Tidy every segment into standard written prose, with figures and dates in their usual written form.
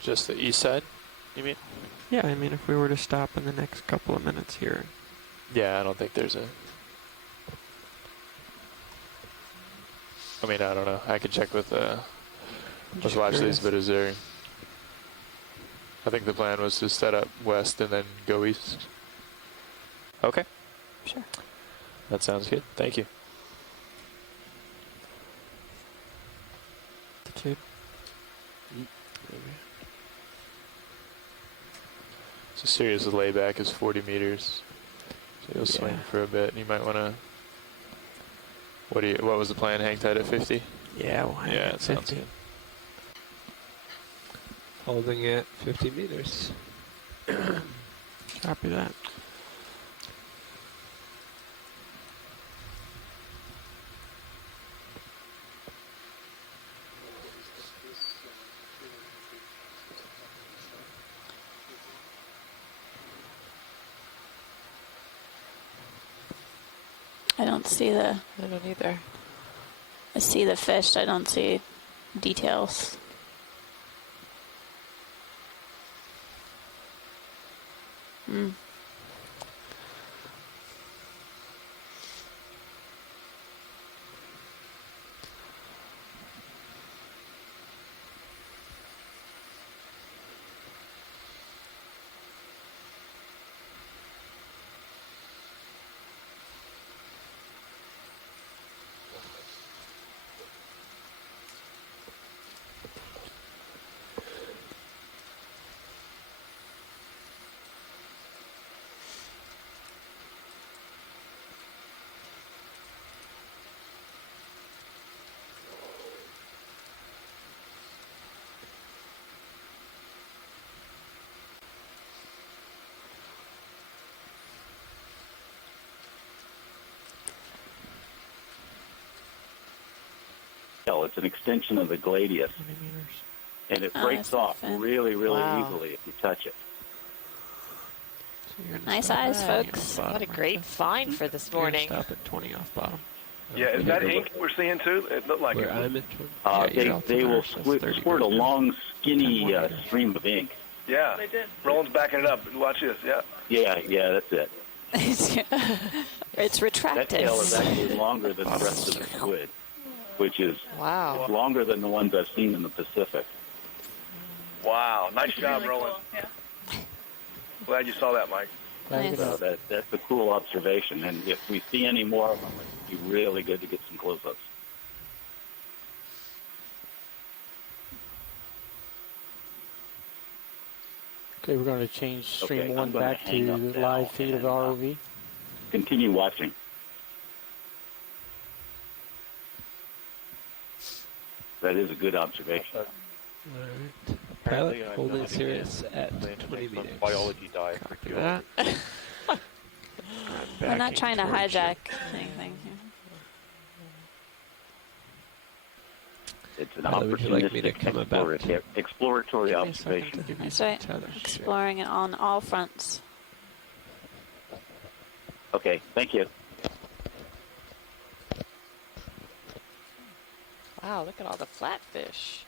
Just the east side, you mean? Yeah, I mean, if we were to stop in the next couple of minutes here. Yeah, I don't think there's a... I mean, I don't know. I could check with watch these, but is there... I think the plan was to set up west and then go east. Okay. Sure. That sounds good. Thank you. Attitude. So serious layback is 40 meters. So you'll swing for a bit. You might want to... What was the plan? Hang tight at 50? Yeah, we'll hang at it sounds 50. good. Holding at 50 meters. Copy that. I don't see the... I don't either. I see the fish. I don't see details. Hmm. It's an extension of the gladius, 20 meters. and it breaks off really, really easily if you touch it. So you're gonna Nice stop eyes, at 20 folks. off bottom, What a right great there. find for this You're gonna morning. Stop at 20 off bottom. Yeah, is that ink we're seeing too? It looked like Where it. I'm at. They will squirt a long, skinny stream of ink. Yeah, They did. Roland's backing it up. Watch this. Yeah. Yeah, that's it. It's That retracted. tail is actually longer than the rest of the squid, which is Wow. longer than the ones I've seen in the Pacific. Wow. Nice job, Really Roland. cool. Yeah. Glad you saw that, Mike. Nice. So that's a cool observation, and if we see any more of them, it'd be really good to get some close-ups. Okay, we're going to change stream Okay, I'm one gonna back hang to up the now live feed of and, ROV. Continue watching. That is a good observation. Alright. Pilot holding Sirius at 20 meters. Biology dive. Copy that. We're not trying to hijack anything here. It's an Pilot, would you like me to opportunistic come about? exploratory Give me a second observation. to give you That's some right. tether. Exploring it on all fronts. Okay, thank you. Wow, look at all the flatfish.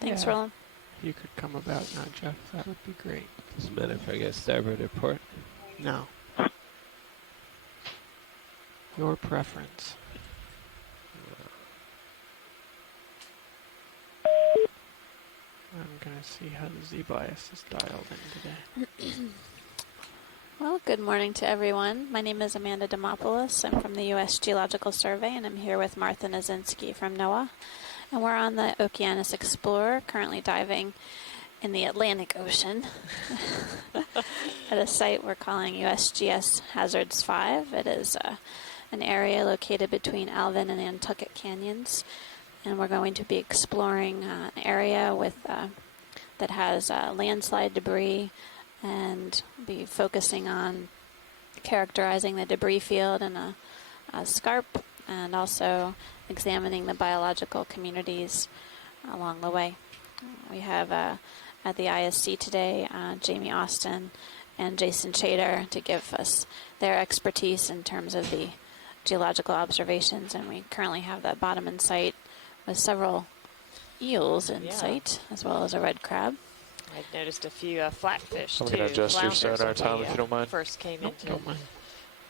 Thanks, Yeah. Roland. You could come about now, Jeff. That would be great. Doesn't matter if I get starboard or port. No. Your preference. I'm going to see how the Z-bias is dialed in today. Well, good morning to everyone. My name is Amanda Demopoulos. I'm from the U.S. Geological Survey, and I'm here with Martha Nazinski from NOAA. And we're on the Okeanos Explorer, currently diving in the Atlantic Ocean at a site we're calling USGS Hazards 5. It is an area located between Alvin and Nantucket Canyons, and we're going to be exploring an area with that has landslide debris, and be focusing on characterizing the debris field in a scarp, and also examining the biological communities along the way. We have a at the ISC today, Jamie Austin and Jason Chater, to give us their expertise in terms of the geological observations. And we currently have that bottom in sight with several eels in sight, as well as a red crab. I've noticed a few flatfish I'm too. going to adjust your Flounders sonar, when Tom, we, if you don't mind. First came into, Don't mind.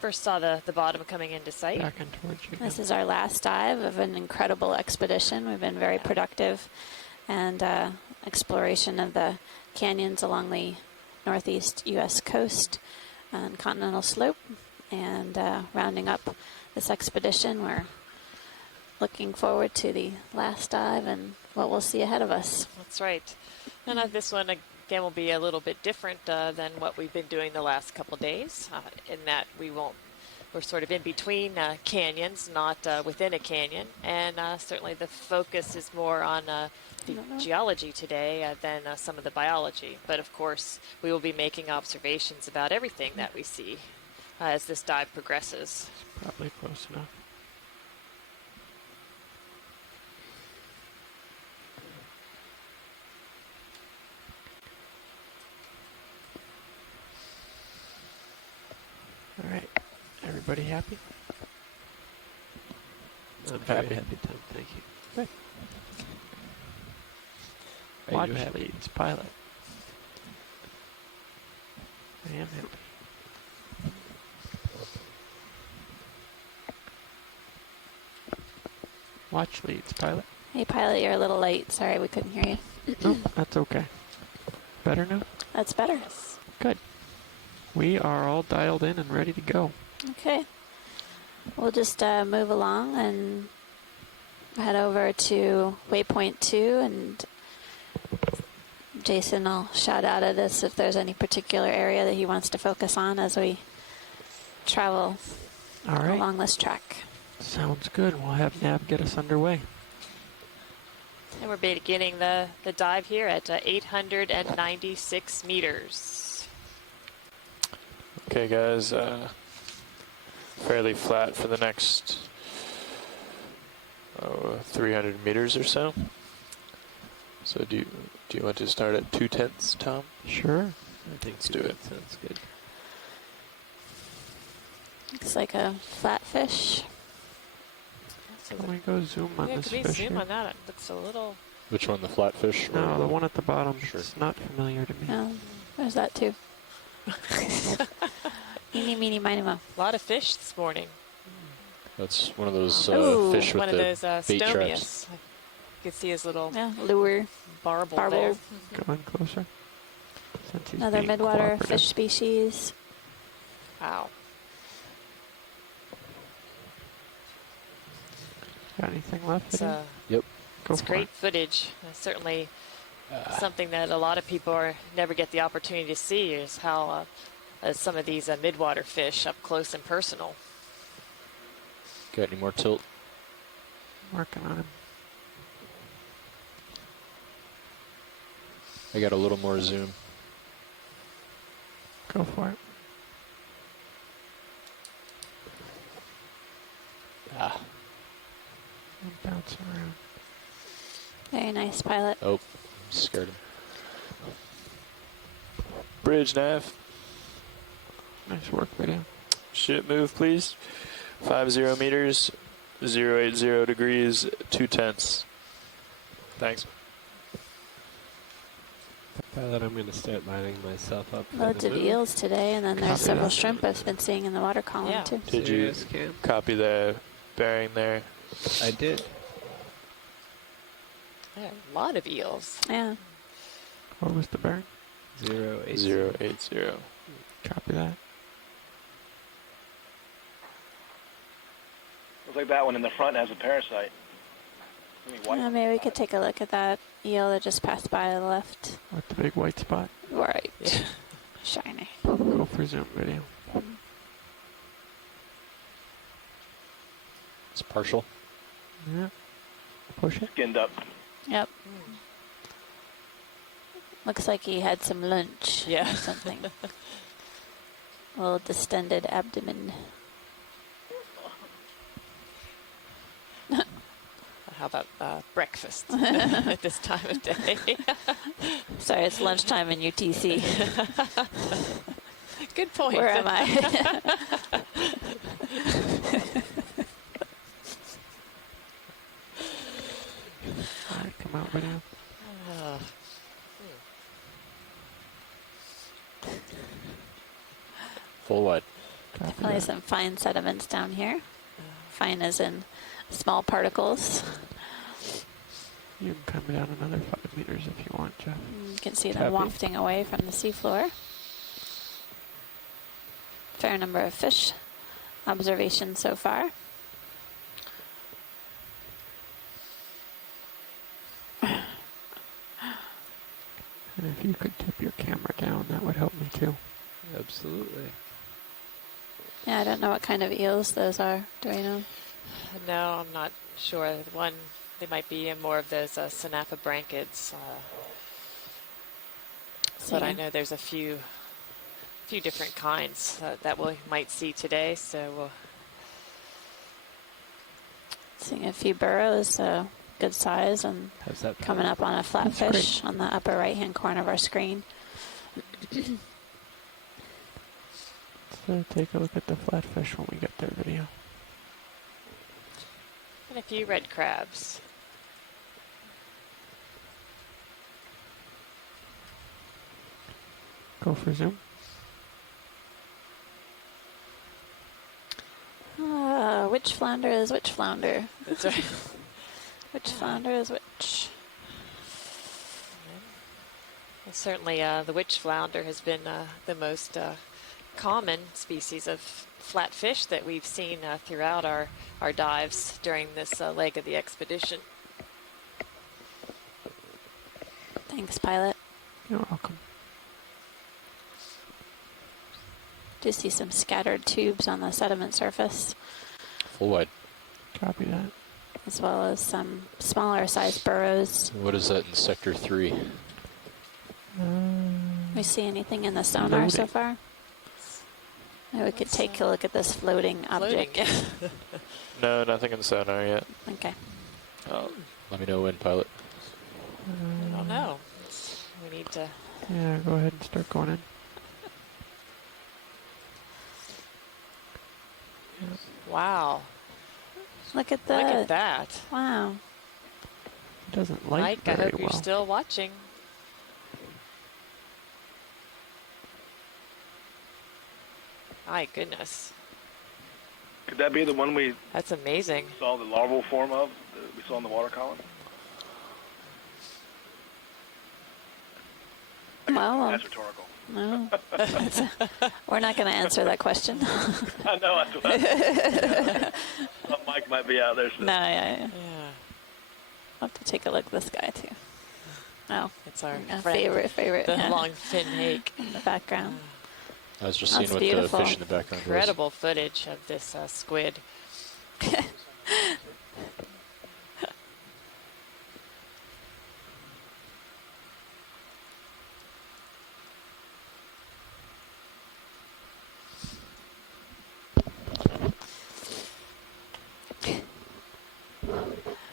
first saw the bottom coming into sight. Back and towards you. This is our last dive of an incredible expedition. We've been very productive, and exploration of the canyons along the northeast U.S. coast and continental slope. And rounding up this expedition, we're looking forward to the last dive and what we'll see ahead of us. That's right. And this one, again, will be a little bit different than what we've been doing the last couple days, in that we're sort of in between canyons, not within a canyon. And certainly the focus is more on the geology today than some of the biology. But of course, we will be making observations about everything that we see as this dive progresses. Probably close enough. All right. Everybody happy? I'm very happy, Tom. Thank you. Good. Are you Watch happy? leads, pilot. I am happy. Watch leads, pilot. Hey, pilot, you're a little late. Sorry, we couldn't hear you. Nope, that's okay. Better now? That's better. Good. We are all dialed in and ready to go. Okay. We'll just move along and head over to waypoint 2, and Jason will shout out at us if there's any particular area that he wants to focus on as we travel All right. along this track. Sounds good. We'll have Nav get us underway. And we're beginning the dive here at 896 meters. Okay, guys. Fairly flat for the next 300 meters or so. So do you want to start at 2/10, Tom? Sure. I think Let's do it. Sounds good. Looks like a flatfish. Can we go zoom on Yeah, this could we fish zoom here? on that? It looks a little... Which one, the flatfish? No, the one at the bottom. Sure. It's not familiar to me. Oh, there's that too. Eeny, meeny, miny, mo. A lot of fish this morning. That's one of those Ooh, fish with One the of those bait stomius. traps. You can see his little Yeah, lure. barbel Barbel. there. Going closer. Since he's Another being midwater cooperative. fish species. Wow. Got anything left? It's, Video? Yep. Go it's for great it. footage. Certainly something that a lot of people never get the opportunity to see is how some of these midwater fish up close and personal. Got any more tilt? Working on him. I got a little more zoom. Go for it. Ah. I'm bouncing around. Very nice, pilot. Oh, scared him. Bridge nav. Nice work, video. Ship move, please. 50 meters, 080 degrees, 2/10. Thanks. Pilot, I'm going to start lining myself up for Loads the of move. eels today, and then there's Copy several that. shrimp I've been seeing in the water column Yeah. too. Did you Serious cam? copy the bearing there? I did. Yeah, a lot of eels. Yeah. What was the bearing? 080. 080. Copy that. Looks like that one in the front has a parasite. I mean, white. Maybe we could take a look at that eel that just passed by to the left. With the big white spot. Right. Yeah. Shiny. Go for zoom video. It's partial. Yeah. Push it. Skinned up. Yep. Looks like he had some lunch Yeah. or something. A little distended abdomen. how about breakfast at this time of day? Sorry, it's lunchtime in UTC. Good point. Where am I? All right, come out video. Full wide. Copy Definitely that. some fine sediments down here. Fine as in small particles. You can come down another 5 meters if you want, Jeff. You can see them Copy. wafting away from the seafloor. Fair number of fish observations so far. And if you could tip your camera down, that would help me too. Absolutely. Yeah, I don't know what kind of eels those are. Do we know? No, I'm not sure. One, they might be more of those synapobranchids. But I know there's a few different kinds that we might see today. So we'll Seeing a few burrows, good size, and How's that? coming up on a flatfish on the upper right-hand corner of our screen. So take a look at the flatfish when we get their video. and a few red crabs. Go for zoom. Which flounder is which flounder? That's right. Which flounder is which? Well, certainly, the witch flounder has been the most common species of flatfish that we've seen throughout our dives during this leg of the expedition. Thanks, pilot. You're welcome. Do see some scattered tubes on the sediment surface, Full wide. Copy that. as well as some smaller sized burrows. What is that in sector 3? We see anything in the sonar so Floating. far? Maybe we could take a look at this floating object. Floating. No, nothing in sonar yet. Okay. Let me know when, pilot. I don't know. We need to. Yeah, go ahead and start going in. Wow. Look at Look at that. Wow. It doesn't light Mike, I very hope well. you're still watching. My goodness. Could that be the one we That's amazing. saw the larval form of, that we saw in the water column? Well, That's rhetorical. no. We're not going to answer that question. I know. That's what Thought Mike might be out there. So. No, yeah. Yeah. I'll have to take a look at this guy, too. Oh, It's our a friend, favorite. the Yeah, long fin hake. in the background. I was just That's seeing what beautiful. the fish in the background was. Incredible footage of this squid.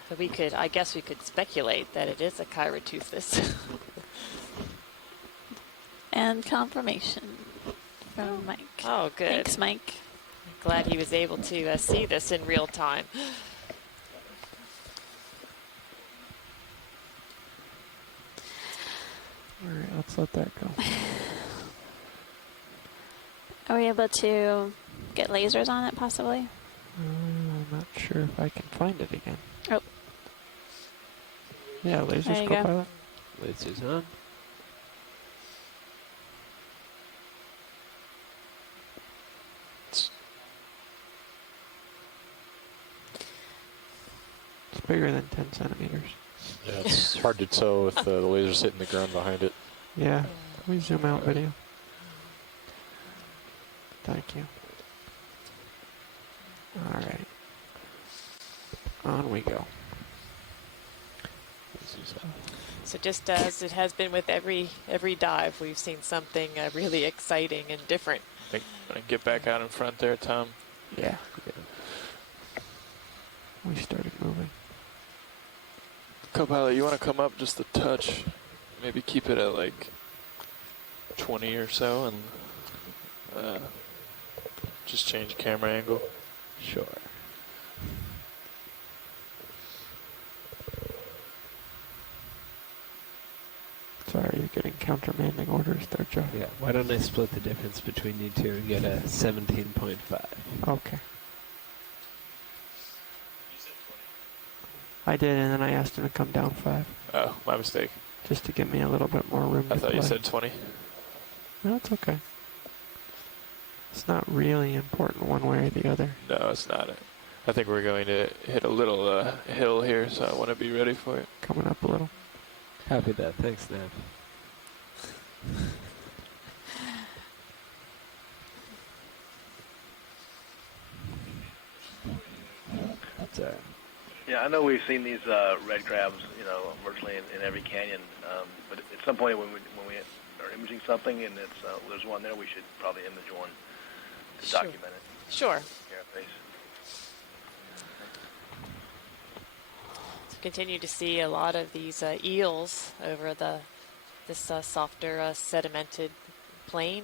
So we could, I guess we could speculate that it is a Chiroteuthis. And confirmation from Mike. Oh, good. Thanks, Mike. Glad he was able to see this in real time. All right, let's let that go. Are we able to get lasers on it, possibly? I'm not sure if I can find it again. Oh. Yeah, There lasers you go, go. pilot. Lasers on. It's bigger than 10 centimeters. Yeah, it's hard to tell if the laser's hitting the ground behind it. Yeah, can we zoom out video? Thank you. All right. On we go. Lasers off. So just as it has been with every dive, we've seen something really exciting and different. Get back out in front there, Tom. Yeah, Yeah. we started moving. Co-pilot, you want to come up just a touch? Maybe keep it at like 20 or so, and just change camera angle. Sure. Sorry, you're getting countermanding orders there, Joe. Yeah. Why don't I split the difference between you two and get a 17.5? Okay. I did, and then I asked him to come down 5, Oh, my mistake. just to give me a little bit more room I to thought play. you said 20. No, it's okay. It's not really important one way or the other. No, it's not. I think we're going to hit a little hill here, so I want to be ready for it. Coming up a little. Copy that. Thanks, Nav. That's all right. Yeah, I know we've seen these red crabs, you know, virtually in every canyon. But at some point when we are imaging something and it's there's one there, we should probably image one to Sure. document it. Sure. Carapace. So continue to see a lot of these eels over this softer sedimented plain.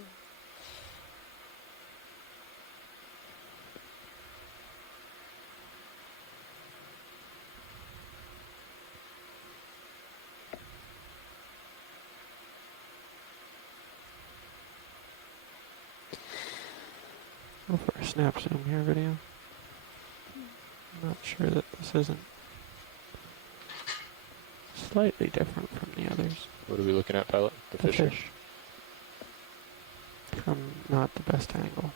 Go for a snap zoom here video. I'm not sure that this isn't slightly different from the others. What are we looking at, pilot? The fish. From not the best angle.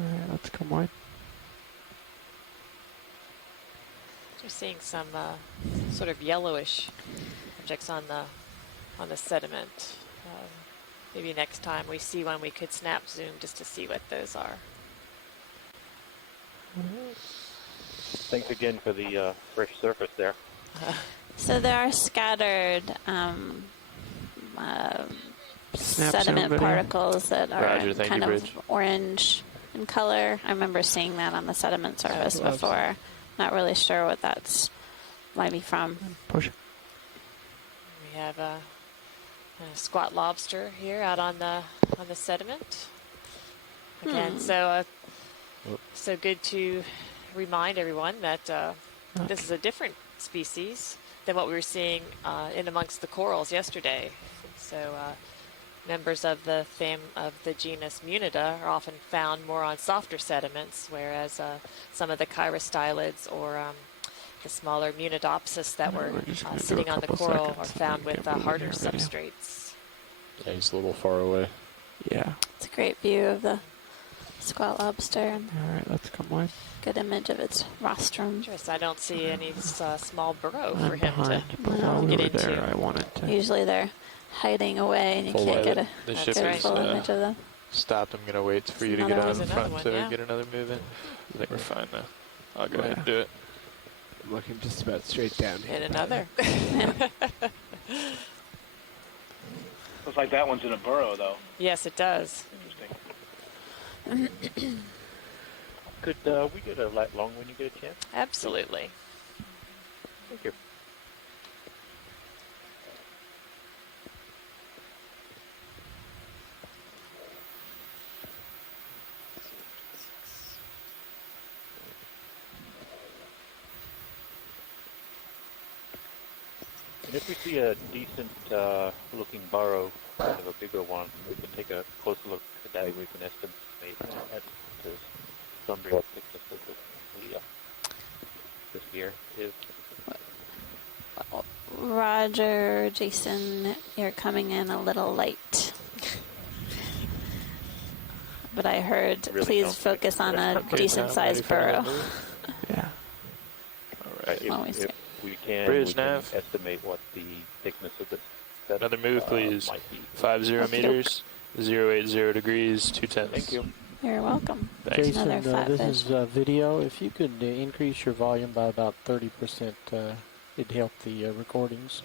Alright, let's come wide. We're seeing some sort of yellowish objects on the sediment. Maybe next time we see one, we could snap zoom just to see what those are. Thanks again for the fresh surface there. So there are scattered Snap sediment zoom video. particles that are Roger, thank kind you, of Bridge. orange in color. I remember seeing that on the sediment surface love before. Not really sure what that's might be from. Push. We have a squat lobster here out on the sediment. Again, so good to remind everyone that this is a different species than what we were seeing in amongst the corals yesterday. So members of the genus Munida are often found more on softer sediments, whereas some of the chirostylids or the smaller Munidopsis that were We're just gonna do a sitting on the couple coral seconds are and found then with get moving harder here, video. substrates. Yeah, he's a little far away. Yeah. It's a great view of the squat lobster and Alright, let's come wide. good image of its rostrum. Interesting. I don't see any small burrow I'm for him behind, to but while we get were into. there, I wanted to. Usually they're hiding away and you Full can't wide. get a The That's ship good right. is full image of them. stopped. I'm going to wait for you to Another get one. on There's in another front one, to yeah. get another move in. I think we're fine now. I'll go ahead and Yeah. do it. I'm looking just about straight down here. And another. Looks like that one's in a burrow, though. Yes, it does. Interesting. Could we get a light long when you get a chance? Absolutely. Thank you. And if we see a decent looking burrow, kind of a bigger one, we can take a closer look at that. We can estimate at the some real thickness of the sphere is. Roger, Jason, you're coming in a little late. But I heard, Really please sounds like focus on a Okay, decent now sized ready for another burrow. move? Yeah. All right. Well, we see. If we can, Bridge we can nav. estimate what the thickness of this Another move, please. might be. 50 Okey-doke. meters. 080 degrees, 2 tenths. Thank you. You're welcome. Thanks. Jason, Another this flatfish. is video. If you could increase your volume by about 30%, it'd help the recordings.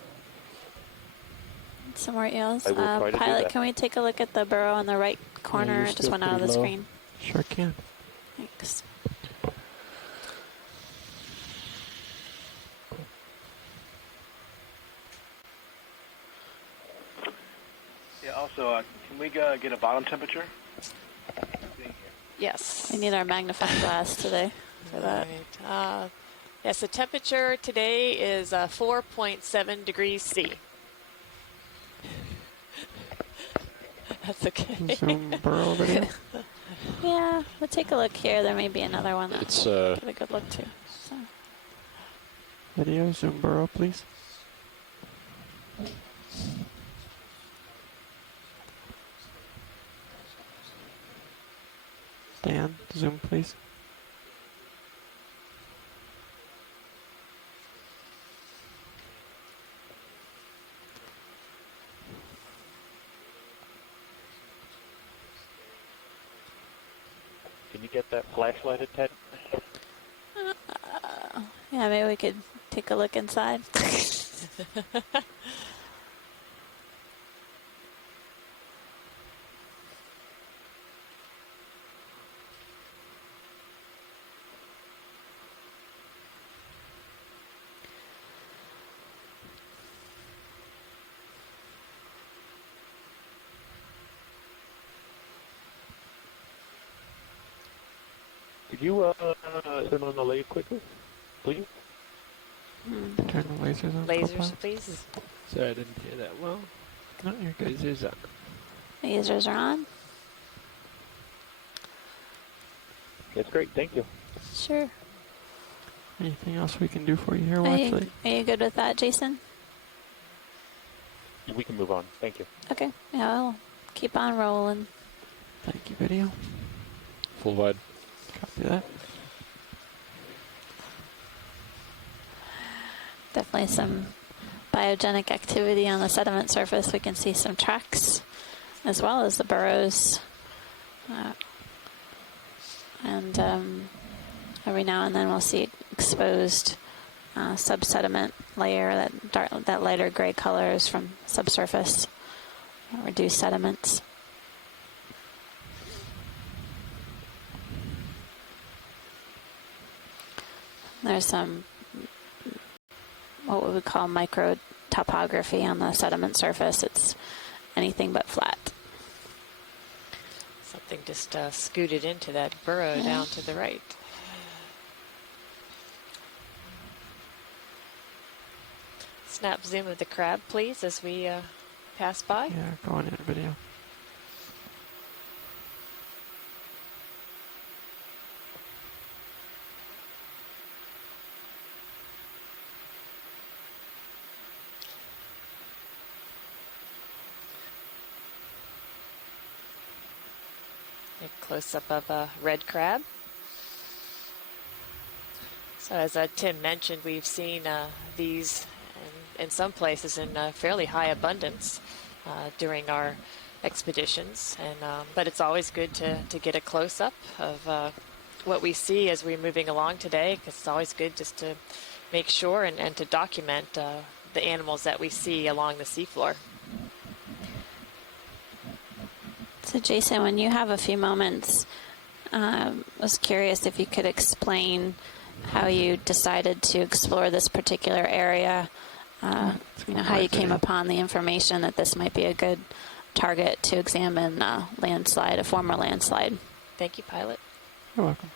Some more eels. I will try to do Pilot, that. can we take a look at the burrow in the right corner? you're It just still went out of the pretty low. screen. Sure can. Thanks. Yeah. Also, can we get a bottom temperature? Yes. We need our magnifying glass today for that. Right. Yes, the temperature today is 4.7 degrees C. That's okay. Zoom burrow video. Yeah, we'll take a look here. There may be another one that It's get a good look too. So. Video, zoom burrow, please. Dan, zoom, please. Can you get that flashlighted, Ted? Yeah, maybe we could take a look inside. Could you turn on the light quickly, please? Turn the lasers on. Lasers, Copilot. please. Sorry, I didn't hear that well. No, you're good. Lasers on. Lasers are on. That's great. Thank you. Sure. Anything else we can do for you here, Are actually? you good with that, Jason? We can move on. Thank you. Okay. Yeah, we'll keep on rolling. Thank you, video. full wide. Copy that. Definitely some biogenic activity on the sediment surface. We can see some tracks as well as the burrows. And every now and then we'll see exposed subsediment layer, that lighter gray colors from subsurface, reduced sediments. There's some what we would call micro topography on the sediment surface. It's anything but flat. Something just scooted into that burrow down to the right. Snap zoom of the crab, please, as we pass by. Yeah, going in video. A close-up of a red crab. So as Tim mentioned, we've seen these in some places in fairly high abundance during our expeditions, and but it's always good to get a close-up of what we see as we're moving along today, because it's always good just to make sure and to document the animals that we see along the seafloor. So Jason, when you have a few moments, I was curious if you could explain how you decided to explore this particular area, how you came upon the information that this might be a good target to examine a former landslide. Thank you, pilot. You're welcome.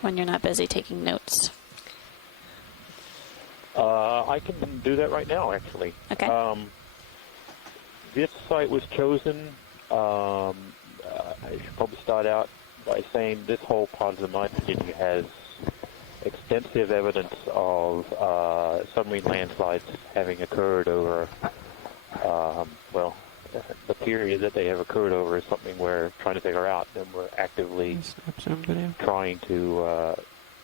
When you're not busy taking notes. I can do that right now, actually. Okay. This site was chosen. I should probably start out by saying this whole part of the mine Virginia has extensive evidence of submarine landslides having occurred over, the period that they have occurred over is something we're trying to figure out, and we're actively trying to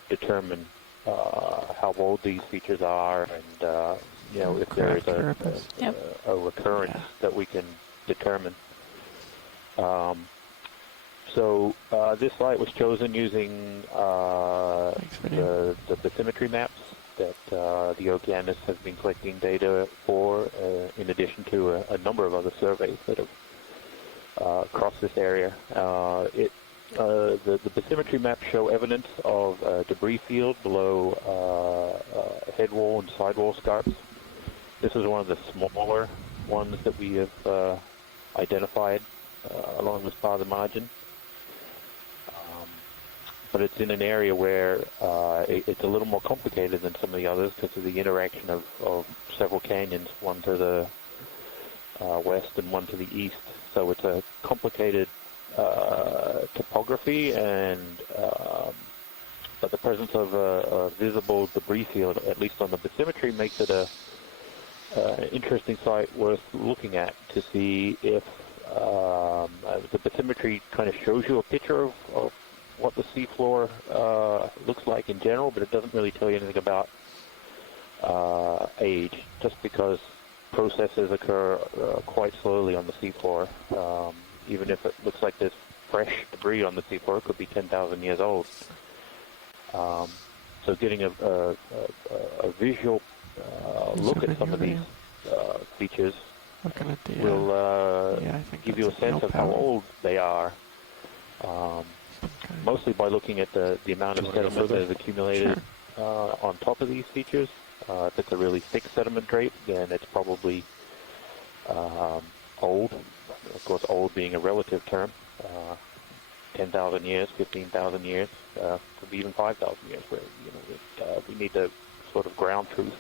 determine how old these features are, and if there is a recurrence that we can determine. So this site was chosen using the bathymetry maps that the Okeanos has been collecting data for, in addition to a number of other surveys that have crossed this area. The bathymetry maps show evidence of a debris field below head wall and sidewall scarps. This is one of the smaller ones that we have identified along this part of the margin. But it's in an area where it's a little more complicated than some of the others because of the interaction of several canyons, one to the west and one to the east. So it's a complicated topography, and but the presence of a visible debris field, at least on the bathymetry, makes it an interesting site worth looking at to see if the bathymetry kind of shows you a picture of what the seafloor looks like in general, but it doesn't really tell you anything about age, just because processes occur quite slowly on the seafloor. Even if it looks like there's fresh debris on the seafloor, it could be 10,000 years old. So getting a visual look at some of these features will give you a sense of how old they are. Mostly by looking at the amount of sediment that is accumulated on top of these features. If it's a really thick sediment drape, then it's probably old. Of course, old being a relative term. 10,000 years, 15,000 years, could be even 5,000 years. Where we need to sort of ground truth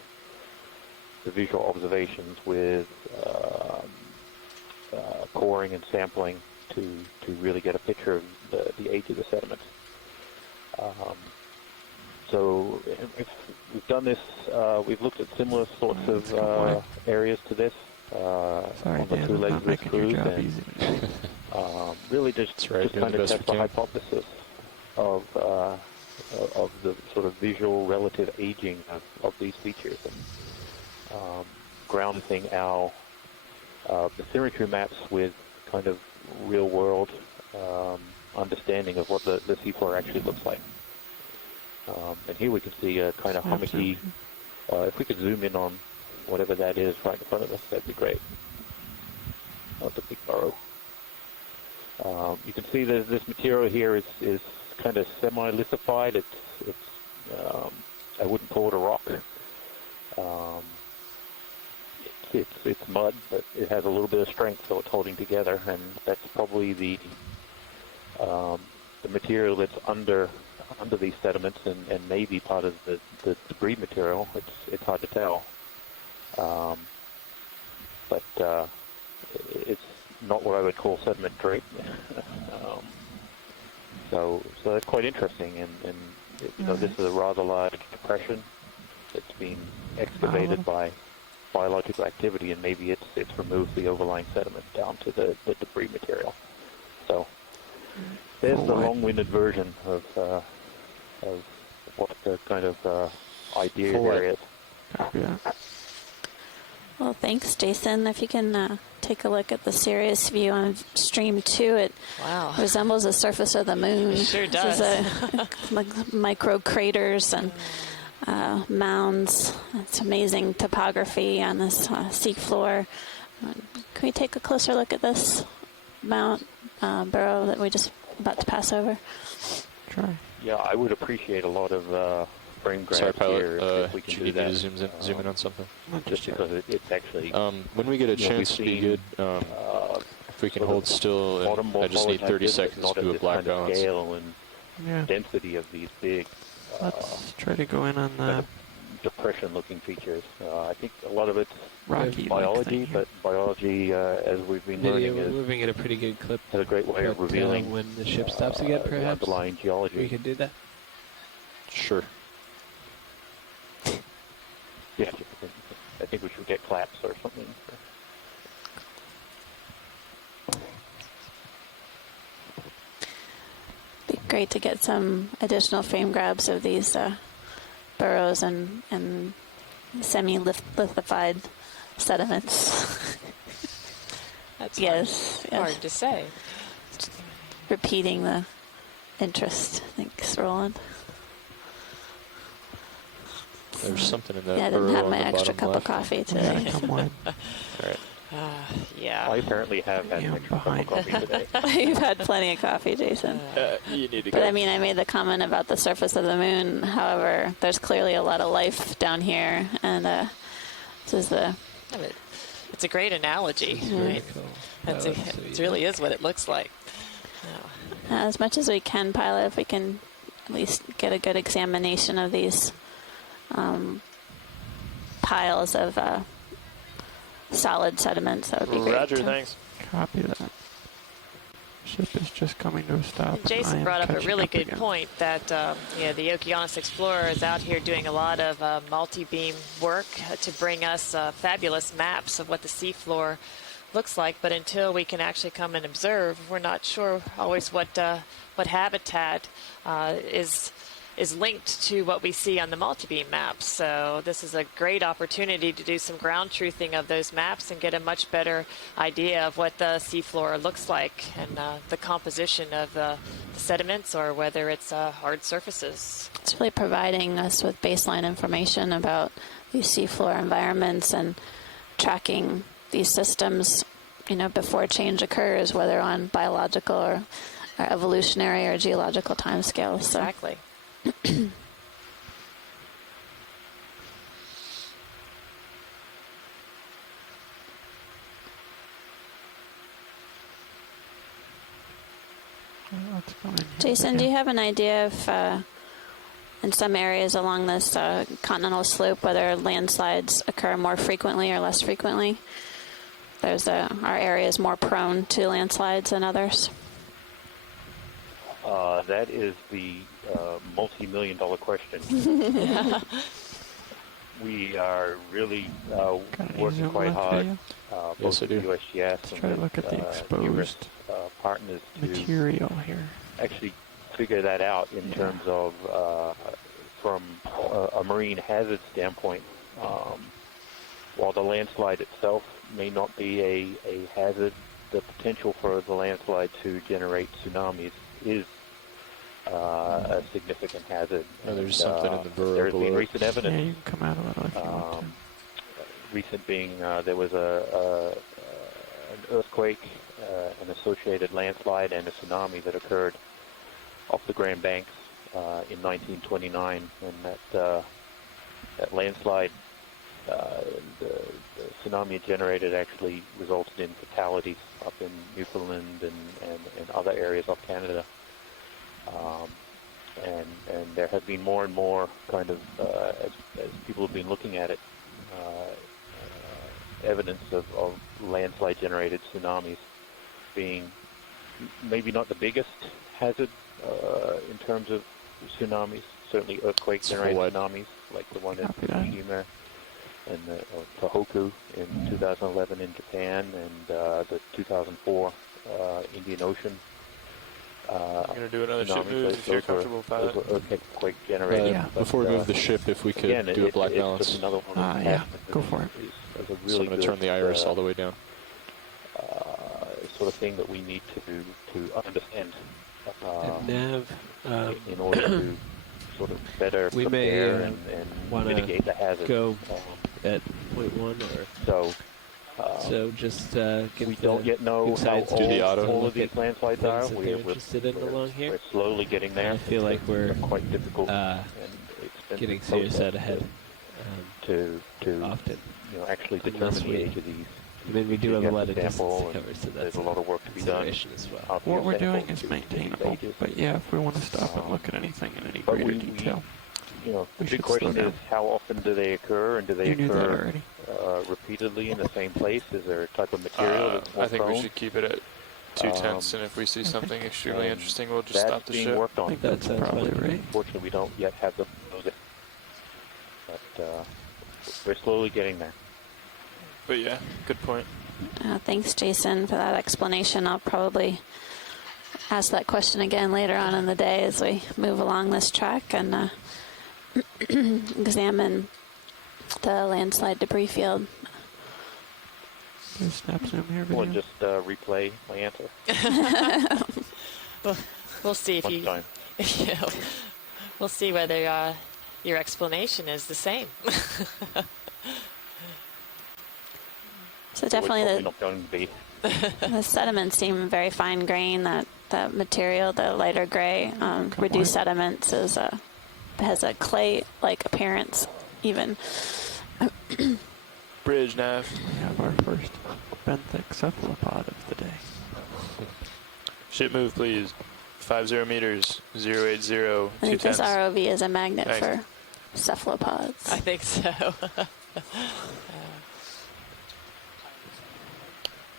the visual observations with coring and sampling to really get a picture of the age of the sediments. So if we've done this, we've looked at similar sorts of areas to this on the two legs of this cruise, and really just kind of test the hypothesis of the sort of visual relative aging of these features, and grounding our bathymetry maps with kind of real-world understanding of what the seafloor actually looks like. And here we can see a kind of hummocky, if we could zoom in on whatever that is right in front of us, that'd be great. That's a big burrow. You can see that this material here is kind of semi-lithified. It's I wouldn't call it a rock. It's mud, but it has a little bit of strength, so it's holding together, and that's probably the material that's under these sediments, and maybe part of the debris material. It's hard to tell, but it's not what I would call sediment drape. So that's quite interesting, and this is a rather large depression that's been excavated by biological activity, and maybe it's removed the overlying sediment down to the debris material. So there's the long-winded version of what the kind of idea there is. Well, thanks, Jason. If you can take a look at the Sirius view on Stream 2, it resembles the surface of the moon. It sure does. Like micro craters and mounds. It's amazing topography on this seafloor. Can we take a closer look at this burrow that we just about to pass over? Try. Yeah, I would appreciate a lot of frame grabs. Sorry, pilot, here if we can do you that. Need to zoom in on something? Just because it's actually... when we get a chance to be good, if we can hold still, and I just need 30 seconds to do a black balance. Scale and density of these big... Let's try to go in on the depression-looking features. I think a lot of it's rocky biology, but biology, as we've been learning, we're moving at a pretty good clip. Has a great way of revealing when the ship stops again, perhaps underlying geology. we could do that. Sure. Yeah, I think we should get claps or something. Be great to get some additional frame grabs of these burrows and semi-lithified sediments. That's Yes. hard to say. Repeating the interest. Thanks, Roland. There's something in that Yeah, I didn't burrow have on my the extra bottom cup left. of coffee Yeah, today. come on. All right. Yeah. I apparently have had Yeah, an extra cup of behind. coffee today. You've had plenty of coffee, Jason. You need to But go. I mean, I made the comment about the surface of the moon. However, there's clearly a lot of life down here, and this is the. It's a great analogy. Very Right? cool. That's it really is what it looks like. As much as we can, pilot, if we can at least get a good examination of these piles of solid sediments, that would be great. Roger, thanks. Copy that. Ship is just coming to a stop. And Jason I am brought up a catching really up good again. point that the Okeanos Explorer is out here doing a lot of multi-beam work to bring us fabulous maps of what the seafloor looks like. But until we can actually come and observe, we're not sure always what habitat is linked to what we see on the multi-beam maps. So this is a great opportunity to do some ground truthing of those maps and get a much better idea of what the seafloor looks like and the composition of the sediments, or whether it's hard surfaces. It's really providing us with baseline information about these seafloor environments and tracking these systems, before change occurs, whether on biological or evolutionary or geological timescales. So. Exactly. Let's go in here. Jason, do you have an idea if in some areas along this continental slope whether landslides occur more frequently or less frequently? Are areas more prone to landslides than others? That is the multi-million-dollar question. We are really working quite hard, Yes, both I do. with USGS Let's and try to with look at the numerous exposed partners to material here. actually figure that out in terms of from a marine hazard standpoint. While the landslide itself may not be a hazard, the potential for the landslide to generate tsunamis is a significant hazard. Oh, there's something in the burrow There has been below. recent Yeah, evidence. you can come out of it if you want to. Recent being there was an earthquake, an associated landslide, and a tsunami that occurred off the Grand Banks in 1929, and that landslide, the tsunami it generated actually resulted in fatalities up in Newfoundland and other areas of Canada. And there have been more and more kind of, as people have been looking at it, evidence of landslide-generated tsunamis being maybe not the biggest hazard in terms of tsunamis, certainly earthquake-generated tsunamis, like the one in Fukushima and Tohoku in 2011 in Japan, and the 2004 Indian Ocean. I'm going to do another ship tsunamis. move if you're comfortable with that. Those were earthquake generated. Yeah. Before we move the ship, if we could again, do a black it's balance. just another one of those Yeah, hazards go for it. is a So really I'm going to turn the iris all the way down. sort of thing that we need to understand And Nav, in order to sort of better we may, prepare and wanna mitigate the hazard. go at point one, or So just get we don't yet know how science old Do the auto. all of these landslides are. things that they're interested in along here. We're slowly getting there. I feel like we're quite difficult and expensive getting serious process out ahead to often. actually Unless determine we- the age of these. I mean, we do have a Get lot the of distance sample, to and cover, so there's that's a lot of work to be done. consideration as well. Of What your we're doing sample is to maintainable, stages. but yeah, if we want to stop and look at anything in any But greater we- detail, The we big should question slow is, down. how often do they occur, and do they You knew that occur already. repeatedly in the same place? Is there a type of material that's more I think prone? we should keep it at 2/10, and if we see something extremely and interesting, we'll just That's stop the being ship. worked I on. think That that's sounds probably fine to me. right. Unfortunately, we don't yet have those. But we're slowly getting there. But yeah, good point. Thanks, Jason, for that explanation. I'll probably ask that question again later on in the day as we move along this track and examine the landslide debris field. There's snap zoom here Or video. just replay my answer. We'll see if Much you, time. you know, we'll see whether your explanation is the same. So definitely Probably not going to be. the sediments seem very fine grain. That material, the lighter gray, reduced sediments has a clay-like appearance even. Bridge nav. We have our first benthic cephalopod of the day. Ship move, please. 50 meters, 080, I think this 210. ROV is a magnet Thanks. for cephalopods. I think so.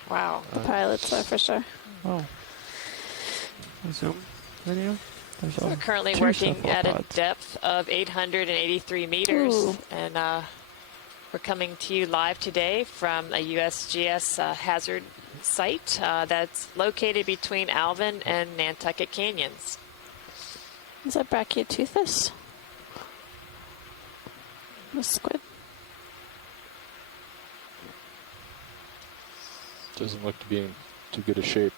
Wow. The pilots are for sure. Oh. Zoom video. There's We're currently two working at a cephalopods. depth of 883 meters, Ooh. and we're coming to you live today from a USGS hazard site that's located between Alvin and Nantucket Canyons. Is that Brachyteuthis? The squid? Doesn't look to be in too good a shape.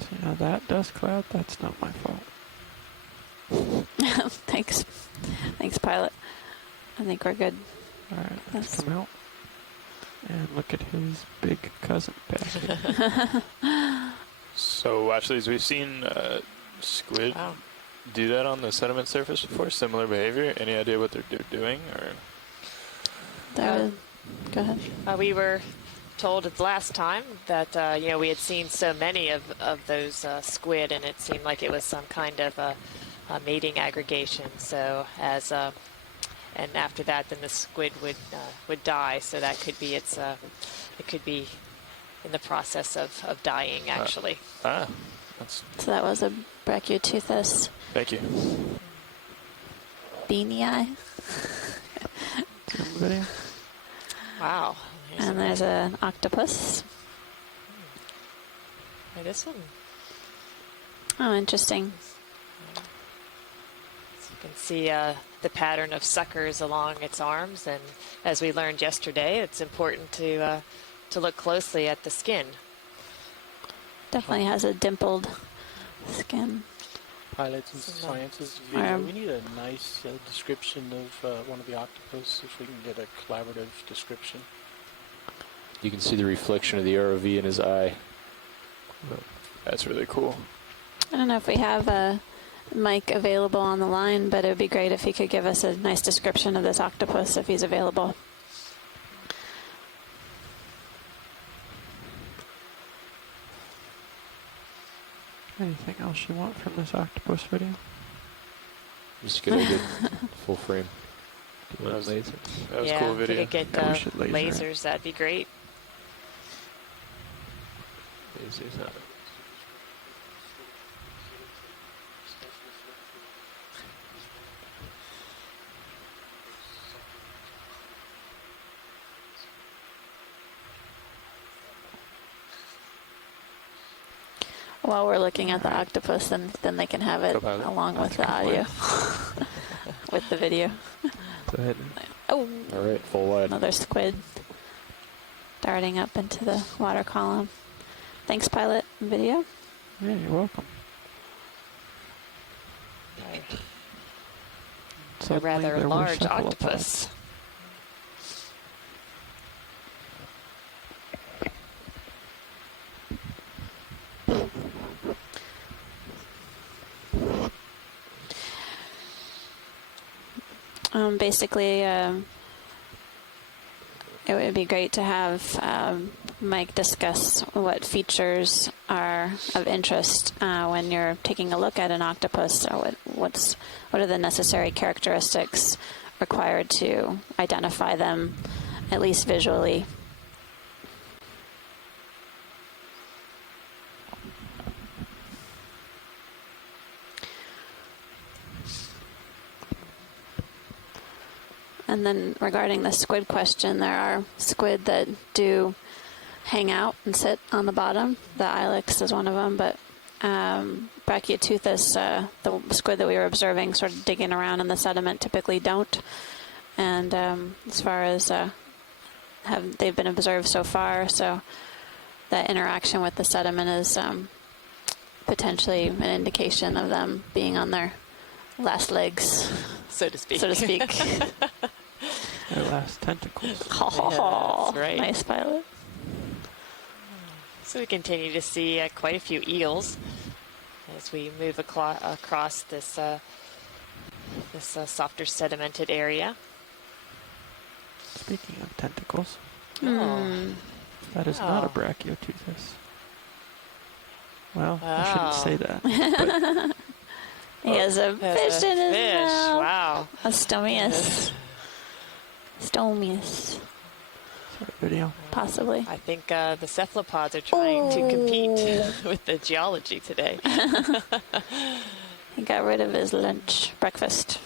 So now that dust cloud, that's not my fault. Thanks. Thanks, pilot. I think we're good. Alright, let's That's- come out and look at his big cousin back here. So actually, we've seen squid Wow. do that on the sediment surface before. Similar behavior. Any idea what they're doing? Or Go ahead. We were told the last time that you know, we had seen so many of those squid, and it seemed like it was some kind of a mating aggregation. So as and after that, then the squid would die. So that could be it could be in the process of dying actually. that's. So that was a Brachyteuthis Thank you. beanie eye. Zoom video. Wow. And there's an octopus. Hey, this one. Oh, interesting. So you can see the pattern of suckers along its arms, and as we learned yesterday, it's important to look closely at the skin. Definitely has a dimpled skin. Pilots and Sciences video. We need a nice description of one of the octopus, if we can get a collaborative description. You can see the reflection of the ROV in his eye. That's really cool. I don't know if we have a mic available on the line, but it would be great if he could give us a nice description of this octopus if he's available. Anything else you want from this octopus video? Just get a good full frame. That was, Laser. that was yeah, a cool if we video. could get Yeah, we should laser it. lasers, that'd be great. Lasers, huh? While we're looking at the octopus, and then they can have it Co-pilot. along with the audio, with the video. Go ahead. Oh, All right, full wide. another squid darting up into the water column. Thanks, pilot. Video. Yeah, you're welcome. A Suddenly rather there were large cephalopods. octopus. Basically, it would be great to have Mike discuss what features are of interest when you're taking a look at an octopus. So what are the necessary characteristics required to identify them, at least visually? And then regarding the squid question, there are squid that do hang out and sit on the bottom. The ilex is one of them, but Brachyteuthis, the squid that we were observing, sort of digging around in the sediment, typically don't. And as far as they've been observed so far, so that interaction with the sediment is potentially an indication of them being on their last legs, so to speak. Their last tentacles. Oh, that's right. Nice pilot. So we continue to see quite a few eels as we move across this softer sedimented area. Speaking of tentacles, that is not a Brachyteuthis. Well, I shouldn't say that. But he has a fish in his mouth. Wow. A stomius. Stomius. Sorry, video. Possibly. I think the cephalopods are trying to compete with the geology today. He got rid of his breakfast.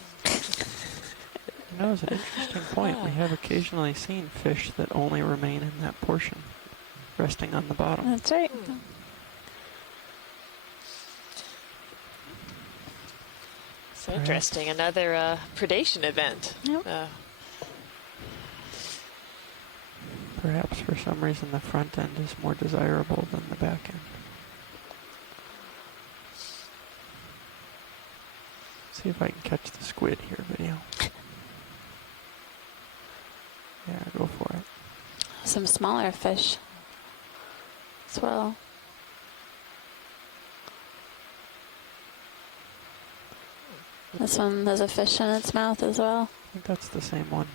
That was an interesting point. We have occasionally seen fish that only remain in that portion, resting on the bottom. That's right. So interesting. Another predation event. Yep. Perhaps for some reason the front end is more desirable than the back end. See if I can catch the squid here, video. Yeah, go for it. Some smaller fish as well. This one has a fish in its mouth as well. I think that's the same one.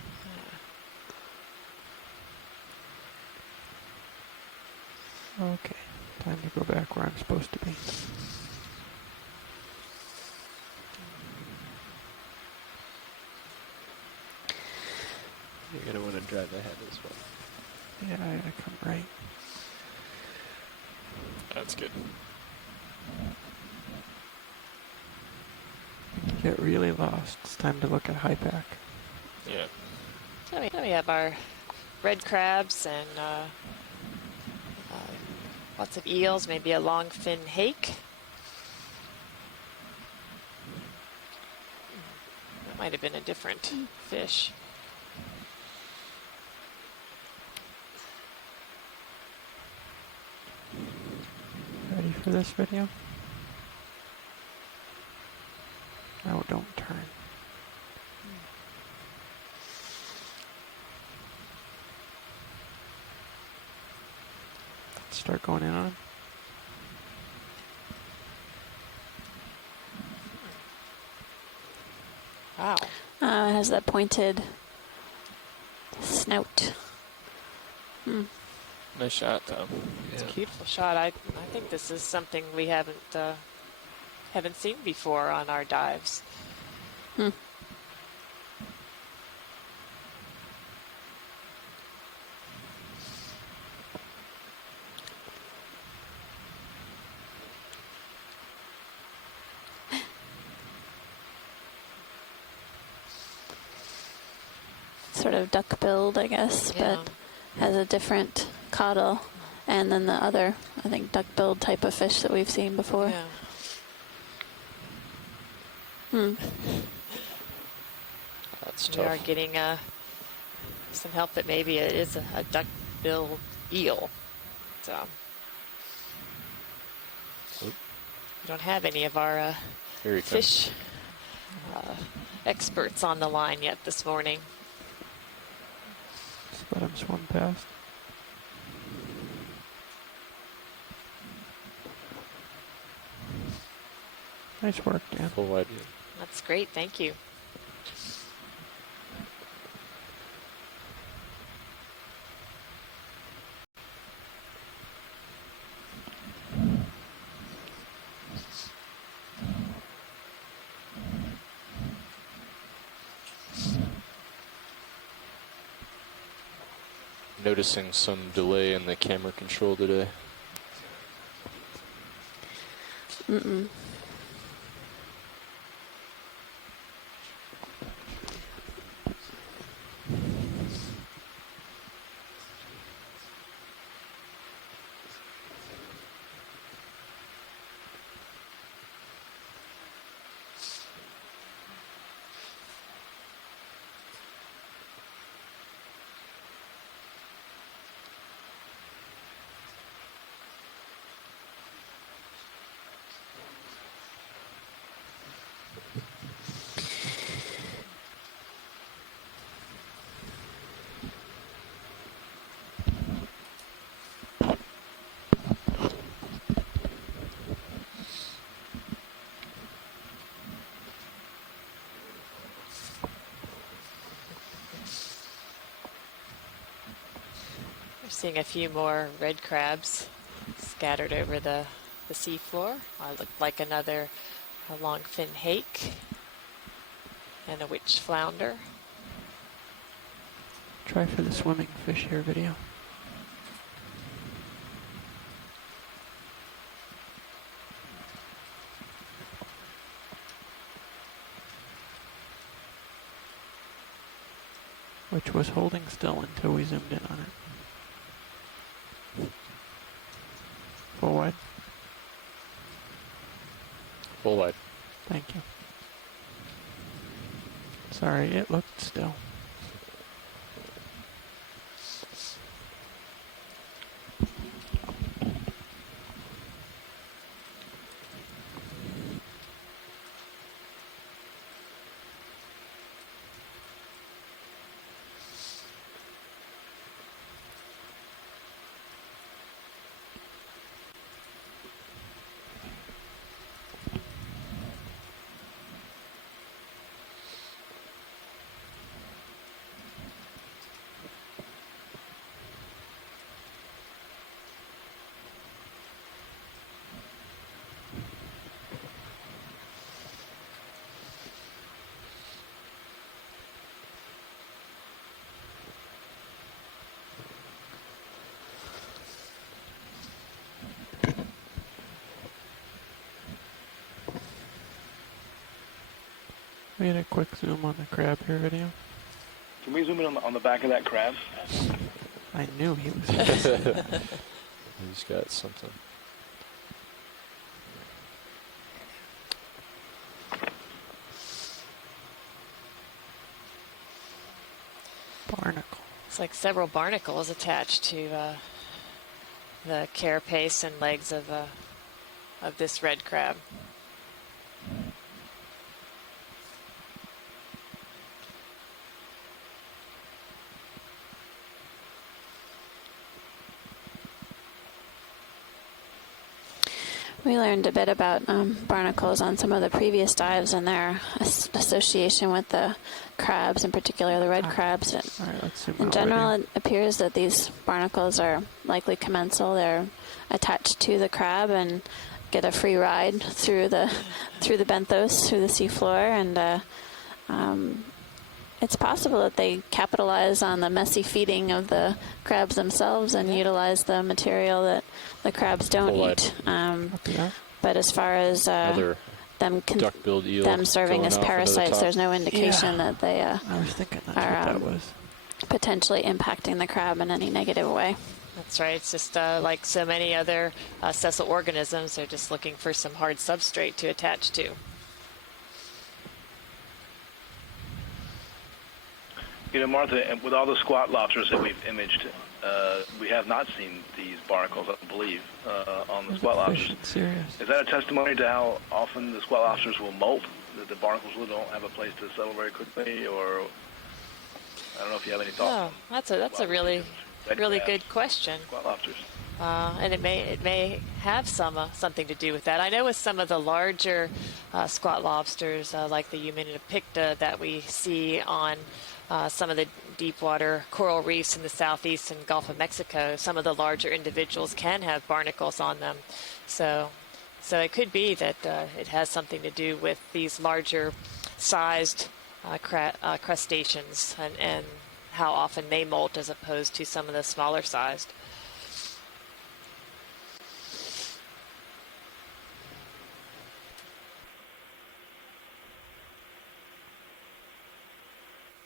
Okay, time to go back where I'm supposed to be. You're going to want to drive ahead as well. Yeah, I gotta come right. That's good. Get really lost. It's time to look at high pack. Yeah. So we have our red crabs and lots of eels, maybe a long fin hake. That might have been a different fish. Ready for this video? No, don't turn. Let's start going in on him. Wow. It has that pointed snout. Nice shot, Tom. It's a beautiful shot. I think this is something we haven't seen before on our dives. Sort of duck-billed, I guess, Yeah. but has a different caudal, and then the other, I think, duck-billed type of fish that we've seen before. Yeah. That's We tough. are getting some help that maybe it is a duck-billed eel. So we don't have any of our Here he comes. fish experts on the line yet this morning. Just let him swim past. Nice work, Dan. Full wide view. That's great. Thank you. noticing some delay in the camera control today. Mm-mm. We're seeing a few more red crabs scattered over the seafloor. Look like another longfin hake and a witch flounder. Try for the swimming fish here video. Which was holding still until we zoomed in on it. Full wide. Full wide. Thank you. Sorry, it looked still. We had a quick zoom on the crab here video. Can we zoom in on the back of that crab? I knew he was. He's got something. Barnacle. It's like several barnacles attached to the carapace and legs of this red crab. We learned a bit about barnacles on some of the previous dives and their association with the crabs, in particular the red crabs. All right, let's zoom In out general, video. it appears that these barnacles are likely commensal. They're attached to the crab and get a free ride through the benthos, through the seafloor, and it's possible that they capitalize on the messy feeding of the crabs themselves and utilize the material that the crabs don't eat. But as far as duck-billed eel them serving going as off into the parasites, top. there's no indication that they I was thinking that's are what that was. potentially impacting the crab in any negative way. That's right. It's just like so many other sessile organisms, they're just looking for some hard substrate to attach to. You know, Martha, with all the squat lobsters that we've imaged, we have not seen these barnacles, I believe, on the squat lobsters. Serious. Is that a testimony to how often the squat lobsters will molt, that the barnacles really don't have a place to settle very quickly, or I don't know if you have any thoughts. Oh, that's a really good question. Squat lobsters. And it may have something to do with that. I know with some of the larger squat lobsters, like the Eumenida picta that we see on some of the deep water coral reefs in the southeast and Gulf of Mexico, some of the larger individuals can have barnacles on them. So it could be that it has something to do with these larger sized crustaceans and how often they molt as opposed to some of the smaller sized.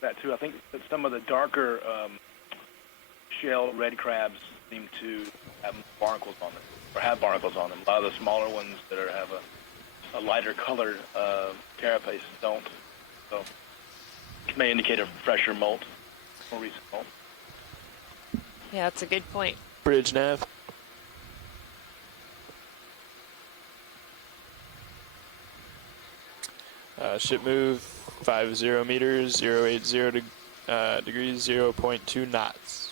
That too. I think that some of the darker shell red crabs seem to have barnacles on them, or have barnacles on them. A lot of the smaller ones that have a lighter colored carapace don't. So it may indicate a fresher molt, more recent molt. Yeah, that's a good point. Bridge nav. Ship move 50 meters, 080 degrees, 0.2 knots.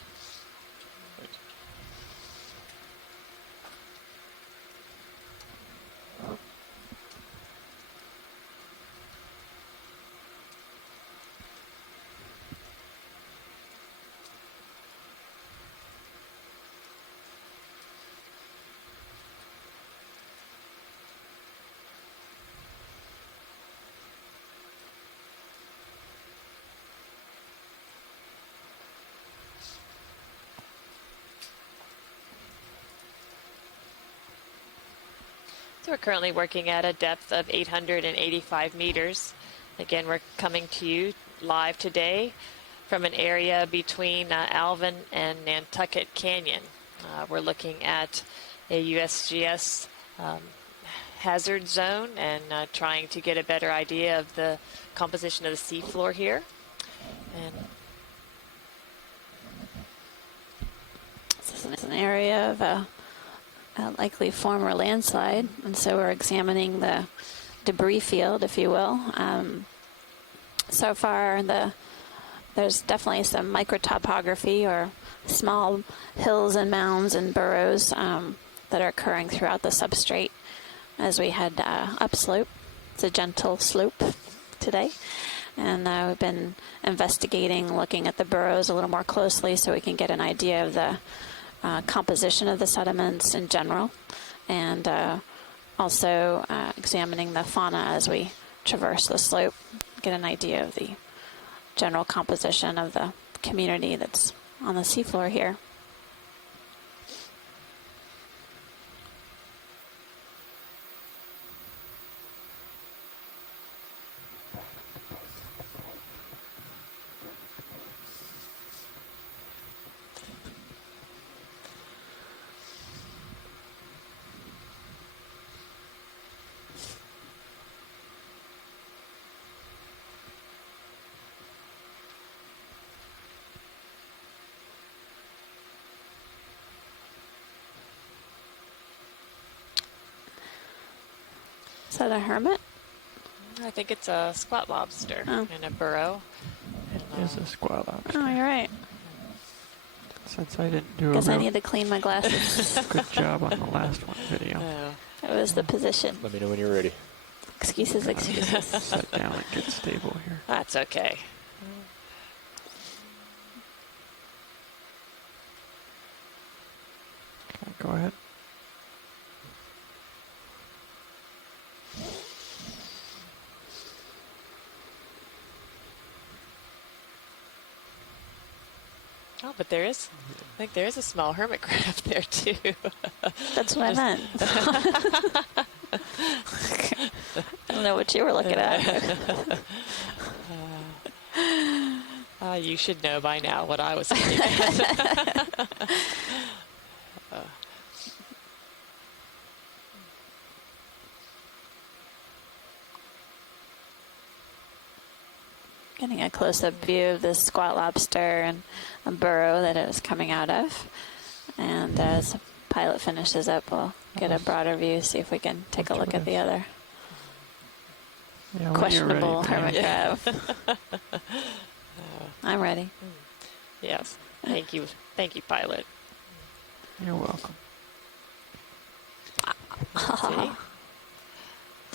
So we're currently working at a depth of 885 meters. Again, we're coming to you live today from an area between Alvin and Nantucket Canyon. We're looking at a USGS hazard zone and trying to get a better idea of the composition of the seafloor here. And this is an area of a likely former landslide, and so we're examining the debris field, if you will. So far, there's definitely some microtopography or small hills and mounds and burrows that are occurring throughout the substrate as we head upslope. It's a gentle slope today, and we've been investigating, looking at the burrows a little more closely so we can get an idea of the composition of the sediments in general, and also examining the fauna as we traverse the slope, get an idea of the general composition of the community that's on the seafloor here. Is that a hermit? I think it's a squat lobster in a burrow. It is a squat lobster. Oh, you're right. Since I didn't do Guess I a need to clean my glasses. good job on the last one video. It was the position. Let me know when you're ready. Excuses, excuses. Sit down and get stable here. That's okay. Okay, go ahead. Oh, but I think there is a small hermit crab there too. That's what I meant. I don't know what you were looking at. You should know by now what I was looking at. Getting a close-up view of this squat lobster and a burrow that it was coming out of. And as the pilot finishes up, we'll get a broader view, see if we can take a look at the other questionable hermit crab. I'm ready. Yes. Thank you. Thank you, pilot. You're welcome. See?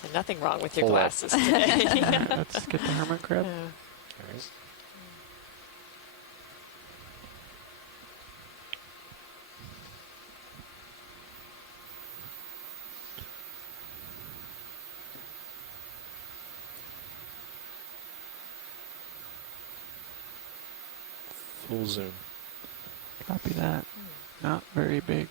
And nothing wrong with your glasses today. All right, let's get the hermit crab. All right. Full zoom. Copy that. Not very big.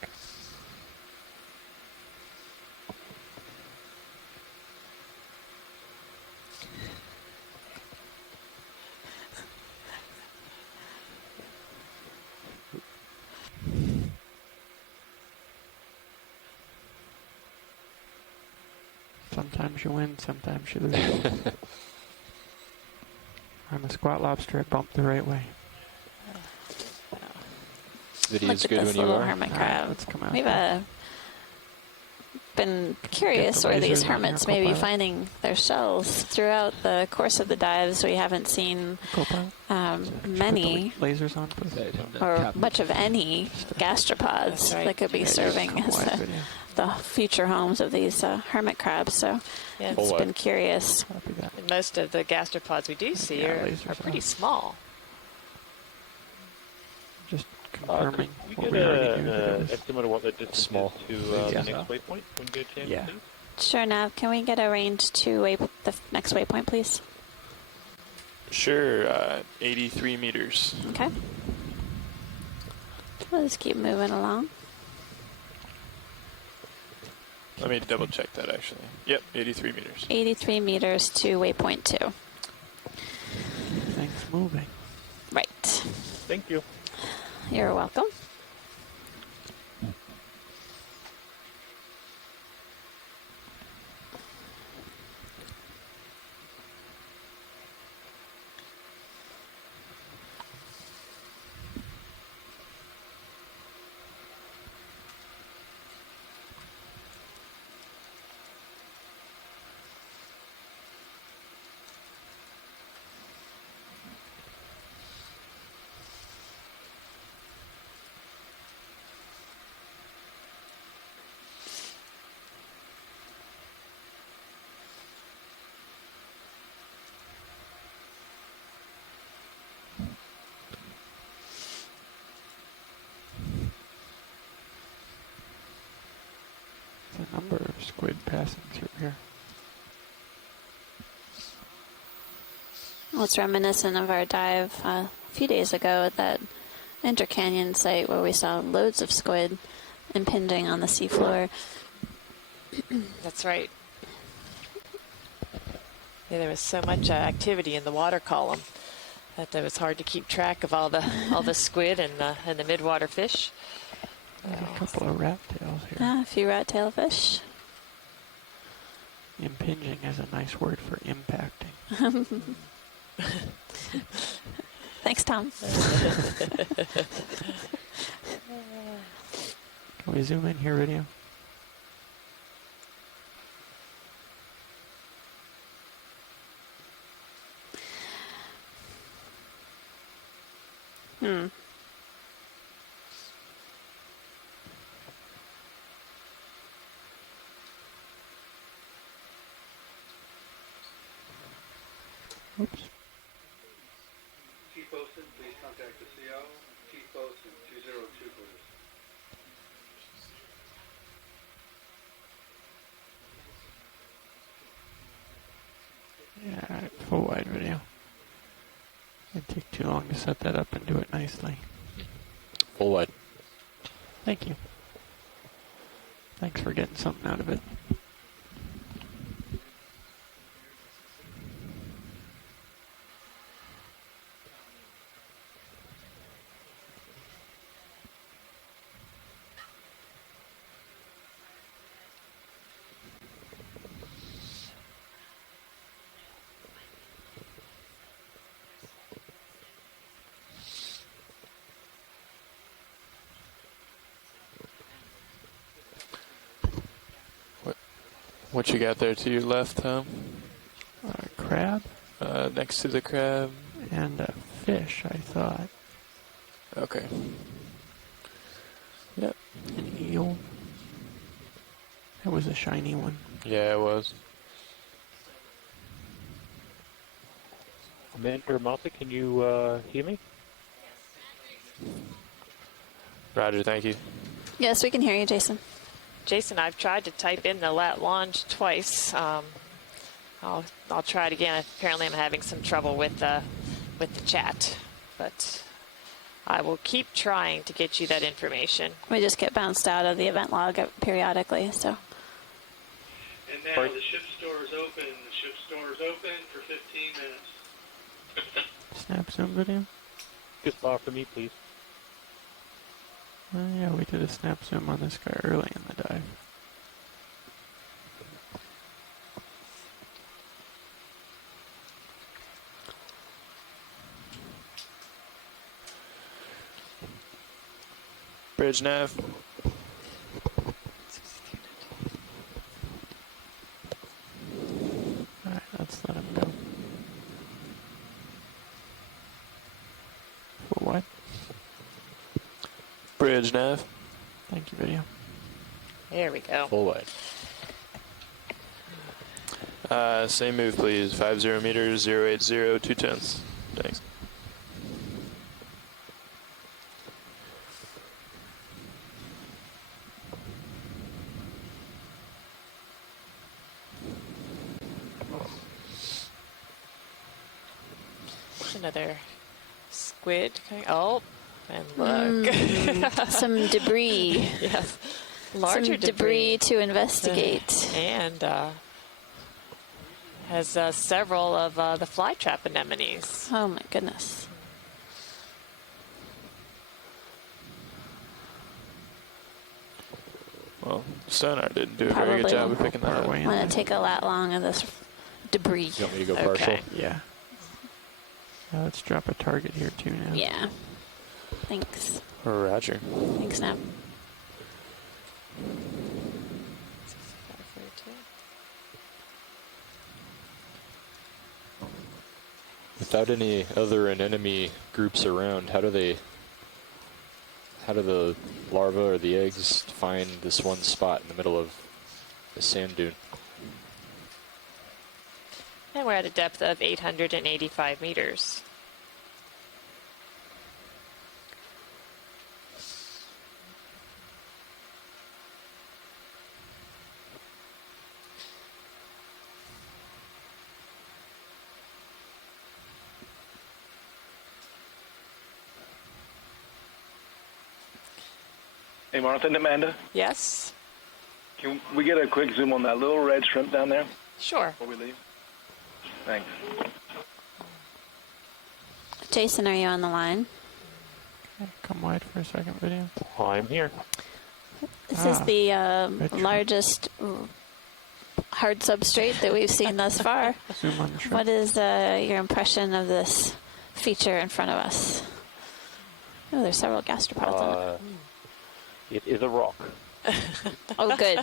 Sometimes you win, sometimes you lose. I'm a squat lobster. I bumped the right way. Video's Look good at when this you little are. hermit All right, crab. let's come out We've there. been curious the where these lasers on here, hermits may be co-pilot. finding their shells throughout the course of the dives. We haven't seen Co-pilot? many Put the lasers on, please. or much of any gastropods That's right. that could be Yeah, serving come as wide video. the future homes of these hermit crabs. So Yeah. it's been curious. Copy that. And most of the gastropods we do see Yeah, are lasers pretty on. small. Could Just confirming we what get we already knew. That an it was estimate of what the distance Small. is to Yeah. the next waypoint when you get a chance, Yeah. please? Sure, Nav, can we get a range to the next waypoint, please? Sure, 83 meters. Okay. We'll just keep moving along. Let me double check that actually. Yep, 83 meters. 83 meters to waypoint 2. Things moving. Right. Thank you. You're welcome. A number of squid passing through here. Well, it's reminiscent of our dive a few days ago at that intercanyon site where we saw loads of squid impinging on the seafloor. That's right. Yeah, there was so much activity in the water column that it was hard to keep track of all the squid and the midwater fish. A couple of rat tails here. A few rat tail fish. Impinging is a nice word for impacting. Thanks, Tom. Can we zoom in here, video? Oops. Chief Poston, please contact the CO. Chief Poston, 202, please. Yeah, alright, full wide video. It'd take too long to set that up and do it nicely. Full wide. Thank you. Thanks for getting something out of it. What you got there to your left, Tom? Crab Next to the crab. and a fish, I thought. Okay. Yep. An eel. That was a shiny one. Yeah, it was. Commander Malta, can you hear me? Roger, thank you. Yes, we can hear you, Jason. Jason, I've tried to type in the lat longe twice. I'll try it again. Apparently, I'm having some trouble with the chat, but I will keep trying to get you that information. We just get bounced out of the event log periodically, so. And now the ship store is open. The ship store is open for 15 minutes. Snap zoom video? Just far for me, please. Yeah, we did a snap zoom on this guy early in the dive. Bridge nav. Alright, let's let him go. For what? Bridge nav. Thank you, video. There we go. Full wide. Same move, please. 50 meters, 080, 210s. Thanks. Another squid coming. Oh, and look. Some debris. Yes. Larger Some debris to investigate. And has several of the flytrap anemones. Oh my goodness. Well, sonar didn't do a very good job of picking that up. I'm going to take a lat long of this debris. You want me to go partial? Yeah. Let's drop a target here too now. Yeah. Thanks. Roger. Thanks, Snap. Without any other anemone groups around, how do the larvae or the eggs find this one spot in the middle of the sand dune? And we're at a depth of 885 meters. Hey, Martha and Amanda, Yes? can we get a quick zoom on that little red shrimp down there Sure. before we leave? Thanks. Jason, are you on the line? Okay, come wide for a second, video. I'm here. This is the red shrimp. largest hard substrate that we've seen thus far. Zoom on the shrimp. What is your impression of this feature in front of us? Oh, there's several gastropods on it. It is a rock. Oh, good.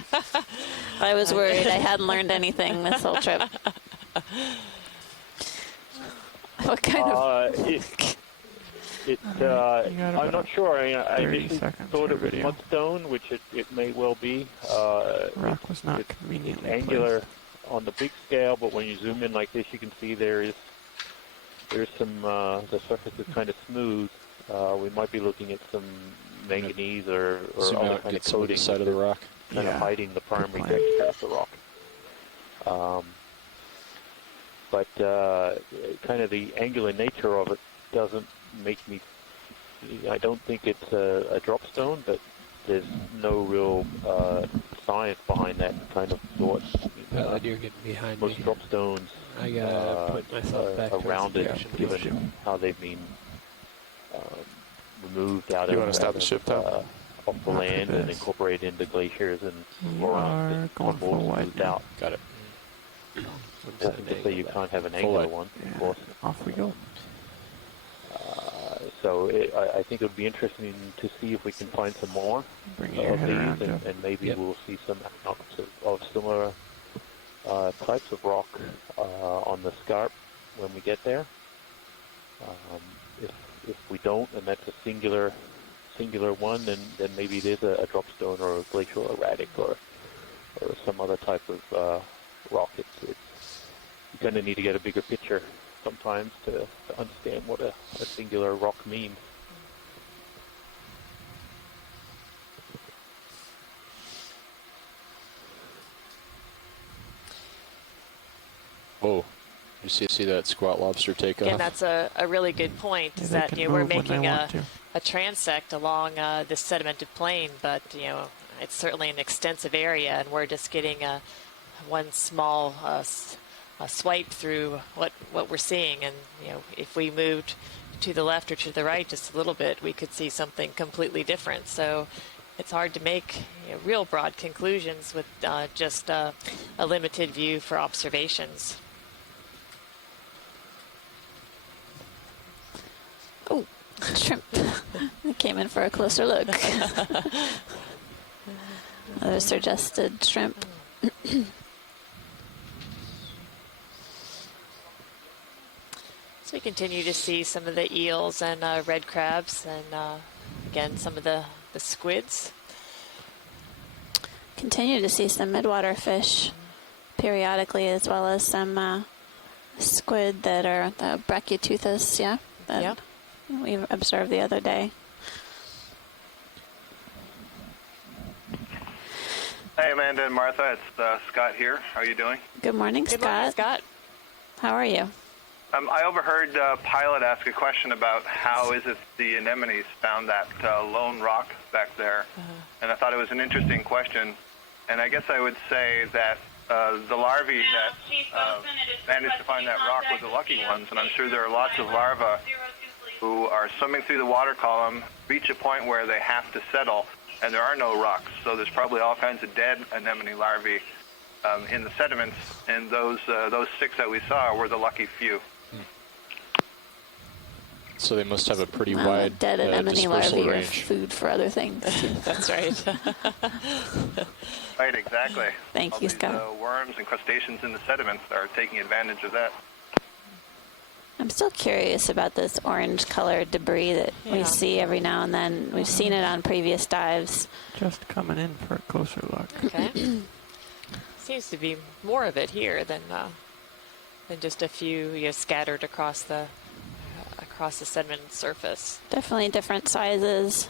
I was worried I hadn't learned anything this whole trip. What kind of... I'm not sure. I 30 initially seconds thought for it was video. mudstone, which it may well be. Rock was not It's conveniently angular placed. on the big scale, but when you zoom in like this, you can see there's some the surface is kind of smooth. We might be looking at some manganese or Zoom other out, kind get of some of the coating side of the rock. kind of Yeah. hiding the primary plan. texture of the rock. But kind of the angular nature of it doesn't make me. I don't think it's a drop stone, but there's no real science behind that kind of thought. You're getting behind Most me. drop stones I gotta put myself back are towards the rounded, direction of given the ship. how they've been removed out You of, wanna stop the ship, Tom? off the Not for land and this. incorporated into glaciers and We moraines are and going tumbles full wide moved now. out. Got it. Doesn't to say you can't have an Full angular wide. one, Yeah. of course. Off we go. So I think it would be interesting to see if we can find some more Bring your of head these, around, Joe. and maybe Yep. we'll see some outcomes of similar types of rock on the scarp when we get there. If we don't, and that's a singular one, then maybe it is a drop stone or a glacial erratic or some other type of rock. It's you kind of need to get a bigger picture sometimes to understand what a singular rock means. Whoa. You see that squat lobster take Again, off? that's a really good point. Yeah, Is they that can we're move when they making want to. a transect along this sedimented plain, but it's certainly an extensive area, and we're just getting one small swipe through what we're seeing. And if we moved to the left or to the right just a little bit, we could see something completely different. So it's hard to make real broad conclusions with just a limited view for observations. Oh, shrimp. I came in for a closer look. Another suggested shrimp. So we continue to see some of the eels and red crabs, and again some of the squids. Continue to see some midwater fish periodically, as well as some squid that are the brachyteuthis, that we observed the other day. Hey, Amanda and Martha, it's Scott here. How are you doing? Good morning, Scott. Good morning, Scott. How are you? I overheard Pilot ask a question about how is it the anemones found that lone rock back there, and I thought it was an interesting question. And I guess I would say that the larvae that managed to find that rock were the lucky ones, and I'm sure there are lots of larvae who are swimming through the water column, reach a point where they have to settle, and there are no rocks. So there's probably all kinds of dead anemone larvae in the sediments, and those 6 that we saw were the lucky few. So they must have a pretty Well, wide dead anemone dispersal larvae are range. food for other things. That's right. Right, exactly. Thank all you, these, Scott. Worms and crustaceans in the sediments are taking advantage of that. I'm still curious about this orange-colored debris that we see every now and then. We've seen it on previous dives. Just coming in for a closer look. Okay. Seems to be more of it here than just a few scattered across the sediment surface. Definitely different sizes.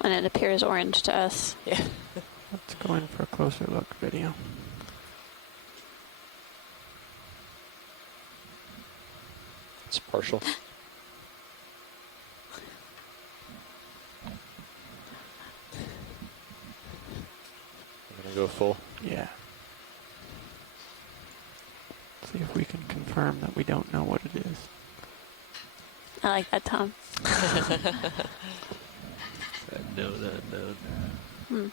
And it appears orange to us. Yeah. Let's go in for a closer look video. It's partial. I'm gonna go full. Yeah. See if we can confirm that we don't know what it is. I like that, Tom. Unknown. Hmm.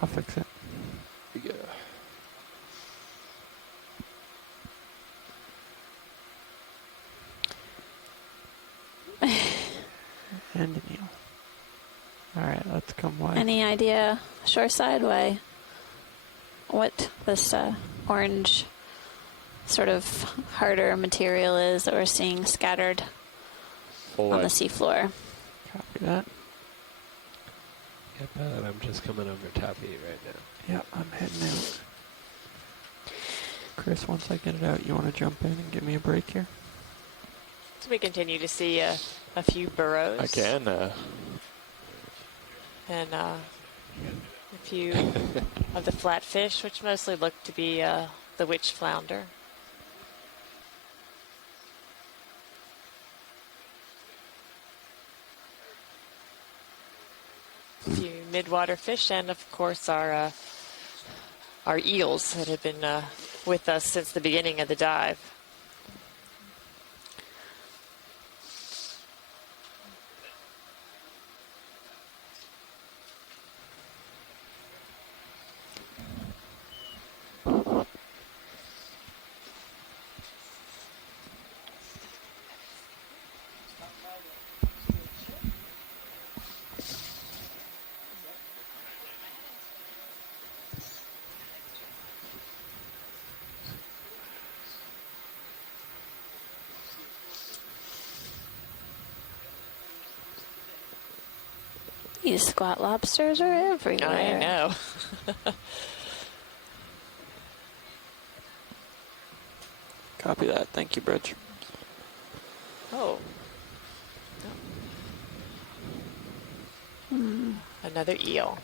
I'll fix it. Yeah. And an eel. Alright, let's come wide. Any idea, shoreside way, what this orange sort of harder material is that we're seeing scattered Full on the wide. seafloor? Copy that. Yeah, Pilot, I'm just coming over top of you right now. Yep, I'm heading out. Chris, once I get it out, you want to jump in and give me a break here? So we continue to see a few burrows. I can. And a few of the flatfish, which mostly look to be the witch flounder. A few midwater fish, and of course our eels that have been with us since the beginning of the dive. These squat lobsters are everywhere. I know. Copy that. Thank you, Bridge. Oh. Another eel.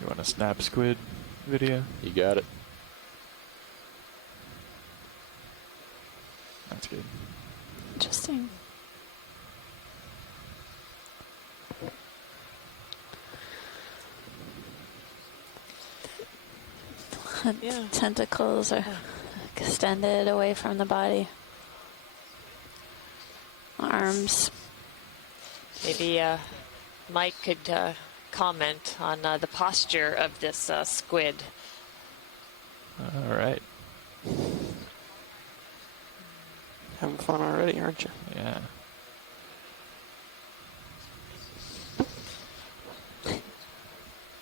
You want a snap squid video? You got it. That's good. Interesting. Yeah. Tentacles are extended away from the body. Arms. Maybe Mike could comment on the posture of this squid. All right. Having fun already, aren't you? Yeah.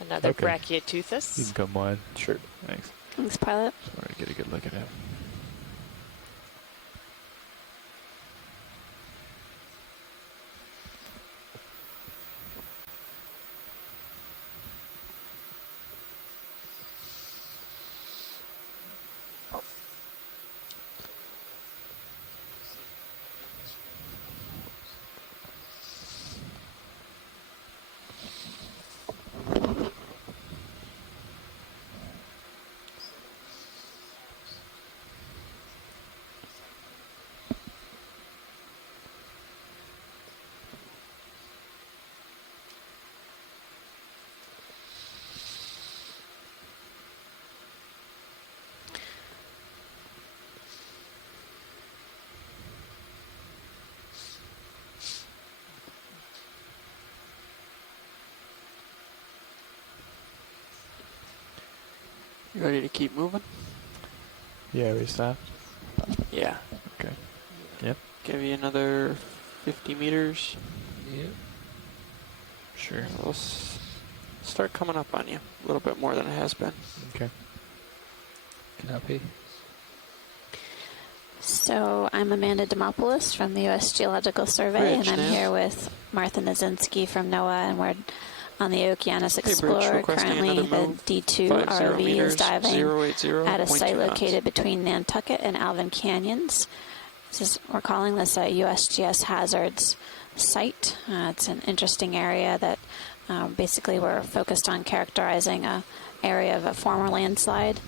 Another Okay. You Brachiotuthus. can come wide. Sure. Thanks. Thanks, pilot. Just wanted to get a good look at him. You ready to keep moving? Yeah, we stopped. Yeah. Okay. Yep. Give you another 50 meters. Yep. Sure. We'll start coming up on you a little bit more than it has been. Okay. Copy. So I'm Amanda Demopoulos from the U.S. Geological Survey, Bridge, and I'm Nav. here with Martha Nazinski from NOAA, and we're on the Okeanos Hey, Bridge, Explorer. requesting Currently, another the move. D2 50 ROV meters, is diving 080, at a site 0.2 knots. located between Nantucket and Alvin Canyons. We're calling this a USGS hazards site. It's an interesting area that basically we're focused on characterizing a area of a former landslide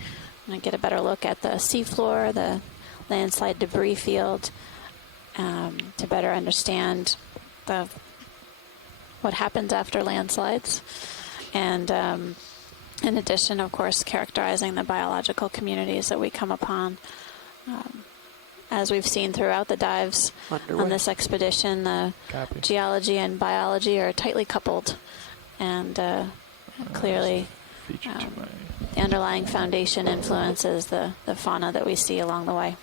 and get a better look at the seafloor, the landslide debris field, to better understand what happens after landslides. And in addition, of course, characterizing the biological communities that we come upon. As we've seen throughout the dives on this expedition, the Copy. geology and biology are tightly coupled, and clearly Feature to my. the underlying foundation influences the fauna that we see along the way.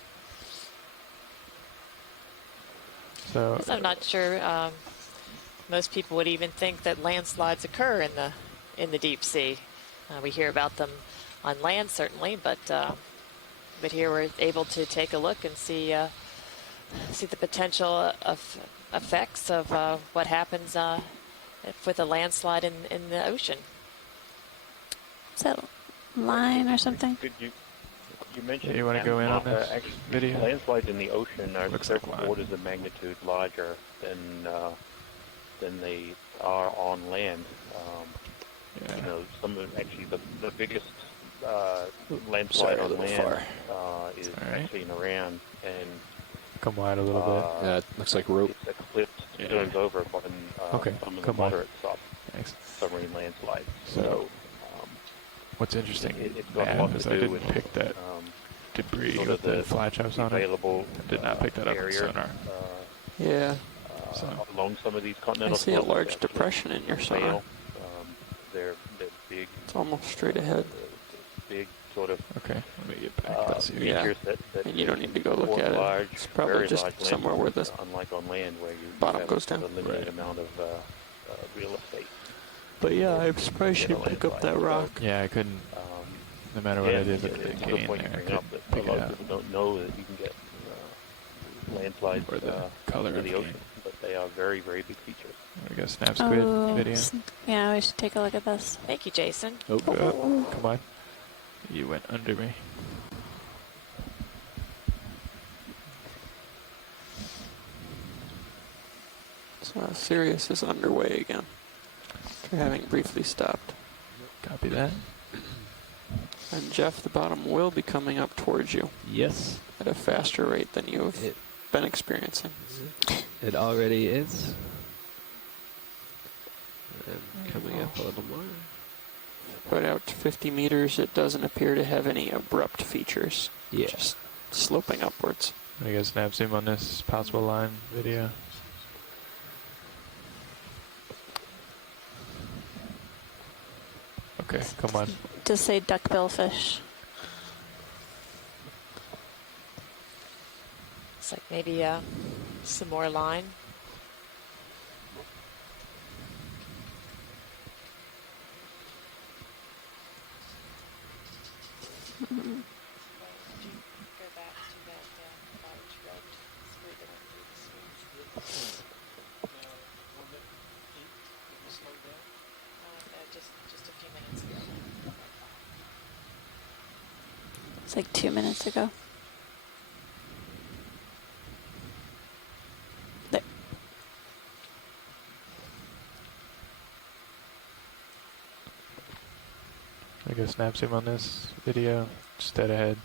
So. I'm not sure most people would even think that landslides occur in the deep sea. We hear about them on land, certainly, but here we're able to take a look and see the potential of effects of what happens with a landslide in the ocean. Is that line or something? You mentioned You want to go in on this video? Landslides in the ocean are Looks several like orders of magnitude larger than they are on land. Yeah. You know, some of actually the biggest landslide on land is actually in Iran, and Come wide a little bit. Yeah, it looks like rope. It's eclipsed, goes over on Okay, some of the come on. moderate Thanks. submarine landslides. So, what's interesting, it's got a lot is to I do didn't with pick that debris sort with of the fly traps on it. available I did not pick that up in barrier, sonar. Yeah. along some of these I continental see a slopes, large actually. depression in your sonar. Fail. They're big. It's almost straight ahead. Big sort of. Okay, let me get back. Let's see. Yeah. features that And you don't need to go look at it. large, It's probably very just large somewhere where the landslides, unlike on land where you bottom have goes down. a limited Right. amount of real estate. But yeah, I'm surprised you didn't pick up that rock. Yeah, I couldn't. No matter what I did with the another gain point there, you I bring up couldn't that pick a it lot of out. people don't know that you can get landslides Or the color in of the the ocean. gain. But very, very big features. We got snap squid video. Yeah, we should take a look at this. Thank you, Jason. Oh, come on. You went under me. So Sirius is underway again, after having briefly stopped. Copy that. And Jeff, the bottom will be coming up towards you. Yes. At a faster rate than you've been experiencing. It already is. And coming up a little more. But out to 50 meters, it doesn't appear to have any abrupt features. Yeah. Just sloping upwards. I guess snap zoom on this possible line video. Okay, come on. Just say duckbill fish. It's like maybe some more line. Just a few minutes ago. It's like 2 minutes ago. There. I guess snap zoom on this video. Just dead ahead.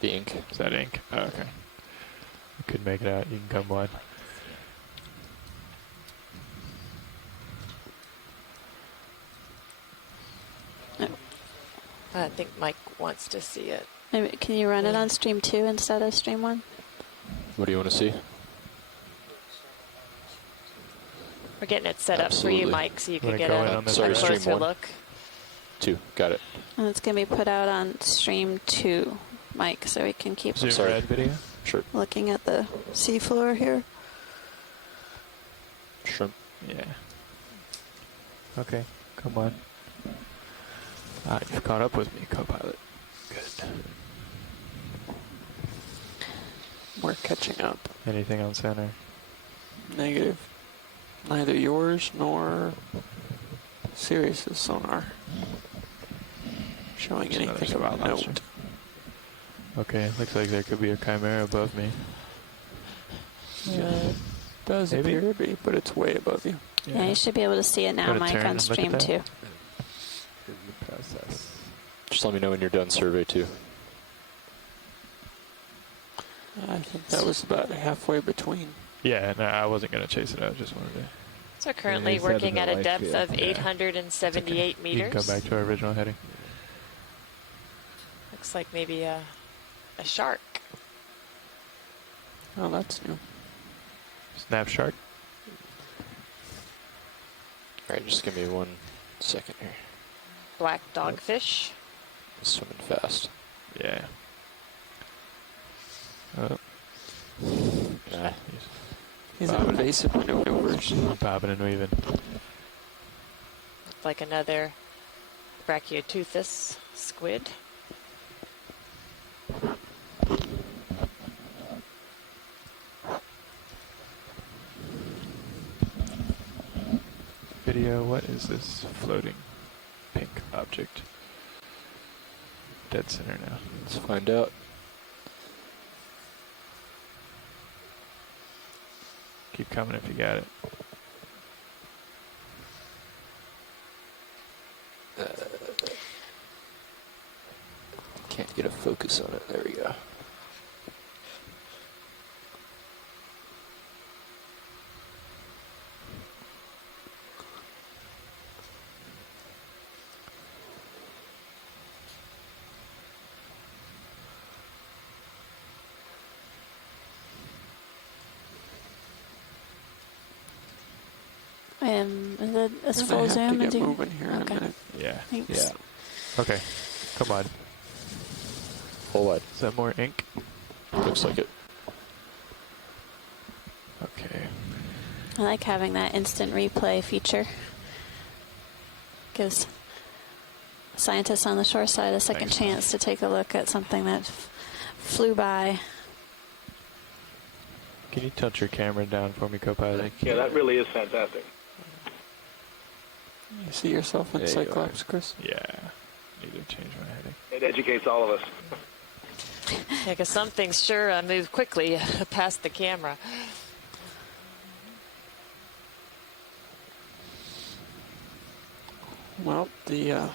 The ink. Is that ink? Oh, okay. I couldn't make it out. You can come wide. I think Mike wants to see it. Maybe, can you run it on stream 2 instead of stream 1? What do you want to see? We're getting it set up for you, Mike, so you can get a closer look. 2, got it. And it's going to be put out on stream 2, Mike, so we can keep red video? Sure. looking at the seafloor here. Shrimp. Yeah. Okay, come on. Ah, you've caught up with me, co-pilot. Good. We're catching up. Anything on center? Negative. Neither yours nor Sirius's sonar showing There's another anything about spot monster. note. Okay, looks like there could be a chimera above me. It does appear to be, but it's way above you. Yeah, you should be able to see it now, Gonna Mike, turn on and look at stream that. 2. Process. Just let me know when you're done survey 2. I think that was about halfway between. Yeah, no, I wasn't going to chase it out. Just wanted to... So currently working at a depth of 878 meters. You can go back to our original heading. Looks like maybe a shark. Oh, that's new. Snap shark. Alright, just give me 1 second here. Black dogfish. Swimming fast. Yeah. Oh. Ah. He's an evasive maneuvers. Bobbing and weaving. Like another Brachyteuthis squid. Video, what is this floating pink object? Dead center now. Let's find out. Keep coming if you got it. Can't get a focus on it. There we go. Is it a full have zoom? to get moving here in a minute. Yeah. Thanks. Yeah. Okay. Come on. Whole wide. Is that more ink? Looks like it. Okay. I like having that instant replay feature. Gives scientists on the shore side a second chance to take a look at something that flew by. Can you tilt your camera down for me, co-pilot? Yeah, that really is fantastic. You see yourself in Cyclops, Chris? Yeah. Need to change my heading. It educates all of us. Yeah, because some things sure move quickly past the camera. Well, the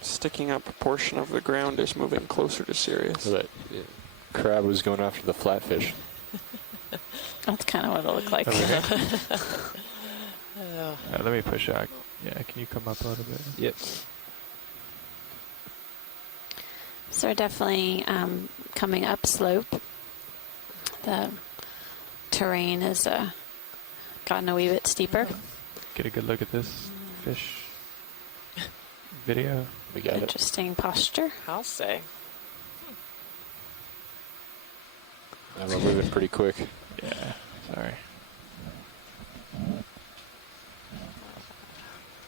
sticking up portion of the ground is moving closer to Sirius. So that crab was going after the flatfish. That's kind of what it looked like. Let me push out. Yeah, can you come up a little bit? Yep. So we're definitely coming up slope. The terrain has gotten a wee bit steeper. Get a good look at this fish video. We got it. Interesting posture. I'll say. I'm moving pretty quick. Yeah, sorry.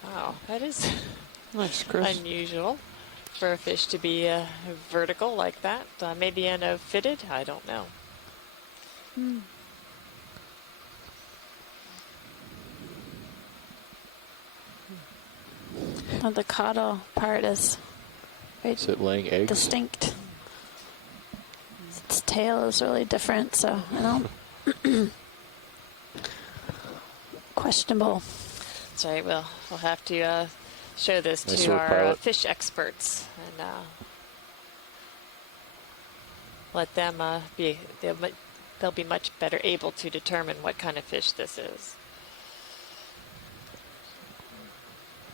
Wow, that is Nice, Chris. unusual for a fish to be vertical like that. Maybe in a fitted, I don't know. Well, the caudal part is very Is it laying eggs? distinct. Its tail is really different, so I don't. Questionable. That's right. We'll have to show this Nice to work, our pilot. fish experts and let them be. They'll be much better able to determine what kind of fish this is.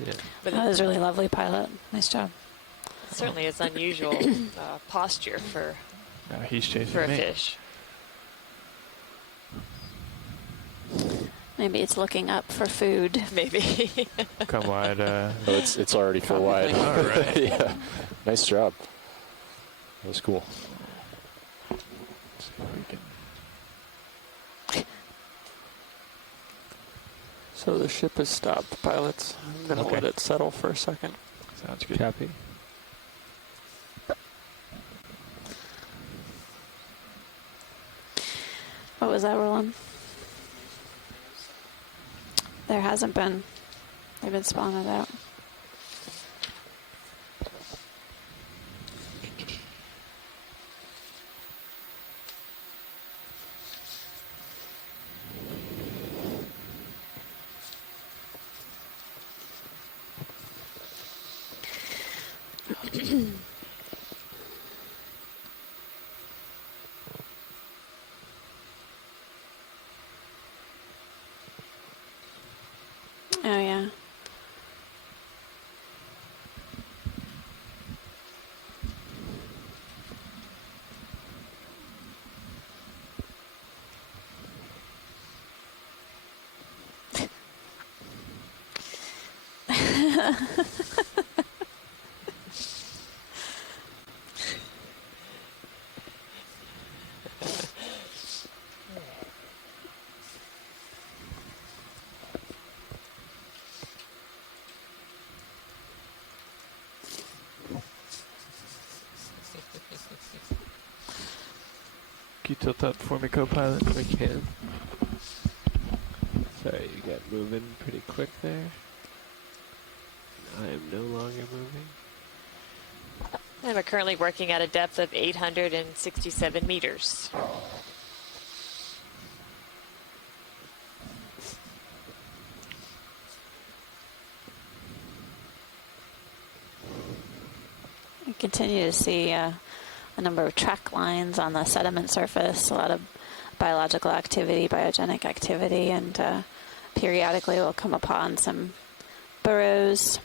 Yeah. But That was really lovely, pilot. Nice job. it certainly is unusual posture for No, he's chasing a me. fish. Maybe it's looking up for food. Maybe. Come wide. Oh, it's already full wide. All right. Yeah. Nice job. That was cool. Let's see if we can. So the ship has stopped, pilots. I'm going to Okay. let it settle for a second. Sounds good. Copy. What was that, Roland? There hasn't been. They've been spawning it out. Oh, yeah. Can you tilt up for me, co-pilot? We can. Sorry, you got moving pretty quick there. I am no longer moving. And we're currently working at a depth of 867 meters. We continue to see a number of track lines on the sediment surface, a lot of biological activity, biogenic activity, and periodically we'll come upon some burrows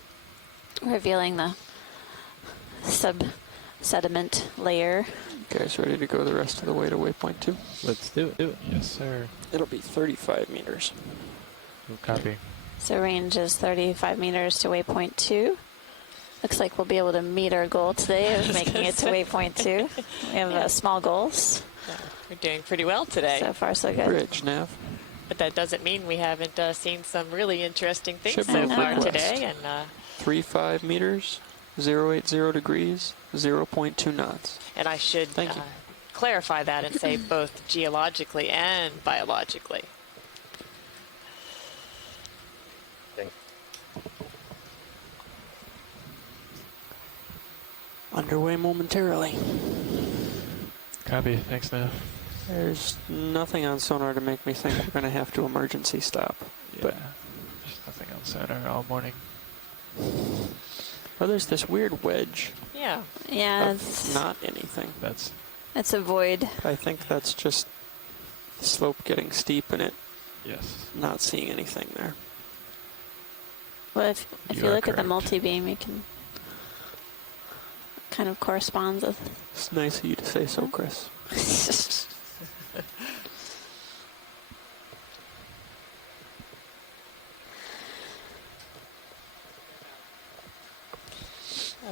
revealing the sub-sediment layer. You guys ready to go the rest of the way to waypoint 2? Let's do it. Yes, sir. It'll be 35 meters. Copy. So range is 35 meters to waypoint 2. Looks like we'll be able to meet our goal today of making it to waypoint 2. We have small goals. Yeah, we're doing pretty well today. So far, so good. Bridge, nav. But that doesn't mean we haven't seen some really interesting things Ship so move far west. today. And 35 meters, 080 degrees, 0.2 knots. and I should Thank you. clarify that and say both geologically and biologically. Thanks. Underway momentarily. Copy. Thanks, Nav. There's nothing on sonar to make me think we're going to have to emergency stop. Yeah. But There's nothing on sonar all morning. oh, there's this weird wedge. Yeah. Yeah, Of not anything. it's a void. I think that's just the slope getting steep and it Yes. not seeing anything there. Well, if You you are look at the correct. multi-beam, you can kind of corresponds with. It's nice of you to say so, Chris.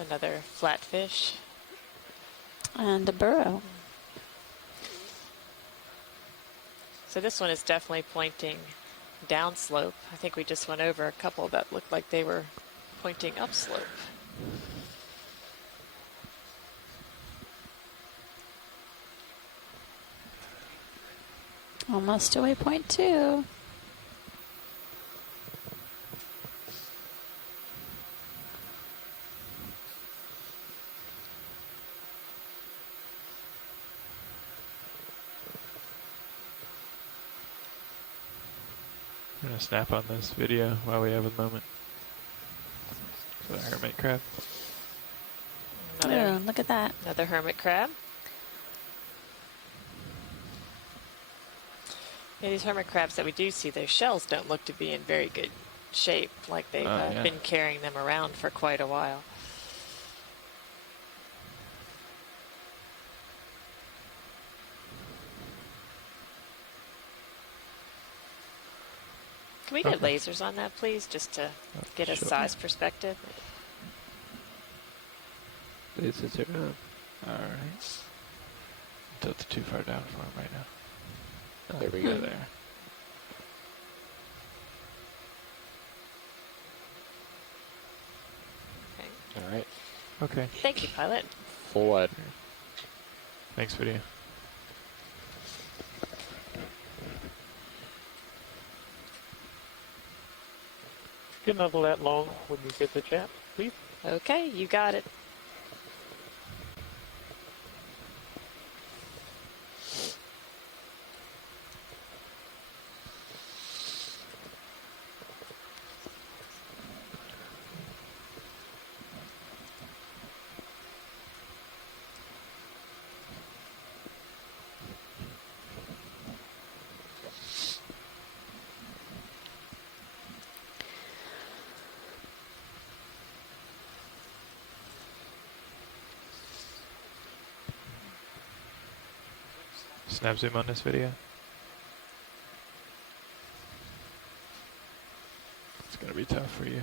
Another flatfish. And a burrow. So this one is definitely pointing downslope. I think we just went over a couple that looked like they were pointing upslope. Almost to waypoint 2. I'm gonna snap on this video while we have a moment. For the hermit crab. Oh, look at that. Another hermit crab. Yeah, these hermit crabs that we do see, their shells don't look to be in very good shape, like they've yeah. been carrying them around for quite a while. Can we get Okay. lasers on that, please, just to get a sure. size perspective? This is around. Alright. Tilted too far down for him right now. There we Go go. there. Okay. All right. Okay. Thank you, pilot. Full wide. Thanks, video. Get another that long when you get the chance, please. Okay, you got it. Snap zoom on this video. It's gonna be tough for you.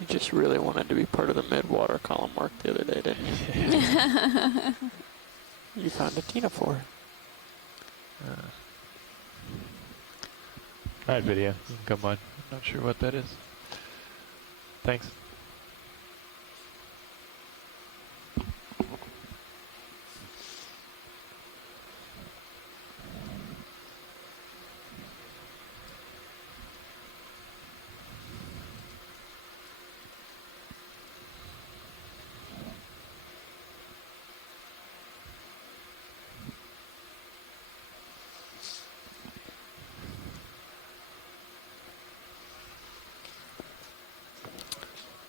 You just really wanted to be part of the mid-water column work the other day, didn't you? You found a ctenophore. Alright, video. You can come on. I'm not sure what that is. Thanks.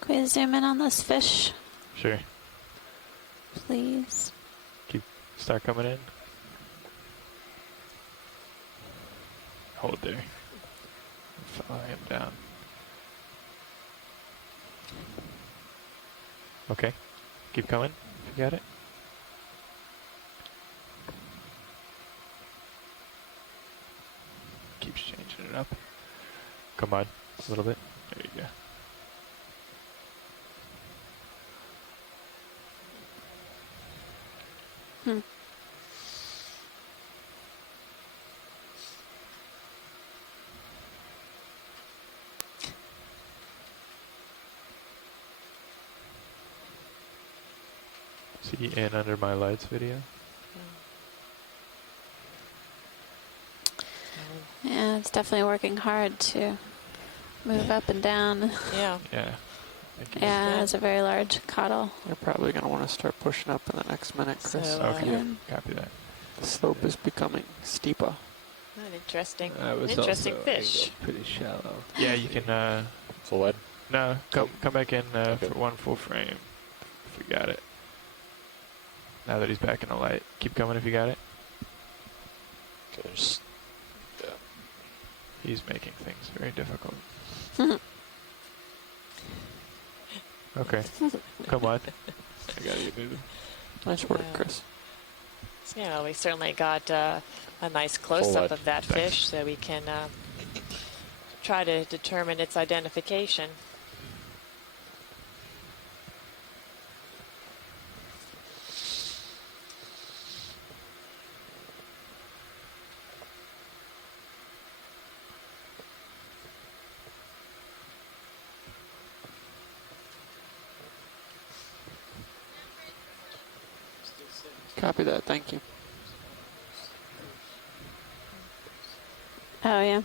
Can we zoom in on this fish, Sure. please? Start coming in. Hold there. Follow him down. Okay. Keep coming. If you got it. Keeps changing it up. Come on. A little bit. There you go. Hmm. See in under my lights video? Yeah, it's definitely working hard to move up and down. Yeah. Yeah. Yeah, it's a very large caudal. You're probably going to want to start pushing up in the next minute, Chris. So, Okay, yeah. copy that. The slope is becoming steeper. An interesting, That was interesting also fish. angled pretty shallow. Yeah, you can, Full lead? no, come back in Okay. for one full frame if you got it. Now that he's back in the light. Keep coming if you got it. Okay, just, yeah. He's making things very difficult. Okay, come on. I gotta get moving. Nice work, Chris. So, yeah, we certainly got a nice close-up of that Thanks. fish, so we can try to determine its identification. Copy that. Thank you. Oh, yeah.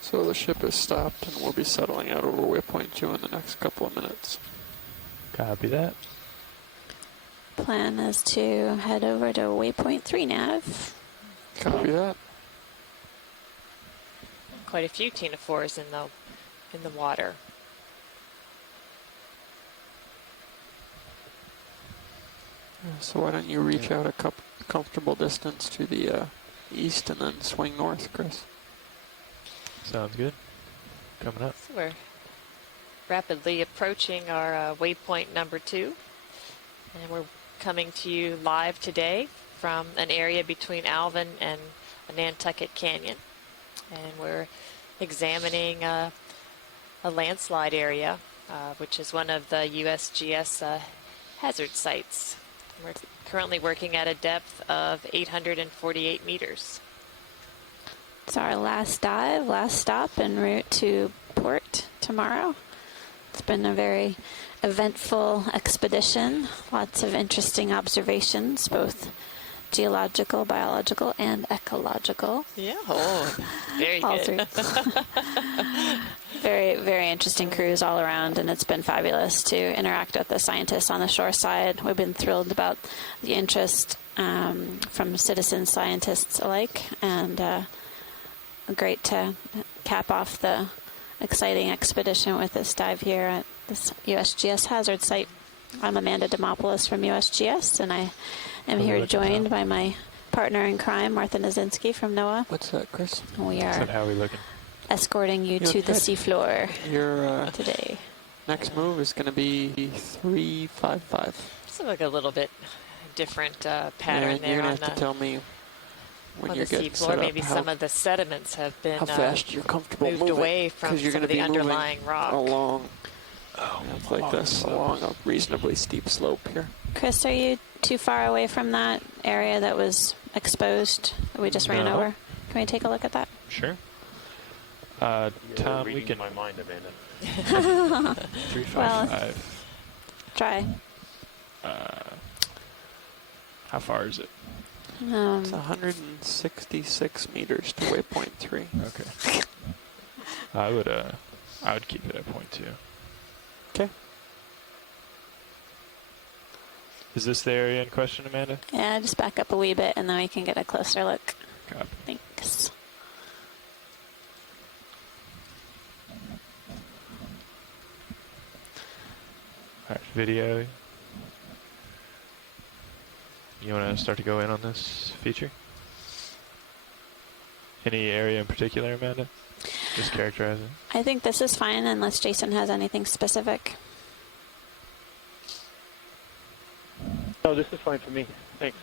So the ship has stopped and we'll be settling out over waypoint 2 in the next couple of minutes. Copy that. Plan is to head over to waypoint 3 nav. Copy that. Quite a few ctenophores in the water. So why don't you reach out a comfortable distance to the east and then swing north, Chris? Sounds good. Coming up. So we're rapidly approaching our waypoint number 2, and we're coming to you live today from an area between Alvin and Nantucket Canyon, and we're examining a landslide area, which is one of the USGS hazard sites. We're currently working at a depth of 848 meters. It's our last dive, last stop en route to port tomorrow. It's been a very eventful expedition. Lots of interesting observations, both geological, biological, and ecological. Yeah, oh, very All good. Very, very interesting cruise all around, and it's been fabulous to interact with the scientists on the shore side. We've been thrilled about the interest from citizen scientists alike, and great to cap off the exciting expedition with this dive here at this USGS hazard site. I'm Amanda Demopoulos from USGS, and I am here joined by my partner in crime, Martha Nazinski from NOAA. What's that, Chris? We Said are how we looking? escorting you to the seafloor Your today. next move is going to be 355. So like a little bit different pattern and there you're on going to have to tell me when on you the get seafloor. set up Maybe how, some of the sediments have been how fast you're comfortable moved moving, away from 'cause you're some gonna of the be moving underlying rock. along like this, along a reasonably steep slope here. Chris, are you too far away from that area that was exposed that we just ran No. over? Can we take a look at that? Sure. You're Tom, we reading can my mind, Amanda. 355. Try. How far is it? It's 166 meters to waypoint 3. Okay. I would keep it at 0.2. Okay. Is this the area in question, Amanda? Yeah, just back up a wee bit and then we can get a closer look. Copy. Thanks. Alright, video. You want to start to go in on this feature? Any area in particular, Amanda? Just characterize it. I think this is fine unless Jason has anything specific. No, this is fine for me. Thanks.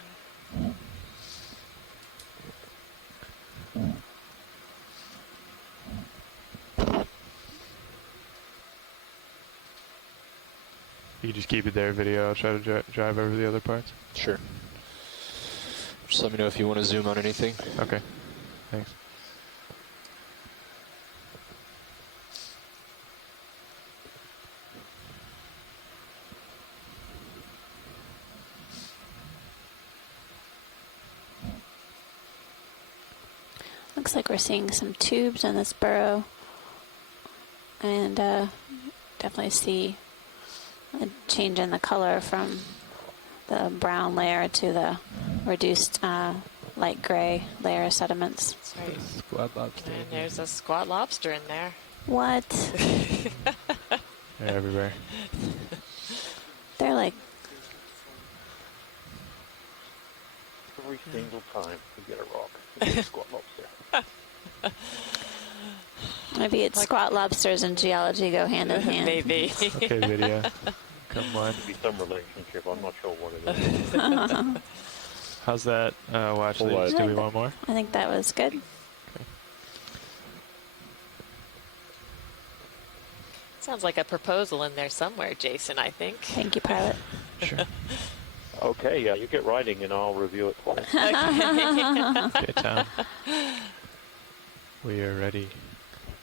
You can just keep it there, video. I'll try to drive over the other parts. Sure. Just let me know if you want to zoom on anything. Okay. Thanks. Looks like we're seeing some tubes in this burrow. And definitely see a change in the color from the brown layer to the reduced light gray layer of sediments. That's right. Squad lobster. And there's a squat lobster in there. What? They're everywhere. They're like, Every single time we get a rock, we get a squat lobster. maybe it's squat lobsters and geology go hand in hand. Maybe. Okay, video. Come on. Could be some relationship. I'm not sure what it is. How's that watch Full leads? wide. Do we want more? I think that was good. Sounds like a proposal in there somewhere, Jason, I think. Thank you, pilot. Sure. Okay, yeah, you get writing and I'll review it for you. Okay, Tom. We are ready.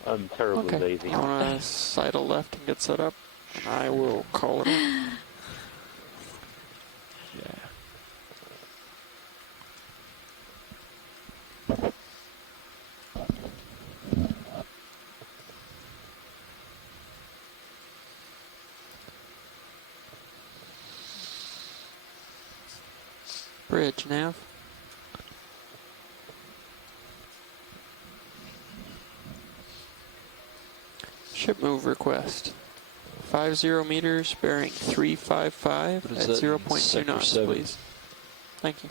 I'm terribly Okay. lazy. I want to sidle left and get set up. I will call it in. Yeah. Bridge, nav. Ship move request. 50 meters, bearing 355 What at is that in 0.2 sector knots, 7? please. Thank you.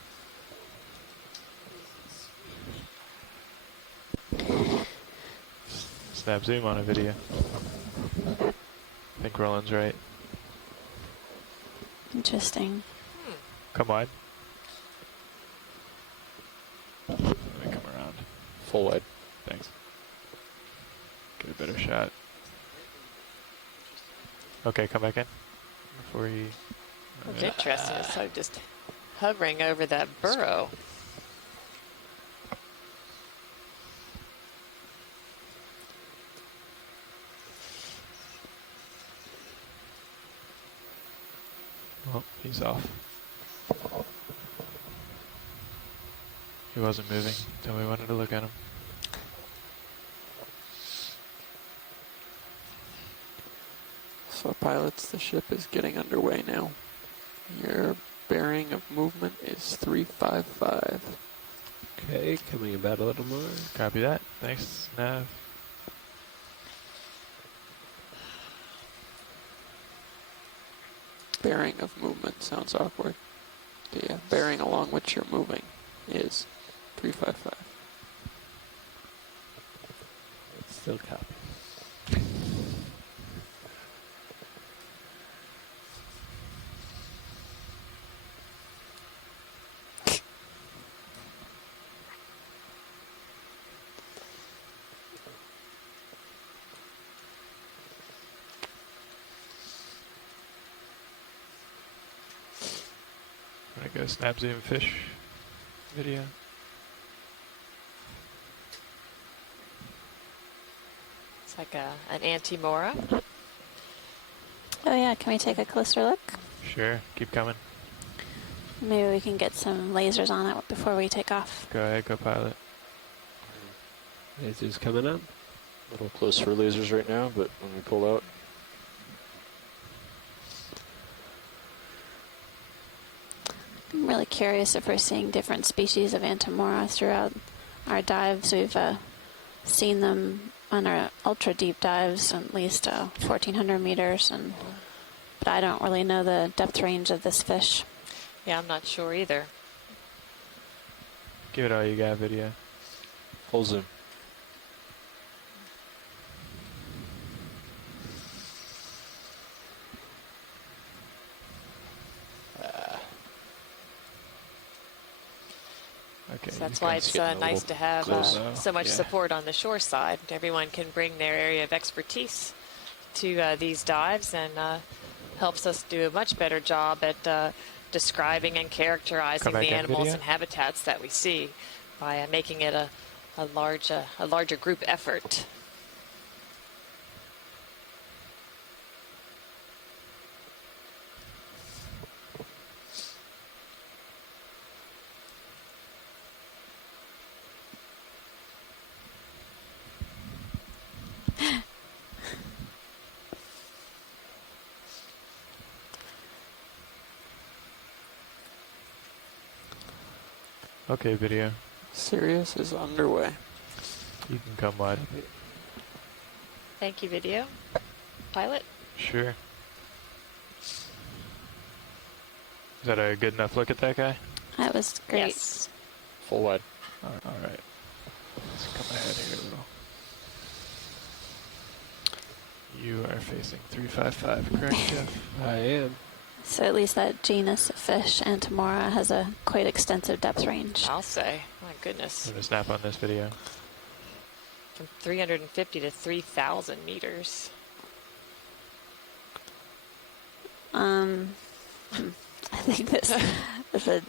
Snap zoom on a video. I think Roland's right. Interesting. Come wide. Let me come around. Full wide. Thanks. Get a better shot. Okay, come back in. Before he... It's interesting. It's sort of just hovering over that burrow. Oh, he's off. He wasn't moving until we wanted to look at him. So pilots, the ship is getting underway now. Your bearing of movement is 355. Okay, coming about a little more. Copy that. Thanks, Nav. Bearing of movement sounds awkward. Yeah, bearing along which you're moving is 355. Still copy. I'm gonna go snap zoom fish video. It's like an anti-mora. Oh yeah, can we take a closer look? Sure, keep coming. Maybe we can get some lasers on it before we take off. Go ahead, go pilot. Lasers coming up. A little close for lasers right now, but when we pull out, I'm really curious if we're seeing different species of Antimora throughout our dives. We've seen them on our ultra deep dives, at least 1,400 meters, but I don't really know the depth range of this fish. Yeah, I'm not sure either. Give it all you got, video. full zoom. Okay. So that's why it's nice to have so much support on the shore side. Everyone can bring their area of expertise to these dives, and helps us do a much better job at describing and characterizing the animals and habitats that we see by making it a larger group effort. Okay, video. Sirius is underway. You can come wide. Thank you, video. Pilot? Sure. Is that a good enough look at that guy? That was great. Yes. Full wide. All right. Let's come ahead here a little. You are facing 355, correct, Jeff? I am. So at least that genus of fish, Antimora, has a quite extensive depth range. I'll say. My goodness. I'm going to snap on this video. From 350 to 3,000 meters. I think this is a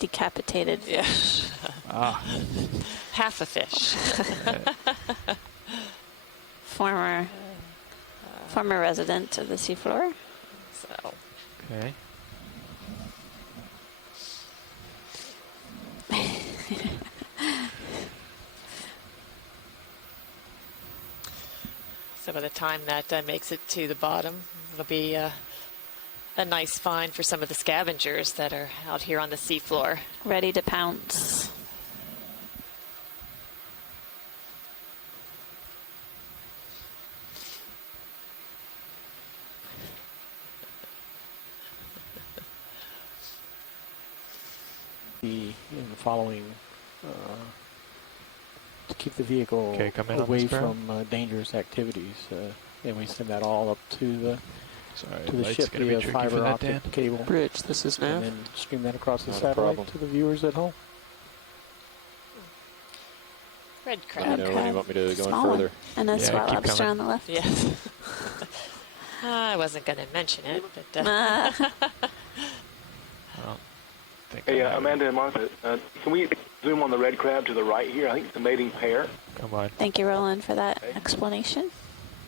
decapitated fish. Half a fish. Former resident of the seafloor. So. Okay. So by the time that makes it to the bottom, it'll be a nice find for some of the scavengers that are out here on the seafloor. Ready to pounce. The following to keep the vehicle away from dangerous activities, and we send that all up to the ship via fiber optic cable bridge. This is nav. And then stream that across the satellite to the viewers at home. Red crab. Let me know when you want me to go Small in further. And a swell lobster on the left. Yes. I wasn't going to mention it, but. Hey, Amanda and Martha, can we zoom on the red crab to the right here? I think it's a mating pair. Come on. Thank you, Roland, for that explanation.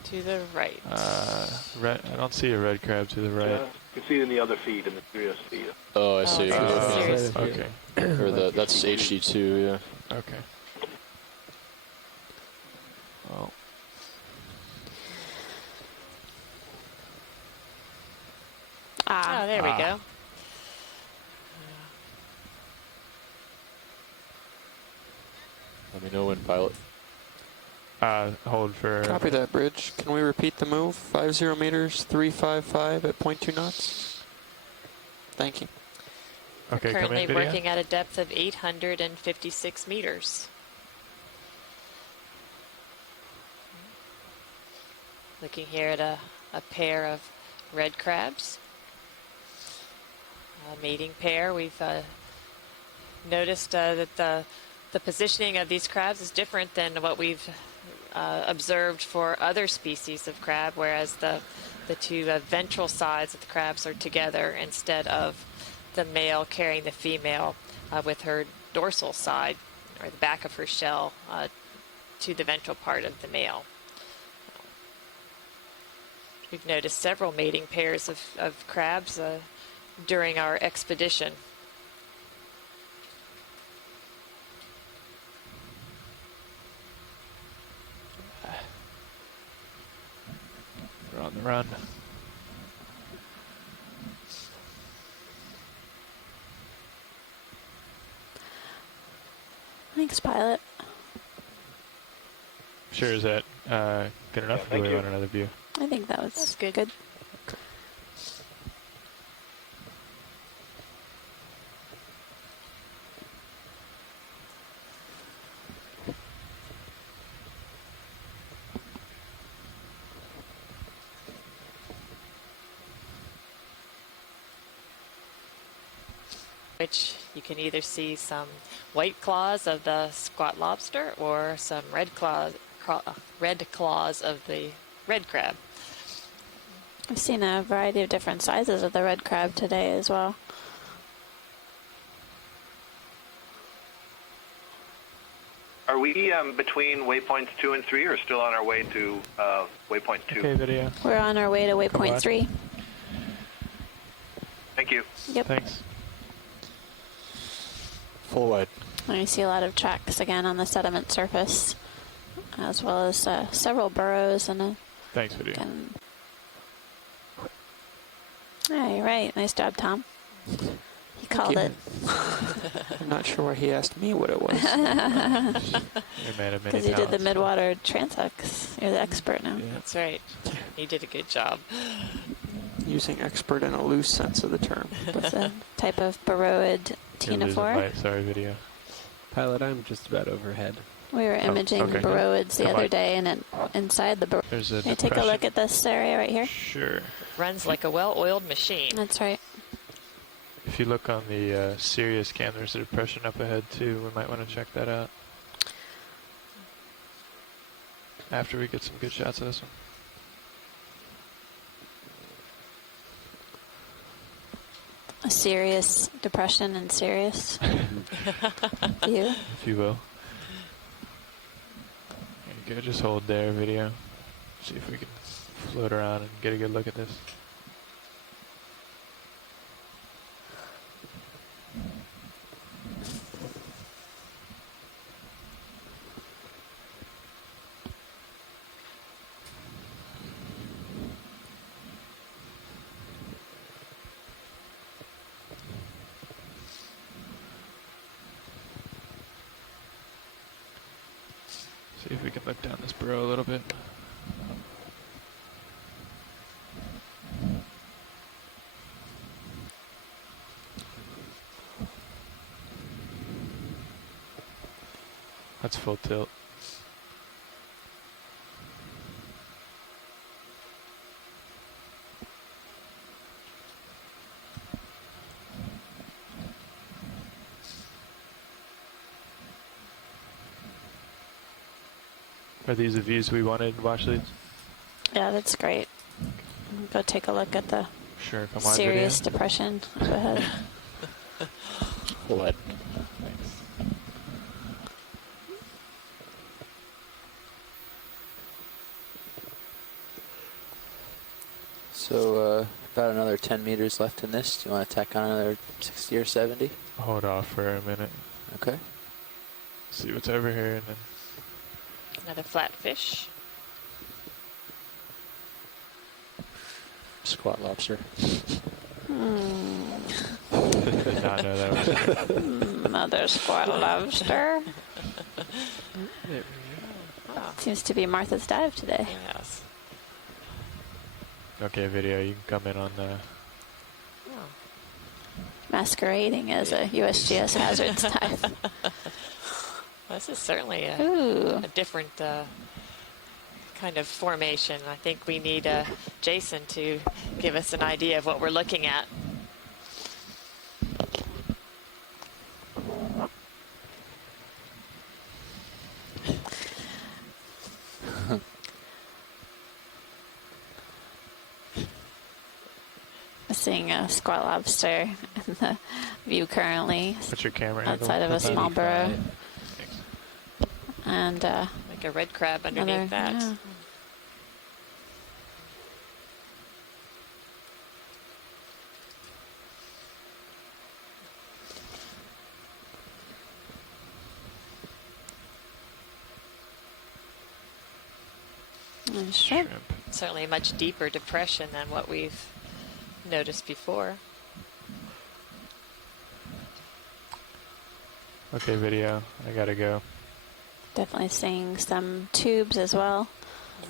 To the right. I don't see a red crab to the right. You can see it in the other feed, in the Sirius feed. Oh, I see. Okay. Or that's HD2, yeah. Okay. Well. Oh, there we go. Let me know when, pilot. Hold for... Copy that, bridge. Can we repeat the move? 50 meters, 355 at 0.2 knots. Thank you. Okay, We're currently come in, video. working at a depth of 856 meters. Looking here at a pair of red crabs. A mating pair. We've noticed that the positioning of these crabs is different than what we've observed for other species of crab, whereas the two ventral sides of the crabs are together instead of the male carrying the female with her dorsal side, or the back of her shell, to the ventral part of the male. We've noticed several mating pairs of crabs during our expedition. run. Thanks, pilot. Sure, is that good enough? Or do we want another view? I think that was good. Which you can either see some white claws of the squat lobster or some red claws of the red crab. I've seen a variety of different sizes of the red crab today as well. Are we between waypoints 2 and 3, or still on our way to waypoint 2? Okay, video. We're on our way to waypoint 3. Thank you. Yep. Thanks. Full wide. And you see a lot of tracks again on the sediment surface, as well as several burrows and a. Thanks, video. Yeah, you're right. Nice job, Tom. He called it. I'm not sure why he asked me what it was. Because you did the midwater transects. You're the expert now. Yeah. That's right. You did a good job. Using expert in a loose sense of the term. It's a type of burrowed ctenophore. Sorry, video. Pilot, I'm just about overhead. We were imaging burrowids the other day, and inside the burrow. Can you take a look at this area right here? Sure. Runs like a well-oiled machine. That's right. If you look on the Sirius cam, there's a depression up ahead too. We might want to check that out after we get some good shots of this one. A serious depression and serious view. If you will. There you go, just hold there, video. See if we can float around and get a good look at this. See if we can look down this burrow a little bit. That's full tilt. Are these the views we wanted, watch these? Yeah, that's great. Go take a look at the serious depression up ahead. What? So about another 10 meters left in this. Do you want to tack on another 60 or 70? Hold off for a minute. Okay. See what's over here and then. Another flatfish. Squat lobster. Did not know that was Another squat lobster. Seems to be Martha's dive today. Yes. Okay, video, you can come in on the... Masquerading as a USGS hazards dive. This is certainly a different kind of formation. I think we need Jason to give us an idea of what we're looking at. Seeing a squat lobster in the view currently. What's your camera outside of a small burrow. And like a red crab underneath that. Yeah. And shrimp. certainly a much deeper depression than what we've noticed before. Okay, video. I gotta go. Definitely seeing some tubes as well,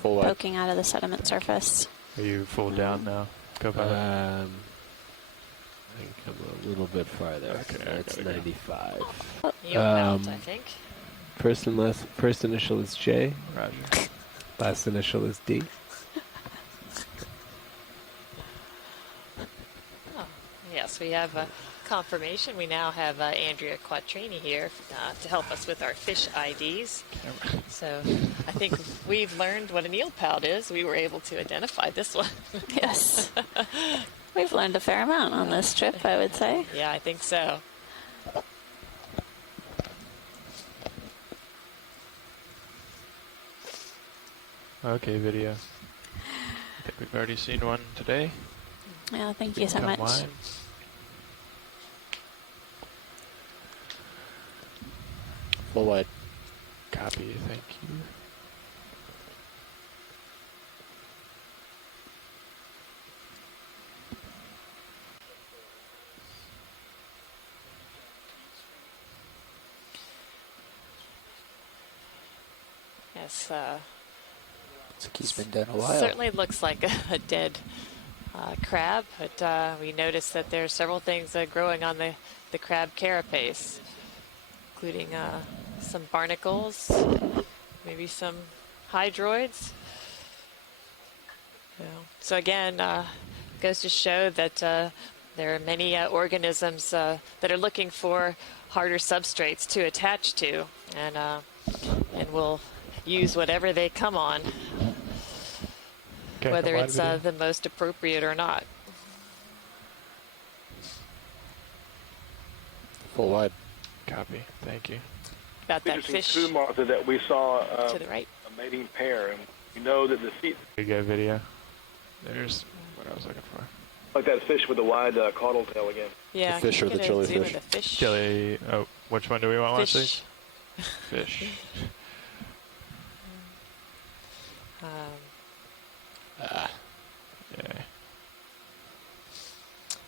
poking out of the sediment surface. Are you full down now? Go by. I think I'm a little bit farther. Okay, that's 95. You'll melt, I think. First initial is J. Roger. Last initial is D. Oh, yes, we have confirmation. We now have Andrea Quattrini here to help us with our fish IDs. So I think we've learned what an eel pout is. We were able to identify this one. Yes. We've learned a fair amount on this trip, I would say. Yeah, I think so. Okay, video. I think we've already seen one today. Yeah, thank you so much. Wine. Full wide. Copy, thank you. Yes, Looks like he's been dead a while. certainly looks like a dead crab, but we noticed that there are several things growing on the crab carapace, including some barnacles, maybe some hydroids. So again, goes to show that there are many organisms that are looking for harder substrates to attach to, and will use whatever they come on, Okay, whether it's the most appropriate or not. Full wide. Copy, thank you. About that Interesting fish too, Martha, that we saw to the right. a mating pair, and we know that the feet, Here you go, video. There's what I was looking for. like that fish with the wide caudal tail again. Yeah, The fish or the jellyfish? The fish. Jelly. Oh, which one do we want? Fish. Fish. Yeah.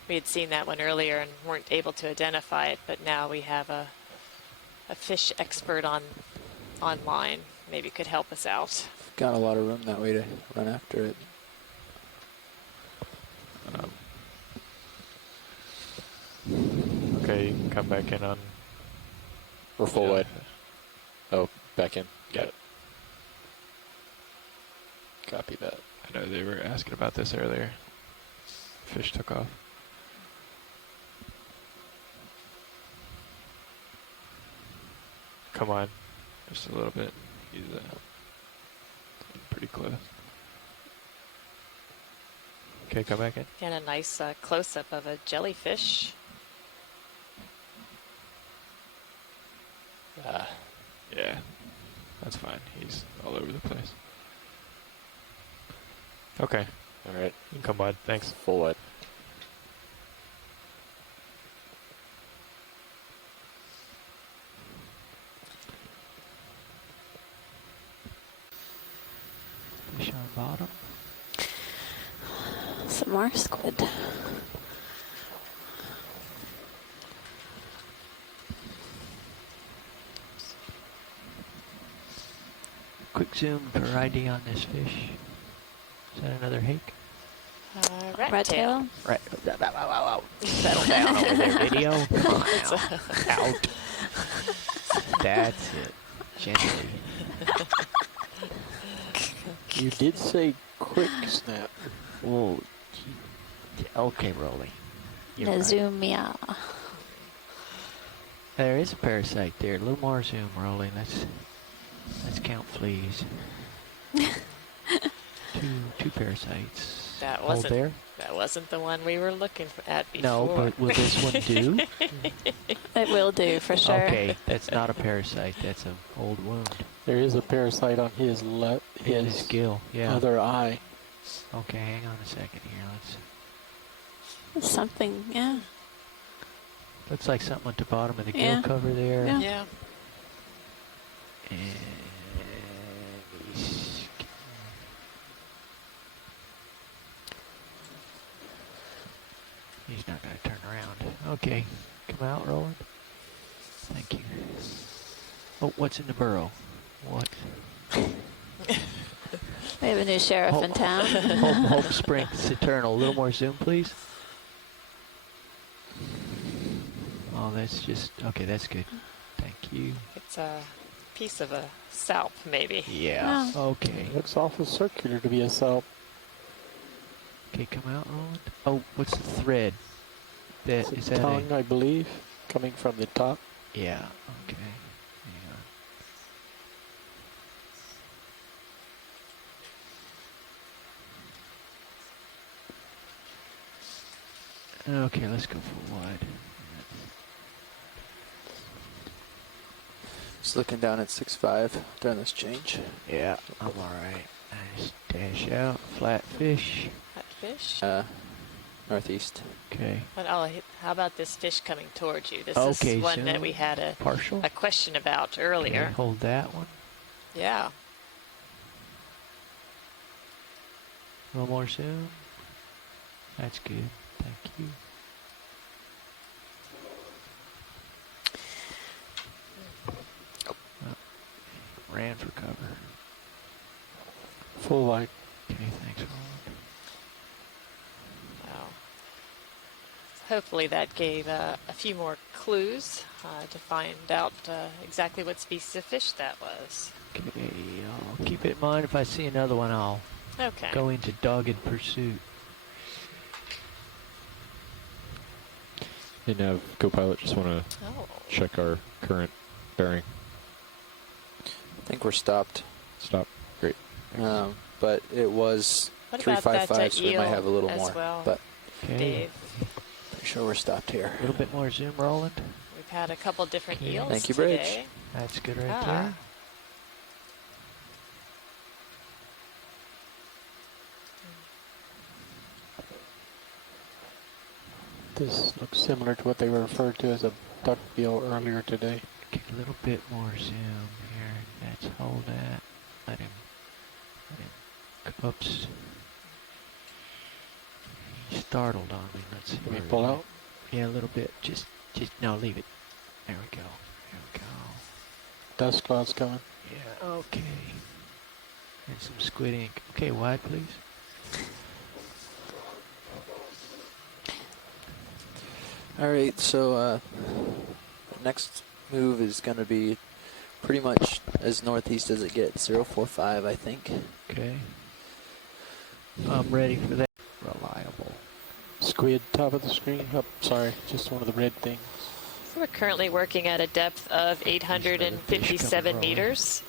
We had seen that one earlier and weren't able to identify it, but now we have a fish expert online. Maybe could help us out. Got a lot of room that way to run after it. Okay, you can come back in on. We're full wide. Oh, back in. Got it. Copy that. I know they were asking about this earlier. Fish took off. Come on, just a little bit. He's pretty close. Okay, come back in. And a nice close-up of a jellyfish. Yeah, that's fine. He's all over the place. Okay. All right. You can come on. Thanks. Full wide. Fish on bottom. Some more squid. Quick zoom for ID on this fish. Is that another hake? Rat tail. Right. Settle down over there, video. Come on now. Out. That's it. Gently. You did say quick snap. Oh, okay, Rolly. You're right. Nazumia. There is a parasite there. A little more zoom, Rolly. Let's count fleas. two parasites. That Hold wasn't there. That wasn't the one we were looking at before. No, but will this one do? It will do for sure. Okay, that's not a parasite. That's an old wound. There is a parasite on his His gill. Yeah. other eye. Okay, hang on a second here. Something, yeah. Looks like something at the bottom of the gill Yeah. cover there. Yeah. Yeah. And he's Okay, come out, Roland. Thank you. Oh, what's in the burrow? What? We have a new sheriff in town. Hope Springs Eternal. A little more zoom, please. Oh, that's just, okay, that's good. Thank you. It's a piece of a salp, maybe. Yeah, okay. Looks awful circular to be a salp. Okay, come out, Roland. Oh, what's the thread? That, is that tongue, I believe, coming from the top. Yeah, okay. Okay, let's go for wide. Just looking down at 6.5 during this change. Yeah, I'm alright. Nice dash out. Flat fish. Flat fish? Northeast. Okay. But how about this fish coming towards you? This okay, is one zoom. that we had a question about earlier. Okay, hold that one. Yeah. A little more zoom. That's good. Thank you. Oh, ran for cover. Full light. Okay, thanks, Roland. Wow. Hopefully that gave a few more clues to find out exactly what species of fish that was. Okay, I'll keep it in mind. If I see another one, I'll go into dogged pursuit. Hey Nav, co-pilot, just want to check our current bearing. I think we're stopped. Stop. Great. But it was What 355, so we might have a little as more. well, But Dave? pretty sure we're stopped here. A little bit more zoom, Roland. We've had a couple different eels Thank you, today. Bridge. That's good right there. This looks similar to what they referred to as a duckbill earlier today. Okay, a little bit more zoom here. Let's hold that. Let him. Oops. He startled on me. Let's see. Can we pull out? Yeah, a little bit. Just no, leave it. There we go. There we go. Dust clouds coming. Yeah. Okay. And some squid ink. Okay, wide, please. All right, so next move is going to be pretty much as northeast as it gets, 045, I think. Okay. I'm ready for that. Reliable. Squid, top of the screen. Oh, sorry, just one of the red things. So we're currently working at a depth of 857 meters.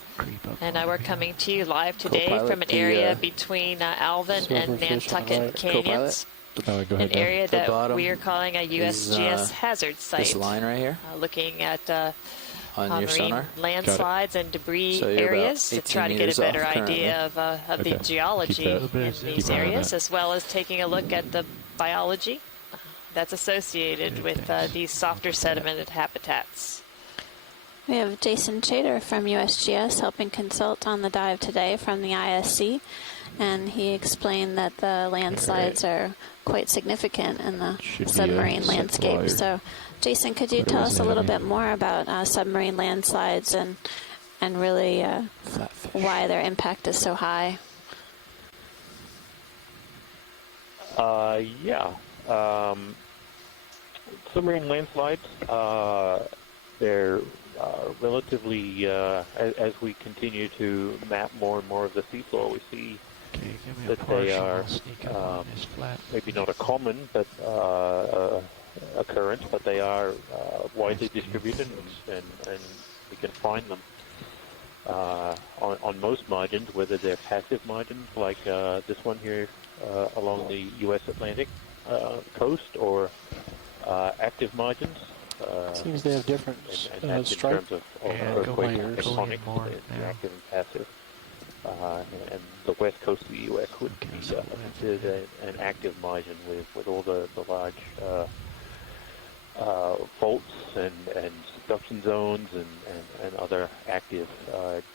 And we're coming to you live today from an area between Alvin and Nantucket Canyons. Go ahead, an area that bottom we are calling a USGS hazard site. This line right here. Looking at on your marine sonar? landslides and debris So you're areas to about try to 18 get a better meters off idea of the geology in these areas, as well as taking a look at the biology that's associated with these softer sedimented habitats. We have Jason Chater from USGS helping consult on the dive today from the ISC, and he explained that the landslides are quite significant in the submarine landscape. So, Jason, could you tell us a little bit more about submarine landslides and really why their impact is so high? Yeah. Submarine landslides, they're relatively, as we continue to map more and more of the seafloor, we see that they are maybe not a common but occurrence, but they are widely distributed, and we can find them on most margins, whether they're passive margins like this one here along the U.S. Atlantic coast, or active margins. Seems they have different stripes. In terms of earthquake tectonics, the active and passive. And the west coast of the U.S. would be considered an active margin with all the large faults and subduction zones and other active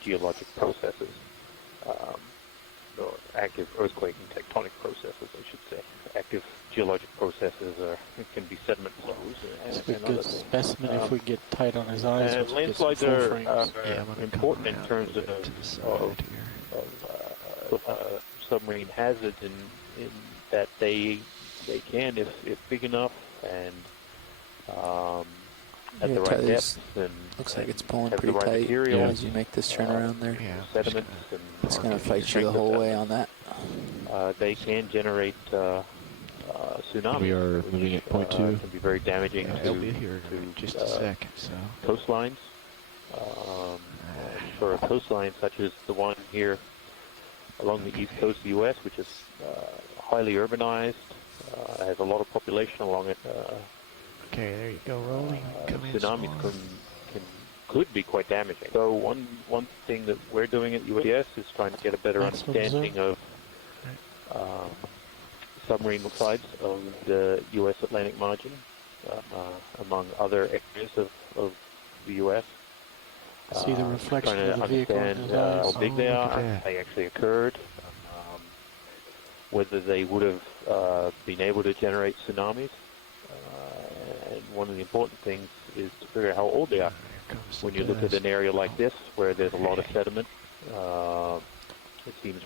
geologic processes. or active earthquake and tectonic processes, I should say. Active geologic processes can be sediment flows. It's a good specimen if we get tight on his eyes. And landslides are important in terms of submarine hazards in that they can, if big enough and at the right depth, and looks like it's pulling have pretty the right tight material, as you make this turnaround there. sediments, and It's going to fight you the whole way on that. they can generate tsunamis. We are moving at point 2. Can be very damaging to Just a sec. So coastlines. For a coastline such as the one here along the east coast of the U.S., which is highly urbanized, has a lot of population along it. okay, there you go, rolling. Tsunamis could be quite damaging. So one thing that we're doing at USGS is trying to get a better understanding of submarine sides of the U.S. Atlantic margin, among other areas of the U.S. See the reflection trying to of the vehicle in understand his eyes. how big they are, how they actually occurred, whether they would have been able to generate tsunamis. And one of the important things is to figure out how old they are. When you look at an area like this, where there's a lot of sediment, it seems,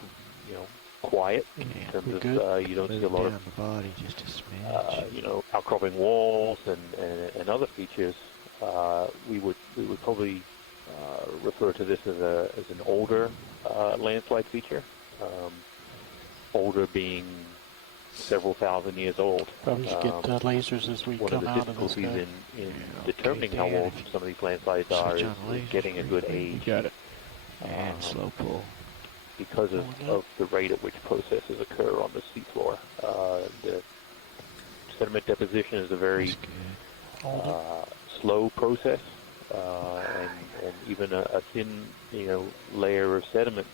quiet in terms of you don't see a lot of outcropping walls and other features. We would probably refer to this as an older landslide feature. Older being several thousand years old. Probably should get lasers as we come out of this. One of the difficulties in determining how old some of these landslides are is getting a good age. Got it. And slow pull. Because of the rate at which processes occur on the seafloor. The sediment deposition is a very slow process, and even a thin, layer of sediment,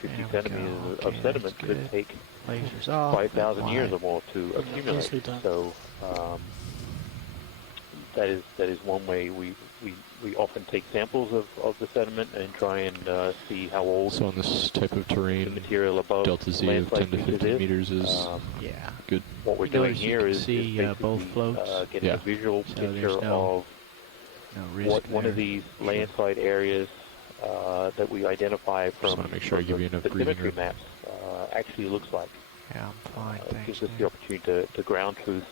50 centimeters of sediment could take 5,000 years or more to accumulate. So that is one way we often take samples of the sediment and try and see how old. So on this type of terrain, the material above delta Z of 10 to 15 meters is good. What we're doing here is both floats. Getting a visual picture of what one of these landslide areas that we identify from make sure I give you enough the breathing symmetry room. maps actually looks like. Yeah, I'm fine. It Thanks. gives us the opportunity to ground truth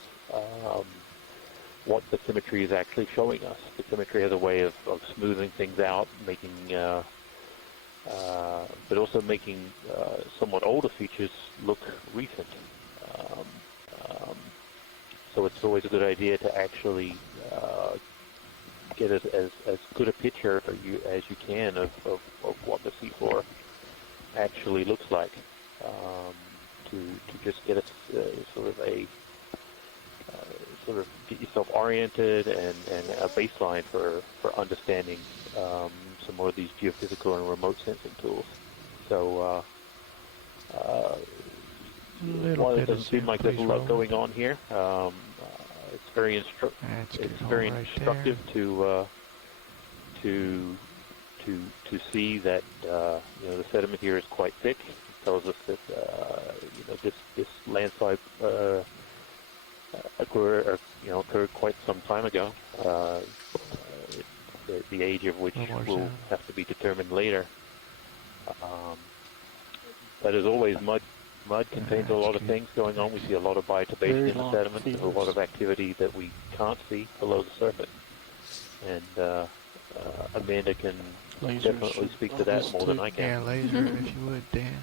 what the symmetry is actually showing us. The symmetry has a way of smoothing things out, making, but also making somewhat older features look recent. So it's always a good idea to actually get as good a picture as you can of what the seafloor actually looks like, to just get sort of get yourself oriented and a baseline for understanding some more of these geophysical and remote sensing tools. So while it doesn't seem like there's a lot going on here, it's very instructive to see that the sediment here is quite thick. It tells us that this landslide occurred quite some time ago. The age of which will have to be determined later. But as always, mud contains a lot of things going on. We see a lot of bioturbation in the sediment, and a lot of activity that we can't see below the surface. And Amanda can definitely speak to that more than I can. Yeah, laser if you would, Dan.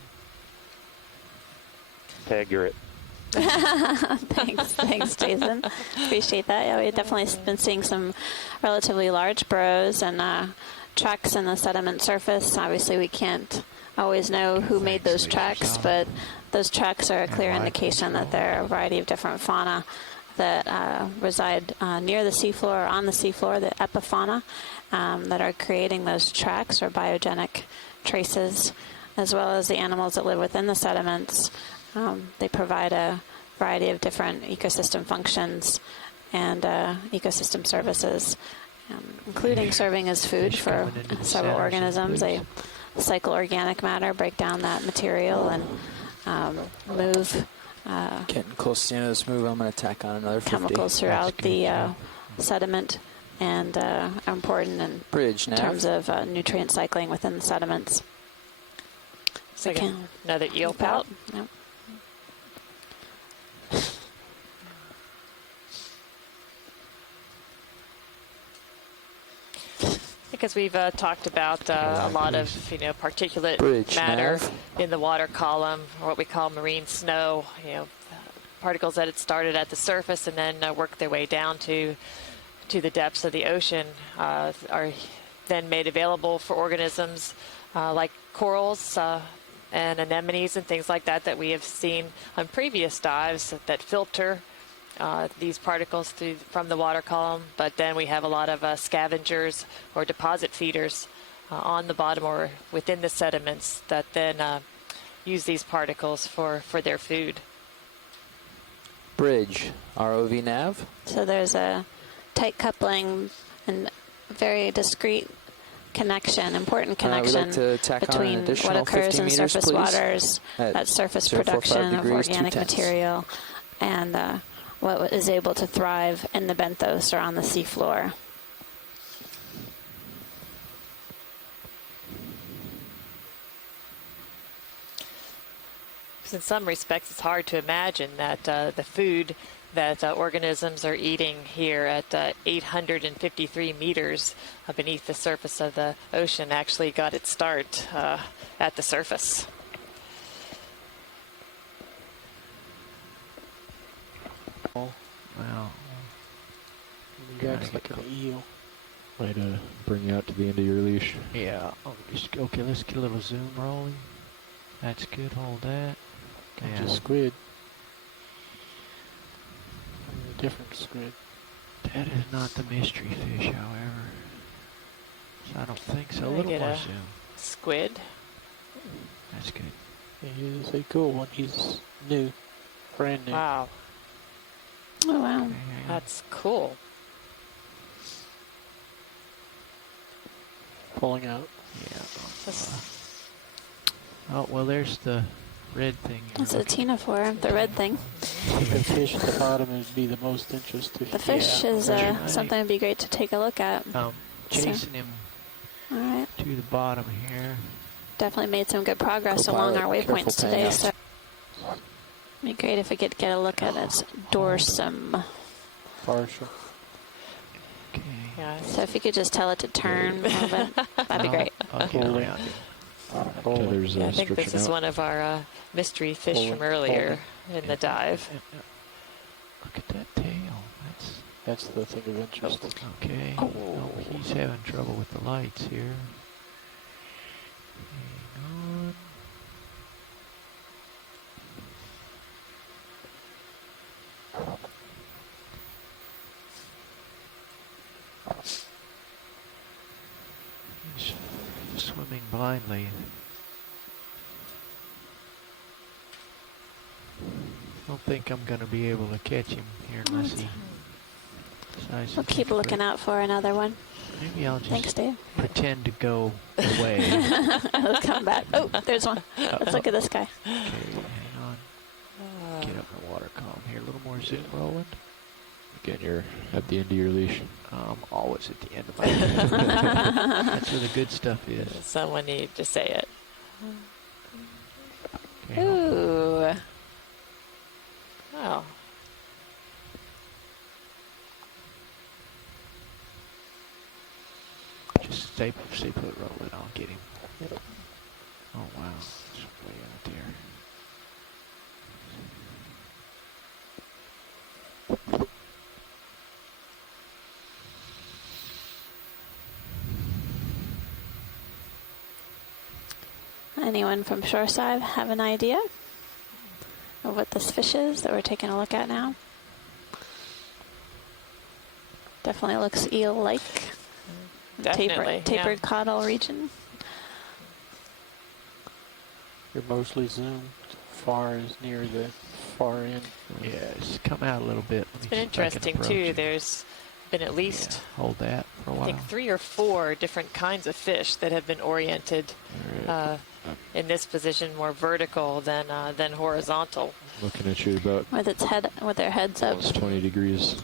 Tag, you're it. Thanks, Jason. Appreciate that. Yeah, we've definitely been seeing some relatively large burrows and tracks in the sediment surface. Obviously, we can't always know who made those tracks, but those tracks are a clear indication that there are a variety of different fauna that reside near the seafloor or on the seafloor, the epifauna, that are creating those tracks or biogenic traces, as well as the animals that live within the sediments. They provide a variety of different ecosystem functions and ecosystem services, including serving as food for several organisms. They cycle organic matter, break down that material, and move Getting close to the end of this move, I'm going to tack on another 50. chemicals throughout the sediment, and are important in terms of nutrient cycling within the sediments. It's like another eel pout. Yep. Because we've talked about a lot of particulate matter in the water column, or what we call marine snow. Particles that had started at the surface and then worked their way down to the depths of the ocean are then made available for organisms like corals and anemones and things like that we have seen on previous dives that filter these particles from the water column. But then we have a lot of scavengers or deposit feeders on the bottom or within the sediments that then use these particles for their food. Bridge, ROV nav. So there's a tight coupling and very discrete connection, important connection between what occurs in surface waters, that surface production of organic material, and what is able to thrive in the benthos or on the seafloor. In some respects, it's hard to imagine that the food that organisms are eating here at 853 meters beneath the surface of the ocean actually got its start at the surface. Wow. That's like an eel. Way to bring you out to the end of your leash. Yeah. Okay, let's get a little zoom rolling. That's good. Hold that. Got a squid. A different squid. That is not the mystery fish, however. So I don't think so. A little more zoom. Squid. That's good. Yeah, he's a cool one. He's new. Brand new. Wow. Oh, wow. Okay, that's cool. Pulling out. Yeah. Oh, well, there's the red thing. That's a ctenophore, the red thing. The fish at the bottom would be the most interesting. The fish is something that'd be great to take a look at. Chasing him to the bottom here. Definitely made some good progress along our waypoints today. So it'd be great if we could get a look at its dorsum. Partial. Okay. Yeah. So if you could just tell it to turn a little bit, that'd be great. Okay. I think this is one of our mystery fish from earlier in the dive. Look at that tail. That's the thing of interest. Okay. Oh, he's having trouble with the lights here. Hang on. He's swimming blindly. I don't think I'm going to be able to catch him here unless he decides We'll keep looking out for another one. Maybe I'll just Thanks, Dave. pretend to go away. Let's come back. Oh, there's one. Let's look at this guy. Okay, hang on. Get up the water column here. A little more zoom rolling. Again, you're at the end of your leash. Always at the end of my leash. That's where the good stuff is. Someone need to say it. Okay, ooh. Wow. Just stay put rolling. I'll get him. Oh, wow. It's way out there. Anyone from shoreside have an idea of what this fish is that we're taking a look at now? Definitely looks eel-like. Definitely, tapered caudal region. You're mostly zoomed far as near the far end. Yeah, just come out a little bit. It's been interesting too. There's been at least hold that for a I while. think 3 or 4 different kinds of fish that have been oriented in this position more vertical than horizontal. Looking at you about with their heads up. almost 20 degrees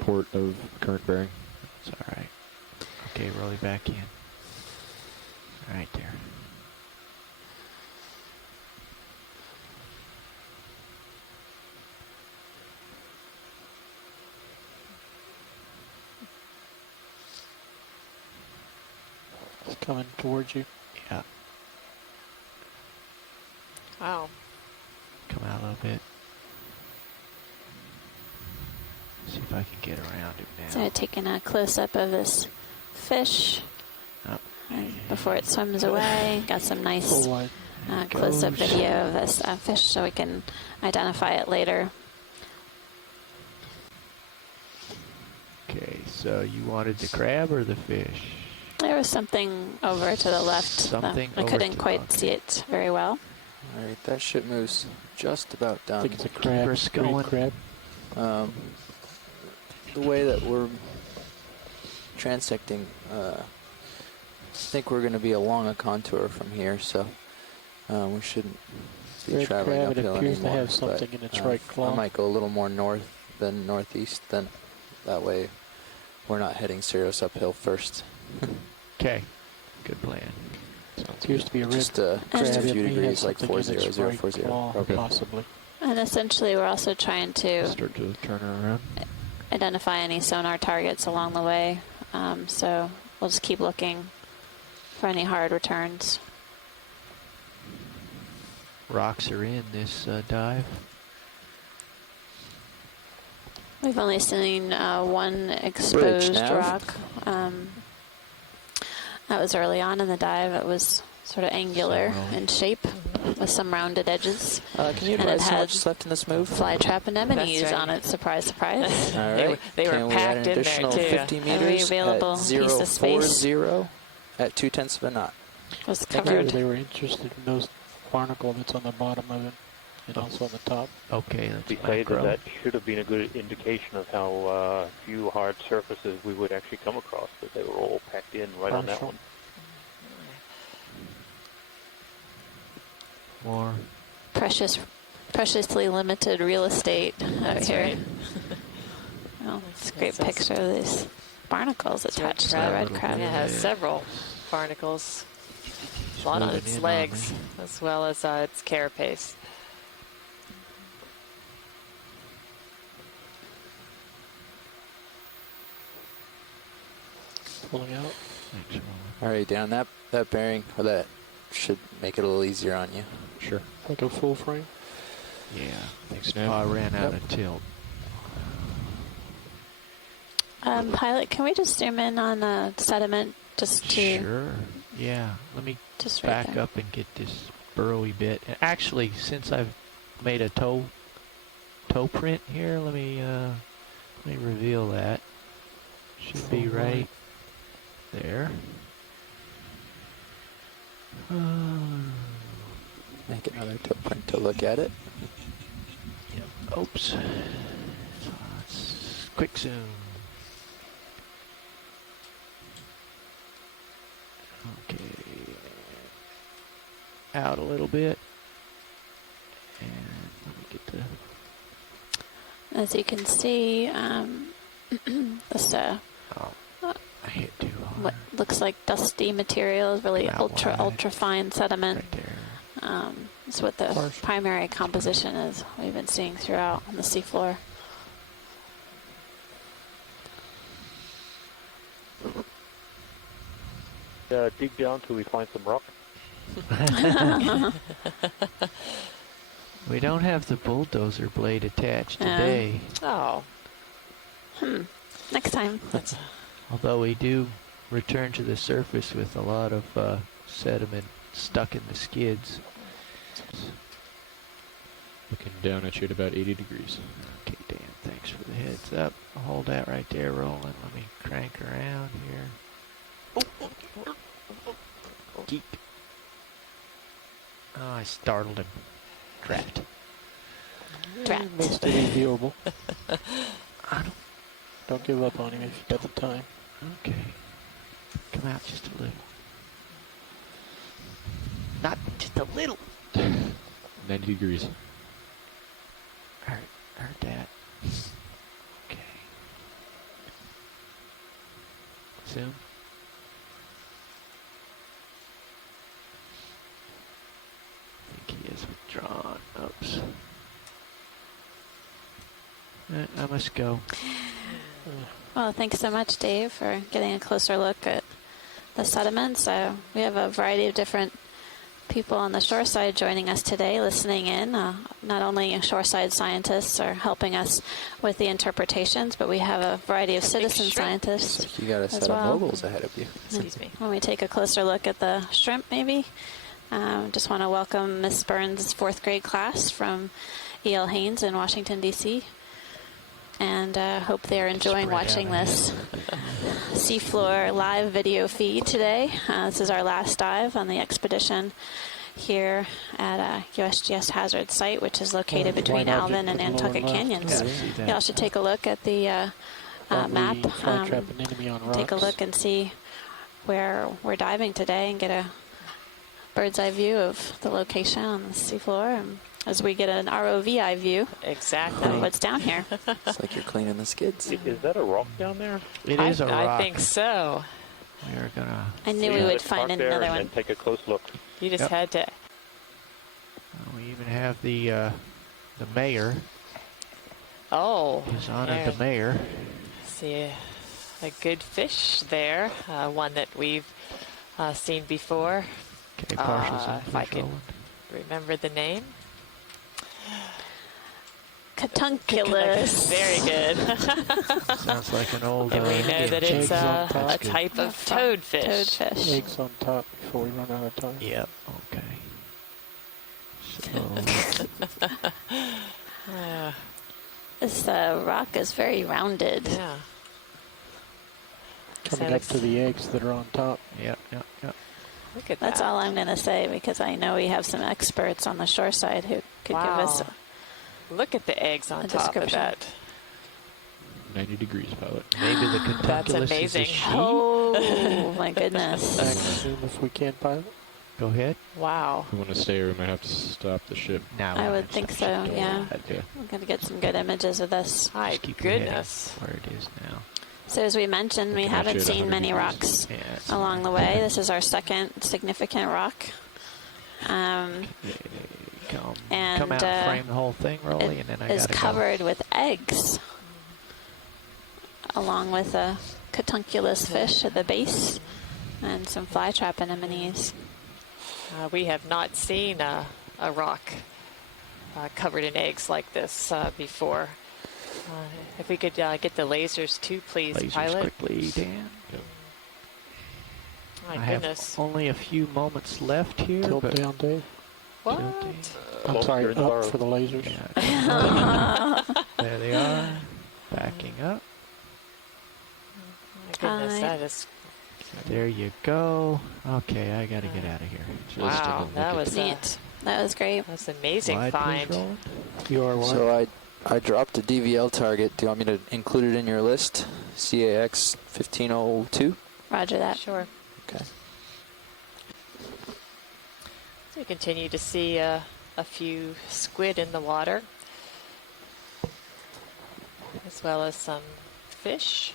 port of current bearing. It's all right. Okay, roll you back in. Right there. It's coming towards you. Yeah. Wow. Come out a little bit. See if I can get around it now. So taking a close-up of this fish before it swims away. Got some nice close-up video of this fish so we can identify it later. Okay, so you wanted the crab or the fish? There was something over to the left. Something I couldn't quite see it very well. All right, that ship moves just about done. I think it's a crab. Going. Crab. The way that we're transecting, I think we're going to be along a contour from here, so we shouldn't be Red traveling crab, it uphill appears to anymore. have something in its right claw. I might go a little more north than northeast, then that way we're not heading Cerros uphill first. Okay, good plan. Appears to be a red Just a crab. few It may degrees, have like something in its 40040. right claw, Okay. possibly. And essentially we're also trying to Start to turn her around. identify any sonar targets along the way. So we'll just keep looking for any hard returns. Rocks are in this dive. We've only seen one exposed nav. rock. That was early on in the dive. It was sort of angular in shape with some rounded edges. Can you And it advise how had much is left in this move? flytrap anemones That's right. on it. Surprise, surprise. All They right. were- they were Can we add packed an in there, additional too. 50 Every meters available at piece of space 040 at 0.2 of a knot? Was Thank covered. you. They were interested in those barnacle that's on the bottom of it and also on the top. Okay, that's Besides, macro. that should have been a good indication of how few hard surfaces we would actually come across, that they were all packed in right on that Partial. one. More. Preciously limited real estate out That's here. right. Well, it's a great picture of these barnacles attached to the red crab. Yeah, it has several barnacles. A lot on moving its in on legs, me. as well as its carapace. Pulling out. All right, down that bearing, or that should make it a little easier on you. Sure. Like a full frame. Yeah. Thanks, Oh, Nav. I ran out of tilt. Pilot, can we just zoom in on sediment just to Sure. Yeah. Let me just right back there. up and get this burrowy bit. And actually, since I've made a toe print here, let me reveal that. Should be right there. Make another toe print to look at it. Yep. Oops. Quick zoom. Okay. Out a little bit. And let me get the... As you can see, this I hit too hard. what looks like dusty material is really Come out wide. ultra fine sediment. Right there. It's what the primary composition is we've been seeing throughout on the seafloor. Dig down till we find some rock. We don't have the bulldozer blade attached today. Oh, Next time. Although we do return to the surface with a lot of sediment stuck in the skids. Looking down at you at about 80 degrees. Okay, Dan, thanks for the heads up. I'll hold that right there rolling. Let me crank around here. Geek. Oh, I startled him. Trapped. Makes it viewable. I Don't give up on him if you got the time. Okay. Come out just a little. Not just a little. 90 degrees. Heard that. Okay. Soon. I think he is withdrawn. Oops. I must go. Well, thanks so much, Dave, for getting a closer look at the sediments. We have a variety of different people on the shoreside joining us today, listening in. Not only shoreside scientists are helping us with the interpretations, but we have a variety of citizen scientists. So you got a set well. of moguls ahead of you. Excuse me. When we take a closer look at the shrimp, maybe, just want to welcome Miss Burns' 4th grade class from E.L. Haynes in Washington, D.C., and hope they're enjoying watching this seafloor live video feed today. This is our last dive on the expedition here at USGS Hazard Site, which is located between Alvin and Nantucket Canyons. Y'all should take a look at the map. Take a look and see where we're diving today and get a bird's eye view of the location on the seafloor. As we get an ROVI view of what's down here. It's like you're cleaning the skids. Is that a rock down there? It is a rock. I think so. We are gonna. I knew we would find another one. And take a close look. You just had to. We even have the mayor. Oh. His Honor the Mayor. See a good fish there. One that we've seen before. Okay, partials if I can remember the name. Catunculus. Very good. Sounds like an old. And we know that it's a type of toadfish. Eggs on top before we run out of time. Yep. Okay. So. This rock is very rounded. Yeah. Coming up to the eggs that are on top. Yep. Look at That's that. all I'm going to say, because I know we have some experts on the shoreside who could give us Look at the eggs on top of that. 90 degrees, pilot. Maybe the Catunculus That's amazing. is a she. Oh, my goodness. Assume if we can, pilot. Go ahead. Wow. If we want to stay, we might have to stop the ship. Now I would think so, yeah. Okay. We're going to get some good images of this. My goodness. Where it is now. So as we mentioned, we haven't seen many rocks along the way. This is our second significant rock. Come out and frame the whole thing, Rolly, and then I is gotta covered with eggs, along with a catunculus fish at the base and some flytrap anemones. We have not seen a rock covered in eggs like this before. If we could get the lasers too, please, pilot. Quickly, Dan. Yep. My goodness. Have only a few moments left here. Tilt down, Dave. What? I'm sorry, up for the lasers. Yeah. There they are. Backing up. My goodness, that is... There you go. Okay, I got to get out of here. Wow, that was neat. That was great. That's an amazing Slide, find. please, You are one. So I dropped a DVL target. Do you want me to include it in your list? CAX-1502? Roger that. Sure. Okay. So we continue to see a few squid in the water, as well as some fish.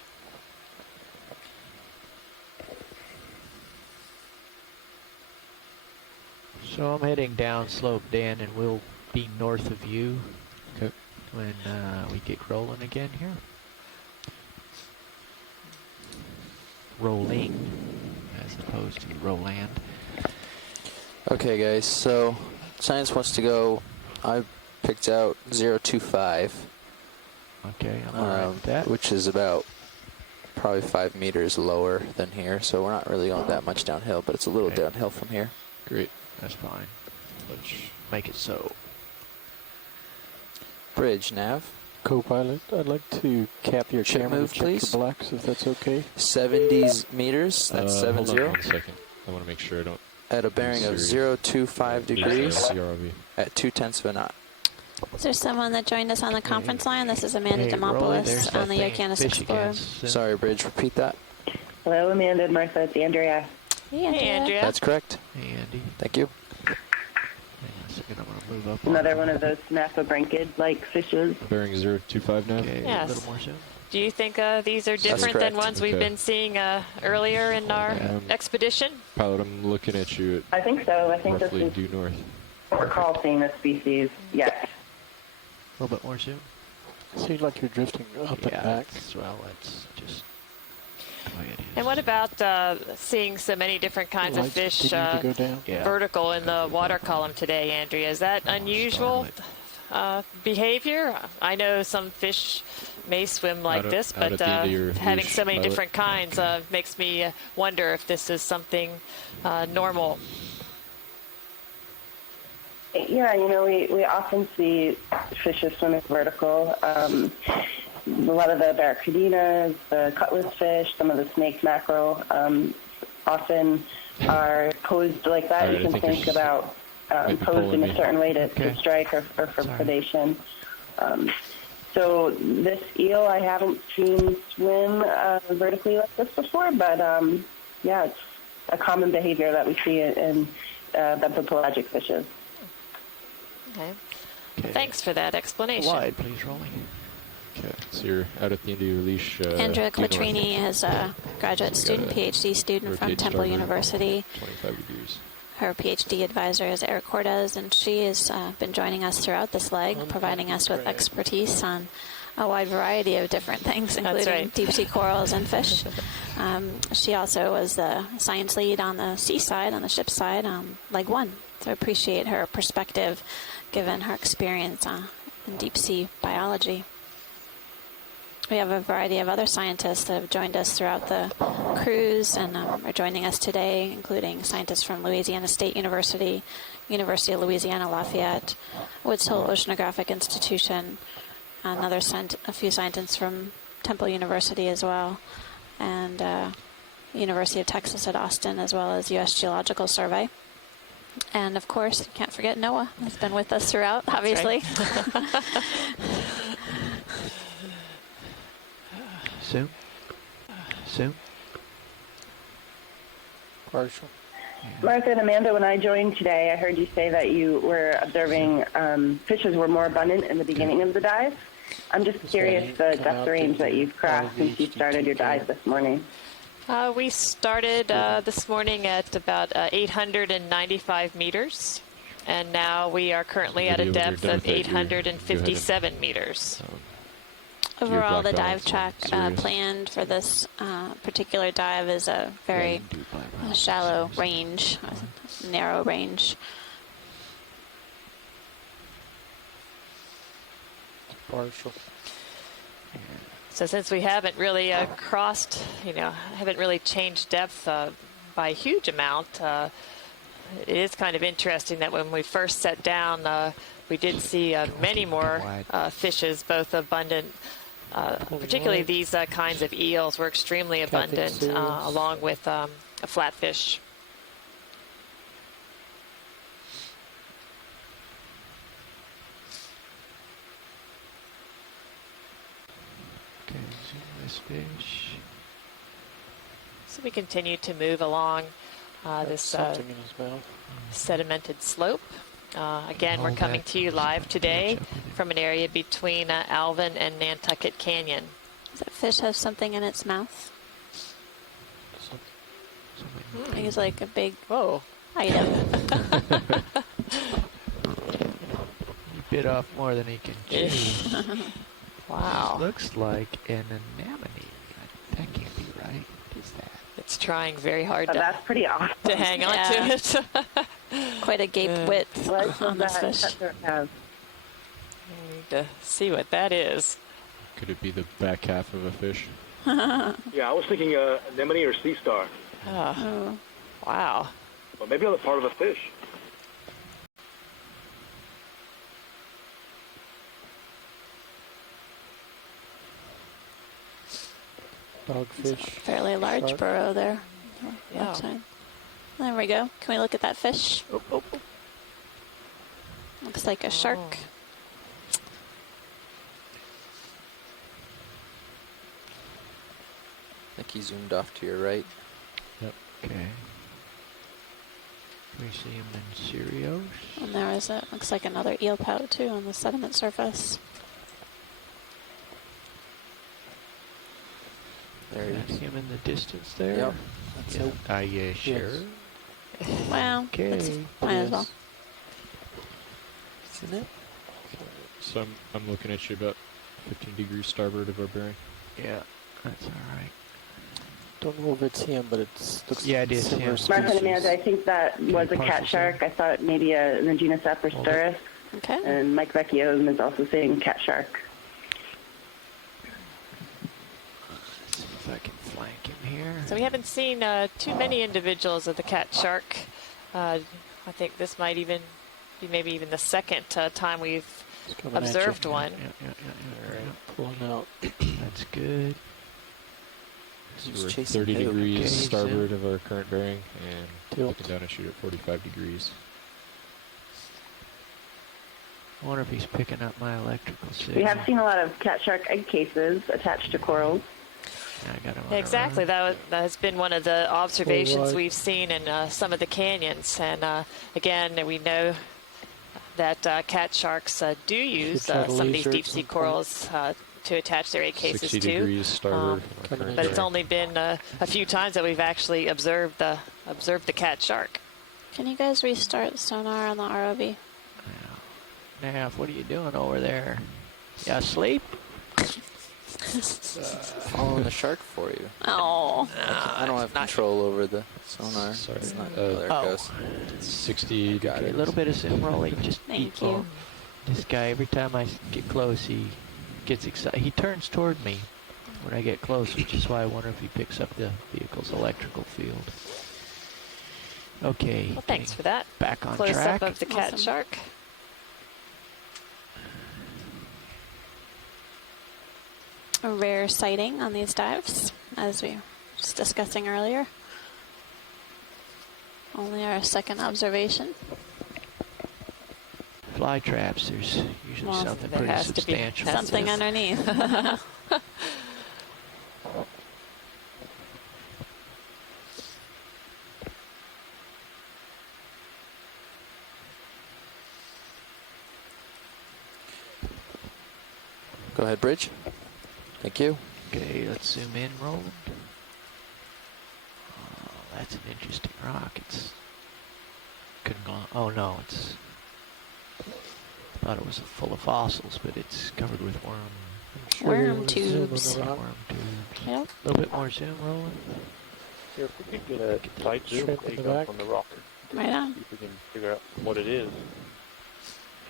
So I'm heading down slope, Dan, and we'll be north of you when we get rolling again here. Rolling, as opposed to Roland. Okay, guys, so science wants to go. I picked out 025. Okay, I'm all right with that. Which is about probably 5 meters lower than here, so we're not really going that much downhill, but it's a little downhill from here. Great. That's fine. Let's make it so. Bridge, nav. Co-pilot, I'd like to cap your Ship camera move, to check please. your blacks, if that's okay. 70 meters, that's 70. Hold on 1 second. I want to make sure I don't... At a bearing of 025 degrees at 0.2 of a knot. Is there someone that joined us on the conference line? This is Amanda Hey, Rolly, Demopoulos there's on the that thing, Okeanos fish Explorer. again. Sorry, Bridge, repeat that. Hello, Amanda and Martha. It's Andrea. Hey, Andrea. Hey, Andrea. That's correct. Hey, Andy. Thank you. Hang on a second, I'm going to move up. Another one of those snappabranchid-like fishes. Bearing 025 now. Okay, Yes. a little more soon. Do you think these are different than correct. ones we've been seeing earlier in our expedition? Pilot, I'm looking at you I think so. I at think this roughly is due north. what we're call seeing this species. Yes. A little bit more soon. Seems like you're drifting up and back. Well, it's just the way it is. And what about seeing so many different kinds of Lights fish continue to go down. Yeah. vertical in the water column today, Andrea? Is that unusual behavior? I know some fish may swim like Out this, at but the end of your having leash, so many pilot. different kinds makes me wonder if this is something normal. Yeah, we often see fishes swimming vertical. A lot of the barracudinas, the cutlass fish, some of the snake mackerel often are posed like that. All right, You I can think think you're about maybe posed in pulling a me. certain way to strike or for predation. So this eel I haven't seen swim vertically like this before, but yeah, it's a common behavior that we see in bentopelagic fishes. Okay. Thanks for that explanation. Wide, please, rolling. Okay, so you're out at the end of your leash. Andrea due north. Quattrini is a graduate So we student, got a PhD student from rotate Temple starboard, University. 25 degrees. Her PhD advisor is Eric Cortez, and she has been joining us throughout this leg, providing us with expertise on a wide variety of different things, including right. deep sea corals and fish. She also was the science lead on the sea side, on the ship side, on Leg 1. So I appreciate her perspective, given her experience in deep sea biology. We have a variety of other scientists that have joined us throughout the cruise and are joining us today, including scientists from Louisiana State University, University of Louisiana Lafayette, Woods Hole Oceanographic Institution, a few scientists from Temple University as well, and University of Texas at Austin, as well as US Geological Survey. And of course, can't forget Noah has been with us throughout, obviously. Soon. Partial. Martha and Amanda, when I joined today, I heard you say that you were observing fishes were more abundant in the beginning of the dive. I'm just curious the depth range that you've crossed since you started your dive this morning. We started this morning at about 895 meters, and now we are currently at a Video when you're depth done of with that, you go ahead 857 and, meters. Overall, the black dive balance track serious. planned for this particular dive is a very shallow range, narrow range. Partial. So since we haven't really crossed, haven't really changed depth by a huge amount, it is kind of interesting that when we first set down, we did see many more fishes, both abundant. Particularly these kinds of eels were extremely abundant, along with a flatfish. Okay, zoom this fish. So we continue to move along this Something in his mouth. sedimented slope. Again, we're coming to you live today from an area between Alvin and Nantucket Canyon. Does that fish have something in its mouth? I think it's like a big item. He bit off more than he can chew. Wow. This looks like an anemone. That can't be right. What is that? It's trying very hard That's pretty awesome. to hang on to it. Quite a gape width on this fish. Have. We need to see what that is. Could it be the back half of a fish? Yeah, I was thinking anemone or sea star. Oh. Wow. Or maybe other part of a fish. Dogfish. Fairly large Shark. burrow there. Yeah. Outside. There we go. Can we look at that fish? Looks like a shark. The think he zoomed off to your right. Yep. Okay. We see him in Sirius. And there is it. Looks like another eel pout too on the sediment surface. There he That's is. him in the distance there. Yep. That's Yeah. it. Are you sure? Well, Okay. it's might as well. Isn't it? So I'm looking at you about 15 degrees starboard of our bearing. Yeah, that's all right. Don't know if it's him, but it's looks Yeah, it is similar him. Mark and species. Amanda, I think that was a parcel cat shark. I thought maybe in the genus Apersturus. Okay. And Mike Vecchio is also saying cat shark. Let's see if I can flank him here. So we haven't seen too many individuals of the cat shark. I think this might even be maybe even the second time we've Coming at you. observed one. Yeah. All right, pulling out. That's good. So Who's we're chasing 30 who? degrees Okay, starboard of our current bearing, and Tilt. looking down at shoot at 45 degrees. I wonder if he's picking up my electrical signal. We have seen a lot of cat shark egg cases attached to corals. I got him on Yeah, a exactly. run. That has been one of the observations wide. we've seen in some of the canyons. And again, we know that cat sharks do use try to some of these laser at deep sea some point. corals to attach their egg cases 60 to. degrees starboard. of our Coming current But it's bearing. only been a few times that we've actually observed the cat shark. Can you guys restart sonar on the ROV? Nav, what are you doing over there? You asleep? Following the shark for you. Oh. I don't have control over the sonar. Sorry. It's not, Oh, there it oh. goes. 60 Got Okay, a it. little bit of zoom rolling. Just Thank oh, you. This guy, every time I get close, he gets excited. He turns toward me when I get close, which is why I wonder if he picks up the vehicle's electrical field. Okay. Well, thanks for that. Back on Close track. up of the cat Awesome. shark. A rare sighting on these dives, as we were just discussing earlier. Only our second observation. Fly traps. There's usually Well, something there pretty has to be substantial. Something underneath. Go ahead, Bridge. Thank you. Okay, let's zoom in, Roland. Oh, that's an interesting rock. It's oh no, it's. I thought it was full of fossils, but it's covered with worm. Worm tubes. Worm tubes. Yep. A little bit more zoom, Roland. Here, if we could get a tight zoom Shrimp in take the up back. on the rock. Right on. See if we can figure out what it is.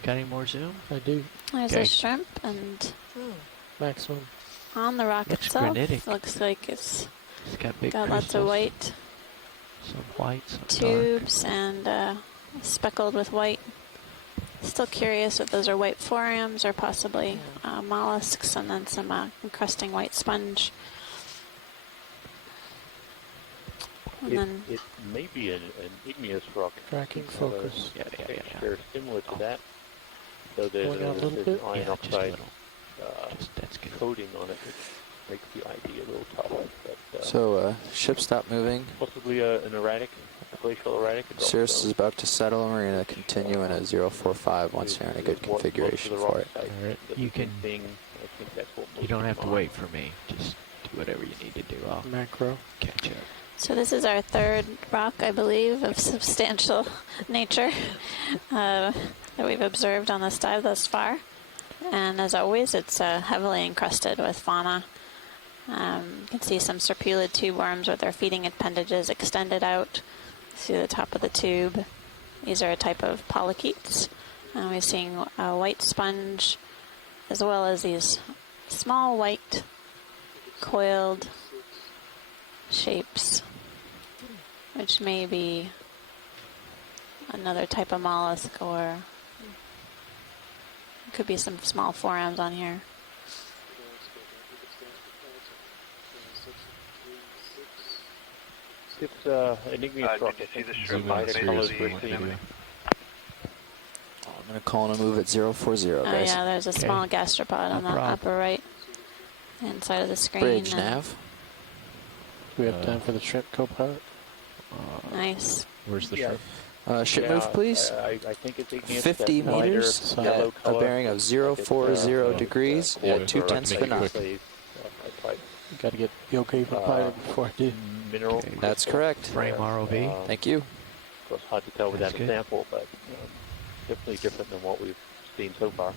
Got any more zoom? I do. There's Okay. a shrimp, and Maximum. on the rock Looks itself, granitic. looks like it's It's got big got lots of crystals. white Some white, some dark. tubes and speckled with white. Still curious if those are white forams or possibly mollusks, and then some encrusting white sponge. And then It may be an igneous rock. Tracking It's got a focus. Yeah. texture similar to that. So there's Going out a little there's bit? an iron Yeah, just a oxide little. That's good. coating on it, which makes the ID a little tough. But, So, ship stopped moving. possibly an erratic, a glacial erratic. Cirrus is about to settle, and we're going to continue in a 045 once you're in a good configuration for it. Alright, you can. You don't have to wait for me. Just do whatever you need to do. I'll Macro. catch up. so this is our third rock, I believe, of substantial nature that we've observed on this dive thus far. And as always, it's heavily encrusted with fauna. You can see some serpulid tube worms with their feeding appendages extended out. See the top of the tube. These are a type of polychaetes. And we're seeing a white sponge, as well as these small white coiled shapes, which may be another type of mollusk, or could be some small forams on here. It's an igneous rock. Did you see the It's shrimp lighter on colors the we're video? seeing. I'm going to call in a move at 040, Oh guys. yeah, there's a Okay. small gastropod on the No problem. upper right hand side of the screen. Bridge, and nav. we have time for the shrimp, co-pilot? Nice. Where's the shrimp? Ship move, please. I think it's 50 meters at a bearing of 040 degrees at 2/10 knot. Got to get the okay from pilot before I do. Mineral. That's correct. Frame ROV. Thank you. Of course, hard to tell without a sample, but definitely different than what we've seen so far.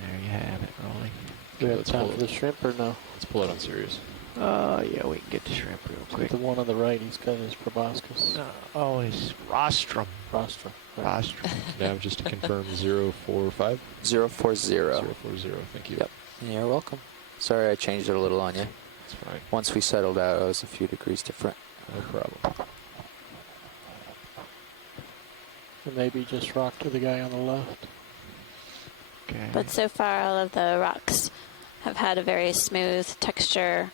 There you have it, Rolly. Do we have time for the shrimp or no? Let's pull it on Sirius. Yeah, we can get the shrimp real quick. The one on the right, he's got his proboscis. Oh, his rostrum. Rostrum. Rostrum. Now just to confirm 045? 040. 040, thank you. Yep. You're welcome. Sorry I changed it a little on you. It's fine. Once we settled out, it was a few degrees different. No problem. And maybe just rock to the guy on the left. Okay. But so far, all of the rocks have had a very smooth texture,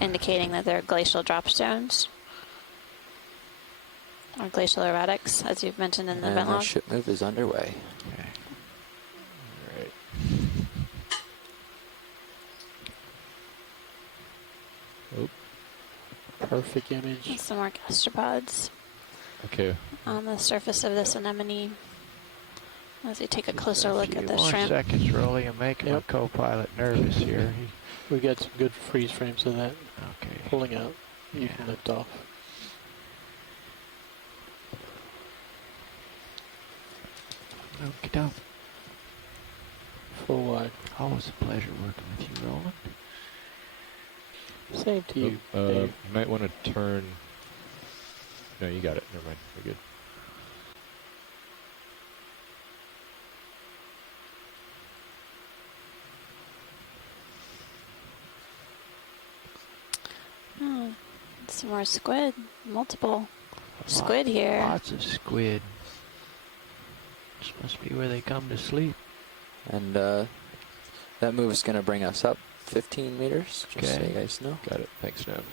indicating that they're glacial drop stones. Or glacial erratics, as you've mentioned in the event our log. ship move is underway. Okay. All right. Perfect image. And some more gastropods Okay. on the surface of this anemone. As we take a closer look at the More shrimp. seconds, Rolly. I'm making my co-pilot nervous here. We got some good freeze frames of that. Okay. Pulling out. You can lift off. Okie doke. Full wide. Always a pleasure working with you, Roland. Same to you, You Dave. might want to turn... No, you got it. Never mind. We're good. Oh, some more squid. Multiple squid here. Lots of squid. This must be where they come to sleep. And that move is going to bring us up 15 meters, just so you guys know. Got it. Thanks, Nav.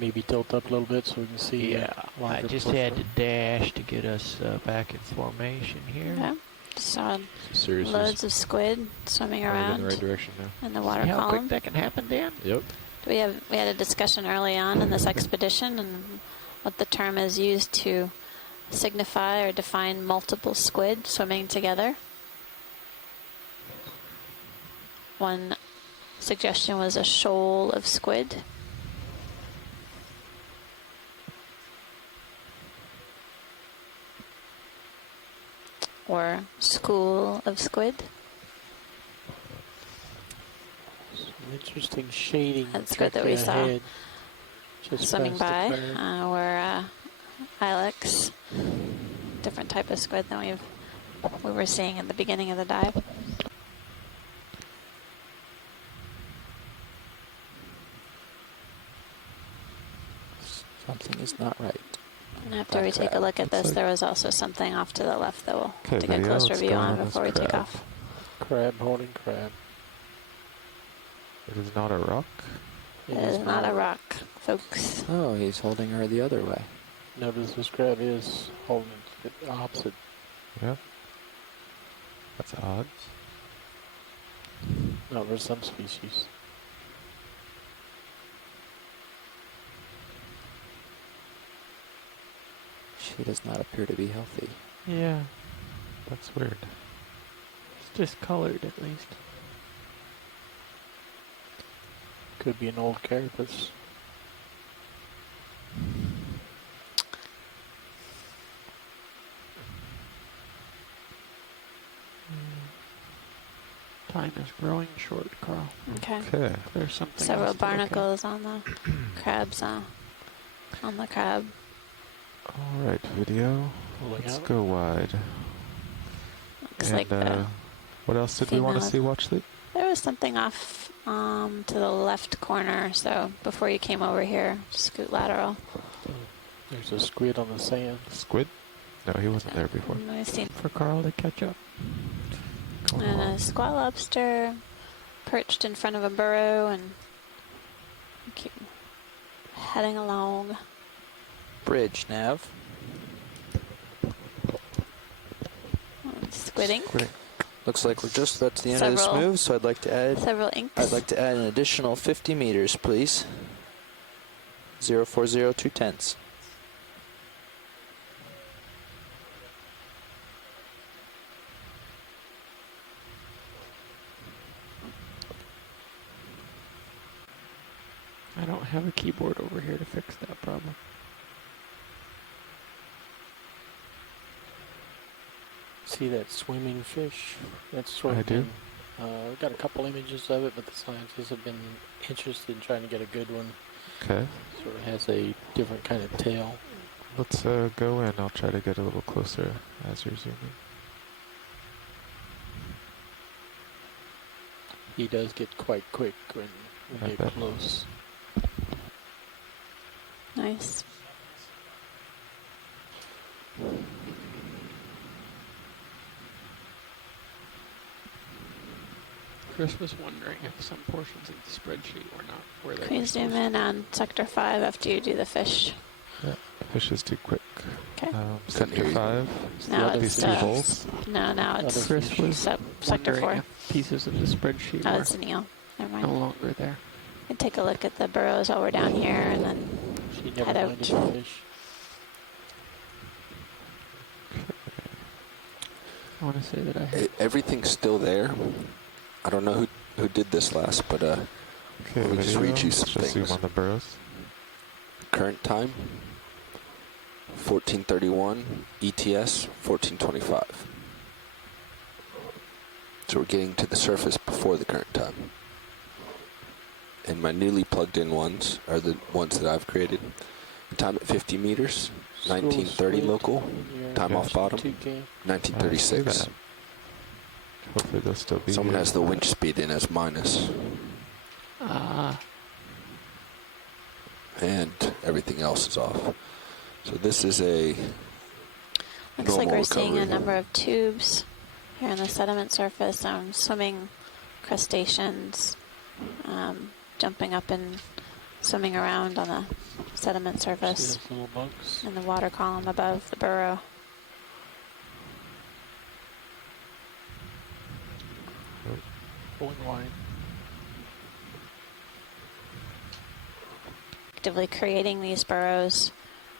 Maybe tilt up a little bit so we can see. Yeah, I just had to dash to get us back in formation here. Okay. Saw Sirius loads of squid swimming around in the right direction now. in the water See how column. quick that can happen, Dan? Yep. We had a discussion early on in this expedition and what the term is used to signify or define multiple squid swimming together. One suggestion was a shoal of squid. Or school of squid. Some interesting shading. That's good that we saw ahead, just swimming by. past the berm. Were ilex, different type of squid than we were seeing at the beginning of the dive. Something is not right. And after we take a look at this, there was also something off to the left that we'll take a video, closer what's view going on on before this we take crab? off. Crab holding crab. It is not a rock. It is not a rock, folks. Oh, he's holding her the other way. Notice this crab is holding the opposite. Yeah. That's odd. Not for some species. She does not appear to be healthy. Yeah, That's weird. it's discolored at least. Could be an old carapace. Time is growing short, Carl. Okay. Okay. There's something Several else to look at. barnacles on the crabs, on the crab. All right, video. Pulling Let's out. go wide. Looks And like the what else did we want to female- see, watch sleep? there was something off to the left corner. So before you came over here, scoot lateral. There's a squid on the sand. Squid? No, he wasn't there before. And we've seen For Carl to catch up. and a squat lobster perched in front of a burrow, and we keep heading along. Bridge, Nav. Squidding. Squidding. Looks like we're just about to the end of this move, so I'd like to add several inks. I'd like to add an additional 50 meters, please. 0.402 I don't have a keyboard over here to fix that problem. See that swimming fish? That's sort I of do. I've got a couple images of it, but the scientists have been interested in trying to get a good one. Okay. Sort of has a different kind of tail. Let's go in. I'll try to get a little closer as you're zooming. He does get quite quick when we get close. Nice. Chris was wondering if some portions of the spreadsheet were not where they Can you were zoom in on Sector 5 after you do the fish? Yeah, fish is too quick. Okay. Sector 5. No, it's two holes. No, now it's Chris was Sector 4. if pieces of the spreadsheet Oh, were it's an eel. Never no mind. longer there. We can take a look at the burrows while we're down here and then She never head out. minded the fish. I want to say that I had Everything's still there. I don't know who did this last, but Okay, let me just read you some Let's just things. zoom on the burrows. Current time, 14:31. ETS, 14:25. So we're getting to the surface before the current time. And my newly plugged in ones are the ones that I've created. Time at 50 meters, 1930 local. Time off bottom, 1936. Hopefully they'll still be Someone here. has the winch speed in as minus. And everything else is off. So this is a Looks like normal we're seeing a recovery. number of tubes here on the sediment surface. Swimming crustaceans jumping up and swimming around on the sediment surface See those little bugs? in the water column above the burrow. Going wide. Actively creating these burrows,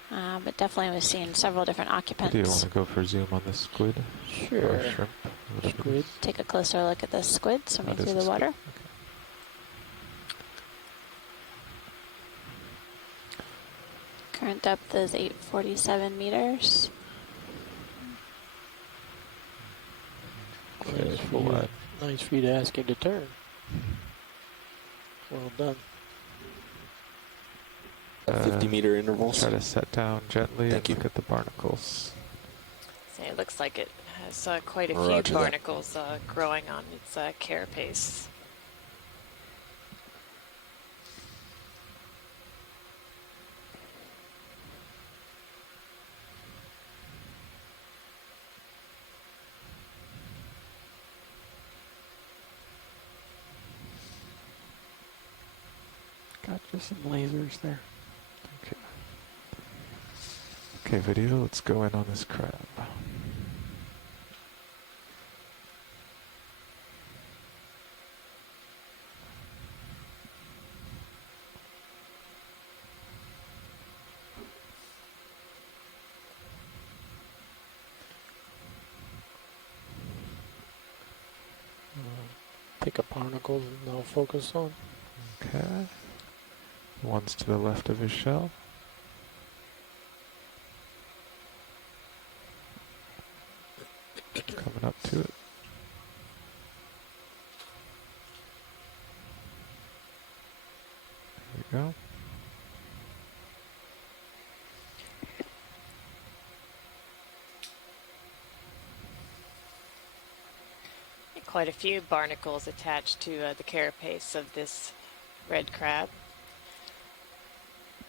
but definitely we've seen several different occupants. Do you want to go for zoom on the squid? Sure. Or shrimp? Squid. Take a closer look at the squid swimming That is through a the water. squid. Current depth is 847 meters. Nice for you to ask him to turn. Well done. 50-meter intervals. Try to set down gently Thank and you. look at the barnacles. So it looks like it has quite a Roger few that. barnacles growing on its carapace. gotcha some lasers there. Okay. Okay, video, let's go in on this crab. Pick up barnacles and I'll focus on. Okay. The one's to the left of his shell. Coming up to it. There we go. Quite a few barnacles attached to the carapace of this red crab.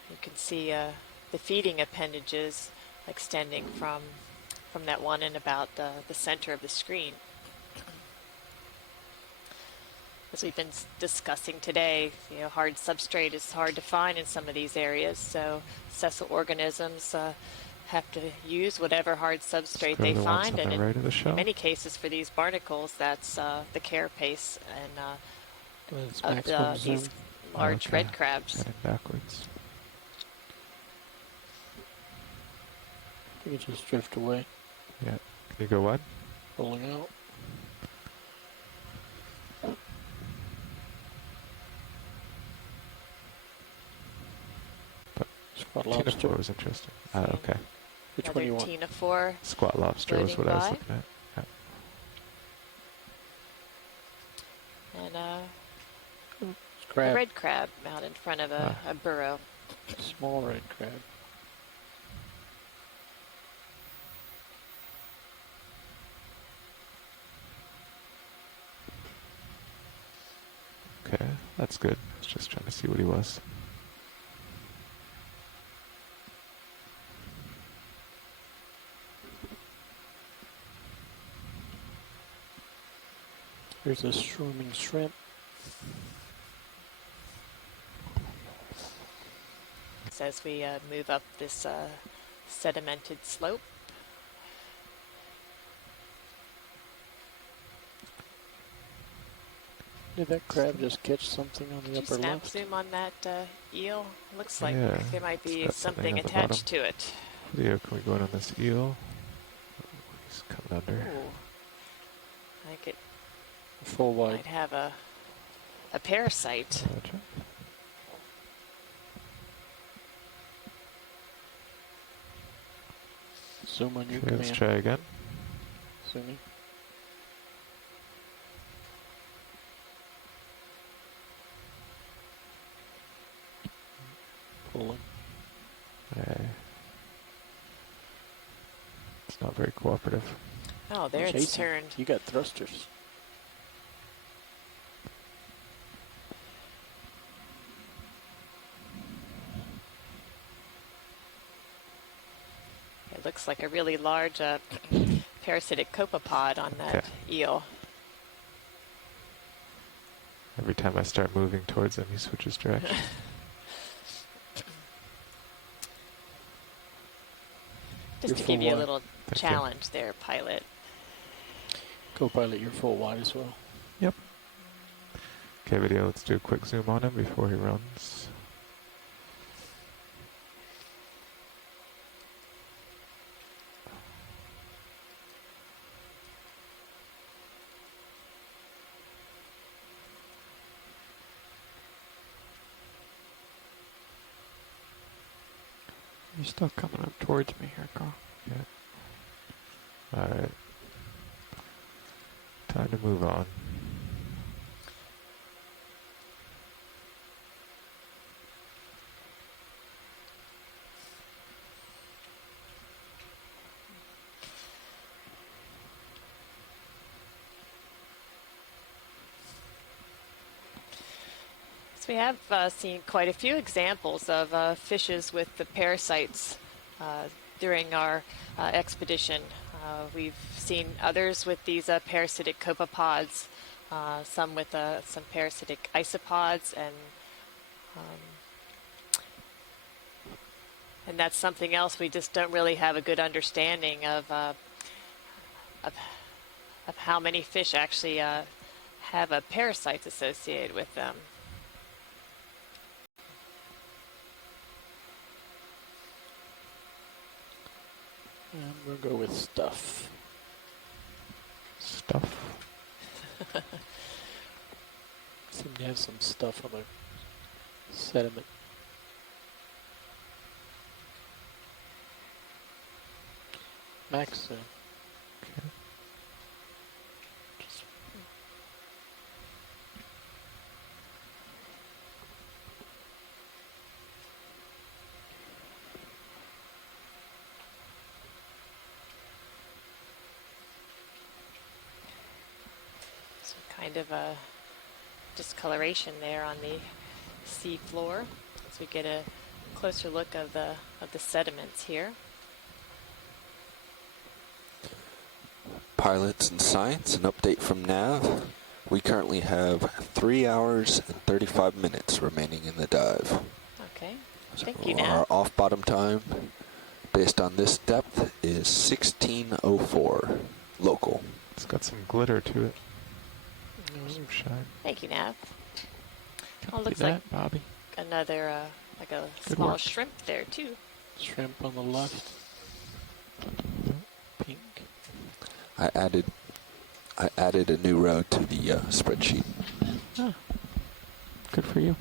You can see the feeding appendages extending from that one in about the center of the screen. As we've been discussing today, hard substrate is hard to find in some of these areas, so sessile organisms have to use whatever hard substrate Go they to the ones find, on and the right of the shell. in many cases for these barnacles, that's the carapace and That's of maximum zoom. these large Okay. red crabs. Heading backwards. I think it just drift away. Yeah. Can you go wide? Pulling out. Squat Tina lobster. 4 was interesting. Okay. Which one do you Another want? Tina 4. Squat lobster was what I was looking at. Yeah. And a Crab. red crab out in front of a burrow. Small red crab. Okay, that's good. I was just trying to see what he was. Here's a swimming shrimp. So as we move up this sedimented slope. Did that crab just catch something on the Did you upper snap left? zoom on that eel? Looks like Yeah, there might it's be got something at the attached bottom. to it. Video, can we go in on this eel? He's coming under. Ooh. I think it Full wide. might have a parasite. Roger. Zoom on your Okay, let's command. try again. Zooming. Pulling. It's not very cooperative. Oh, there it's Chasing. turned. You got thrusters. It looks like a really large parasitic copepod on that eel. Every time I start moving towards him, he switches direction. Just to full give you a wide. little Thank you. challenge there, pilot. Co-pilot, you're full wide as well. Yep. Okay, video, let's do a quick zoom on him before he runs. You're still coming up towards me here, Carl. Yeah. Alright. Time to move on. So we have seen quite a few examples of fishes with the parasites during our expedition. We've seen others with these parasitic copepods, some with some parasitic isopods, and that's something else we just don't really have a good understanding of how many fish actually have parasites associated with them. I'm going to go with stuff. Stuff. Seem to have some stuff on the sediment. Max, Okay. Kind of a discoloration there on the sea floor as we get a closer look of the sediments here. Pilots and science, an update from nav. We currently have 3 hours and 35 minutes remaining in the dive. Okay, So thank you, our Nav. off bottom time based on this depth, is 1604 local. It's got some glitter to it. Some shine. Thank you, Nav. Oh, Copy looks that, like Bobby. another, like a Good small work. shrimp there, too. Shrimp on the left. Pink. I added a new row to the spreadsheet. Ah, good for you.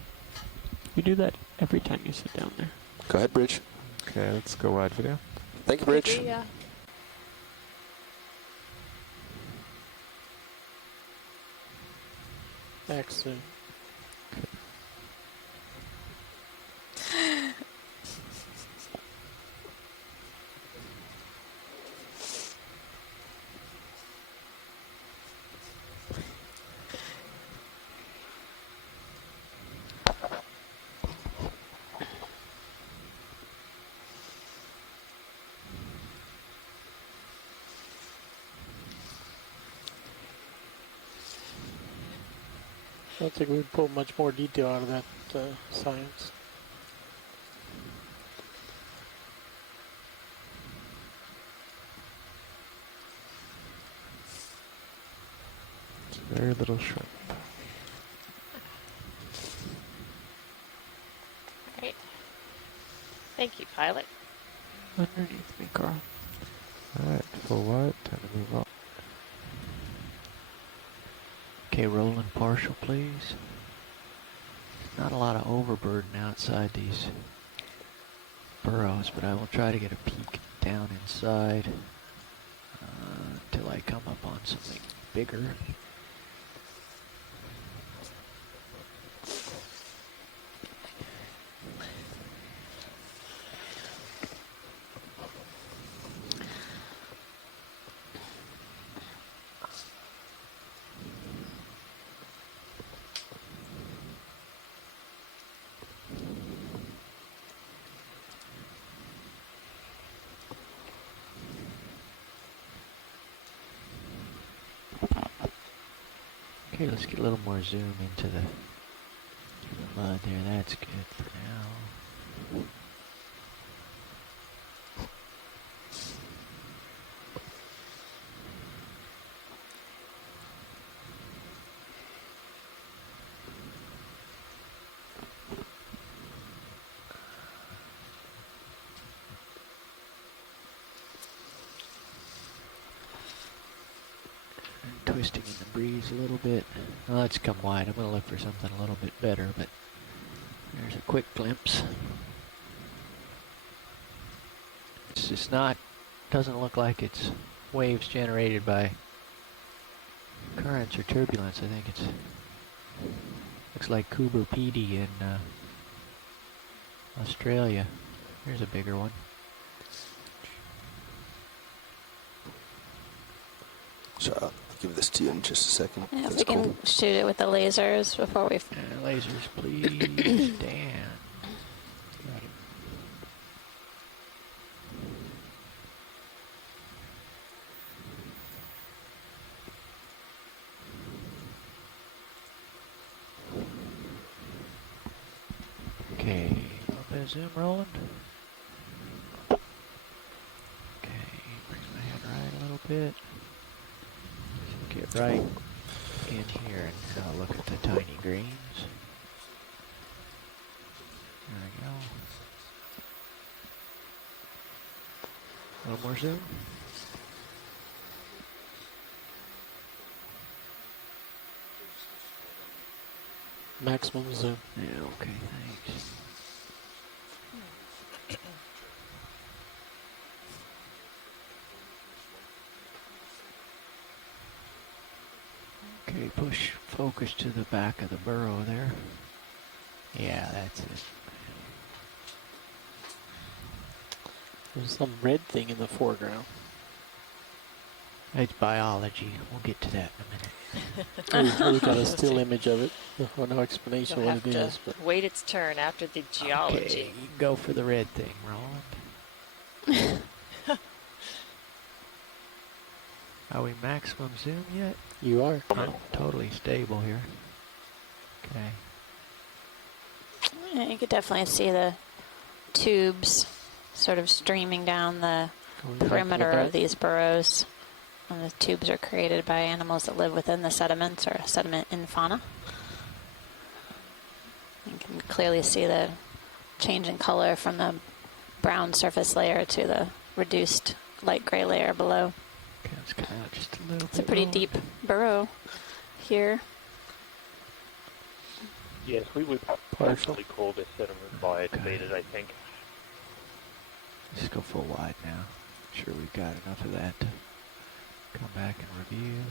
You do that every time you sit down there. Go ahead, Bridge. Okay, let's go wide video. Thank you, Bridge. Yeah. Excellent. I don't think we would pull much more detail out of that science. It's very little shrimp. Great. Thank you, pilot. Underneath me, Carl. Alright, full wide, time to move on. Okay, rolling partial, please. Not a lot of overburden outside these burrows, but I will try to get a peek down inside until I come up on something bigger. Okay, let's get a little more zoom into the mud there. That's good for now. Twisting in the breeze a little bit. Well, let's come wide. I'm going to look for something a little bit better, but there's a quick glimpse. It's just not, doesn't look like it's waves generated by currents or turbulence. I think it's, looks like Coober Pedy in Australia. Here's a bigger one. So I'll give this to you in just a second. Yeah, if That's we can cool. shoot it with the lasers before we... Lasers, please. Dan. Got it. Okay, a little bit of zoom rolling. Okay, bring my head right a little bit. Get right in here and look at the tiny greens. There we go. A little more zoom. Maximum zoom. Yeah, okay, thanks. Okay, push focus to the back of the burrow there. Yeah, that's it. There's some red thing in the foreground. It's biology. We'll get to that in a minute. We've got a still image of it. Well, no explanation You'll of what have it to is. But wait its turn after the geology. Okay, you can go for the red thing, Roland. Are we maximum zoom yet? You are. I'm totally stable here. Okay. Yeah, you could definitely see the tubes sort of streaming down the perimeter of these burrows. And the tubes are created by animals that live within the sediments or sediment in fauna. You can clearly see the change in color from the brown surface layer to the reduced light gray layer below. Okay, let's come out just a little bit. It's a pretty deep burrow here. Yes, we would partially call this sediment biodefeated, I think. Let's go full wide now. Sure we've got enough of that to come back and review.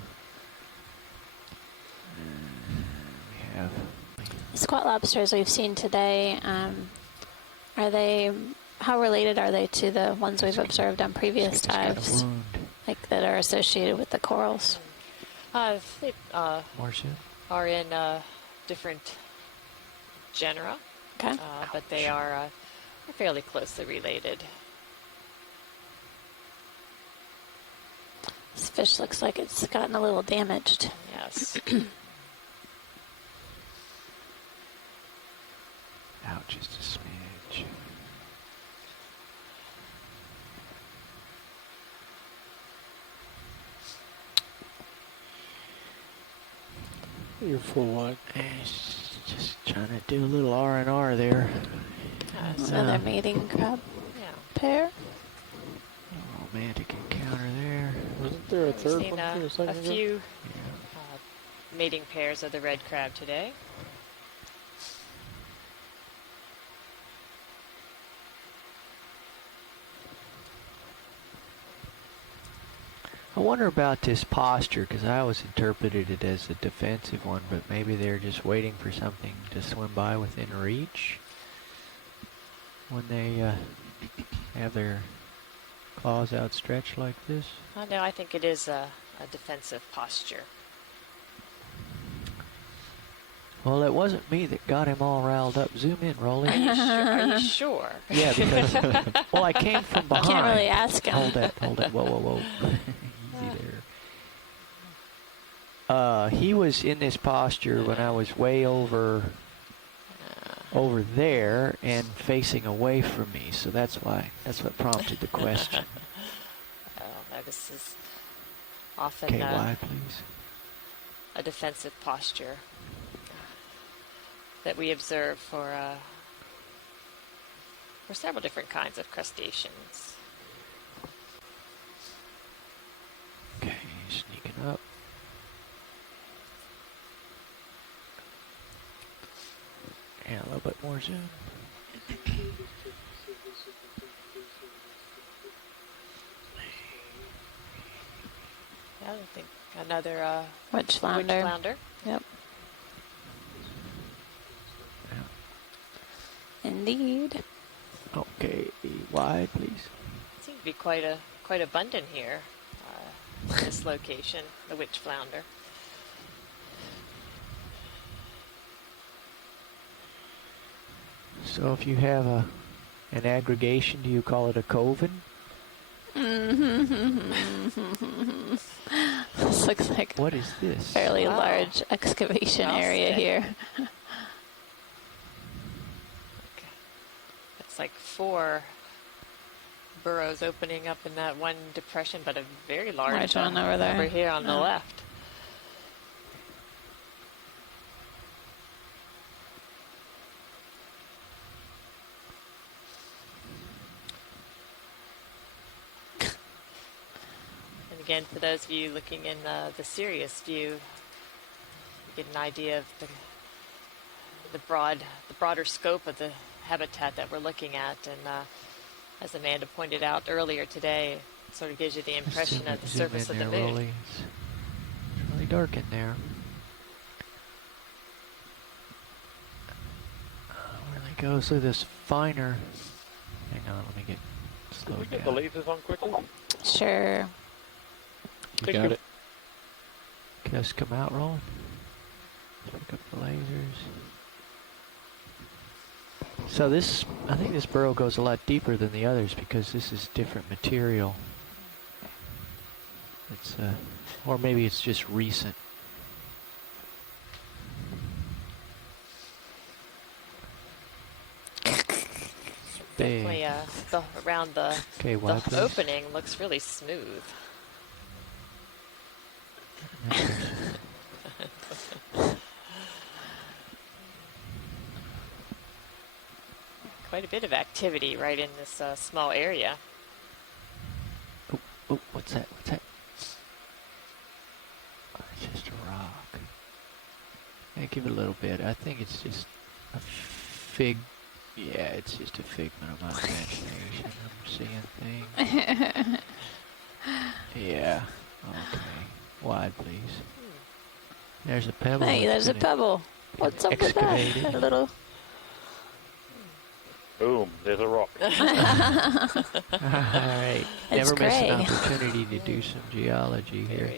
We have Squat lobsters we've seen today, how related are they to the ones we've observed on previous dives? Like that are associated with the corals? They are in different genera, okay. But they are fairly closely related. This fish looks like it's gotten a little damaged. Yes. Out just a smidge. You're full wide. Just trying to do a little R&R there. Another mating crab pair. A romantic encounter there. Wasn't there a third Seen one here a second a ago? few mating pairs of the red crab today. I wonder about this posture, because I always interpreted it as a defensive one, but maybe they're just waiting for something to swim by within reach when they have their claws outstretched like this. No, I think it is a defensive posture. Well, it wasn't me that got him all riled up. Zoom in, Rolly. Are you sure? Yeah, because, well, I came from behind. Can't really ask him. Hold it. Whoa. Easy there. He was in this posture when I was way over there and facing away from me, so that's what prompted the question. No, this is often KY, please. a defensive posture that we observe for several different kinds of crustaceans. Okay, sneaking up. And a little bit more zoom. I think another wedge flounder. Yep. Indeed. Okay, wide, please. Seems to be quite abundant here. This location, the witch flounder. So if you have an aggregation, do you call it a coven? This looks like what is this? Fairly large excavation area here. It's like 4 burrows opening up in that one depression, but a very large one over there. Over here on the left. And again, for those of you looking in the serious view, you get an idea of the broader scope of the habitat that we're looking at, and as Amanda pointed out earlier today, it sort of gives you the impression of the surface of the moon. Rolly. It's really dark in there. Where they go? So this finer. Hang on, let me get slowed down. Can we get the lasers on quickly? Sure. You got it. Just come out, Roland. Pick up the lasers. So this, I think this burrow goes a lot deeper than the others because this is different material. It's, or maybe it's just recent. big. Definitely, around the opening looks really smooth. Quite a bit of activity right in this small area. Oh, what's that? What's that? Oh, it's just a rock. Yeah, give it a little bit. I think it's just a fig. Yeah, it's just a figment of my imagination. I'm seeing things. Yeah. Okay. Wide, please. There's a pebble. Hey, there's a pebble. What's up with that? A little. Boom, there's a rock. All right. It's Never miss gray. an opportunity to do some geology here.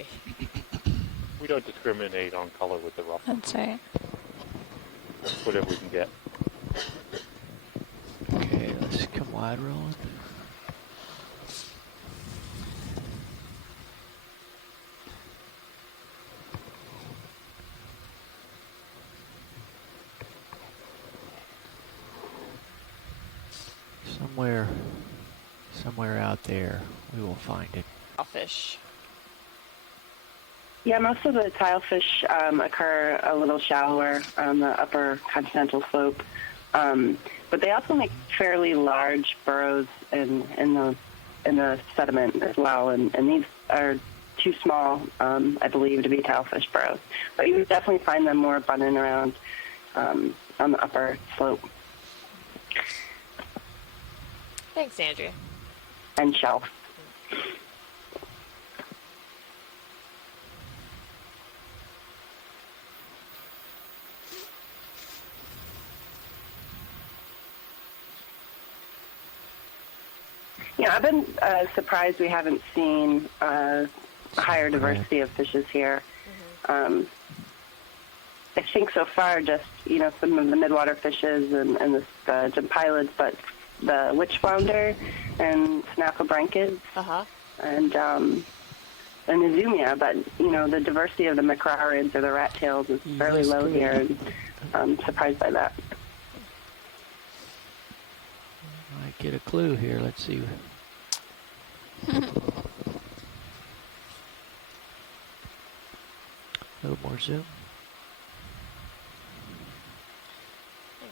We don't discriminate on color with the rock. That's right. Whatever we can get. Okay, let's come wide rolling. Somewhere out there, we will find it. Fish. Yeah, most of the tilefish occur a little shallower on the upper continental slope, but they also make fairly large burrows in the sediment as well, and these are too small, I believe, to be tilefish burrows. But you would definitely find them more abundant around on the upper slope. Thanks, Andrea. And shelf. Yeah, I've been surprised we haven't seen a higher diversity of fishes here. I think so far just, some of the midwater fishes and the jumpilids, but the witch flounder and snappabranchids and Izumia, but, the diversity of the macrarids or the rat tails is fairly low here, and I'm surprised by that. Might get a clue here. Let's see. A little more zoom.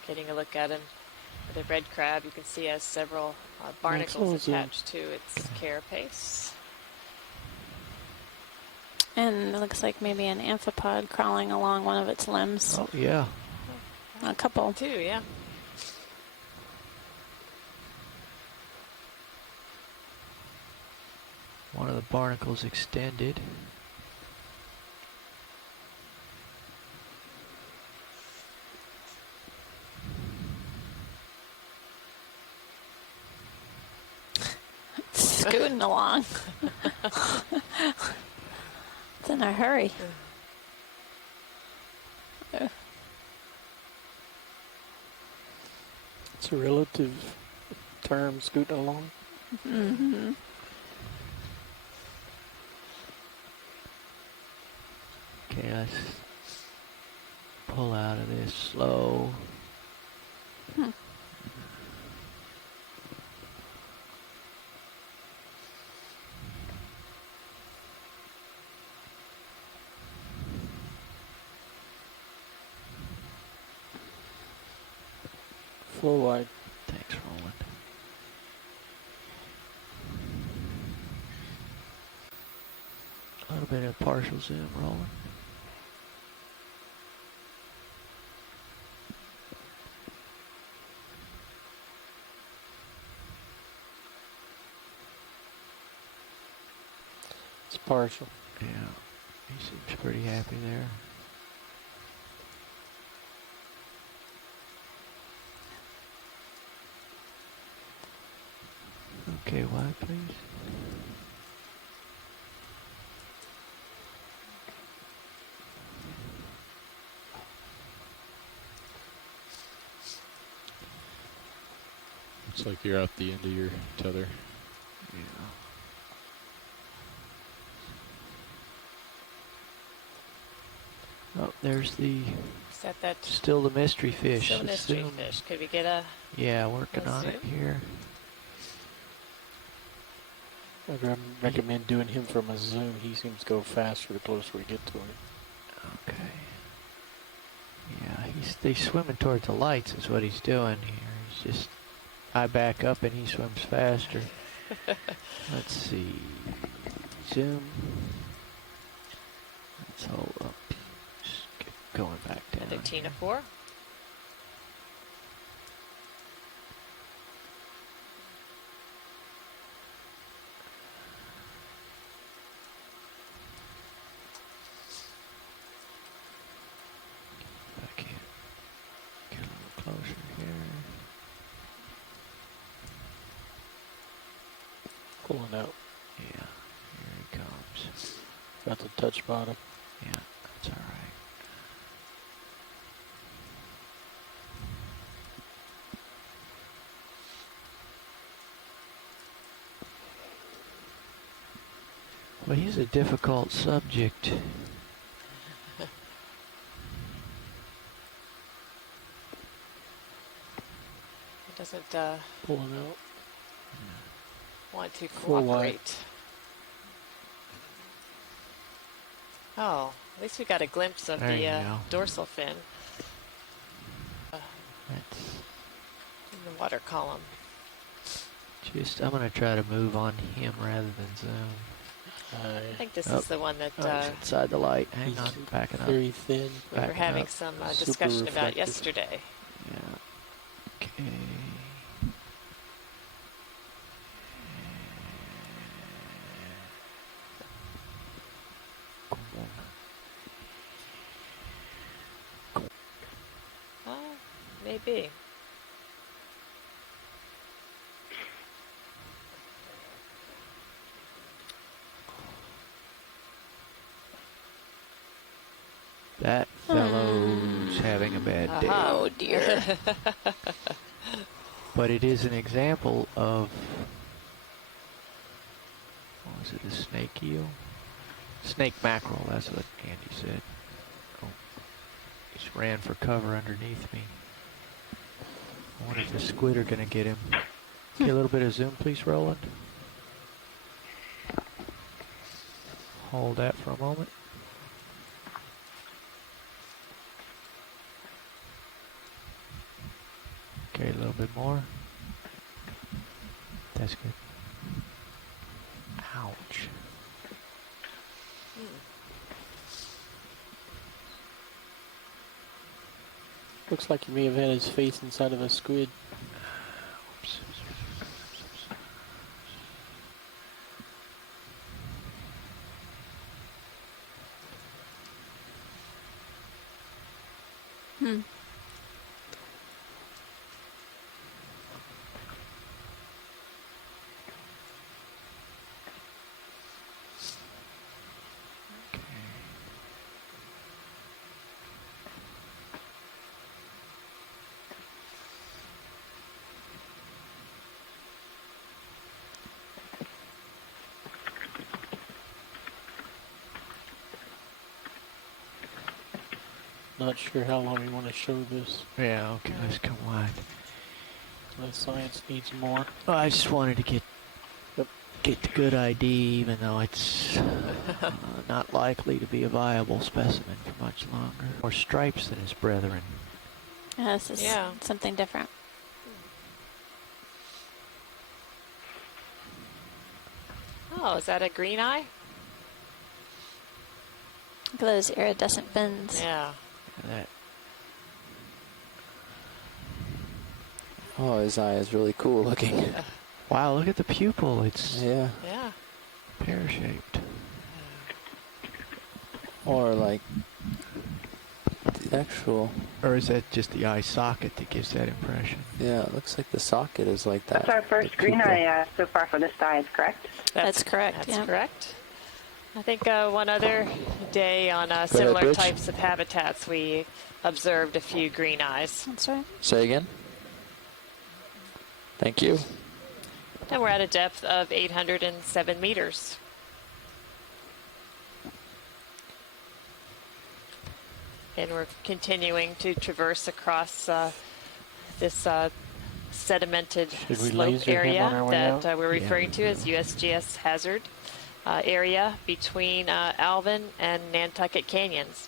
Getting a look at him. The red crab, you can see, has several barnacles attached to its carapace. And it looks like maybe an amphipod crawling along one of its limbs. Oh, yeah. A couple. Two, yeah. One of the barnacles extended. Scooting along. It's in a hurry. It's a relative term, scooting along. Mm-hmm. Okay, let's pull out of this slow. Flow wide. Thanks, Roland. A little bit of partial zoom, Roland. It's partial. Yeah, he seems pretty happy there. Okay, wide, please. Looks like you're out the end of your tether. Yeah. Oh, there's the Is that still the mystery fish? Still mystery fish. Could we get a? Yeah, working on it here. I'd recommend doing him from a zoom. He seems to go faster the closer we get to him. Okay. Yeah, he's swimming towards the lights is what he's doing here. He's just, I back up and he swims faster. Let's see. Zoom. Let's hold up. Just get going back down. Another Tina 4. Closer here. Pulling out. Yeah, here he comes. Got the touch bottom. Yeah, that's all right. Well, he's a difficult subject. Doesn't pulling out. Want to Full cooperate. Oh, at least we got a glimpse of There the dorsal fin That's in the water column. just, I'm going to try to move on him rather than zoom. I think this is the one that he's inside the light. Hang on, backing up. Very thin. We were having some discussion about yesterday. Yeah. Okay. Maybe. That fellow's having a bad day. Oh dear. But it is an example of, what was it, a snake eel? Snake mackerel, that's what Andy said. Oh, he just ran for cover underneath me. I wonder if the squid are going to get him. Okay, a little bit of zoom, please, Roland. Hold that for a moment. Okay, a little bit more. That's good. Ouch. Looks like he may have had his face inside of a squid. Oops. Not sure how long we want to show this. Yeah, okay, let's come wide. The science needs more. Oh, I just wanted to get the good ID, even though it's not likely to be a viable specimen for much longer. More stripes than his brethren. Yeah, this is something different. Oh, is that a green eye? Look at those iridescent fins. Yeah. That. Oh, his eye is really cool looking. Wow, look at the pupil. It's Yeah. pear-shaped. Or like the actual. Or is that just the eye socket that gives that impression? Yeah, it looks like the socket is like that. That's our first green eye so far for this dive, correct? That's correct. That's correct. I think one other day on similar types of habitats, we observed a few green eyes. That's right. Say again. Thank you. And we're at a depth of 807 meters. and we're continuing to traverse across this sedimented slope area that we're referring to as USGS hazard area between Alvin and Nantucket Canyons.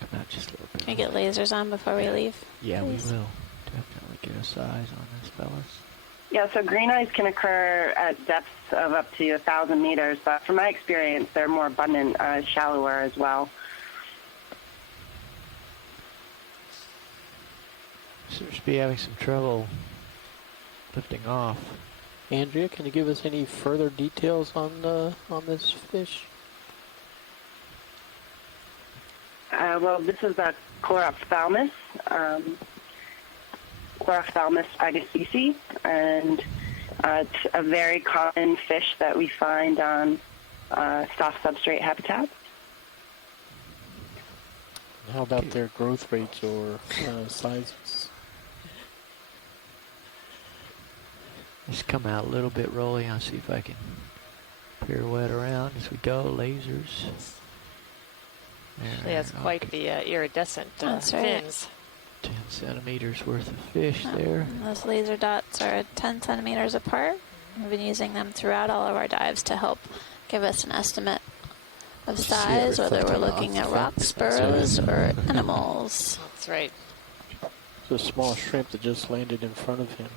Come out just a little bit. Can we get lasers on before we leave? Yeah, please? We will. Definitely get a size on this, fellas. Yeah, so green eyes can occur at depths of up to 1,000 meters, but from my experience, they're more abundant shallower as well. Seems to be having some trouble lifting off. Andrea, can you give us any further details on this fish? Well, this is a Chlorophthalmus, Chlorophthalmus agassiz, and it's a very common fish that we find on soft substrate habitats. How about their growth rates or sizes? Just come out a little bit rolling. I'll see if I can pirouette around as we go. Lasers. Actually has quite the iridescent fins. 10 centimeters worth of fish there. Those laser dots are 10 centimeters apart. We've been using them throughout all of our dives to help give us an estimate of size, whether we're looking at rock spurs or animals. That's right. It's a small shrimp that just landed in front of him.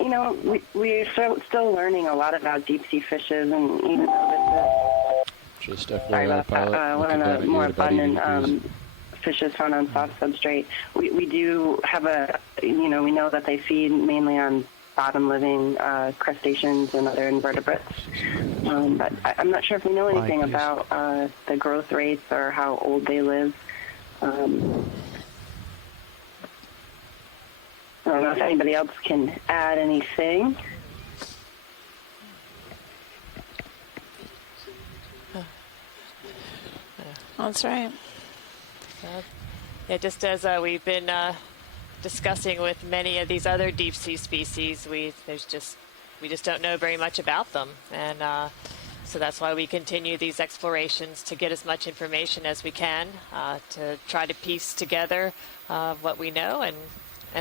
You know, we're still learning a lot about deep sea fishes, and even though this is one of the more abundant fishes found on soft substrate, we do have we know that they feed mainly on bottom-living crustaceans and other invertebrates. But I'm not sure if we know anything about the growth rates or how old they live. I don't know if anybody else can add anything. That's right. Yeah, just as we've been discussing with many of these other deep sea species, we just don't know very much about them, and so that's why we continue these explorations to get as much information as we can to try to piece together what we know and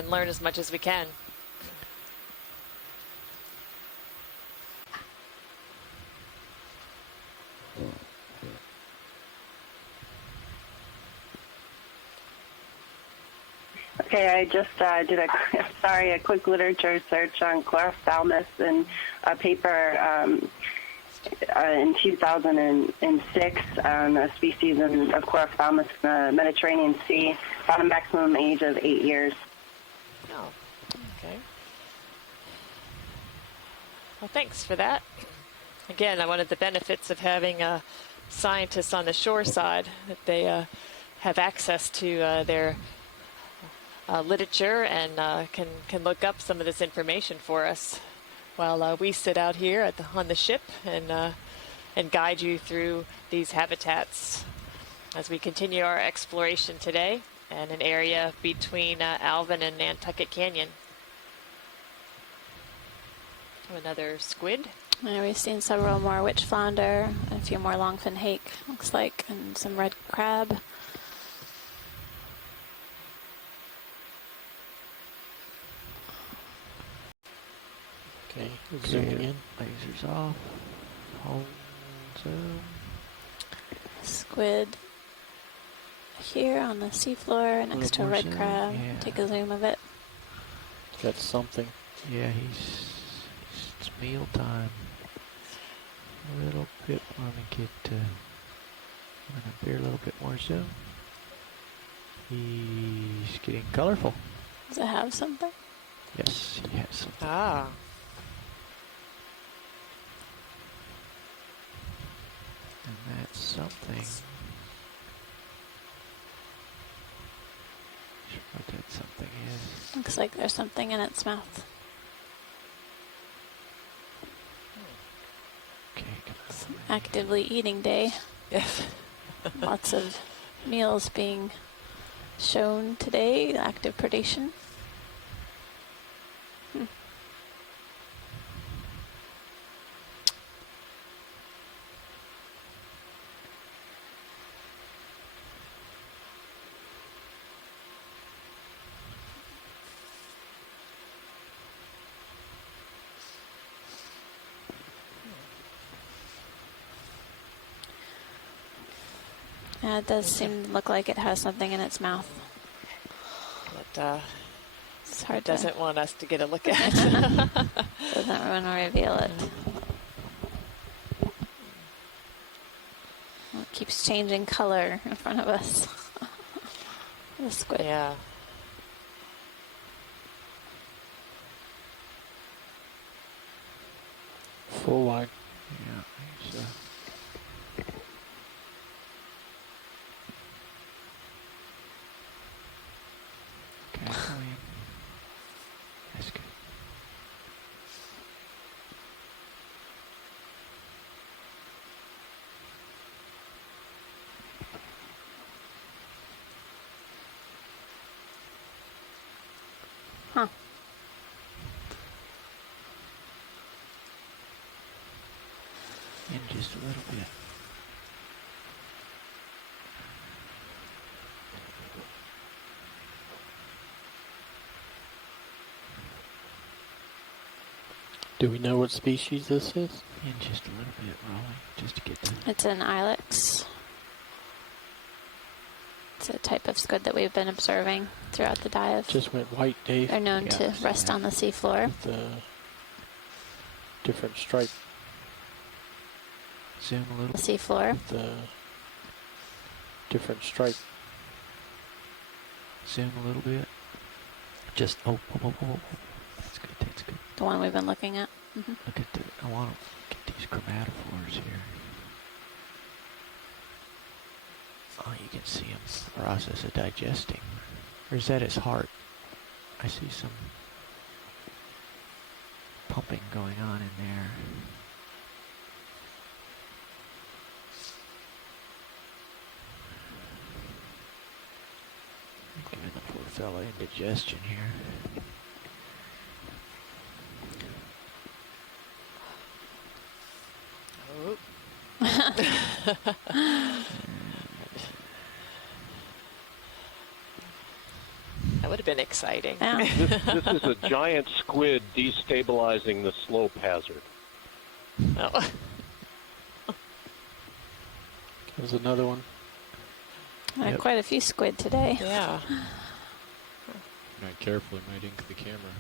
learn as much as we can. Okay, I just did a quick literature search on Chlorophthalmus in a paper in 2006 on a species of Chlorophthalmus in the Mediterranean Sea, found a maximum age of 8 years. Oh, okay. Well, thanks for that. Again, one of the benefits of having scientists on the shore side, that they have access to their literature and can look up some of this information for us while we sit out here on the ship and guide you through these habitats as we continue our exploration today in an area between Alvin and Nantucket Canyon. Another squid. Yeah, we've seen several more witch flounder, and a few more longfin hake, looks like, and some red crab. Okay, zooming in. Lasers off. Home zoom. Squid here on the seafloor next to a red crab. Yeah. Take a zoom of it. Got something. Yeah, it's meal time. A little bit. Let me get up here a little bit more zoom. He's getting colorful. Does it have something? Yes, he has something. Ah. And that's something. What that something is. Looks like there's something in its mouth. Okay, it's actively eating day. Yes. Lots of meals being shown today, active predation. Yeah, it does seem to look like it has something in its mouth. But it's hard. It doesn't want us to get a look at. Doesn't want to reveal it. Well, it keeps changing color in front of us. The squid. Yeah. Full wide. Yeah. So. Kathleen. That's good. Huh. In just a little bit. Do we know what species this is? In just a little bit, Raleigh, just to get to... It's an ilex. It's a type of squid that we've been observing throughout the dive. Just went white, Dave. They're known to rest on the seafloor. The different stripe. Zoom a little. The seafloor. The different stripe. Zoom a little bit. Just, oh. That's good, that's good. The one we've been looking at. Mm-hmm. Look at I want to get these chromatophores here. Oh, you can see them process of digesting. Or is that its heart? I see some pumping going on in there. Giving the poor fella indigestion here. That would have been exciting. Yeah. This is a giant squid destabilizing the slope hazard. Oh. There's another one. Quite a few squid today. Yeah. Not careful, it might ink the camera.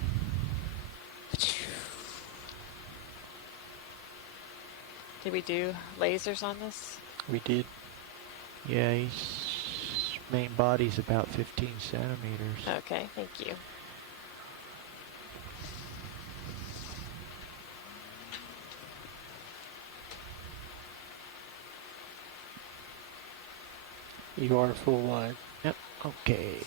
Did we do lasers on this? We did. Yeah, his main body's about 15 centimeters. Okay, thank you. You are full wide. Yep. Okay.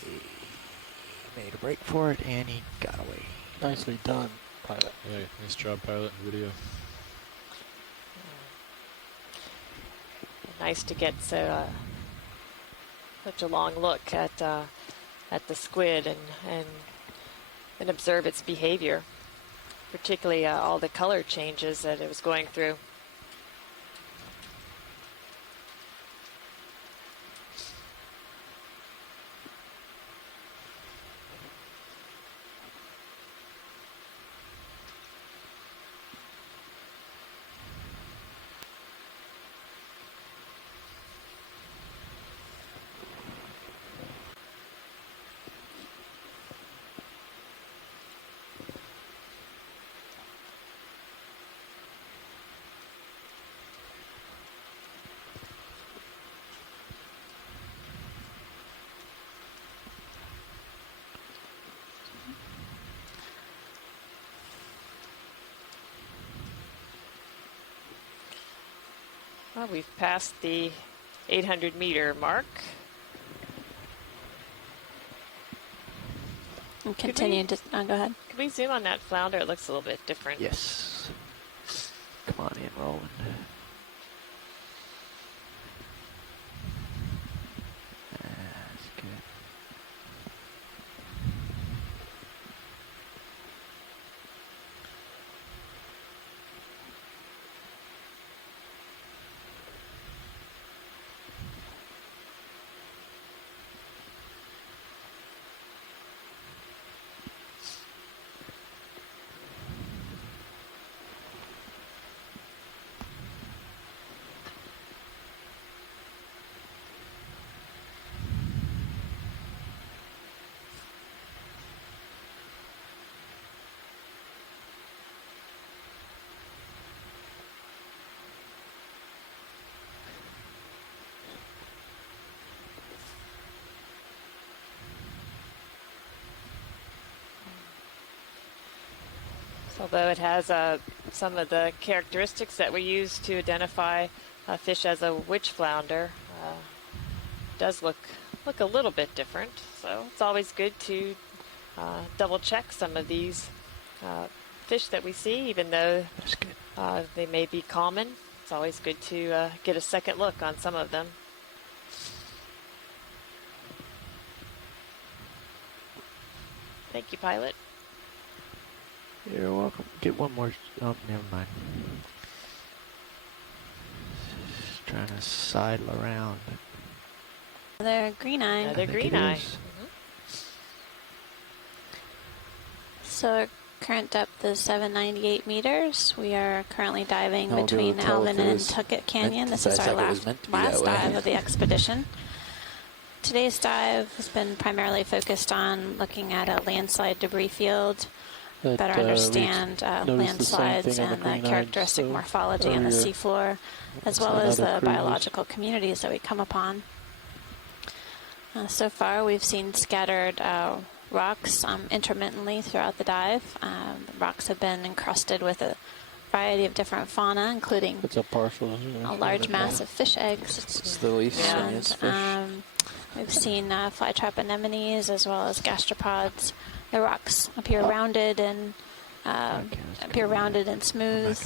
Made a break for it, and he got away. Nicely done, pilot. Hey, nice job, pilot and video. Nice to get such a long look at the squid and observe its behavior, particularly all the color changes that it was going through. Well, we've passed the 800-meter mark. And continue to... Oh, go ahead. Can we zoom on that flounder? It looks a little bit different. Yes. Come on in, Roland. That's good. Although it has some of the characteristics that we use to identify a fish as a witch flounder, does look a little bit different. So it's always good to double check some of these fish that we see, even though they may be common. It's always good to get a second look on some of them. Thank you, pilot. You're welcome. Get one more. Oh, never mind. Just trying to sidle around. Another green eye. Another green eye. So our current depth is 798 meters. We are currently diving between Alvin and Tucket Canyon. This is our last dive of the expedition. Today's dive has been primarily focused on looking at a landslide debris field, better understand landslides and the characteristic morphology on the seafloor, as well as the biological communities that we come upon. So far, we've seen scattered rocks intermittently throughout the dive. Rocks have been encrusted with a variety of different fauna, including a large mass of fish eggs. It's the least fish. We've seen flytrap anemones as well as gastropods. The rocks appear rounded and smooth,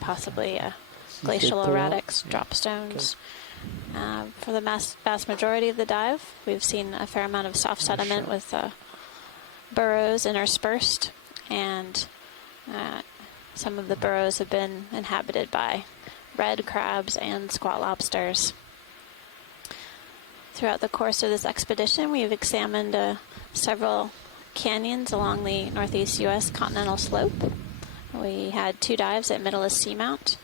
possibly glacial erratics, dropstones. For the vast majority of the dive, we've seen a fair amount of soft sediment with burrows interspersed, and some of the burrows have been inhabited by red crabs and squat lobsters. Throughout the course of this expedition, we've examined several canyons along the northeast U.S. continental slope. We had 2 dives at Middle Seamount,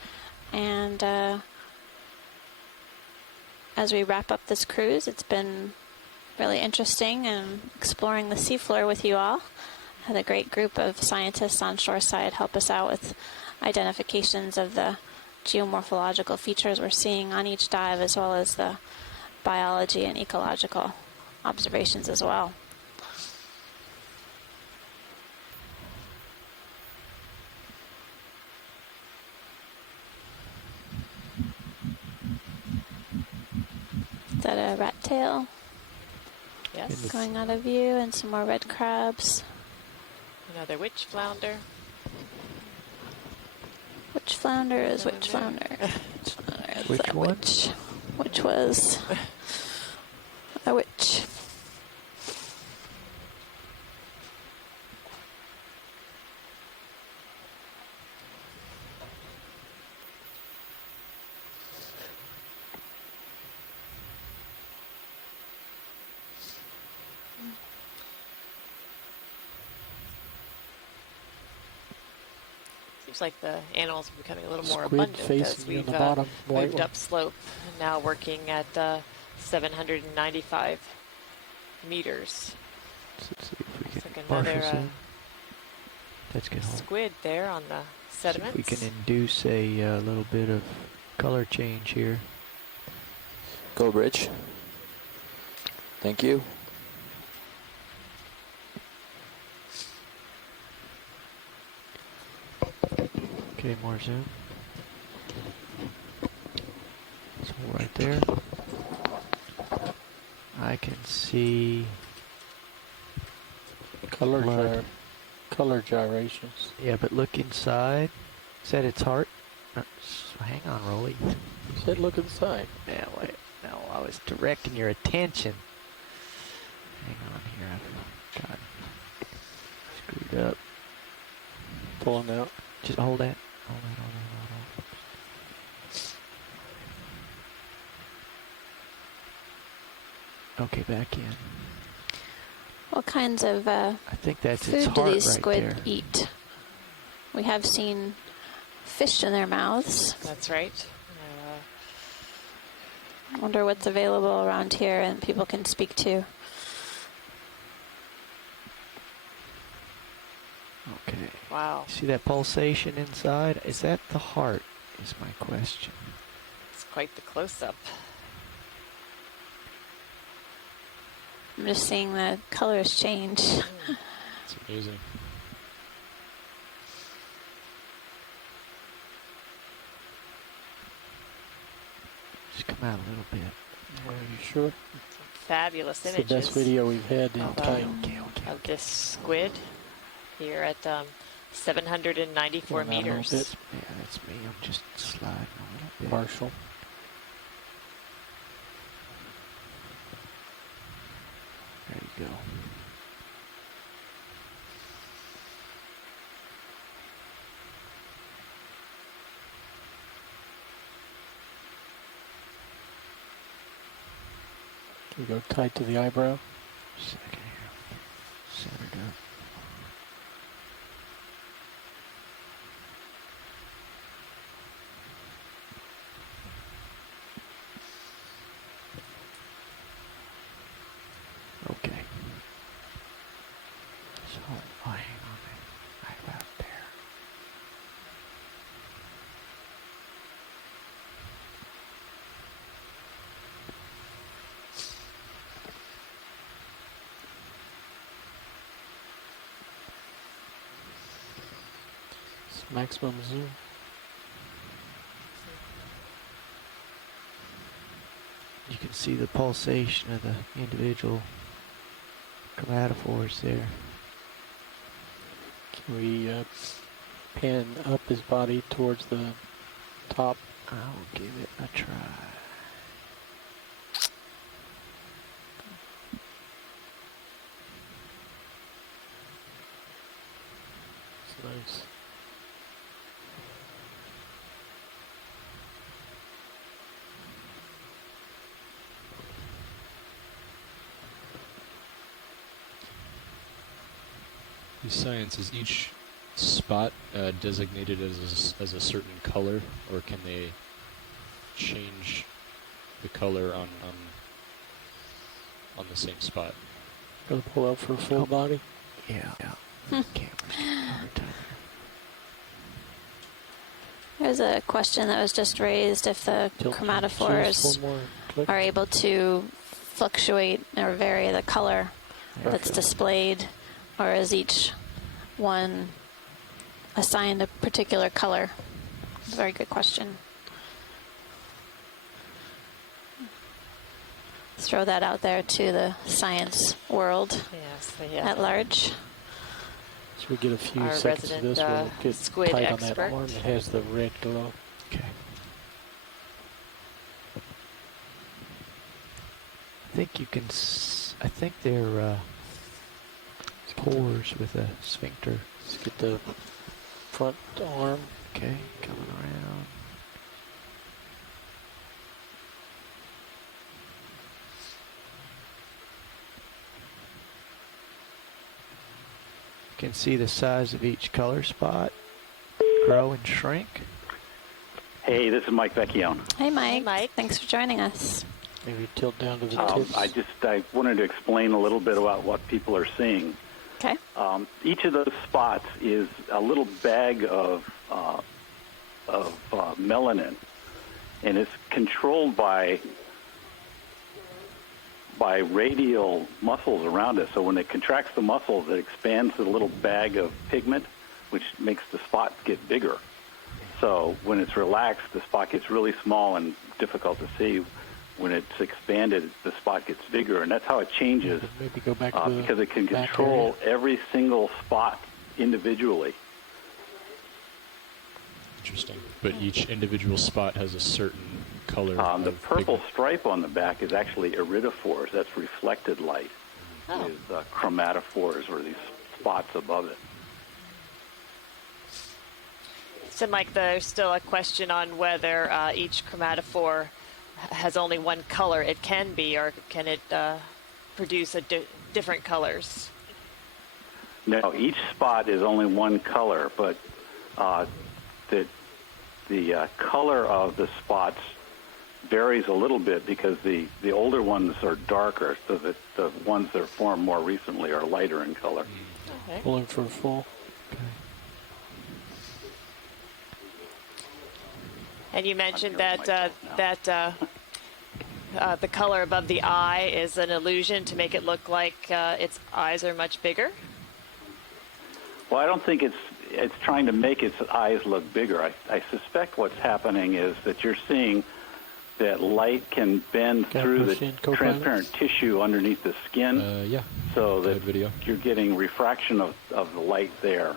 and as we wrap up this cruise, it's been really interesting and exploring the seafloor with you all. Had a great group of scientists on shoreside help us out with identifications of the geomorphological features we're seeing on each dive, as well as the biology and ecological observations as well. Is that a rat tail? Yes. Going out of view, and some more red crabs. Another witch flounder. Witch flounder is witch flounder. Which one? Which was a witch. Seems like the animals are becoming a little more Squid abundant as we've moved upslope, and now working at 795 meters. Let's see if we can like another That's good. squid there on the sediments. See if we can induce a little bit of color change here. Go, Bridge. Thank you. Okay, more zoom. So right there, I can see color gyrations. Yeah, but look inside. Is that its heart? Hang on, Rolly. You said look inside. Yeah, wait. No, I was directing your attention. Hang on here. I've got screwed up. Pulling out. Just hold that. Hold that. Okay, back in. What kinds of I think that's food its do heart these right squid there. eat? We have seen fish in their mouths. That's right. I wonder what's available around here and people can speak to. Okay. Wow. See that pulsation inside? Is that the heart? Is my question. It's quite the close-up. I'm just seeing the colors change. It's amazing. come out a little bit. Are you sure? Fabulous It's images. the best video we've had in time. Of this squid here at 794 meters. Yeah, that's me. I'm just sliding a little bit. Partial. There you go. Can you go tight to the eyebrow? Second here. Centered up. Okay. So, hang on there. Right about there. It's maximum zoom. You can see the pulsation of the individual chromatophores there. Can we pan up his body towards the top? I'll give it a try. It's nice. Science, is each spot designated as a certain color, or can they change the color on the same spot? Gonna pull up for full body? Yeah. There's a question that was just raised if the chromatophores are able to fluctuate or vary the color that's displayed, or is each one assigned a particular color? Very good question. Let's throw that out there to the science world at large. So we get a few Our seconds of this where it gets squid tight expert. on that arm that has the red glow. Okay. I think you can. I think they're pores with a sphincter. Let's get the front arm. Okay, coming around. You can see the size of each color spot grow and shrink. Hey, this is Mike Vecchione. Hey, Mike. Hey, Mike. Thanks for joining us. Maybe tilt down to the tips. I wanted to explain a little bit about what people are seeing. Okay. Each of those spots is a little bag of melanin, and it's controlled by radial muscles around it. So when it contracts the muscles, it expands the little bag of pigment, which makes the spots get bigger. So when it's relaxed, the spot gets really small and difficult to see. When it's expanded, the spot gets bigger, and that's how it changes. Maybe go back to because it can control every single spot individually. Interesting. But each individual spot has a certain color. The purple stripe on the back is actually iridophores. That's reflected light. Oh. Is chromatophores, or these spots above it. So, Mike, there's still a question on whether each chromatophore has only one color. It can be, or can it produce different colors? No, each spot is only one color, but the color of the spots varies a little bit because the older ones are darker, so that the ones that are formed more recently are lighter in color. Okay. Pulling for full. Okay. And you mentioned that the color above the eye is an illusion to make it look like its eyes are much bigger? Well, I don't think it's trying to make its eyes look bigger. I suspect what's happening is that you're seeing that light can bend through the transparent tissue underneath the skin. Yeah. So that video. you're getting refraction of the light there.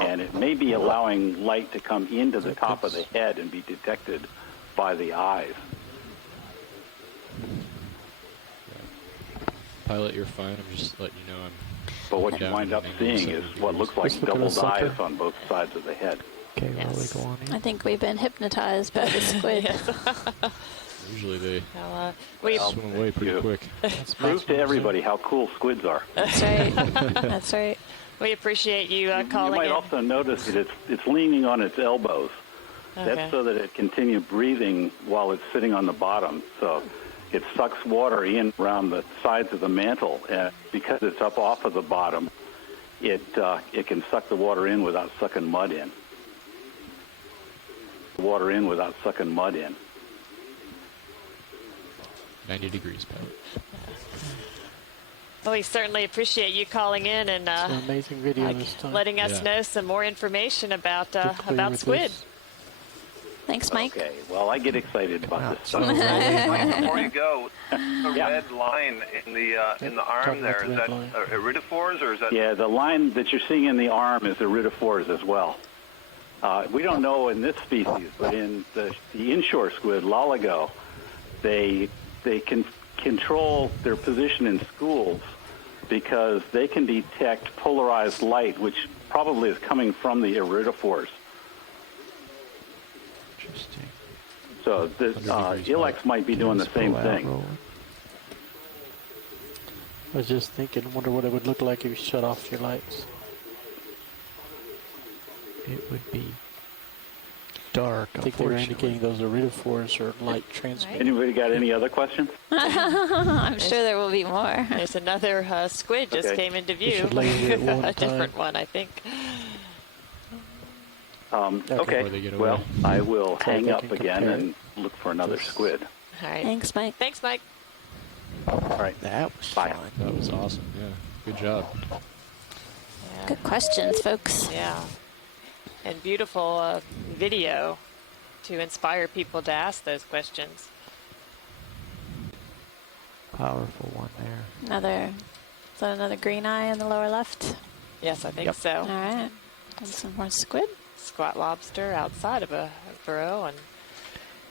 And it may be allowing light to come into the top of the head and be detected by the eyes. Pilot, you're fine. I'm just letting you know I'm. But what you wind up seeing is what looks like doubled eyes on both sides of the head. Okay, well, we go on in. I think we've been hypnotized by the squid. Usually they we swim away pretty quick. Prove to everybody how cool squids are. That's right. That's right. We appreciate you calling in. You might in. also notice that it's leaning on its elbows. Okay. That's so that it continue breathing while it's sitting on the bottom. So it sucks water in around the sides of the mantle, and because it's up off of the bottom, it can suck the water in without sucking mud in. Water in without sucking mud in. 90 degrees, pilot. Well, we certainly appreciate you calling in and It's an amazing video this time. letting us know some more information about squid. Thanks, Mike. Okay, well, I get excited about this stuff. Mike, before you go, the red line in the arm there, is that iridophores or is that? Yeah, the line that you're seeing in the arm is iridophores as well. We don't know in this species, but in the inshore squid, loligo, they can control their position in schools because they can detect polarized light, which probably is coming from the iridophores. Interesting. So the Ilex might be doing the same thing. I was just thinking, wonder what it would look like if you shut off your lights. It would be dark. I think they were indicating those iridophores are light transmitting. Anybody got any other questions? I'm sure there will be more. There's another squid just came into view. A different one, I think. Okay, well, I will hang up again and look for another squid. All right. Thanks, Mike. Thanks, Mike. All right. That was fun. That was awesome. Yeah. Good job. Yeah. Good questions, folks. Yeah. And beautiful video to inspire people to ask those questions. Powerful one there. Is that another green eye in the lower left? Yes, I think so. All right. And some more squid. Squat lobster outside of a burrow, and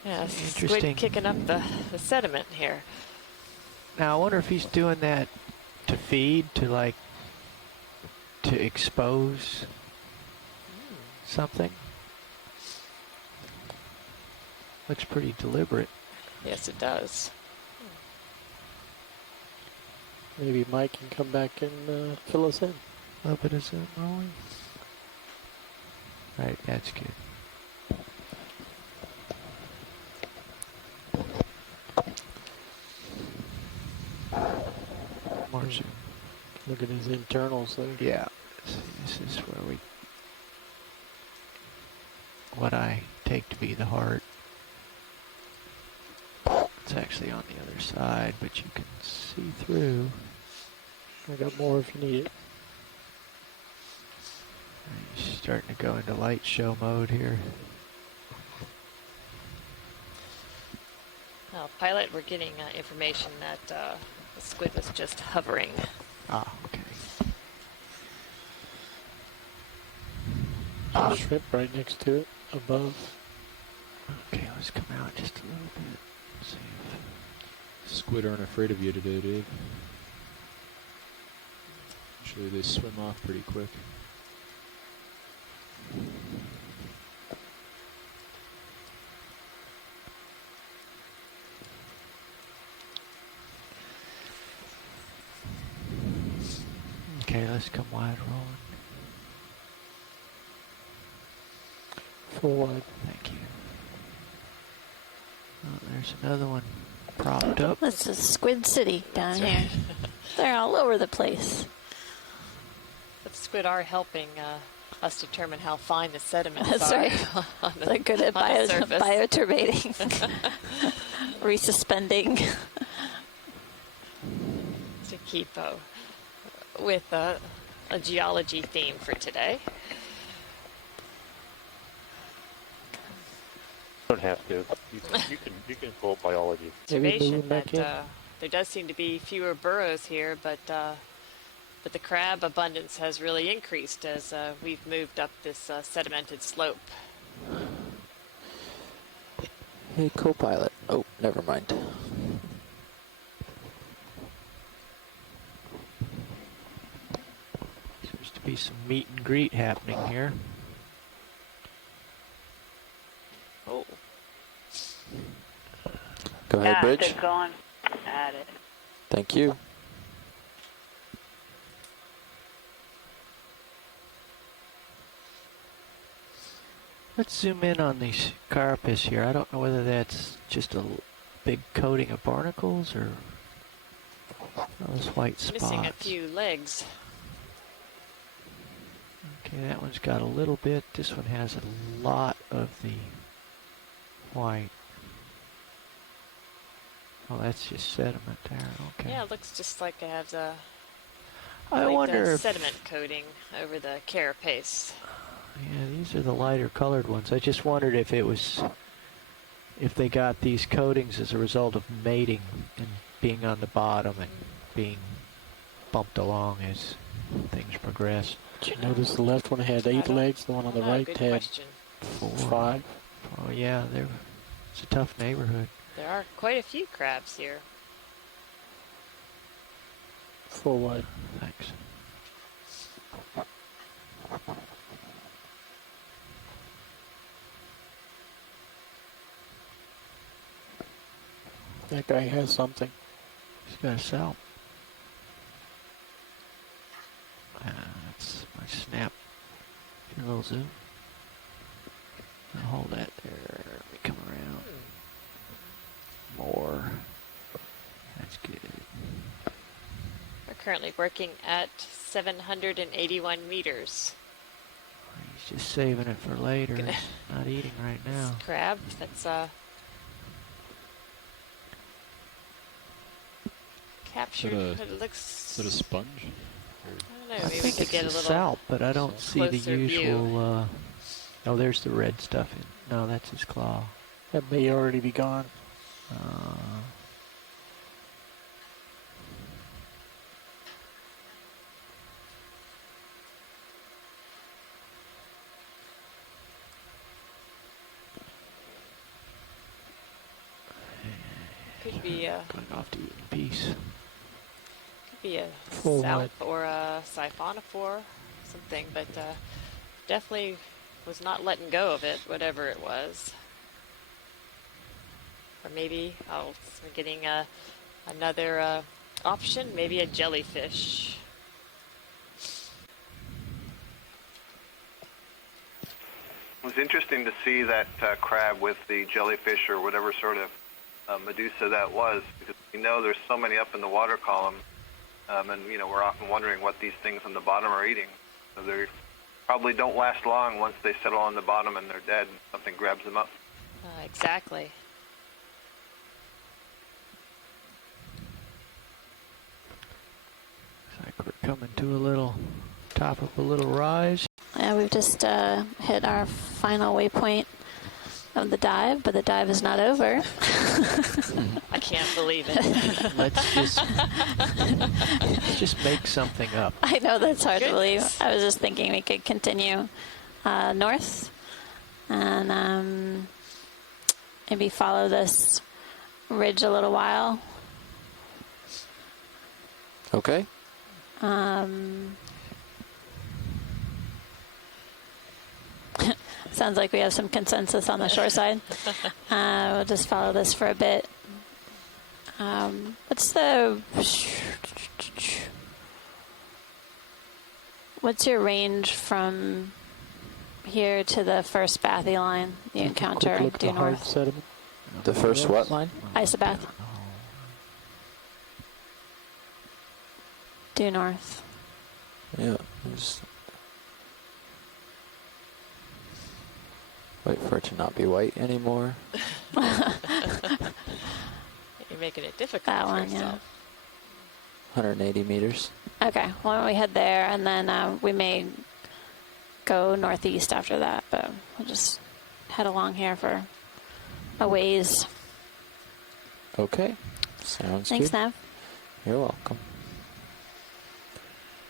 Interesting. squid kicking up the sediment here. Now I wonder if he's doing that to feed, to expose something. Looks pretty deliberate. Yes, it does. Maybe Mike can come back and fill us in. A little bit of zoom rolling. Right, that's good. More zoom. Look at his internals there. Yeah. This is where what I take to be the heart. It's actually on the other side, but you can see through. I got more if you need it. He's starting to go into light show mode here. Well, pilot, we're getting information that the squid was just hovering. Ah, okay. There's a shrimp right next to it, above. Okay, let's come out just a little bit. See if Squid aren't afraid of you today, Dave. Usually they swim off pretty quick. Okay, let's come wide rolling. Full wide. Thank you. Oh, there's another one propped up. This is Squid City down here. They're all over the place. But squid are helping us determine how fine the sediments That's are. right. They're good at bioturbating, resuspending. To keep with a geology theme for today. don't have to. You can pull biology. Observation that there does seem to be fewer burrows here, but the crab abundance has really increased as we've moved up this sedimented slope. Hey, co-pilot. Oh, never mind. Seems to be some meet and greet happening here. Oh. Go ahead, Bridge. They're going at it. Thank you. Let's zoom in on these carapace here. I don't know whether that's just a big coating of barnacles or those white spots. Missing a few legs. Okay, that one's got a little bit. This one has a lot of the white. Oh, that's just sediment there. Okay. Yeah, it looks just like it has a I wonder if sediment coating over the carapace. Yeah, these are the lighter colored ones. I just wondered if it was, if they got these coatings as a result of mating and being on the bottom and being bumped along as things progress. Did you notice the left one had 8 legs, the one on the right had 5? Oh yeah, it's a tough neighborhood. There are quite a few crabs here. For what? Thanks. That guy has something. He's got a cell. That's my snap. Your little zoom. I'll hold that there. Let me come around. More. That's good. We're currently working at 781 meters. He's just saving it for later. He's not eating right now. Crab, that's captured. It looks. Is it a sponge? I don't know. Maybe we could get a little salp, but I don't see the closer usual. Oh, there's the red stuff. No, that's his claw. That may already be gone. Could be a. Going off to eat in peace. Could be a For salp what? or a siphonophore, something, but definitely was not letting go of it, whatever it was. Or maybe we're getting another option, maybe a jellyfish. It was interesting to see that crab with the jellyfish or whatever sort of medusa that was, because we know there's so many up in the water column, and we're often wondering what these things on the bottom are eating. So they probably don't last long once they settle on the bottom and they're dead and something grabs them up. Exactly. Looks like we're coming to a little top of a little rise. Yeah, we've just hit our final waypoint of the dive, but the dive is not over. I can't believe it. Let's just make something up. I know that's hard to believe. I was just thinking we could continue north and maybe follow this ridge a little while. Okay. Sounds like we have some consensus on the shore side. We'll just follow this for a bit. What's your range from here to the first bathy line you encounter due north? The first what line? Isobath. Due north. Yeah. Just wait for it to not be white anymore. You're making it difficult that for one, yourself. Yeah. 180 meters. Okay, why don't we head there, and then we may go northeast after that, but we'll just head along here for a ways. Okay. Sounds Thanks, good. Nav. You're welcome.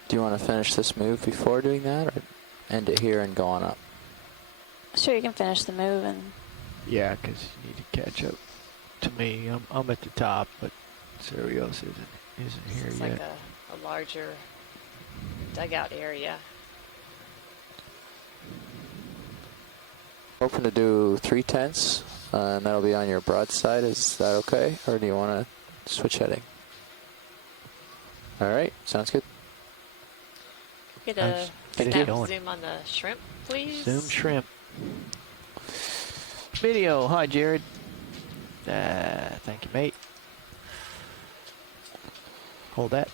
Do you want to finish this move before doing that, or end it here and go on up? Sure, you can finish the move and. Yeah, because you need to catch up to me. I'm at the top, but Serios isn't here It's yet. like a larger dugout area. Hoping to do 3/10, and that'll be on your broadside. Is that okay, or do you want to switch heading? All right, sounds good. Get a Get snap going. zoom on the shrimp, please. Zoom shrimp. Video. Hi, Jared. Thank you, mate. Hold that.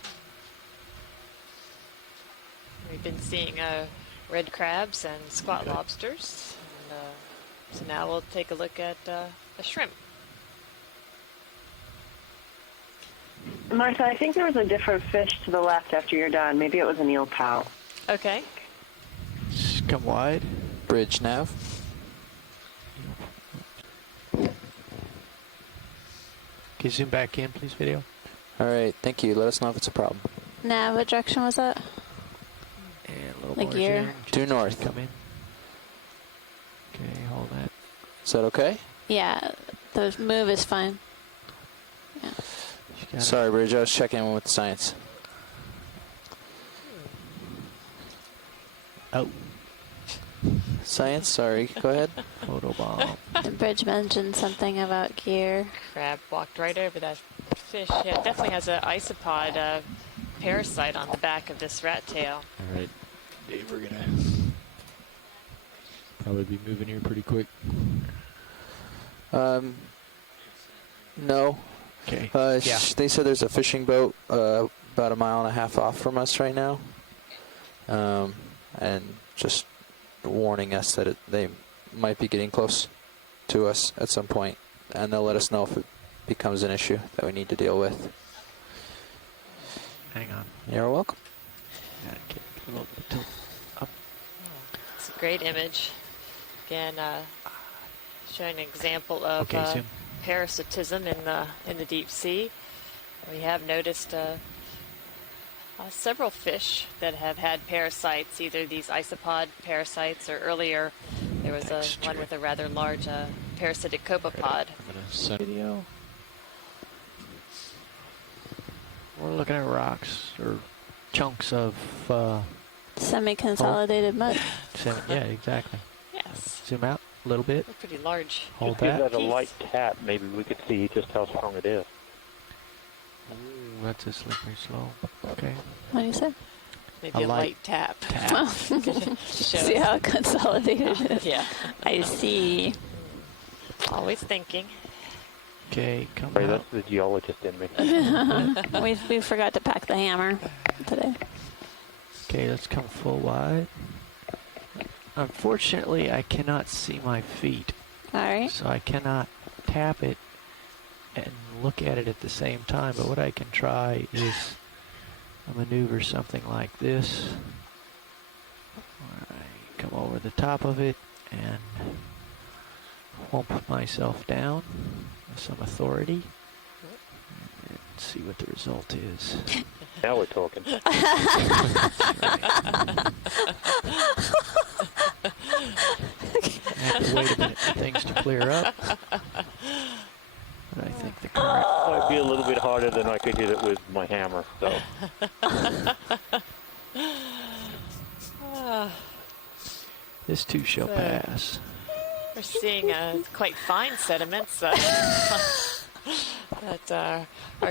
We've been seeing red crabs and squat lobsters. And, so now we'll take a look at a shrimp. Martha, I think there was a different fish to the left after you're done. Maybe it was an eel pout. Okay. Just come wide. Bridge nav. Can you zoom back in, please, video? All right, thank you. Let us know if it's a problem. Nav, what direction was that? And a little The more gear. zoom. Due north. Come in. Okay, hold that. Is that okay? Yeah, the move is fine. Yeah. Sorry, Bridge. I was checking in with the science. Oh. Science, sorry. Go ahead. Photo bomb. The Bridge mentioned something about gear. Crab walked right over that fish. Yeah, it definitely has an isopod parasite on the back of this rat tail. All right, Dave, we're gonna probably be moving here pretty quick. No. Okay. Yeah. They said there's a fishing boat about 1.5 miles off from us right now, and just warning us that they might be getting close to us at some point, and they'll let us know if it becomes an issue that we need to deal with. Hang on. You're welcome. Gotta get a little bit tilt up. It's a great image. Again, showing an example of Okay, parasitism in the deep sea. We have noticed several fish that have had parasites, either these isopod parasites or earlier there was one with a rather large parasitic copepod. Video. We're looking at rocks or chunks of Semi-consolidated mud. Yeah, exactly. Yes. Zoom out a little bit. They're pretty large. Hold Just give that. that a light tap. Maybe we could see just how strong it is. Ooh, that's a slippery slope. Okay. What do you say? Maybe a light tap. See how consolidated it is. Yeah. I see. Always thinking. Okay, come Sorry, out. that's the geologist in me. We forgot to pack the hammer today. Okay, let's come full wide. Unfortunately, I cannot see my feet. All right. So I cannot tap it and look at it at the same time. But what I can try is maneuver something like this. Alright, come over the top of it and whomp myself down with some authority and see what the result is. Now we're talking. I have to wait a minute for things to clear up. But I think the current Might be a little bit harder than I could hit it with my hammer. So. this too shall pass. We're seeing quite fine sediments that are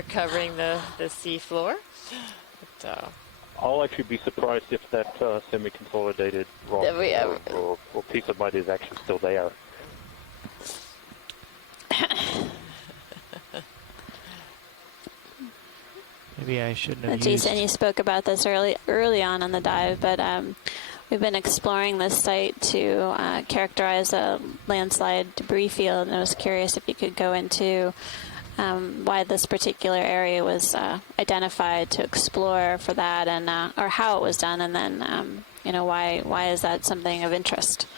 covering the sea floor. But, I'll actually be surprised if that semi-consolidated rock or piece of mud is actually still there. Maybe I shouldn't have Jason, you spoke about this early on the dive, but we've been exploring this site to characterize a landslide debris field, and I was curious if you could go into why this particular area was identified to explore for that, and or how it was done, and then why is that something of interest?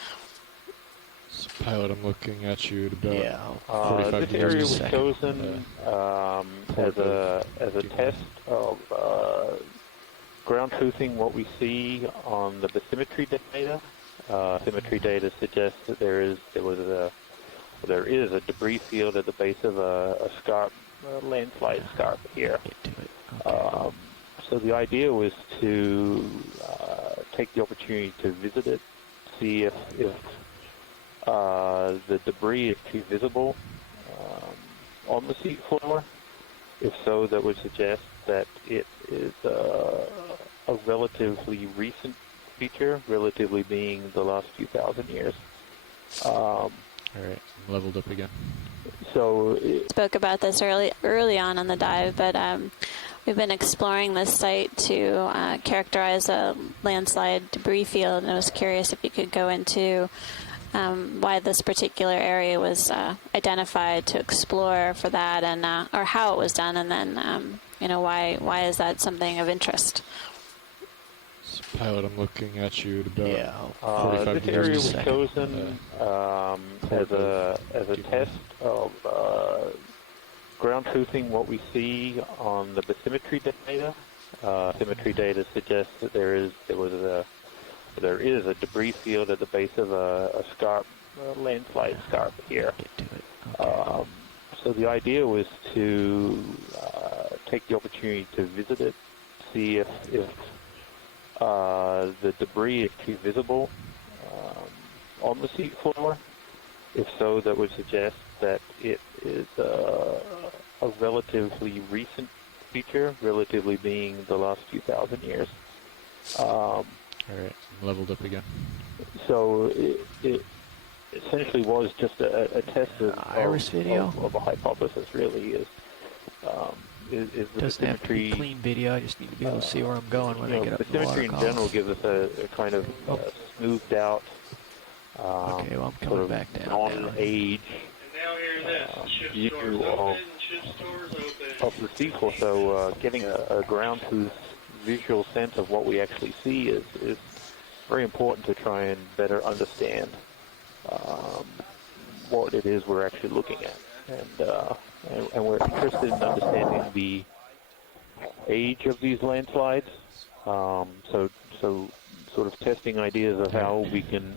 So pilot, I'm looking at you at about 45 this meters area a was second. chosen as a test of ground truthing what we see on the bathymetry data. Bathymetry data suggests that there is a debris field at the base of a scarp, landslide scarp here. So the idea was to take the opportunity to visit it, see if the debris is too visible on the seafloor. If so, that would suggest that it is a relatively recent feature, relatively being the last few thousand years. All right, I'm leveled up again. So spoke about this early on the dive, but we've been exploring this site to characterize a landslide debris field, and I was curious if you could go into why this particular area was identified to explore for that, and or how it was done, and then why is that something of interest? So pilot, I'm looking at you at about 45 this area meters a was second. chosen as a test of ground truthing what we see on the bathymetry data. Bathymetry data suggests that there is a debris field at the base of a scarp, landslide scarp here. So the idea was to take the opportunity to visit it, see if the debris is too visible on the seafloor. If so, that would suggest that it is a relatively recent feature, relatively being the last few thousand years. All right, I'm leveled up again. So it essentially was just a test of a hypothesis. Really is the doesn't have to be bathymetry clean video. I just need to be able to see where I'm going when I get up in the water bathymetry in column. general gives us a kind of smoothed out okay, well, I'm coming back down. On-age view of the seafloor. So getting a ground truth visual sense of what we actually see is very important to try and better understand what it is we're actually looking at. And we're interested in understanding the age of these landslides. So sort of testing ideas of how we can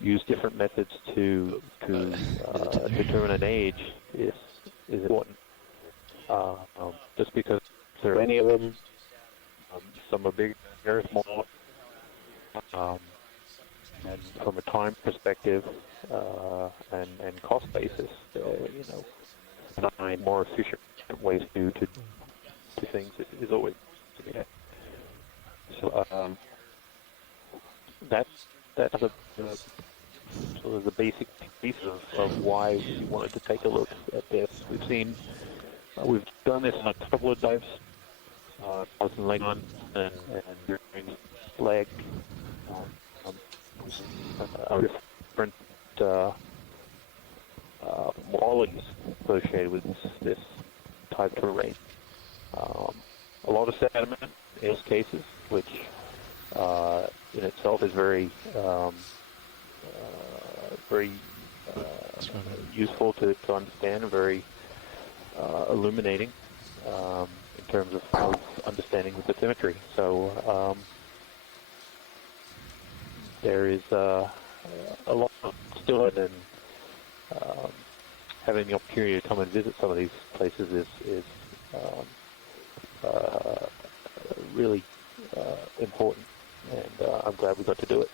use different methods to determine an age is important. Just because there are many of them, some are bigger, smaller, and from a time perspective and cost basis, find more efficient ways to things is always so. That's the sort of the basic piece of why we wanted to take a look at this. We've done this on a couple of dives. I was in Lake on and during leg. Different qualities associated with this type of terrain. A lot of sediment in those cases, which in itself is very useful to understand and very illuminating in terms of understanding the bathymetry. So there is a lot still in having the opportunity to come and visit some of these places is really important, and I'm glad we got to do it.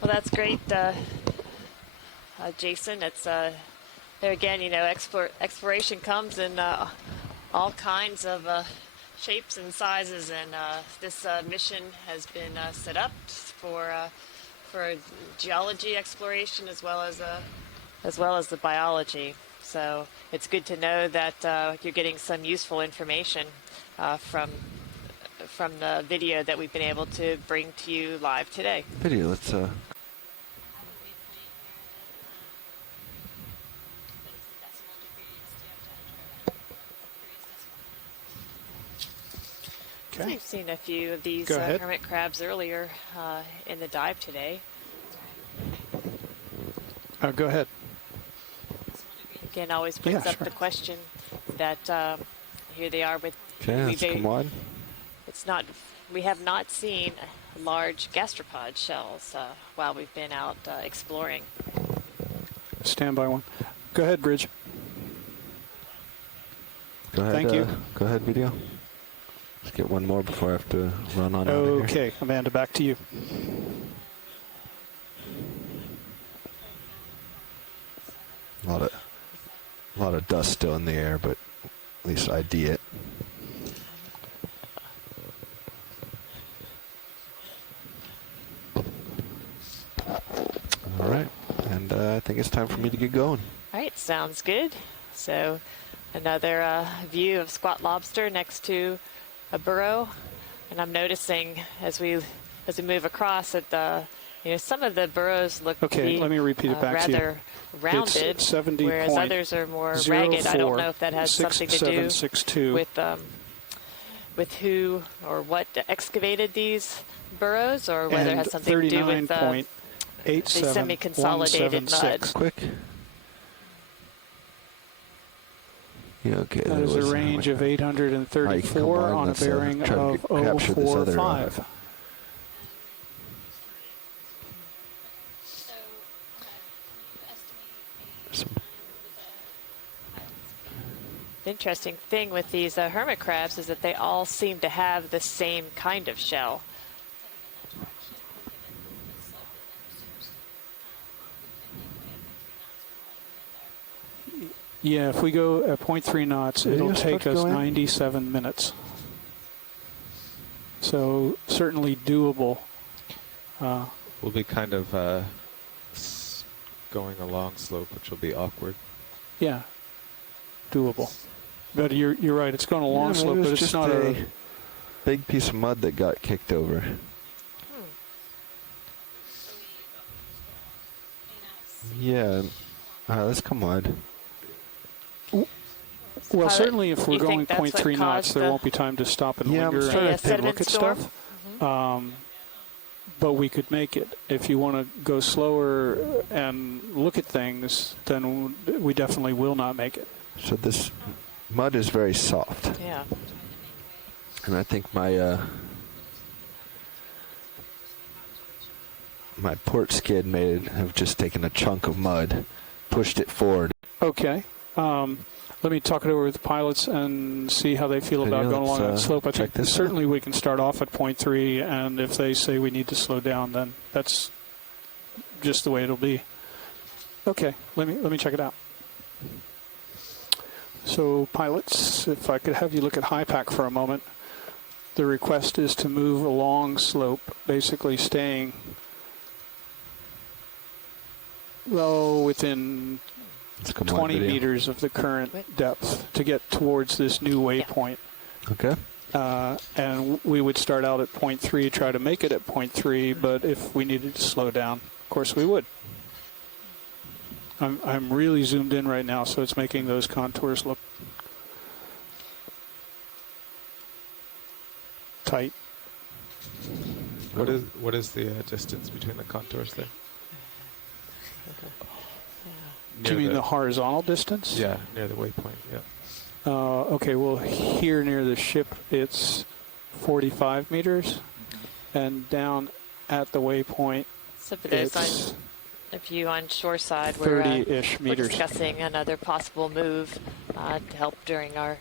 Well, that's great, Jason. It's there again. Exploration comes in all kinds of shapes and sizes, and this mission has been set up for geology exploration as well as the biology. So it's good to know that you're getting some useful information from the video that we've been able to bring to you live today. Video, let's We've seen a few of these hermit crabs earlier in the dive today. Go ahead. Again, always brings up the question that here they are with. Okay, let's come on. It's not. We have not seen large gastropod shells while we've been out exploring. Stand by one. Go ahead, Bridge. Go ahead. Thank you. Go ahead, video. Let's get one more before I have to run on out of here. Okay, Amanda, back to you. A lot of dust still in the air, but at least ID it. All right, and I think it's time for me to get going. All right, sounds good. So another view of squat lobster next to a burrow, and I'm noticing as we move across that some of the burrows look to be let me repeat it back to you. rather rounded, it's 70 whereas others are more ragged. I don't know if that has something to do with who or what excavated these burrows, or whether it has something to do with the semi-consolidated mud. Quick. Yeah, okay. That is a range of 834 on a bearing of 045. The interesting thing with these hermit crabs is that they all seem to have the same kind of shell. Yeah, if we go at 0.3 knots, it'll take us 97 minutes. So certainly doable. We'll be kind of going a long slope, which will be awkward. Yeah, doable. But you're right. It's going a long slope, but it's just not a big piece of mud that got kicked over. Yeah, let's come on. Well, certainly if we're going 0.3 knots, there won't be time to stop and linger and look at stuff. But we could make it. If you want to go slower and look at things, then we definitely will not make it. So this mud is very soft. Yeah. And I think my my port skid may have just taken a chunk of mud, pushed it forward. Okay. Let me talk it over with the pilots and see how they feel about going along that slope. I think certainly we can start off at 0.3, and if they say we need to slow down, then that's just the way it'll be. Okay, let me check it out. So pilots, if I could have you look at high pack for a moment. The request is to move along slope, basically staying within 20 meters of the current depth to get towards this new waypoint. Okay. And we would start out at 0.3, try to make it at 0.3, but if we needed to slow down, of course we would. I'm really zoomed in right now, so it's making those contours look tight. What is the distance between the contours there? Do you mean the horizontal distance? Yeah, near the waypoint, yeah. Okay, well, here near the ship, it's 45 meters, and down at the waypoint, so for those on a view on shoreside, 30-ish we're meters. discussing another possible move to help during our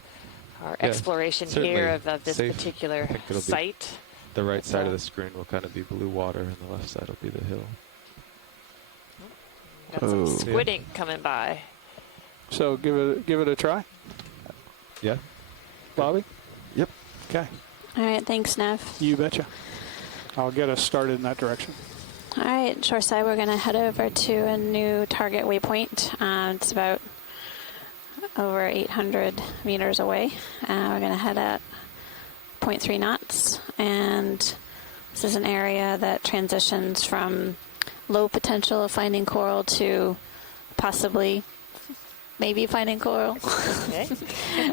exploration here of this particular site. The right side of the screen will kind of be blue water, and the left side will be the hill. Got some squid ink coming by. So give it a try. Yeah. Bobby? Yep. Okay. All right, thanks, Nev. You betcha. I'll get us started in that direction. All right, shoreside, we're going to head over to a new target waypoint. It's about over 800 meters away. We're going to head at 0.3 knots, and this is an area that transitions from low potential of finding coral to possibly maybe finding coral. Okay.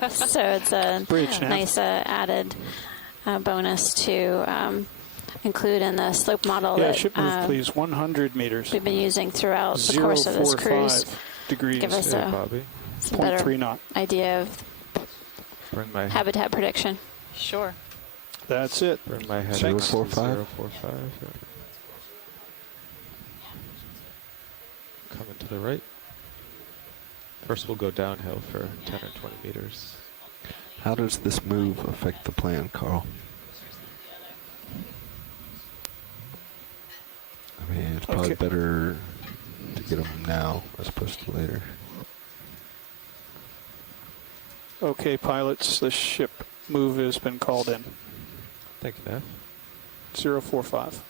So it's a nice added bonus to include in the slope model Yeah, that ship move, please. 100 meters. we've been using throughout the course of this cruise. Degrees. Give us a better knot. idea of Bring my habitat prediction. Sure. That's it. Bring my head 045. 045. Yeah. Coming to the right. First we'll go downhill for 10 or 20 meters. How does this move affect the plan, Carl? I mean, it's probably better to get them now as opposed to later. Okay, pilots, the ship move has been called in. Thank you, Nav. 045.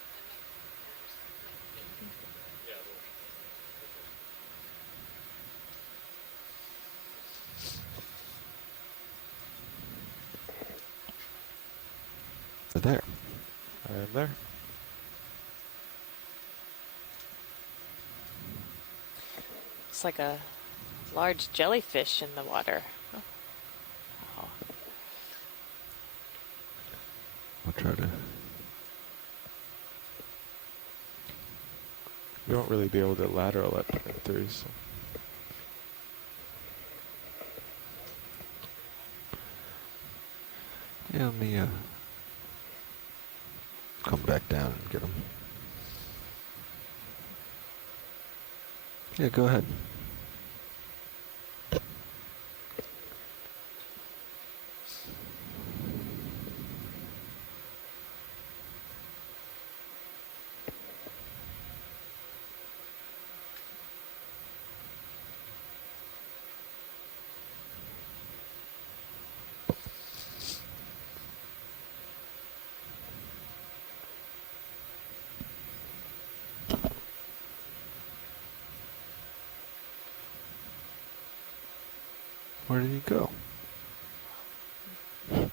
There. I am there. Looks like a large jellyfish in the water. Oh. Wow. I'll try to. You won't really be able to lateral at 0.3, so. Yeah, let me come back down and get them. Yeah, go ahead. Where did he go? Okay,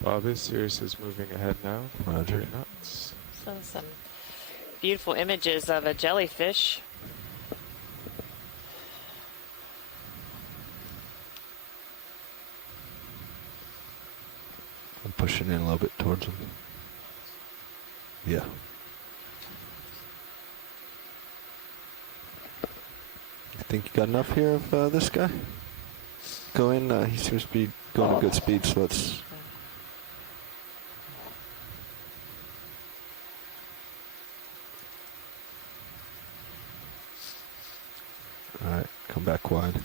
Bobby, Sirius is moving ahead now. Roger. Knots. So some beautiful images of a jellyfish. I'm pushing in a little bit towards him. Yeah. I think you got enough here of this guy? Go in. He seems to be going at good speed, so let's... Alright, come back wide.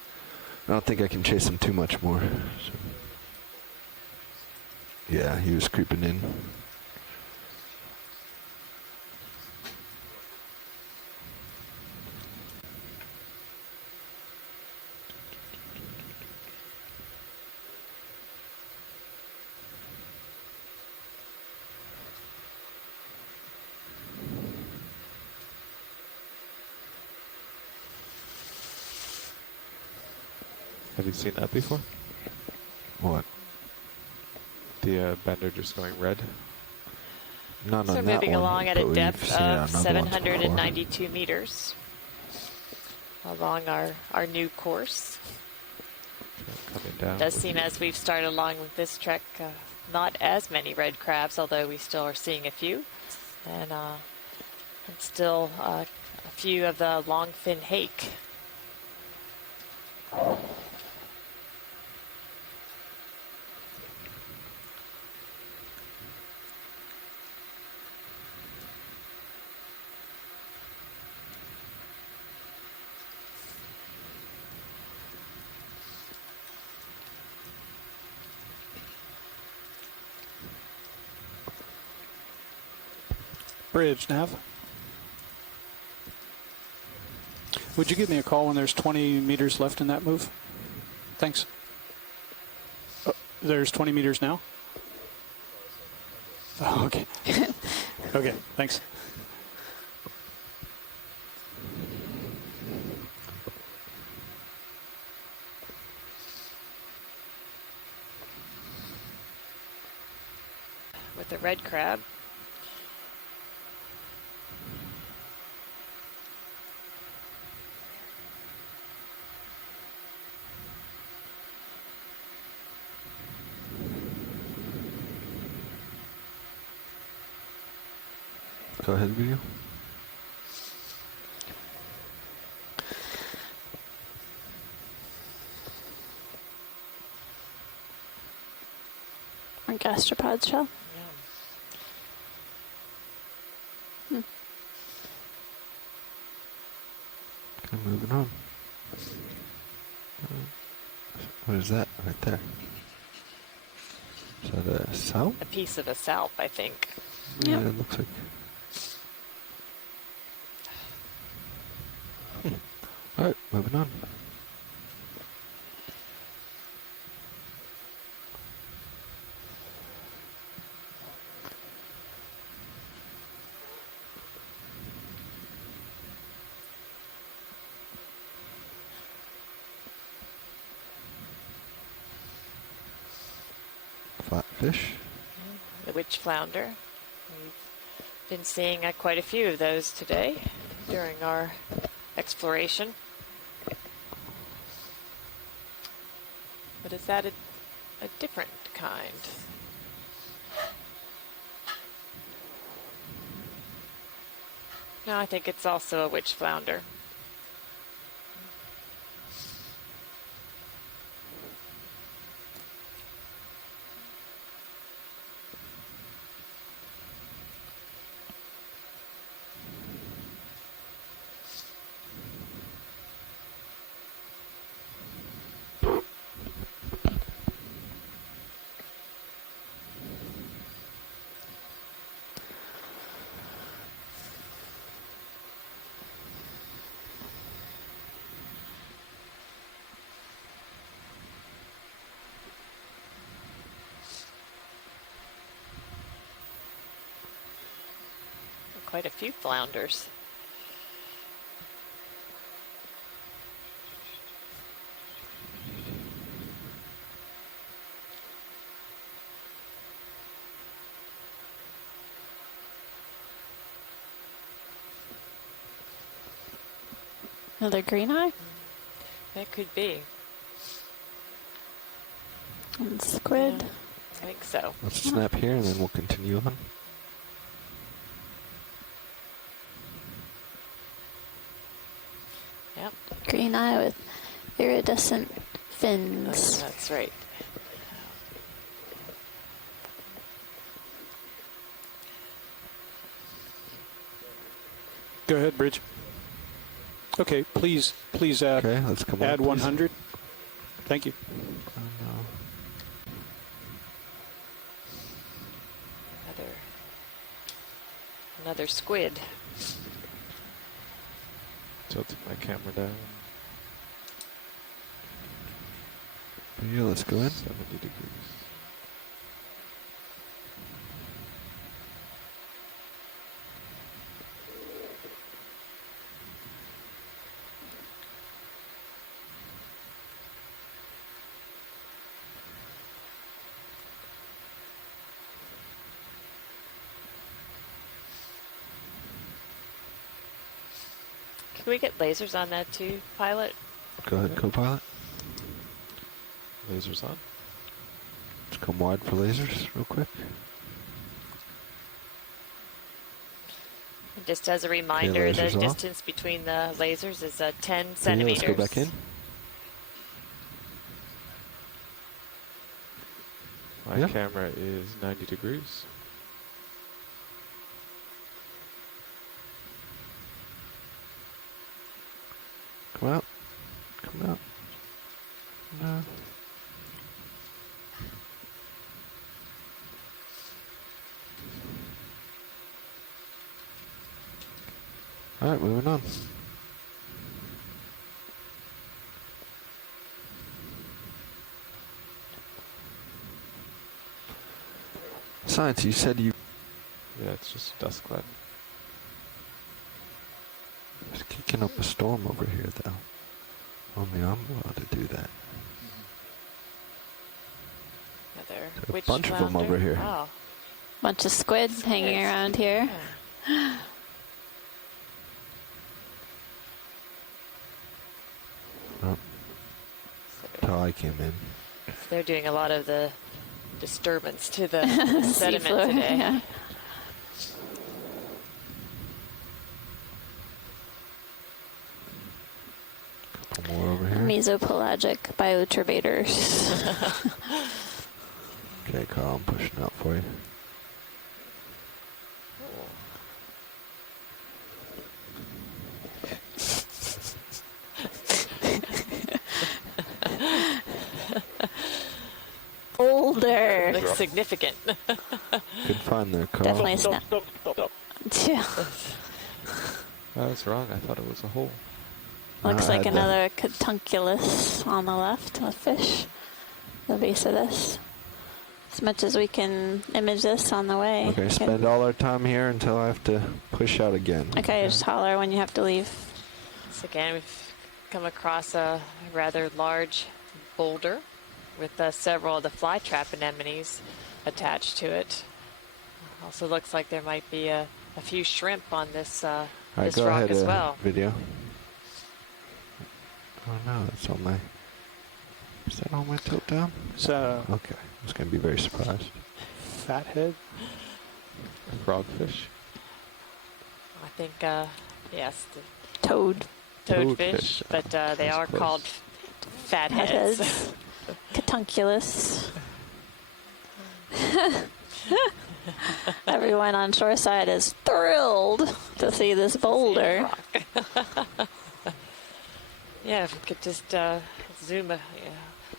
I don't think I can chase him too much more. So. Yeah, he was creeping in. Have you seen that before? What? The bender just going red? Not So on that moving one, along at but a we've depth seen it on of other ones before. 792 meters along our new course. Coming down. It does seem as we've started along with this trek, not as many red crabs, although we still are seeing a few. And still a few of the longfin hake. Bridge, Nav. Would you give me a call when there's 20 meters left in that move? Thanks. There's 20 meters now? Oh, okay. Okay, thanks. With the red crab. Go ahead, video. Or gastropod shell. Okay, moving on. What is that right there? Is that a salp? A piece of a salp, I think. Yeah, it looks like. Alright, moving on. Flatfish. The witch flounder. We've been seeing quite a few of those today during our exploration. But is that a different kind? No, I think it's also a witch flounder. Quite a few flounders. Another green eye? That could be. And squid. Yeah, I think so. Let's snap here and then we'll continue on. Yep. Green eye with iridescent fins. That's right. Go ahead, Bridge. Okay, please add, okay, let's come add on, 100. Thank you. Oh, no. Another squid. Tilting my camera down. Yeah, let's go in. 70 degrees. Can we get lasers on that too, pilot? Go ahead, co-pilot. Lasers on. Let's come wide for lasers real quick. And just as a reminder, the lasers off. distance between the lasers is 10 Yeah, centimeters. let's go back in. My camera is 90 degrees. Come out. Come out. No. Alright, moving on. Science, you said you... Yeah, it's just a dust cloud. It's kicking up a storm over here, though. Only I'm allowed to do that. Another There's a witch bunch of them flounder. over here. Wow. Bunch of squids hanging around here. Oh. That's how I came in. So they're doing a lot of the disturbance to the sediment Seafloor, today. yeah. mesopelagic bioturbators. Okay, Carl, I'm pushing out for you. Boulder. Looks significant. Good find there, Carl. Definitely snap. Yeah. I was wrong. I thought it was a hole. Looks like another Catunculus on the left, a fish. The base of this. As much as we can image this on the way. Okay, spend all our time here until I have to push out again. Okay, just holler when you have to leave. So again, we've come across a rather large boulder with several of the flytrap anemones attached to it. Also looks like there might be a few shrimp on this, this go rock ahead, as well. Video. Oh no, that's on my... Is that on my tilt down? Okay, I was going to be very surprised. Fathead? Frogfish? I think, yes. Toadfish, Toadfish, but they are close. called fatheads. Catunculus. Everyone on shoreside is thrilled to see this boulder. Yeah, if we could just zoom,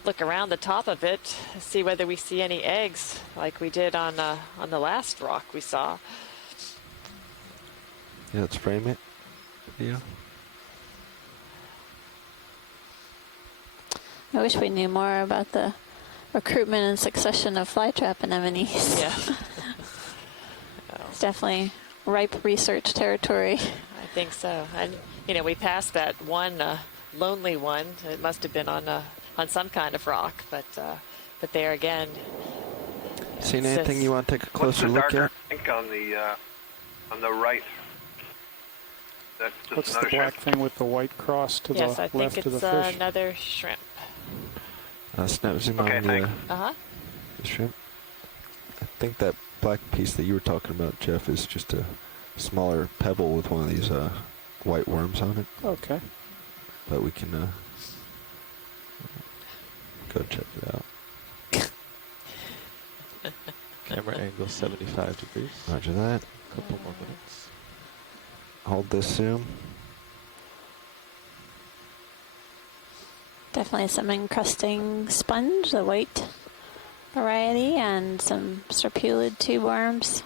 look around the top of it, see whether we see any eggs like we did on the last rock we saw. Yeah, let's frame it. Video. I wish we knew more about the recruitment and succession of flytrap anemones. Yeah. It's definitely ripe research territory. I think so. And, we passed that one lonely one. It must have been on some kind of rock, but there again. Seen anything you want to take a closer look darker at? pink on the right? That's just What's the another black shrimp. thing with the white cross to Yes, the I think left it's of the fish? another shrimp. Snap zoom Okay, on thanks. the shrimp. I think that black piece that you were talking about, Jeff, is just a smaller pebble with one of these white worms on it. Okay. But we can go check it out. Camera angle 75 degrees. Roger that. Couple more minutes. Hold this zoom. Definitely some encrusting sponge, the white variety, and some serpulid tube worms.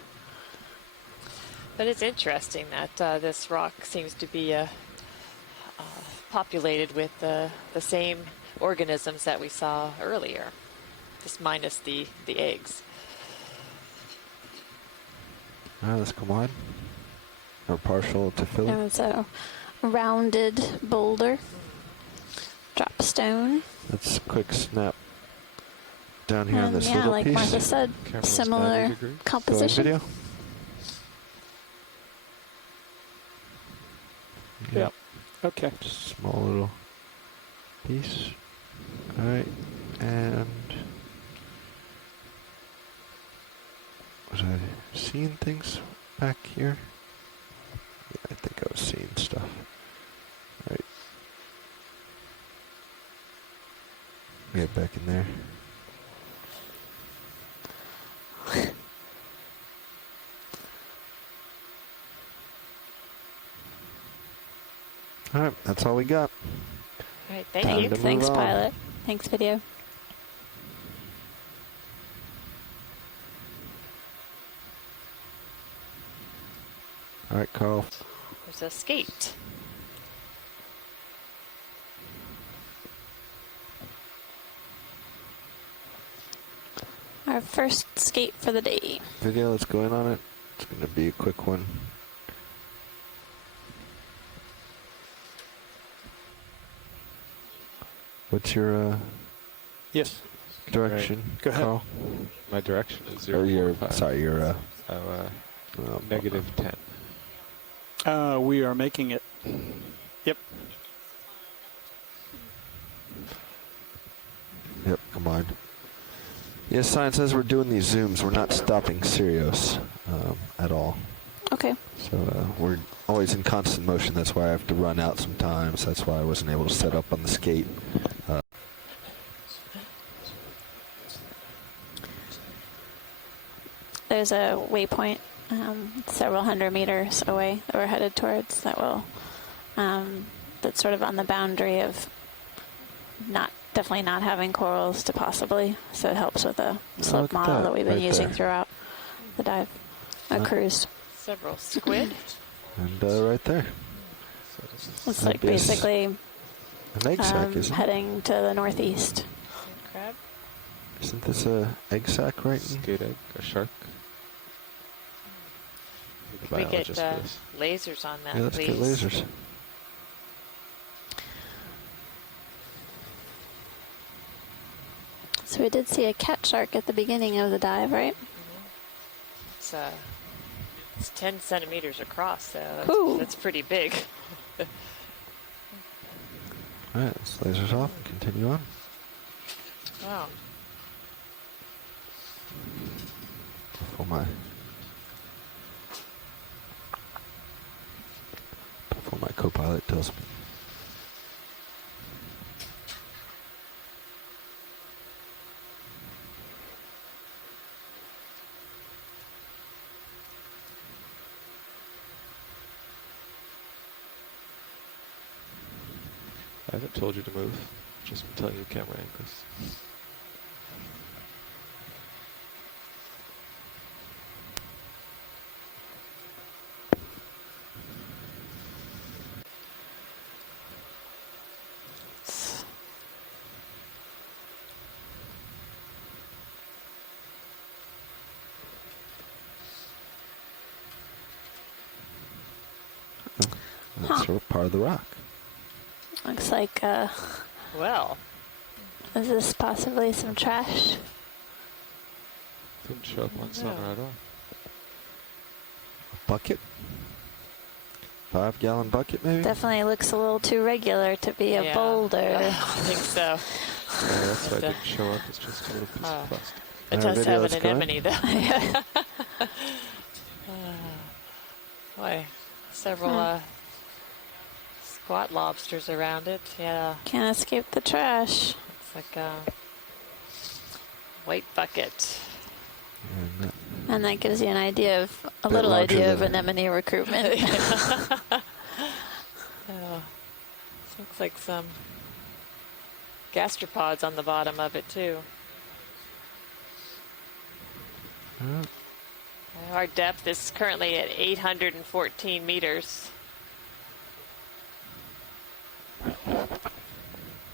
But it's interesting that this rock seems to be populated with the same organisms that we saw earlier, just minus the eggs. All right, let's come on. Or partial to fill And it. it's a rounded boulder. Drop stone. Let's quick snap down here on And this yeah, little like piece. Martha said, Camera's similar 90 degrees. composition. Go in video. Yep. Okay. Just a small little piece. All right, and was I seeing things back here? Yeah, I think I was seeing stuff. All right. Get back in there. All right, that's all we got. All right, thank Time you. to move Thanks, on. pilot. Thanks, video. All right, Carl. There's a skate. Our first skate for the day. Video, let's go in on it. It's going to be a quick one. What's your Yes. direction? Right. Go ahead. Carl? My direction is Or your, 0.5. sorry, your negative 10. We are making it. Yep. Yep, come on. Yes, science says we're doing these zooms. We're not stopping Sirius at all. Okay. So we're always in constant motion. That's why I have to run out sometimes. That's why I wasn't able to set up on the skate. There's a waypoint several hundred meters away that we're headed towards that will, that's sort of on the boundary of definitely not having corals to possibly, so it helps with the slope model that we've been using throughout the dive, cruise. Several squid. And right there. It's like basically an egg sac, isn't it? heading to the northeast. Crab. Isn't this a egg sac, right? Skate egg, a shark. Can we get lasers on that, yeah, let's please? get lasers. So we did see a cat shark at the beginning of the dive, right? It's 10 centimeters across, so that's pretty big. All right, let's lasers off and continue on. Wow. Before my co-pilot tells me. I haven't told you to move. Just been telling you camera angles. That's part of the rock. Looks like, well, is this possibly some trash? Didn't show up on sonar at all. A bucket? 5-gallon bucket, maybe? Definitely looks a little too regular to be a boulder. I think so. Yeah, that's why it didn't show up. It's just a little piece of plastic. It does have an anemone, though. Boy, several squat lobsters around it. Yeah. Can't escape the trash. It's like a white bucket. And that gives you an idea of a little idea of anemone recruitment. Looks like some gastropods on the bottom of it too. Our depth is currently at 814 meters.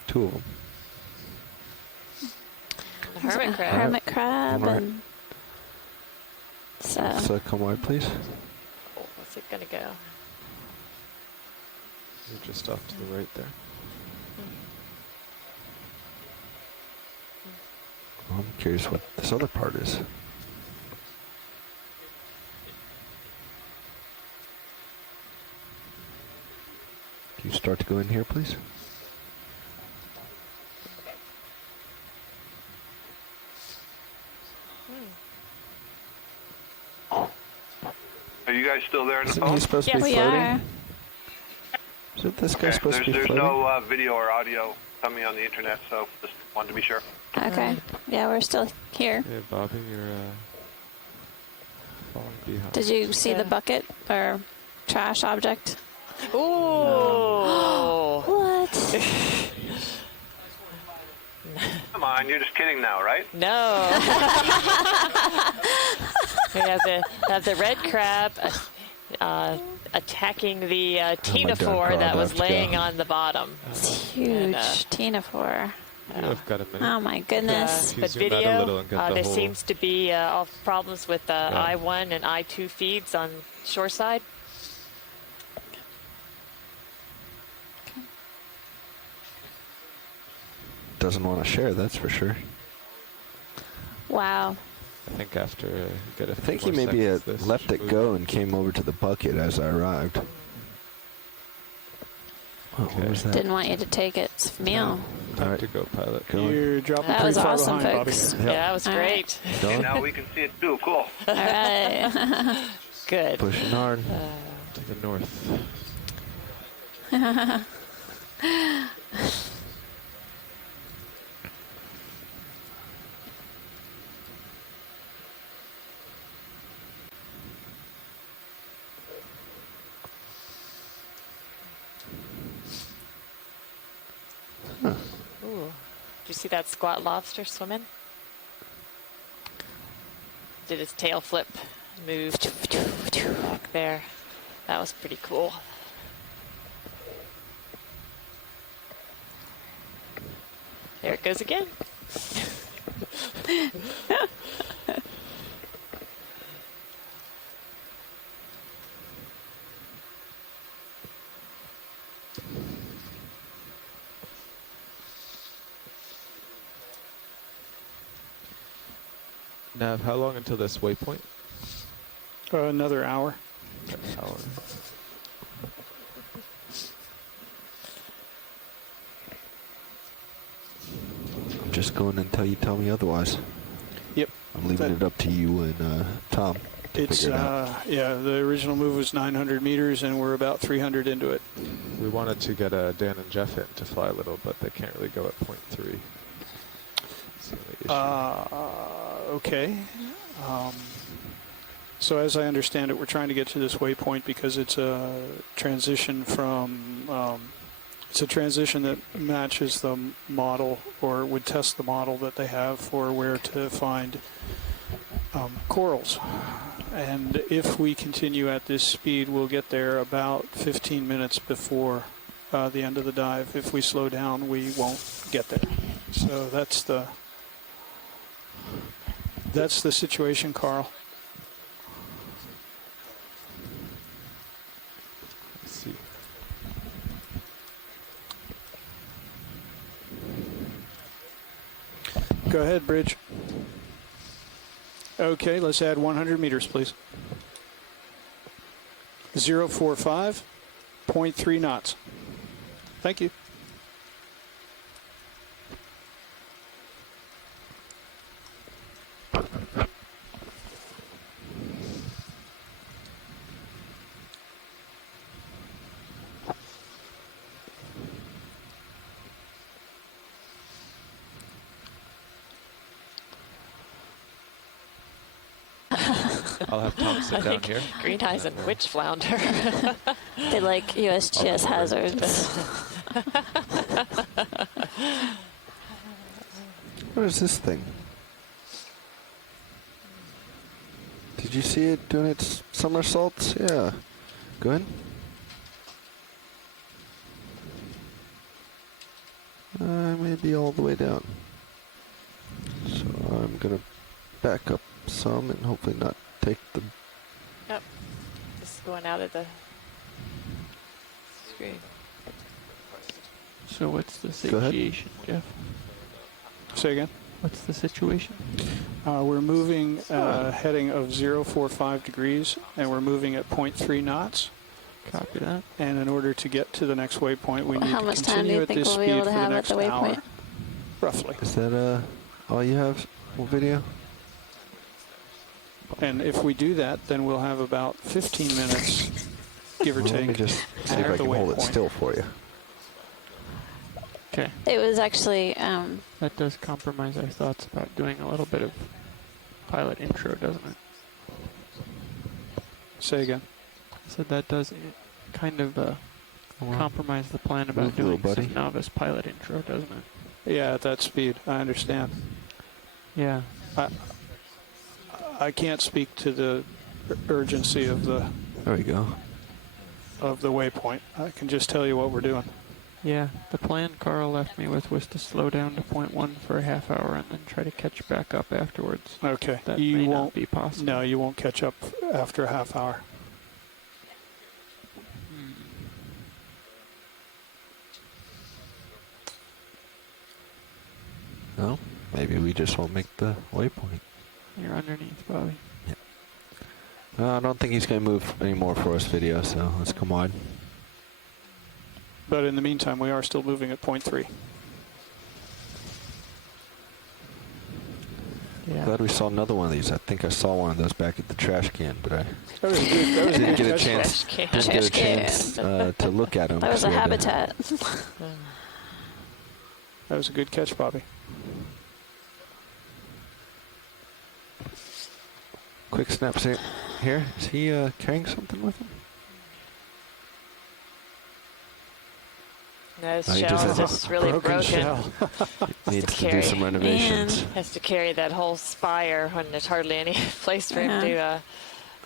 2 of them. A hermit crab. Hermit crab and so come wide, please. What's it gonna go? You're just off to the right there. Well, I'm curious what this other part is. Can you start to go in here, please? Are you guys still there in the Isn't phone? he supposed to be we floating? are. Isn't this guy supposed to be There's floating? no video or audio coming on the internet, so just wanted to be sure. Okay. Yeah, we're still here. Yeah, Bobby, you're falling behind. Did you see the bucket or trash object? Ooh. What? Come on, you're just kidding now, right? No. We have the red crab attacking the ctenophore that was laying on the bottom. It's huge. Ctenophore. I've got a minute. Oh my goodness. But video, there seems to be all problems with I-1 and I-2 feeds on shoreside. Doesn't want to share, that's for sure. Wow. I think after you get a few I think he more maybe seconds, left it go and came over to the bucket as I arrived. Oh, what was that? Didn't want you to take it. It's meal. All right, to go, pilot. You're dropping That pretty was far awesome, behind, folks. Bobby. Yeah, that was great. Now we can see it too. Cool. All right. good. Pushing hard. To the north. Ooh. Did you see that squat lobster swimming? Did his tail flip, moved back there. That was pretty cool. There it goes again. Nav, how long until this waypoint? Another hour. Hour. I'm just going until you tell me otherwise. Yep. I'm leaving it up to you and Tom to It's figure it out. yeah. The original move was 900 meters, and we're about 300 into it. We wanted to get Dan and Jeff in to fly a little, but they can't really go at 0.3. Okay. So as I understand it, we're trying to get to this waypoint because it's a transition from it's a transition that matches the model, or would test the model that they have for where to find corals. And if we continue at this speed, we'll get there about 15 minutes before the end of the dive. If we slow down, we won't get there. So that's the situation, Carl. Let's see. Go ahead, Bridge. Okay, let's add 100 meters, please. 045, 0.3 knots. Thank you. I'll have Tom sit down here. Green eyes and witch flounder. They like USGS hazards. What is this thing? Did you see it doing its somersaults? Yeah. Good. Maybe all the way down. So I'm gonna back up some and hopefully not take the... Yep. Just going out of the screen. So what's the Go ahead. situation, Jeff? Say again? What's the situation? We're moving heading of 045 degrees, and we're moving at 0.3 knots. Copy that. And in order to get to the next waypoint, we need How to much time do continue you at think this we'll be speed able for to the have at next the hour, waypoint? roughly. Is that all you have? Full video? And if we do that, then we'll have about 15 minutes, give or Well, take, let me just see at if I the can hold it waypoint. still for you. Okay. It was actually That does compromise our thoughts about doing a little bit of pilot intro, doesn't it? Say again. I said that does kind of compromise the plan about Move, doing little buddy. some novice pilot intro, doesn't it? Yeah, at that speed, I understand. Yeah. I can't speak to the urgency of the There we go. waypoint. I can just tell you what we're doing. Yeah, the plan Carl left me with was to slow down to 0.1 for a half hour and then try to catch back up afterwards. Okay. That You may won't not be possible. No, you won't catch up after a half hour. No? Maybe we just won't make the waypoint. You're underneath, Bobby. I don't think he's going to move anymore for us video, so let's come on. But in the meantime, we are still moving at 0.3. Yeah. Glad we saw another one of these. I think I saw one of those back at the trash can, but I That was good. That was didn't a get a good chance. Trash Didn't get a can. chance to look at them. That was a habitat. That was a good catch, Bobby. Quick snaps here. Is he carrying something with him? No, his Oh, he shell just is has just really broken. Shell. Needs to do some renovations. Has to carry that whole spire when there's hardly any place for him to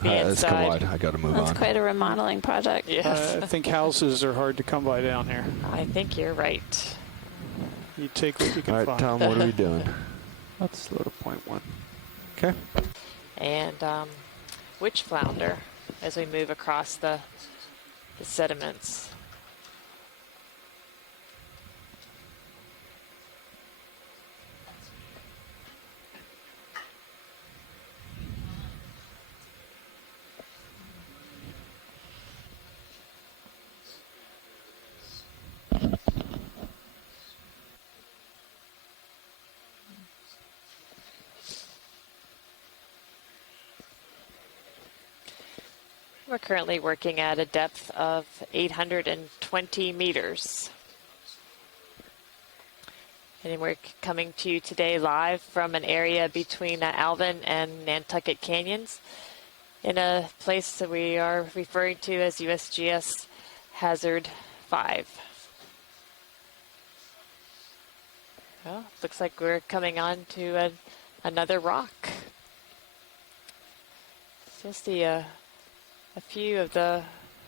be Let's go inside. wide. I got to move That's on. quite a remodeling project. Yes. I think houses are hard to come by down there. I think you're right. You take what you can All right, find. Tom, what are we doing? Let's slow to 0.1. Okay. And witch flounder as we move across the sediments. We're currently working at a depth of 820 meters. And we're coming to you today live from an area between Alvin and Nantucket Canyons in a place that we are referring to as USGS Hazard 5. Well, looks like we're coming on to another rock. So see a few of the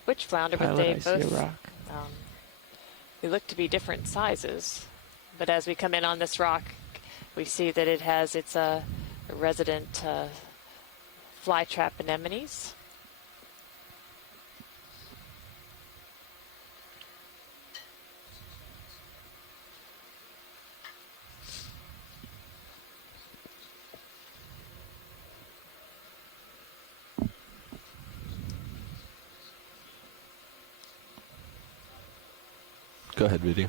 witch flounder, but they both they look to be different sizes. But as we come in on this rock, we see that it has its resident flytrap anemones. Go ahead, video.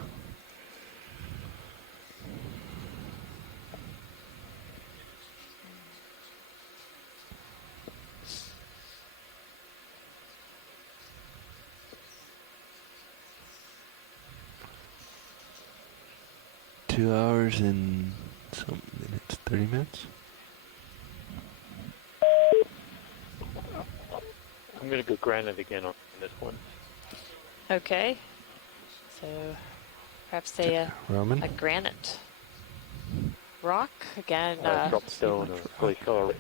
Two hours and some minutes, 30 minutes. I'm going to go granite again on this one. Okay. So perhaps a granite rock again. Drop stone or clay solid.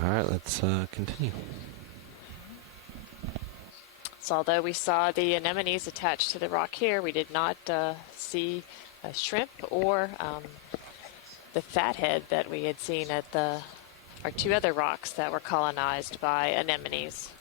All right, let's continue. So although we saw the anemones attached to the rock here, we did not see a shrimp or the fathead that we had seen at our two other rocks that were colonized by anemones.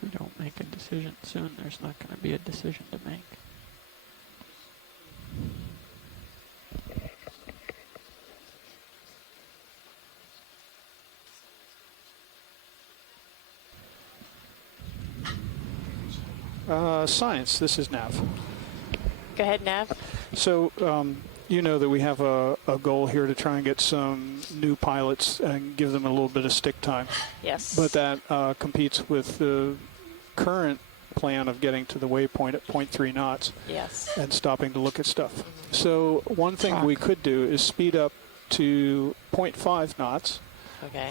If we don't make a decision soon, there's not going to be a decision to make. Science, this is Nav. Go ahead, Nav. So, you know that we have a goal here to try and get some new pilots and give them a little bit of stick time. Yes. But that competes with the current plan of getting to the waypoint at 0.3 knots. Yes. And stopping to look at stuff. So one thing we could do is speed up to 0.5 knots Okay.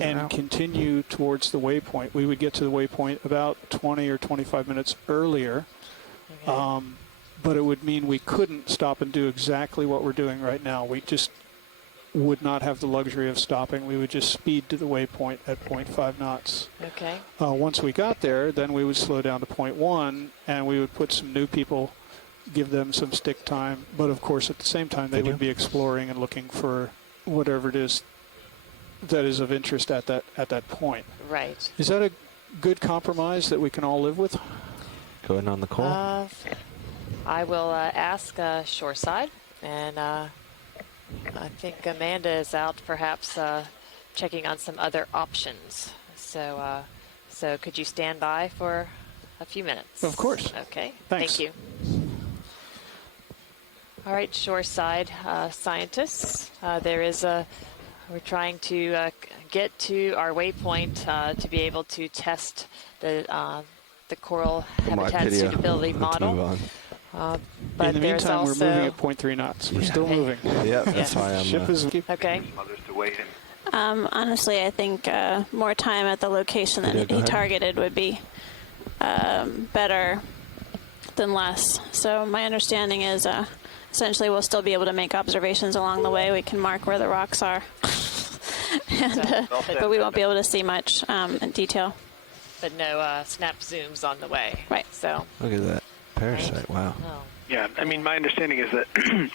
And continue towards the waypoint. We would get to the waypoint about 20 or 25 minutes earlier. Okay. But it would mean we couldn't stop and do exactly what we're doing right now. We just would not have the luxury of stopping. We would just speed to the waypoint at 0.5 knots. Okay. Once we got there, then we would slow down to 0.1, and we would put some new people, give them some stick time. But, of course, at the same time, they would be exploring and looking for whatever it is that is of interest at that point. Right. Is that a good compromise that we can all live with? Going on the call? I will ask Shoreside, and I think Amanda is out perhaps checking on some other options. So could you stand by for a few minutes? Of course. Okay. Thanks. Thank you. All right, Shoreside scientists, we're trying to get to our waypoint to be able to test the coral habitat suitability model. But in the there's meantime, also we're moving at 0.3 knots. We're still moving. Yeah, that's why I'm... Ship is... Okay. Others to wait in. Honestly, I think more time at the location that he targeted would be better than less. So my understanding is essentially we'll still be able to make observations along the way. We can mark where the rocks are, but we won't be able to see much in detail. But no snap zooms on the way. Right. So. Look at that parasite. Wow. Oh. Yeah, I mean, my understanding is that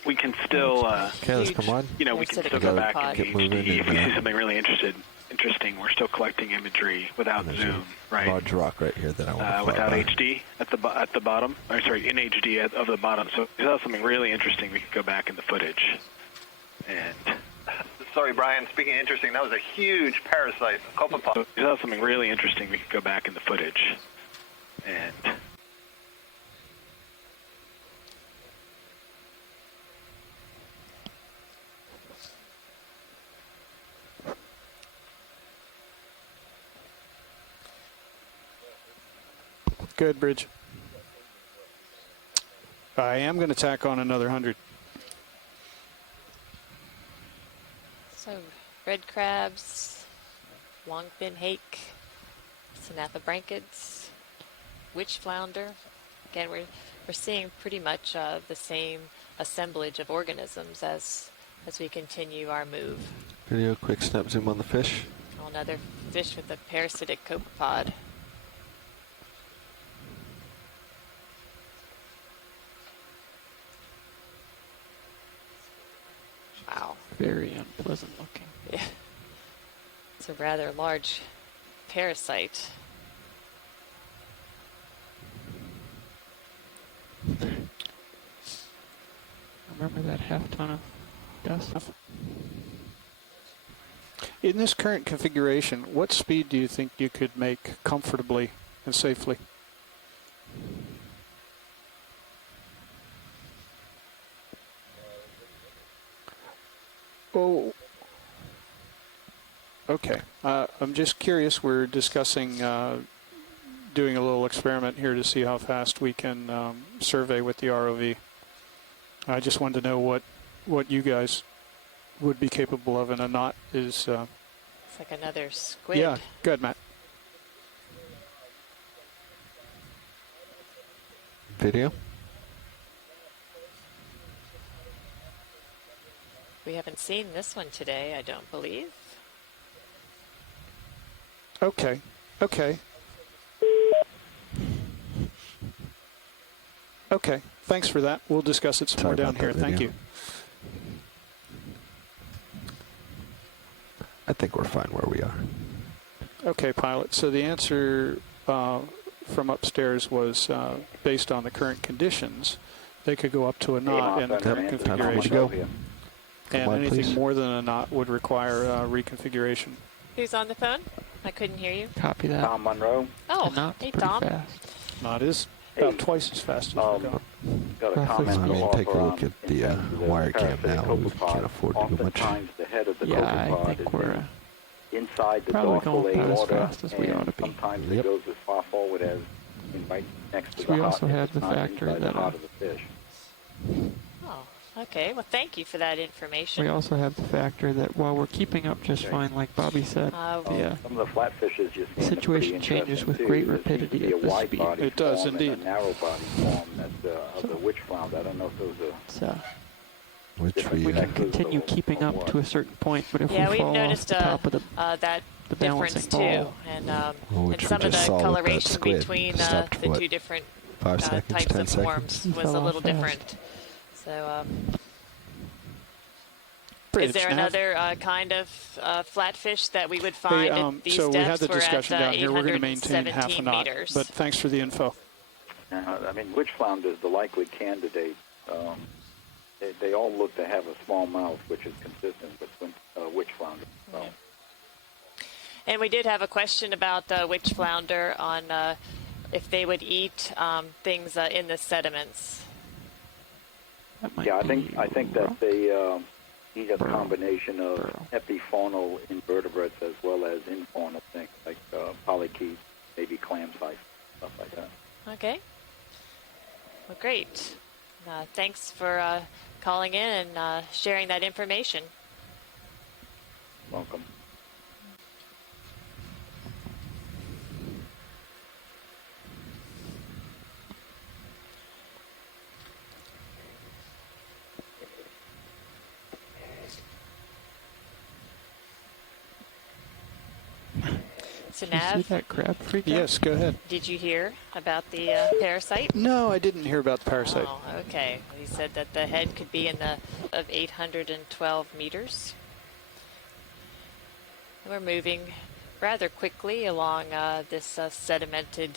we can still, okay, let's come on. you know, we can still go back and HD if we see something really interesting. We're still collecting imagery without zoom, right? Large rock right here that I want to without HD at the bottom. Or sorry, in HD of the bottom. So if we saw something really interesting, we could go back in the footage. And sorry, Brian. Speaking of interesting, that was a huge parasite, copepod. So if we saw something really interesting, we could go back in the footage. And Good, Bridge. I am going to tack on another 100. So red crabs, longfin hake, Synaptobranchids, witch flounder. Again, we're seeing pretty much the same assemblage of organisms as we continue our move. Video, quick snap zoom on the fish. Oh, another fish with a parasitic copepod. Wow. Very unpleasant looking. Yeah. It's a rather large parasite. Remember that half ton of dust? In this current configuration, what speed do you think you could make comfortably and safely? Oh, okay. I'm just curious. We're discussing doing a little experiment here to see how fast we can survey with the ROV. I just wanted to know what you guys would be capable of, and a knot is... it's like another squid. Yeah, good, Matt. Video? We haven't seen this one today, I don't believe. Okay. Okay. Okay. Thanks for that. We'll discuss it some more down here. Thank you. I think we're fine where we are. Okay, pilot. So the answer from upstairs was based on the current conditions. They could go up to a knot in the current configuration. And anything more than a knot would require reconfiguration. Who's on the phone? I couldn't hear you. Copy that. Tom Monroe. Oh, hey, Tom. Fast. Knot is about twice as fast as we go. Got a comment I mean, to take a offer look at the wire cam now. We can't afford to go much. The head of the Yeah, I think we're inside the probably dorsal going about as aorta, fast as we ought to be. Sometimes it goes as far forward as right next to So we the also heart. have the factor that heart of the fish. Oh, Okay, well, thank you for that information. We also have the factor that while we're keeping up just fine, like Bobby said, the some of the flatfishes you see situation changes with great rapidity at this speed. It does indeed. A narrow body form of the witch flounder. I don't know if those are. We can continue keeping up to a certain point, but if yeah, we we've fall noticed off the top of that the difference balancing too, ball, and some of the coloration between the two different 5 seconds, types 10 of forms seconds. was a little different. So, is there another kind of flatfish that we would find at these so depths? we had the We're discussion at, down here. We're going to maintain 817 half a knot. meters. But thanks for the info. I mean, witch flounder is the likely candidate. They all look to have a small mouth, which is consistent with witch flounder. So. And we did have a question about witch flounder on if they would eat things in the sediments. Yeah, I think that they eat a combination of epifaunal invertebrates as well as infaunal things like polychaetes, maybe clam sites, stuff like that. Okay. Well, great. Thanks for calling in and sharing that information. Welcome. So Did you see Nav, that crab freak out? Yes, go ahead. did you hear about the parasite? No, I didn't hear about the parasite. Oh, okay. He said that the head could be in the of 812 meters. We're moving rather quickly along this sedimented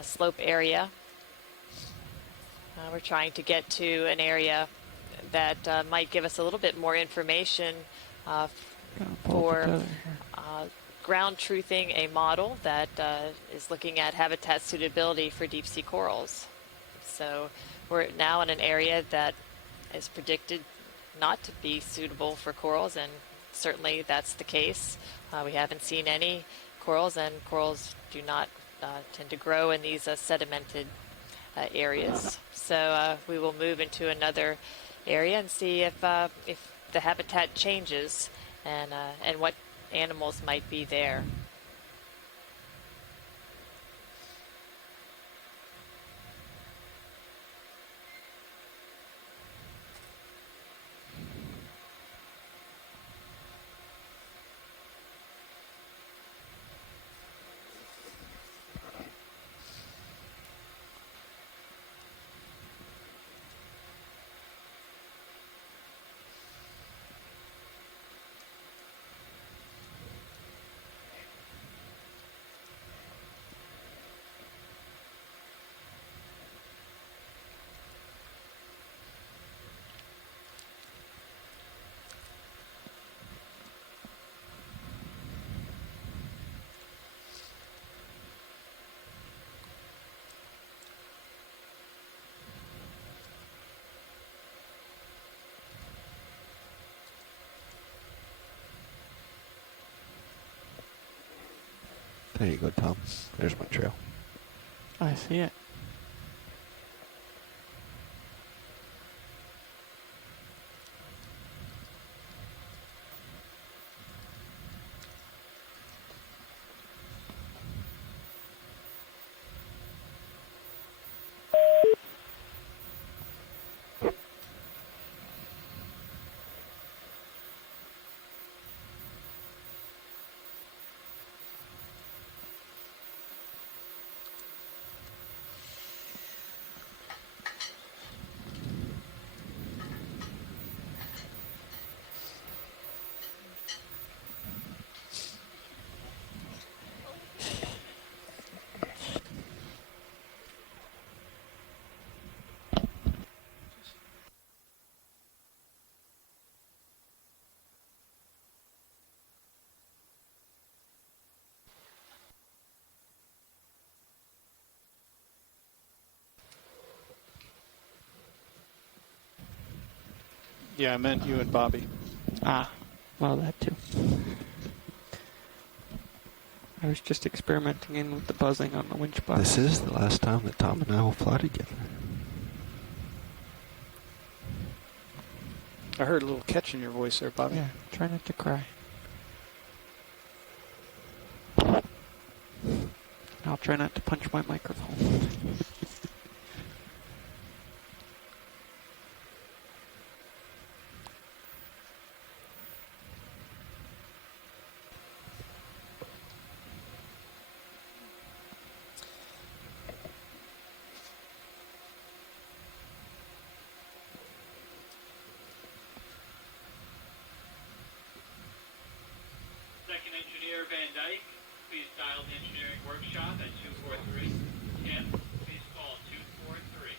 slope area. We're trying to get to an area that might give us a little bit more information for ground truthing a model that is looking at habitat suitability for deep sea corals. So we're now in an area that is predicted not to be suitable for corals, and certainly that's the case. We haven't seen any corals, and corals do not tend to grow in these sedimented areas. So we will move into another area and see if the habitat changes and what animals might be there. There you go, Tom. There's my trail. I see it. Yeah, I meant you and Bobby. Ah, well, that too. I was just experimenting in with the buzzing on the winch box. This is the last time that Tom and I will fly together. I heard a little catch in your voice there, Bobby. Yeah, try not to cry. I'll try not to punch my microphone. Second Engineer Van Dyke, please dial the engineering workshop at 243. Tim, please call 243.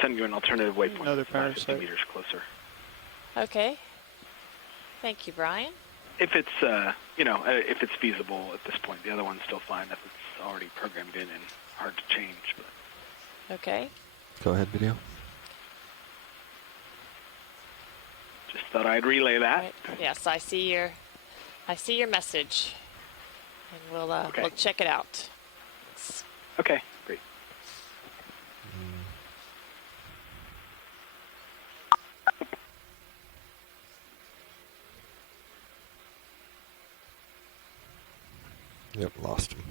Send you an alternative waypoint. Another 50 parasite. meters closer. Okay. Thank you, Brian. If it's, if it's feasible at this point. The other one's still fine if it's already programmed in and hard to change. But Okay. Go ahead, video. just thought I'd relay that. Right. Yes, I see your message, and we'll check it out. Okay, great. Yep, lost him.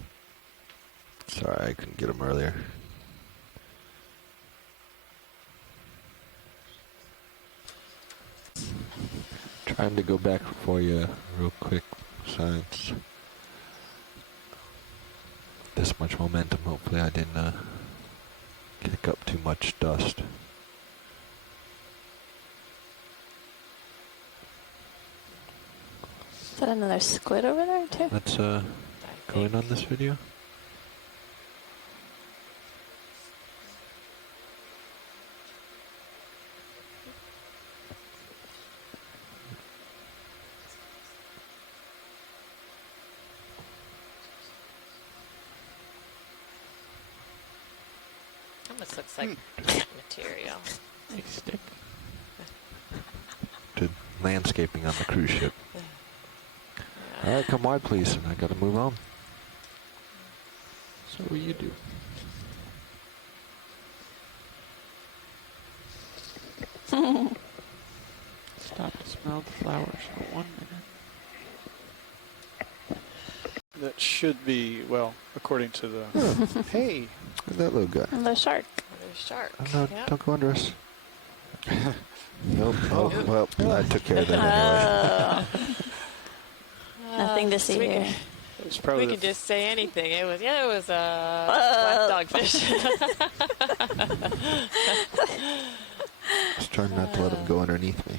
Sorry, I couldn't get him earlier. Trying to go back for you real quick, Science. This much momentum, hopefully I didn't kick up too much dust. Is that another squid over there too? Let's go in on this video. Almost looks like plant material. Big stick. To landscaping on the cruise ship. All right, come wide, please. I gotta move on. So what you do? Stop to smell the flowers for 1 minute. That should be, well, according to the... Hey! Who's that little guy? And the shark. There's shark. Oh, no, Yep. don't go under us. Nope. Oh, well, I took care of that anyway. Nothing to see here. We can just say anything. It was black dogfish. I was trying not to let him go underneath me.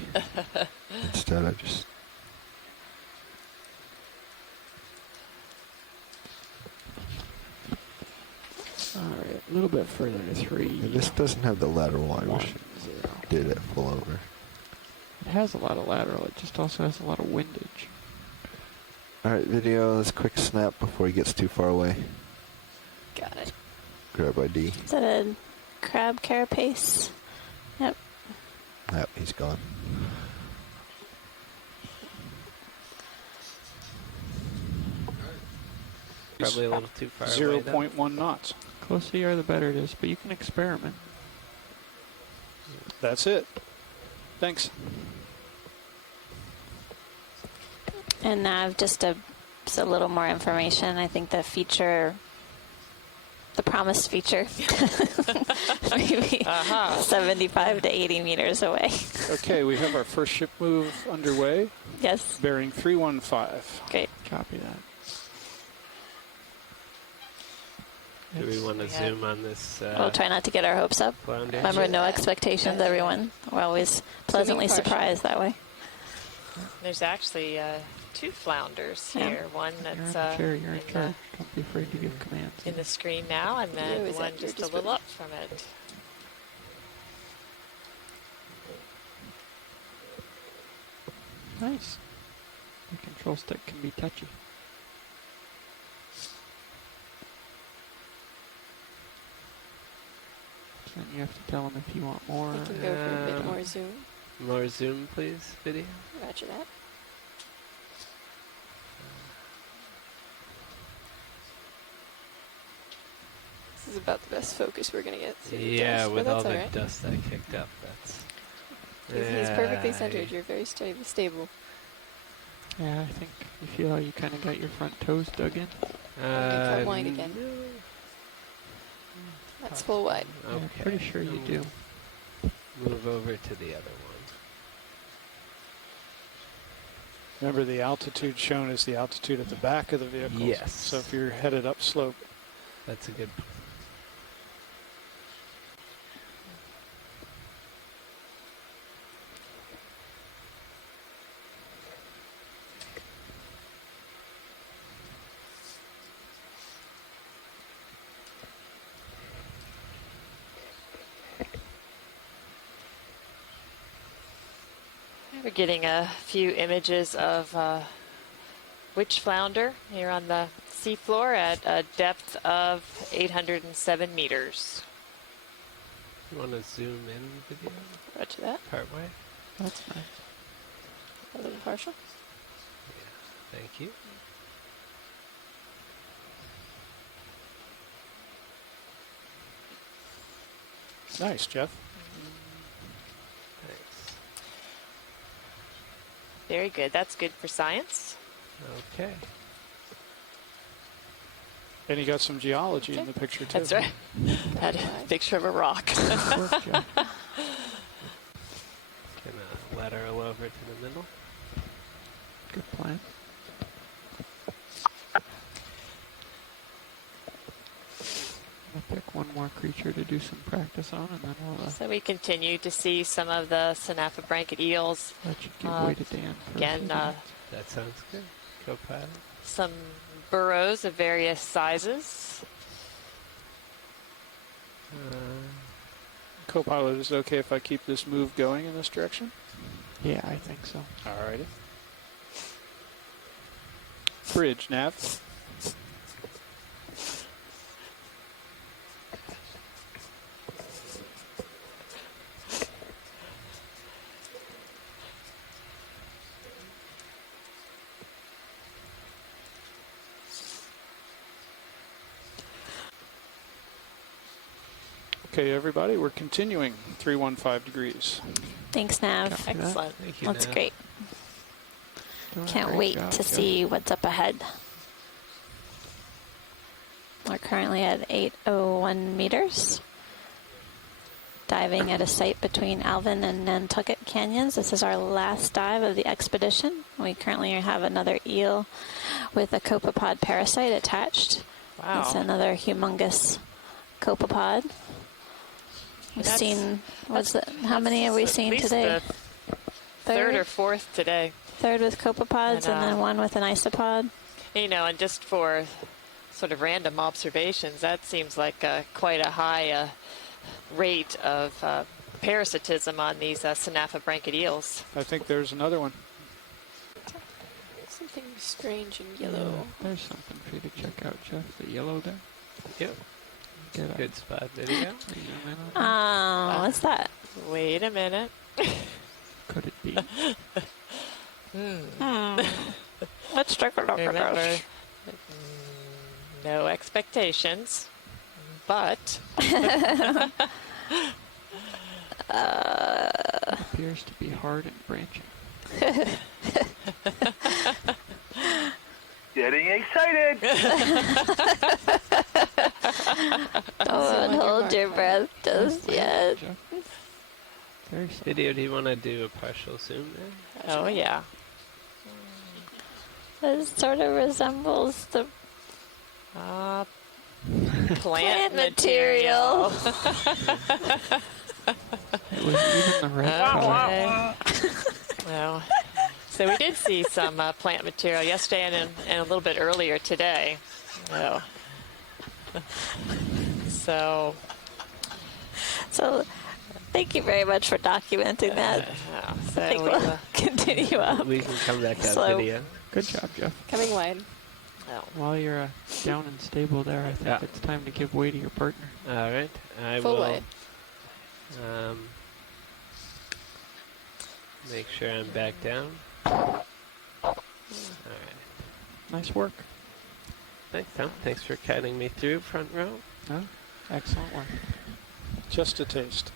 Instead, I just... Alright, a little bit further to 3. And this doesn't have the lateral. I wish it did at full over. It has a lot of lateral, it just also has a lot of windage. Alright, video, let's quick snap before he gets too far away. Got it. Grab ID. Is that a crab carapace? Yep. Yep, he's gone. Probably a little too far away. 0.1 knots. Closer you are, the better it is, but you can experiment. That's it. Thanks. And Nav, just a little more information. I think the promised feature, maybe 75 to 80 meters away. Okay, we have our first ship move underway. Yes. Bearing 315. Great. Copy that. Do we want to zoom on this? We'll try not to get our hopes up. Flounder? Remember, no expectations, everyone. We're always pleasantly surprised that way. There's actually 2 flounders here. One that's you're in charge. Don't be afraid to give commands. in the screen now, and then one just a little up from it. Nice. The control stick can be touchy. Then you have to tell them if you want more. I can go for a bit more zoom. More zoom, please, video. Roger that. This is about the best focus we're going to get. Yeah, with all the dust I kicked up, that's... He's perfectly centered. You're very stable. Yeah, I think you feel how you kind of got your front toes dug in. Full wide again. That's full wide. Okay. Yeah, pretty sure you do. Move over to the other one. Remember, the altitude shown is the altitude at the back of the vehicle. Yes. So if you're headed up slope. That's a good point. We're getting a few images of witch flounder here on the seafloor at a depth of 807 meters. You want to zoom in video? Roger that. Part way? That's nice. A little partial. Yeah, thank you. Nice, Jeff. Very good. That's good for science. Okay. And you got some geology in the picture, too. That's right. Had a picture of a rock. Gonna lateral over to the middle. Good plan. I'll pick one more creature to do some practice on, and then we'll... So we continue to see some of the Synapha eels. That should give way to Dan. Again, that sounds good. Co-pilot. Some burrows of various sizes. Co-pilot, is it okay if I keep this move going in this direction? Yeah, I think so. All righty. Bridge, nav. Okay, everybody, we're continuing 315 degrees. Thanks, Nav. Excellent. Thank you, That's Nav. great. Can't Great wait job, to Jeff. see what's up ahead. We're currently at 801 meters. Diving at a site between Alvin and Nantucket Canyons. This is our last dive of the expedition. We currently have another eel with a copepod parasite attached. Wow. It's another humongous copepod. We've seen, how many have we seen today? Third or fourth today. Third with copepods and then one with an isopod. You know, and just for sort of random observations, that seems like quite a high rate of parasitism on these Synapha eels. I think there's another one. Something strange and yellow. There's something for you to check out, Jeff. The yellow there. Yep. Good spot video. What's that? Wait a minute. Could it be? Let's check it out. Remember, no expectations, but Appears to be hard and branching. getting excited. Don't hold your breath just yet. Video, do you want to do a partial zoom there? Oh, yeah. It sort of resembles the plant material. It was even the red color. Well, so we did see some plant material yesterday and a little bit earlier today. Oh. So thank you very much for documenting that. So I think we'll continue up. We can come back on Slow. video. Good job, Jeff. Coming wide. While you're down and stable there, I think it's time to give way to your partner. All right. I Full will way. make sure I'm back down. All right. Nice work. Thanks, Tom. Thanks for guiding me through front row. Oh, excellent work. Just a taste.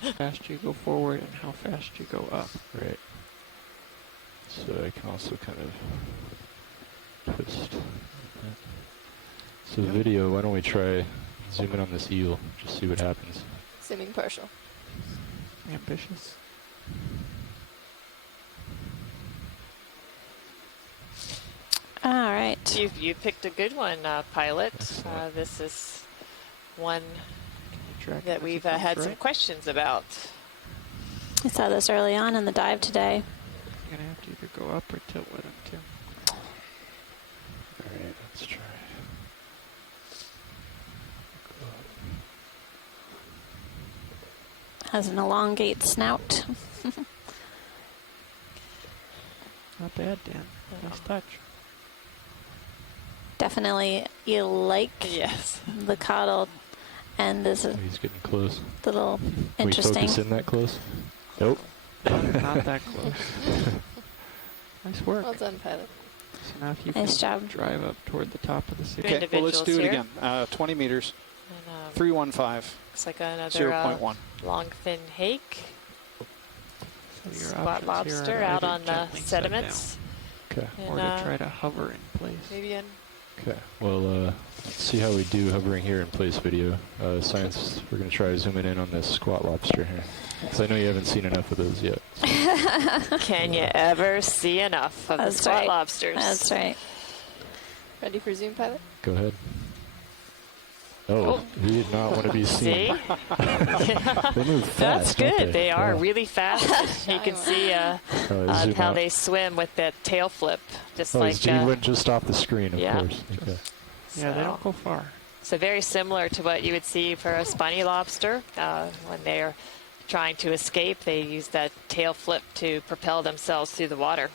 How fast you go forward and how fast you go up. Right. So I can also kind of twist. So video, why don't we try zoom in on this eel, just see what happens. Zooming partial. Ambitious. All right. You picked a good one, Pilot. This is one that we've had some questions about. I saw this early on in the dive today. You're going to have to either go up or tilt with him, too. All right, let's try. Has an elongate snout. Not bad, Dan. Nice touch. Definitely eel-like. Yes. The caudal end is He's getting close. little Can interesting. we focus in that close? Nope. Not that close. Nice work. Well done, Pilot. So now if you Nice can job. drive up toward the top of the series. Okay, well, let's do it again. 20 meters. 315. Looks like another 0.1. long fin hake. So your Squat options lobster here are to out either on the gently set sediments. Okay. Or to try to hover in place. Maybe in. Okay, well, let's see how we do hovering here in place video. Science, we're going to try zooming in on this squat lobster here. Because I know you haven't seen enough of those yet. Can you ever see enough of the squat lobsters? That's right. Ready for zoom, Pilot? Go ahead. Oh, he did not want to be seen. See? They move fast. That's good. Don't They are Yeah. really fast. You can see zoom how out. they swim with that tail flip, just Oh, like. he went just off the screen, of course. Okay. Yeah, they don't go far. So very similar to what you would see for a spiny lobster. When they're trying to escape, they use that tail flip to propel themselves through the water.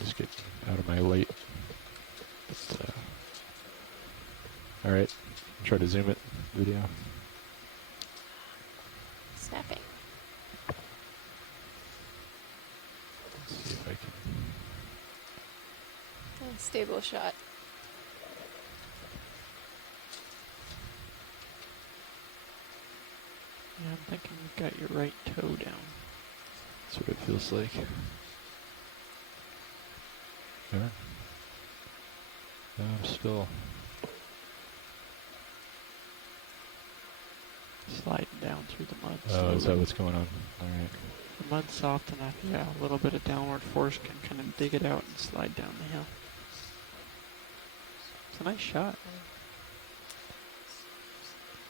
Just get out of my light. But, all right, try to zoom it. Video. Snapping. Let's see if I can. Stable shot. Yeah, I'm thinking you've got your right toe down. That's what it feels like. Yeah. No, I'm still. Sliding down through the mud. Oh, is that slowly. what's going on? All right. The mud's soft enough, yeah, a little bit of downward force can kind of dig it out and slide down the hill. It's a nice shot.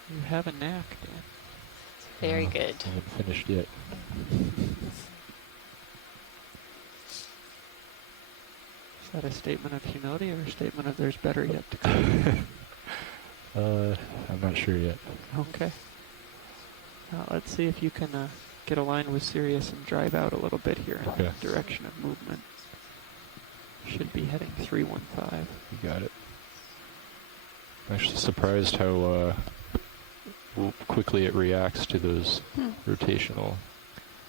You have a knack, Dan. Very good. I haven't finished yet. Is that a statement of humility or a statement of there's better yet to come? I'm not sure yet. Okay. Now let's see if you can get aligned with Sirius and drive out a little bit here in Okay. the direction of movement. Should be heading 315. You got it. I'm actually surprised how quickly it reacts to those rotational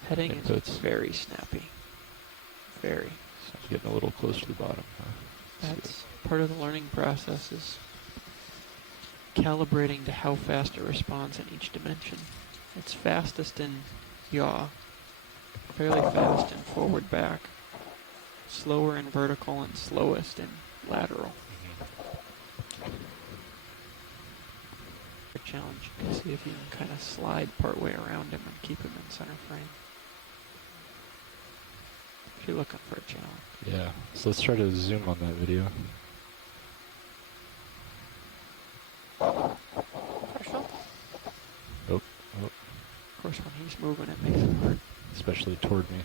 Heading inputs. is very snappy. Very. So I'm getting a little close to the bottom. That's part of the learning process, is calibrating to how fast it responds in each dimension. It's fastest in yaw, fairly fast in forward back, slower in vertical, and slowest in lateral. A challenge. See if you can kind of slide part way around him and keep him in center frame. If you're looking for a challenge. Yeah, so let's try to zoom on that video. Partial. Oh. Of course, when he's moving, it makes it hard. Especially toward me.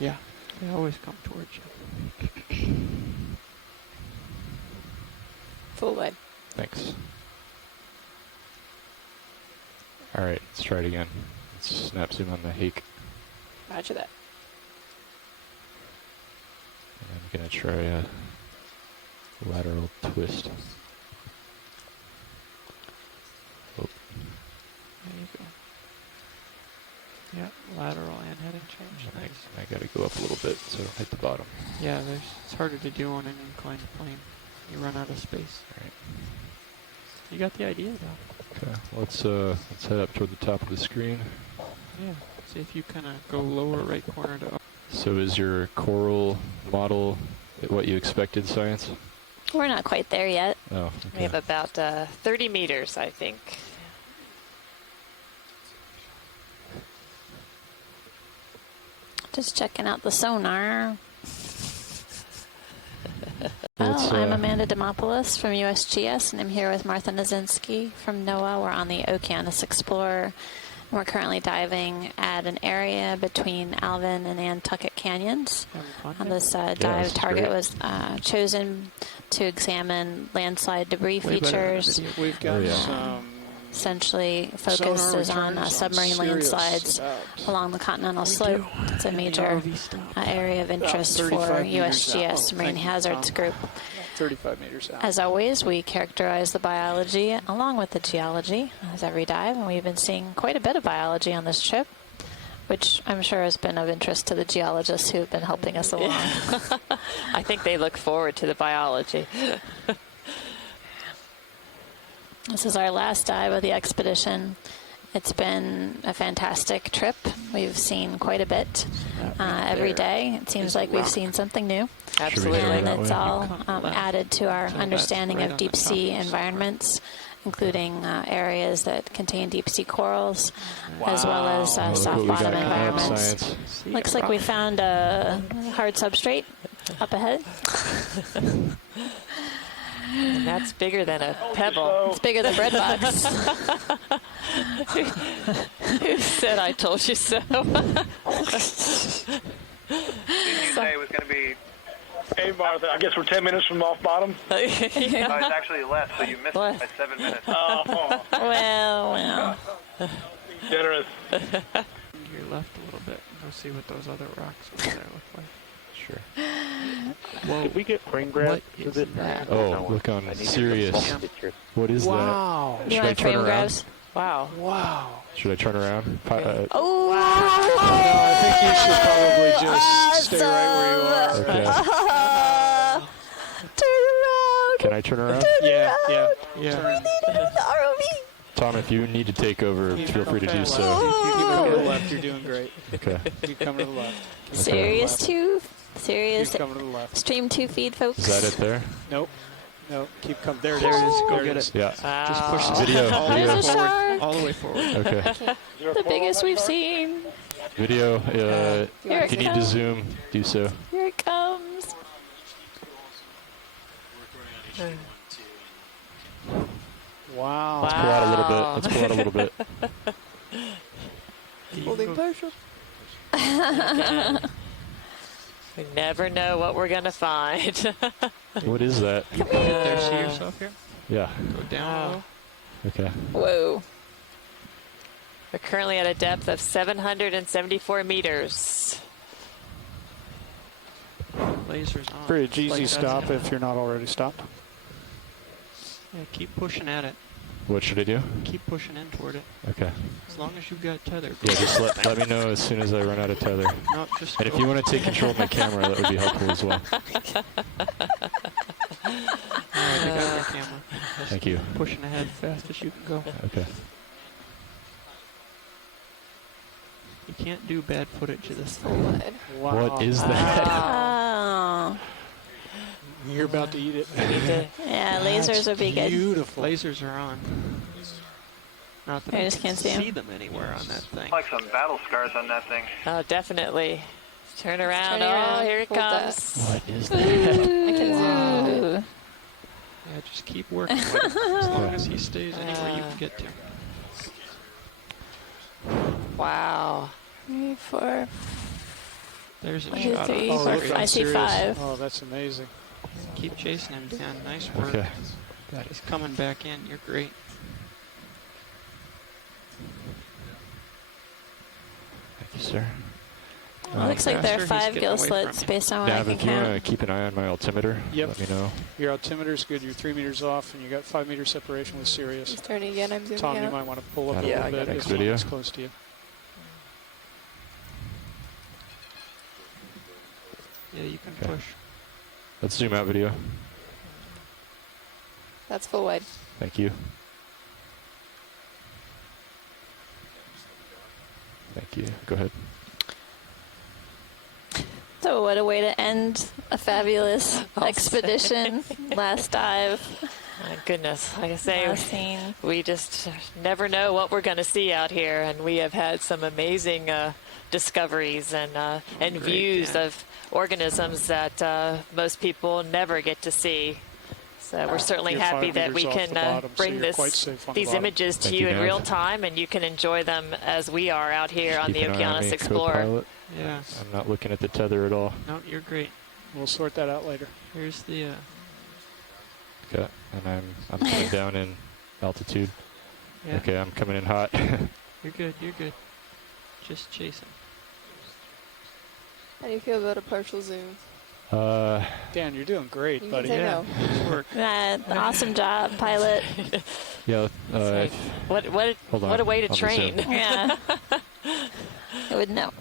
Yeah, they always come towards you. Full wide. Thanks. All right, let's try it again. Let's snap zoom on the hake. Roger that. And I'm gonna try a lateral twist. Oh. There you go. Yeah, lateral and heading change. Nice. I gotta go up a little bit so I don't hit the bottom. Yeah, it's harder to do on an inclined plane. You run out of space. All right. You got the idea, though. Okay, let's head up toward the top of the screen. Yeah, see if you kind of go lower right corner to up. So is your coral model what you expected, Science? We're not quite there yet. Oh, okay. We have about 30 meters, I think. Just checking out the sonar. I'm Amanda Demopoulos from USGS, and I'm here with Martha Nazinski from NOAA. We're on the Okeanos Explorer, and we're currently diving at an area between Alvin and Nantucket Canyons. And this dive target was chosen to examine landslide debris features. We've got some. Essentially focuses on submarine landslides along the continental slope. It's a major area of interest for USGS Marine Hazards Group. 35 meters out. As always, we characterize the biology along with the geology as every dive, and we've been seeing quite a bit of biology on this trip, which I'm sure has been of interest to the geologists who have been helping us along. I think they look forward to the biology. This is our last dive of the expedition. It's been a fantastic trip. We've seen quite a bit every day. It seems like we've seen something new. Absolutely. And it's all added to our understanding of deep sea environments, including areas that contain deep sea corals, as well as soft bottom environments. Looks like we found a hard substrate up ahead. And that's bigger than a pebble. It's bigger than bread box. Who said I told you so? Didn't you say it was going to be... Hey, Martha, I guess we're 10 minutes from off bottom? No, it's actually less, so you missed it by 7 minutes. Oh. Well. Generous. Your left a little bit, and we'll see what those other rocks over there look like. Sure. Well, did we get frame grabs for this? Oh, look on Sirius. What is Wow. that? You Should I want turn frame around? grabs? Wow. Wow. Should I turn around? Oh! No, I think you should probably just stay right where you are. Okay. Turn around! Can I turn around? Yeah. We need the ROV! Tom, if you need to take over, feel free to do so. You keep coming to the left. You're doing great. Okay. Keep coming to the left. Sirius 2. Sirius Keep coming to the left. Stream 2 feed, folks. Is that it there? Nope. Keep coming. There it is. Go get it. Yeah. Just push the Video. There's a forward. shark. All the way forward. Okay. The biggest we've seen. Video. Here If you it need to comes. zoom, do so. Here it comes. Wow. Let's pull out a little bit. Let's pull out a little bit. Holding pressure. We never know what we're going to find. What is that? You can get there, see yourself here? Yeah. Go down a little. Okay. Whoa. We're currently at a depth of 774 meters. Lasers on. Pretty easy Like stop that's- if you're not already stopped. Yeah, keep pushing at it. What should I do? Keep pushing in toward it. Okay. As long as you've got tether. Yeah, just let me know as soon as I run out of tether. No, just and if you want to take control of my camera, that would be helpful as well. Alright, I got your camera. Just Thank you. Pushing ahead fast as you can go. Okay. You can't do bad footage of this. Wow. What is that? Oh. You're about to eat it. Yeah, lasers would be good. Beautiful. Lasers are on. Not that I I just can't see them anywhere on that thing. Like some battle scars on that thing. Oh, definitely. Turn around. Turning around. Oh, here it Hold comes. What is that? I can Ooh. Yeah, just keep working with it. As long as he stays anywhere you can get to. Wow. 3, 4. There's a 1, shot. 2, 3, Oh, 4, look, 5. I'm I see serious. 5. Oh, that's amazing. Keep chasing him, Dan. Nice work. Okay. He's coming back in. You're great. Thank you, sir. Looks like there are Faster, he's 5 getting gill away slits from you. based on what I Nav, can if you want to count. keep an eye on my altimeter, Yep. let me know. Your altimeter's good. You're 3 meters off, and you got 5 meter separation with Sirius. Starting again. I'm zooming Tom, you out. might want to pull up Got a it. little I got bit next if video. it's close to you. Yeah, you can Okay. push. Let's zoom out video. That's full wide. Thank you. Thank you. Go ahead. So what a way to end a fabulous expedition. Last dive. My goodness. Like I say, Last scene. we just never know what we're going to see out here, and we have had some amazing discoveries and Great, views yeah. of organisms that most people never get to see. So we're certainly You're happy 5 that we meters off can the bottom, so bring you're quite safe on the these bottom. images to Thank you you, in Nav. real time, and you can enjoy them as we are out here on the Keep an eye on Okeanos me, Explorer. co-pilot. Yeah. I'm not looking at the tether at all. No, you're great. We'll sort that out later. Here's the. Okay, and I'm coming down in altitude. Yeah. Okay, I'm coming in hot. You're good. You're good. Just chasing. How do you feel about a partial zoom? Dan, you're doing great, You buddy. can say Yeah. no. Nice work. Awesome job, pilot. Yeah. What Hold on, a way to on the train. Zoom. Yeah. I would know.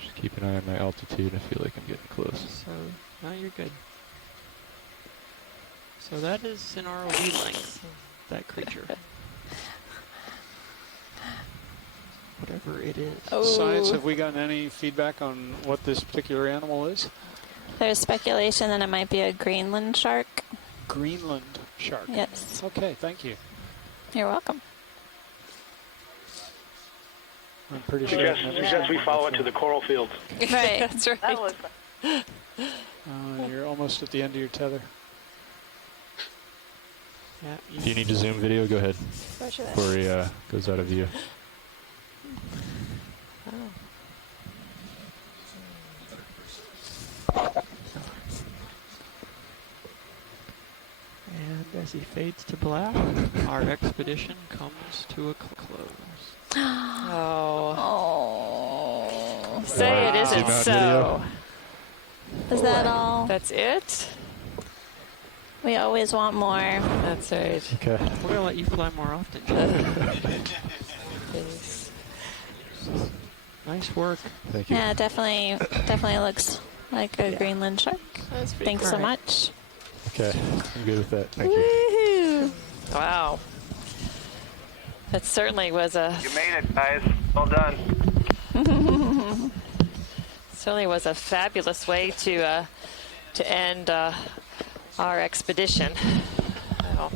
Just keep an eye on my altitude. I feel like I'm getting close. So, no, you're good. So that is an ROV length, that creature. Whatever it is. Oh. Science, have we gotten any feedback on what this particular animal is? There's speculation that it might be a Greenland shark. Greenland shark. Yes. Okay, thank you. You're welcome. I'm pretty sure. Suggest we follow it to the coral fields. Right. That's right. That was You're almost at the end of your tether. Yeah, If you need to zoom video, go ahead. Roger that. Before he goes out of view. And as he fades to black, our expedition comes to a close. Oh. Oh. Say it Zoom isn't out so. Is that all? That's it? We always want more. That's right. Okay. We're gonna let you fly more often. Please. Nice work. Thank you. Yeah, definitely looks like a Greenland shark. That's pretty Thanks cool. so much. Okay. I'm good with that. Thank you. Woohoo! Wow. That certainly was a You made it, guys. Well done. certainly was a fabulous way to end our expedition. Wow.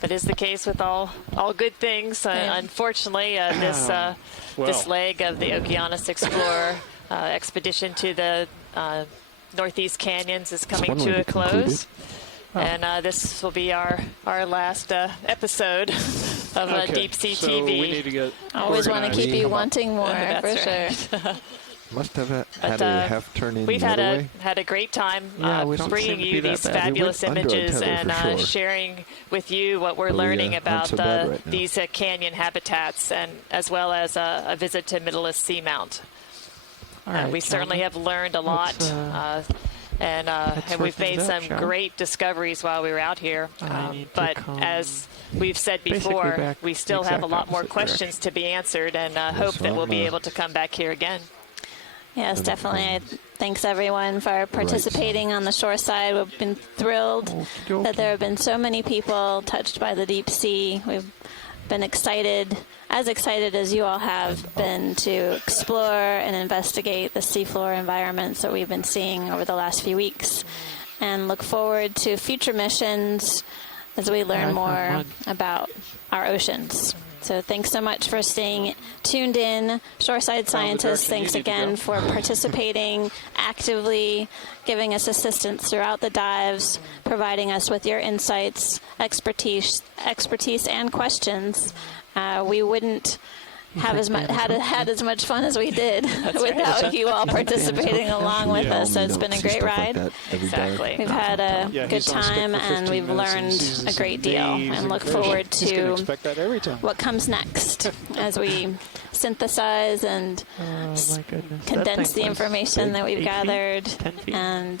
But is the case with all good things. Unfortunately, this leg of the Okeanos Explorer expedition to the Northeast Canyons is coming to a close. And this will be our last episode of Deep Sea so TV. We need to get Always want to keep you wanting more, That's for right. sure. Must have had a half turn in We've the had other way. had a great time Yeah, we don't bringing seem to you be that these bad. fabulous We went under a images tether and for sure. sharing with you what we're But we, learning aren't about so bad right now. these canyon habitats, and as well as a visit to Middle East Seamount. right, we certainly have learned a lot. And we've made some great discoveries while we were out here. But as we've said before, we still have a lot more questions to be answered, and hope that we'll be able to come back here again. Yes, definitely. Thanks, everyone, for participating on the shore side. We've been thrilled that there have been so many people touched by the deep sea. We've been excited as you all have been, to explore and investigate the seafloor environments that we've been seeing over the last few weeks, and look forward to future missions as we learn more about our oceans. So thanks so much for staying tuned in. Shoreside scientists, thanks again for participating actively, giving us assistance throughout the dives, providing us with your insights, expertise and questions. We wouldn't have had as much fun as we did without you all participating along with us. So it's been a great ride. Exactly. We've had a good time, and we've learned a great deal, and look forward to what comes next as we synthesize and condense the information that we've gathered and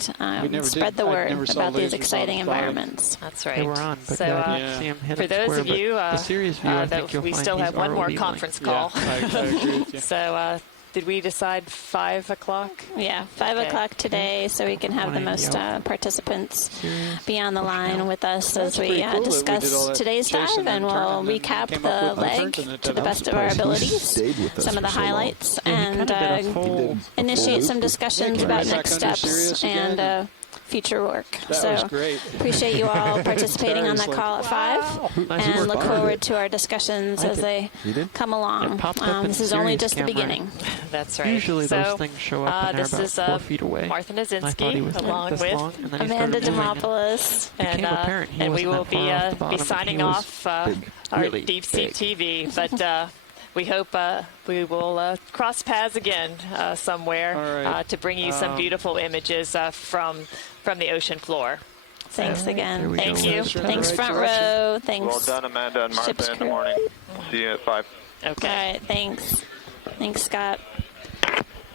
spread the word about these exciting environments. That's right. They were on, but for those of you, we still have one more conference call. I agree with you. So did we decide 5 o'clock? Yeah, 5 o'clock today, so we can have the most participants be on the line with us as we discuss today's dive, and we'll recap the leg to the best of our abilities, some of the highlights, and initiate some discussions about next steps and future work. So appreciate you all participating on that call at 5, and look forward to our discussions as they come along. This is only just the beginning. That's right. Usually those things show up and they're about 4 feet away. Martha Nazinski, along with Amanda Demopoulos, and we will be signing off our Deep Sea TV, but we hope we will cross paths again somewhere to bring you some beautiful images from the ocean floor. Thanks again. Thank you. Thanks, front row. Thanks. Well done, Amanda and Martha, in the morning. See you at 5. Okay. All right. Thanks. Thanks, Scott.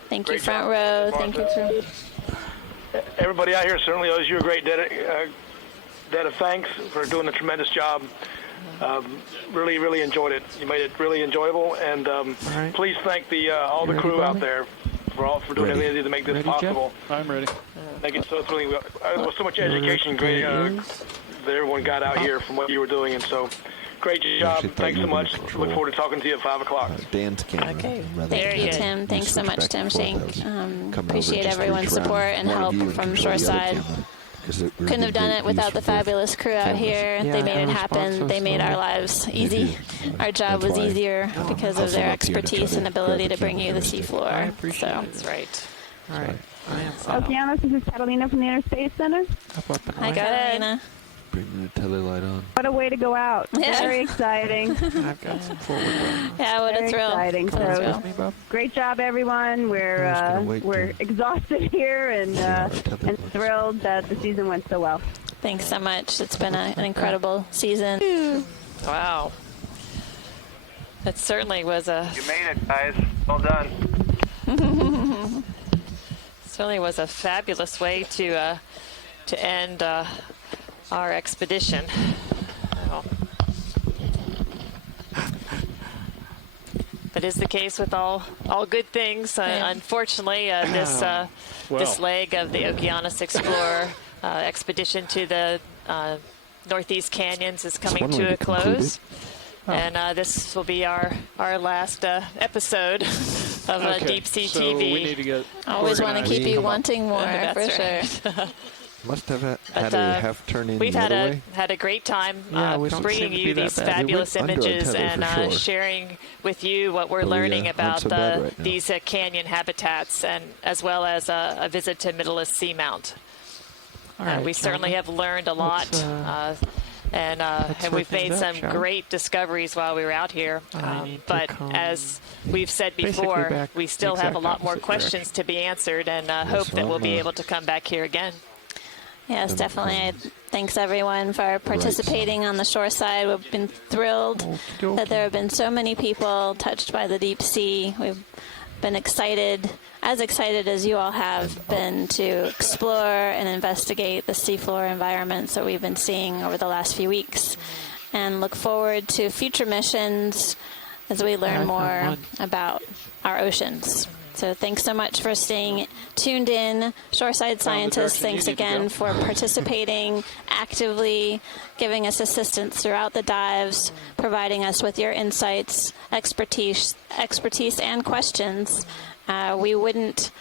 Thank you, Great front job. row. Thank you, crew. Everybody out here certainly owes you a great debt of thanks for doing a tremendous job. Really, really enjoyed it. You made it really enjoyable, and please thank all the crew out there for doing everything they did to make this possible. Jeff? I'm ready. Make it so thrilling. There was so much education great that everyone got out here from what you were doing, and so great job. Thanks so much. Look forward to talking to you at 5 o'clock. Dan's camera. Okay. Thank you, Tim. Thanks so much, Tim Shank. Appreciate everyone's support and help from Shoreside. Couldn't have done it without the fabulous crew out here. They made it happen. They made our lives easy. Our job was easier because of their expertise and ability to bring you the seafloor. So That's right. All right. Okeanos, this is Catalina from the Interspace Center. hi, Catalina. Bring the telelight on. What a way to go out. Yeah. Very exciting. I've got some forward ones. Yeah, what a Very thrill. exciting. What a So, thrill. great job, everyone. We're exhausted here and thrilled that the season went so well. Thanks so much. It's been an incredible season. Wow. That certainly was You made it, guys. Well done. certainly was a fabulous way to end our expedition. Wow. That is the case with all good things. Unfortunately, this leg of the Okeanos Explorer expedition to the Northeast Canyons is coming to a close. And this will be our last episode of Deep Sea TV. We need to get always want to keep you wanting more, for right. sure. Must have had a half turn in we've the had other way. a great time seem bringing to you be these that bad. fabulous We went under images untethered for and sure. sharing with you what we're But we, learning aren't about so bad right now. these canyon habitats, and as well as a visit to Middleist Seamount. All right, We certainly have learned a lot. And we've made some great discoveries while we were out here. But as we've said before, we still have a lot more questions to be answered, and hope that we'll be able to come back here again. Yes, definitely. Thanks, everyone, for participating on the shore side. We've been thrilled that there have been so many people touched by the deep sea. We've been excited as you all have been to explore and investigate the seafloor environments that we've been seeing over the last few weeks, and look forward to future missions as we learn more about our oceans. So thanks so much for staying tuned in. Shoreside Scientists, thanks again for participating actively, giving us assistance throughout the dives, providing us with your insights, expertise and questions. We wouldn't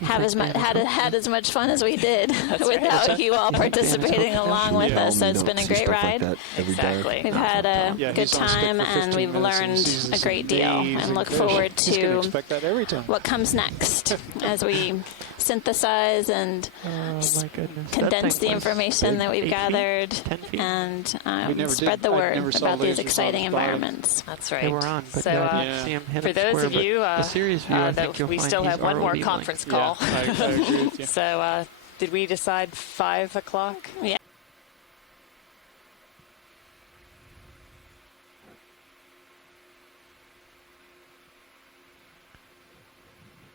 have had as much fun as we did without you all participating along with us. So it's been a great ride. Exactly. We've had a good time, and we've learned a great deal, and look forward to what comes next as we synthesize and condense the information that we've gathered and spread the word about these exciting environments. That's right. They were on, but for those of you, we still have one more conference call. I agree with you. So did we decide 5 o'clock? Yeah.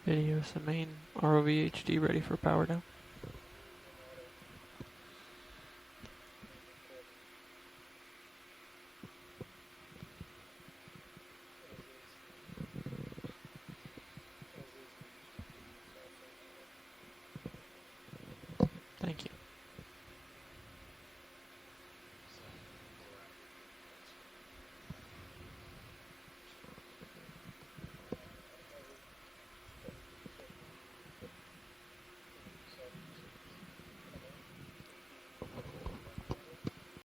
Video main ROV HD ready for power down.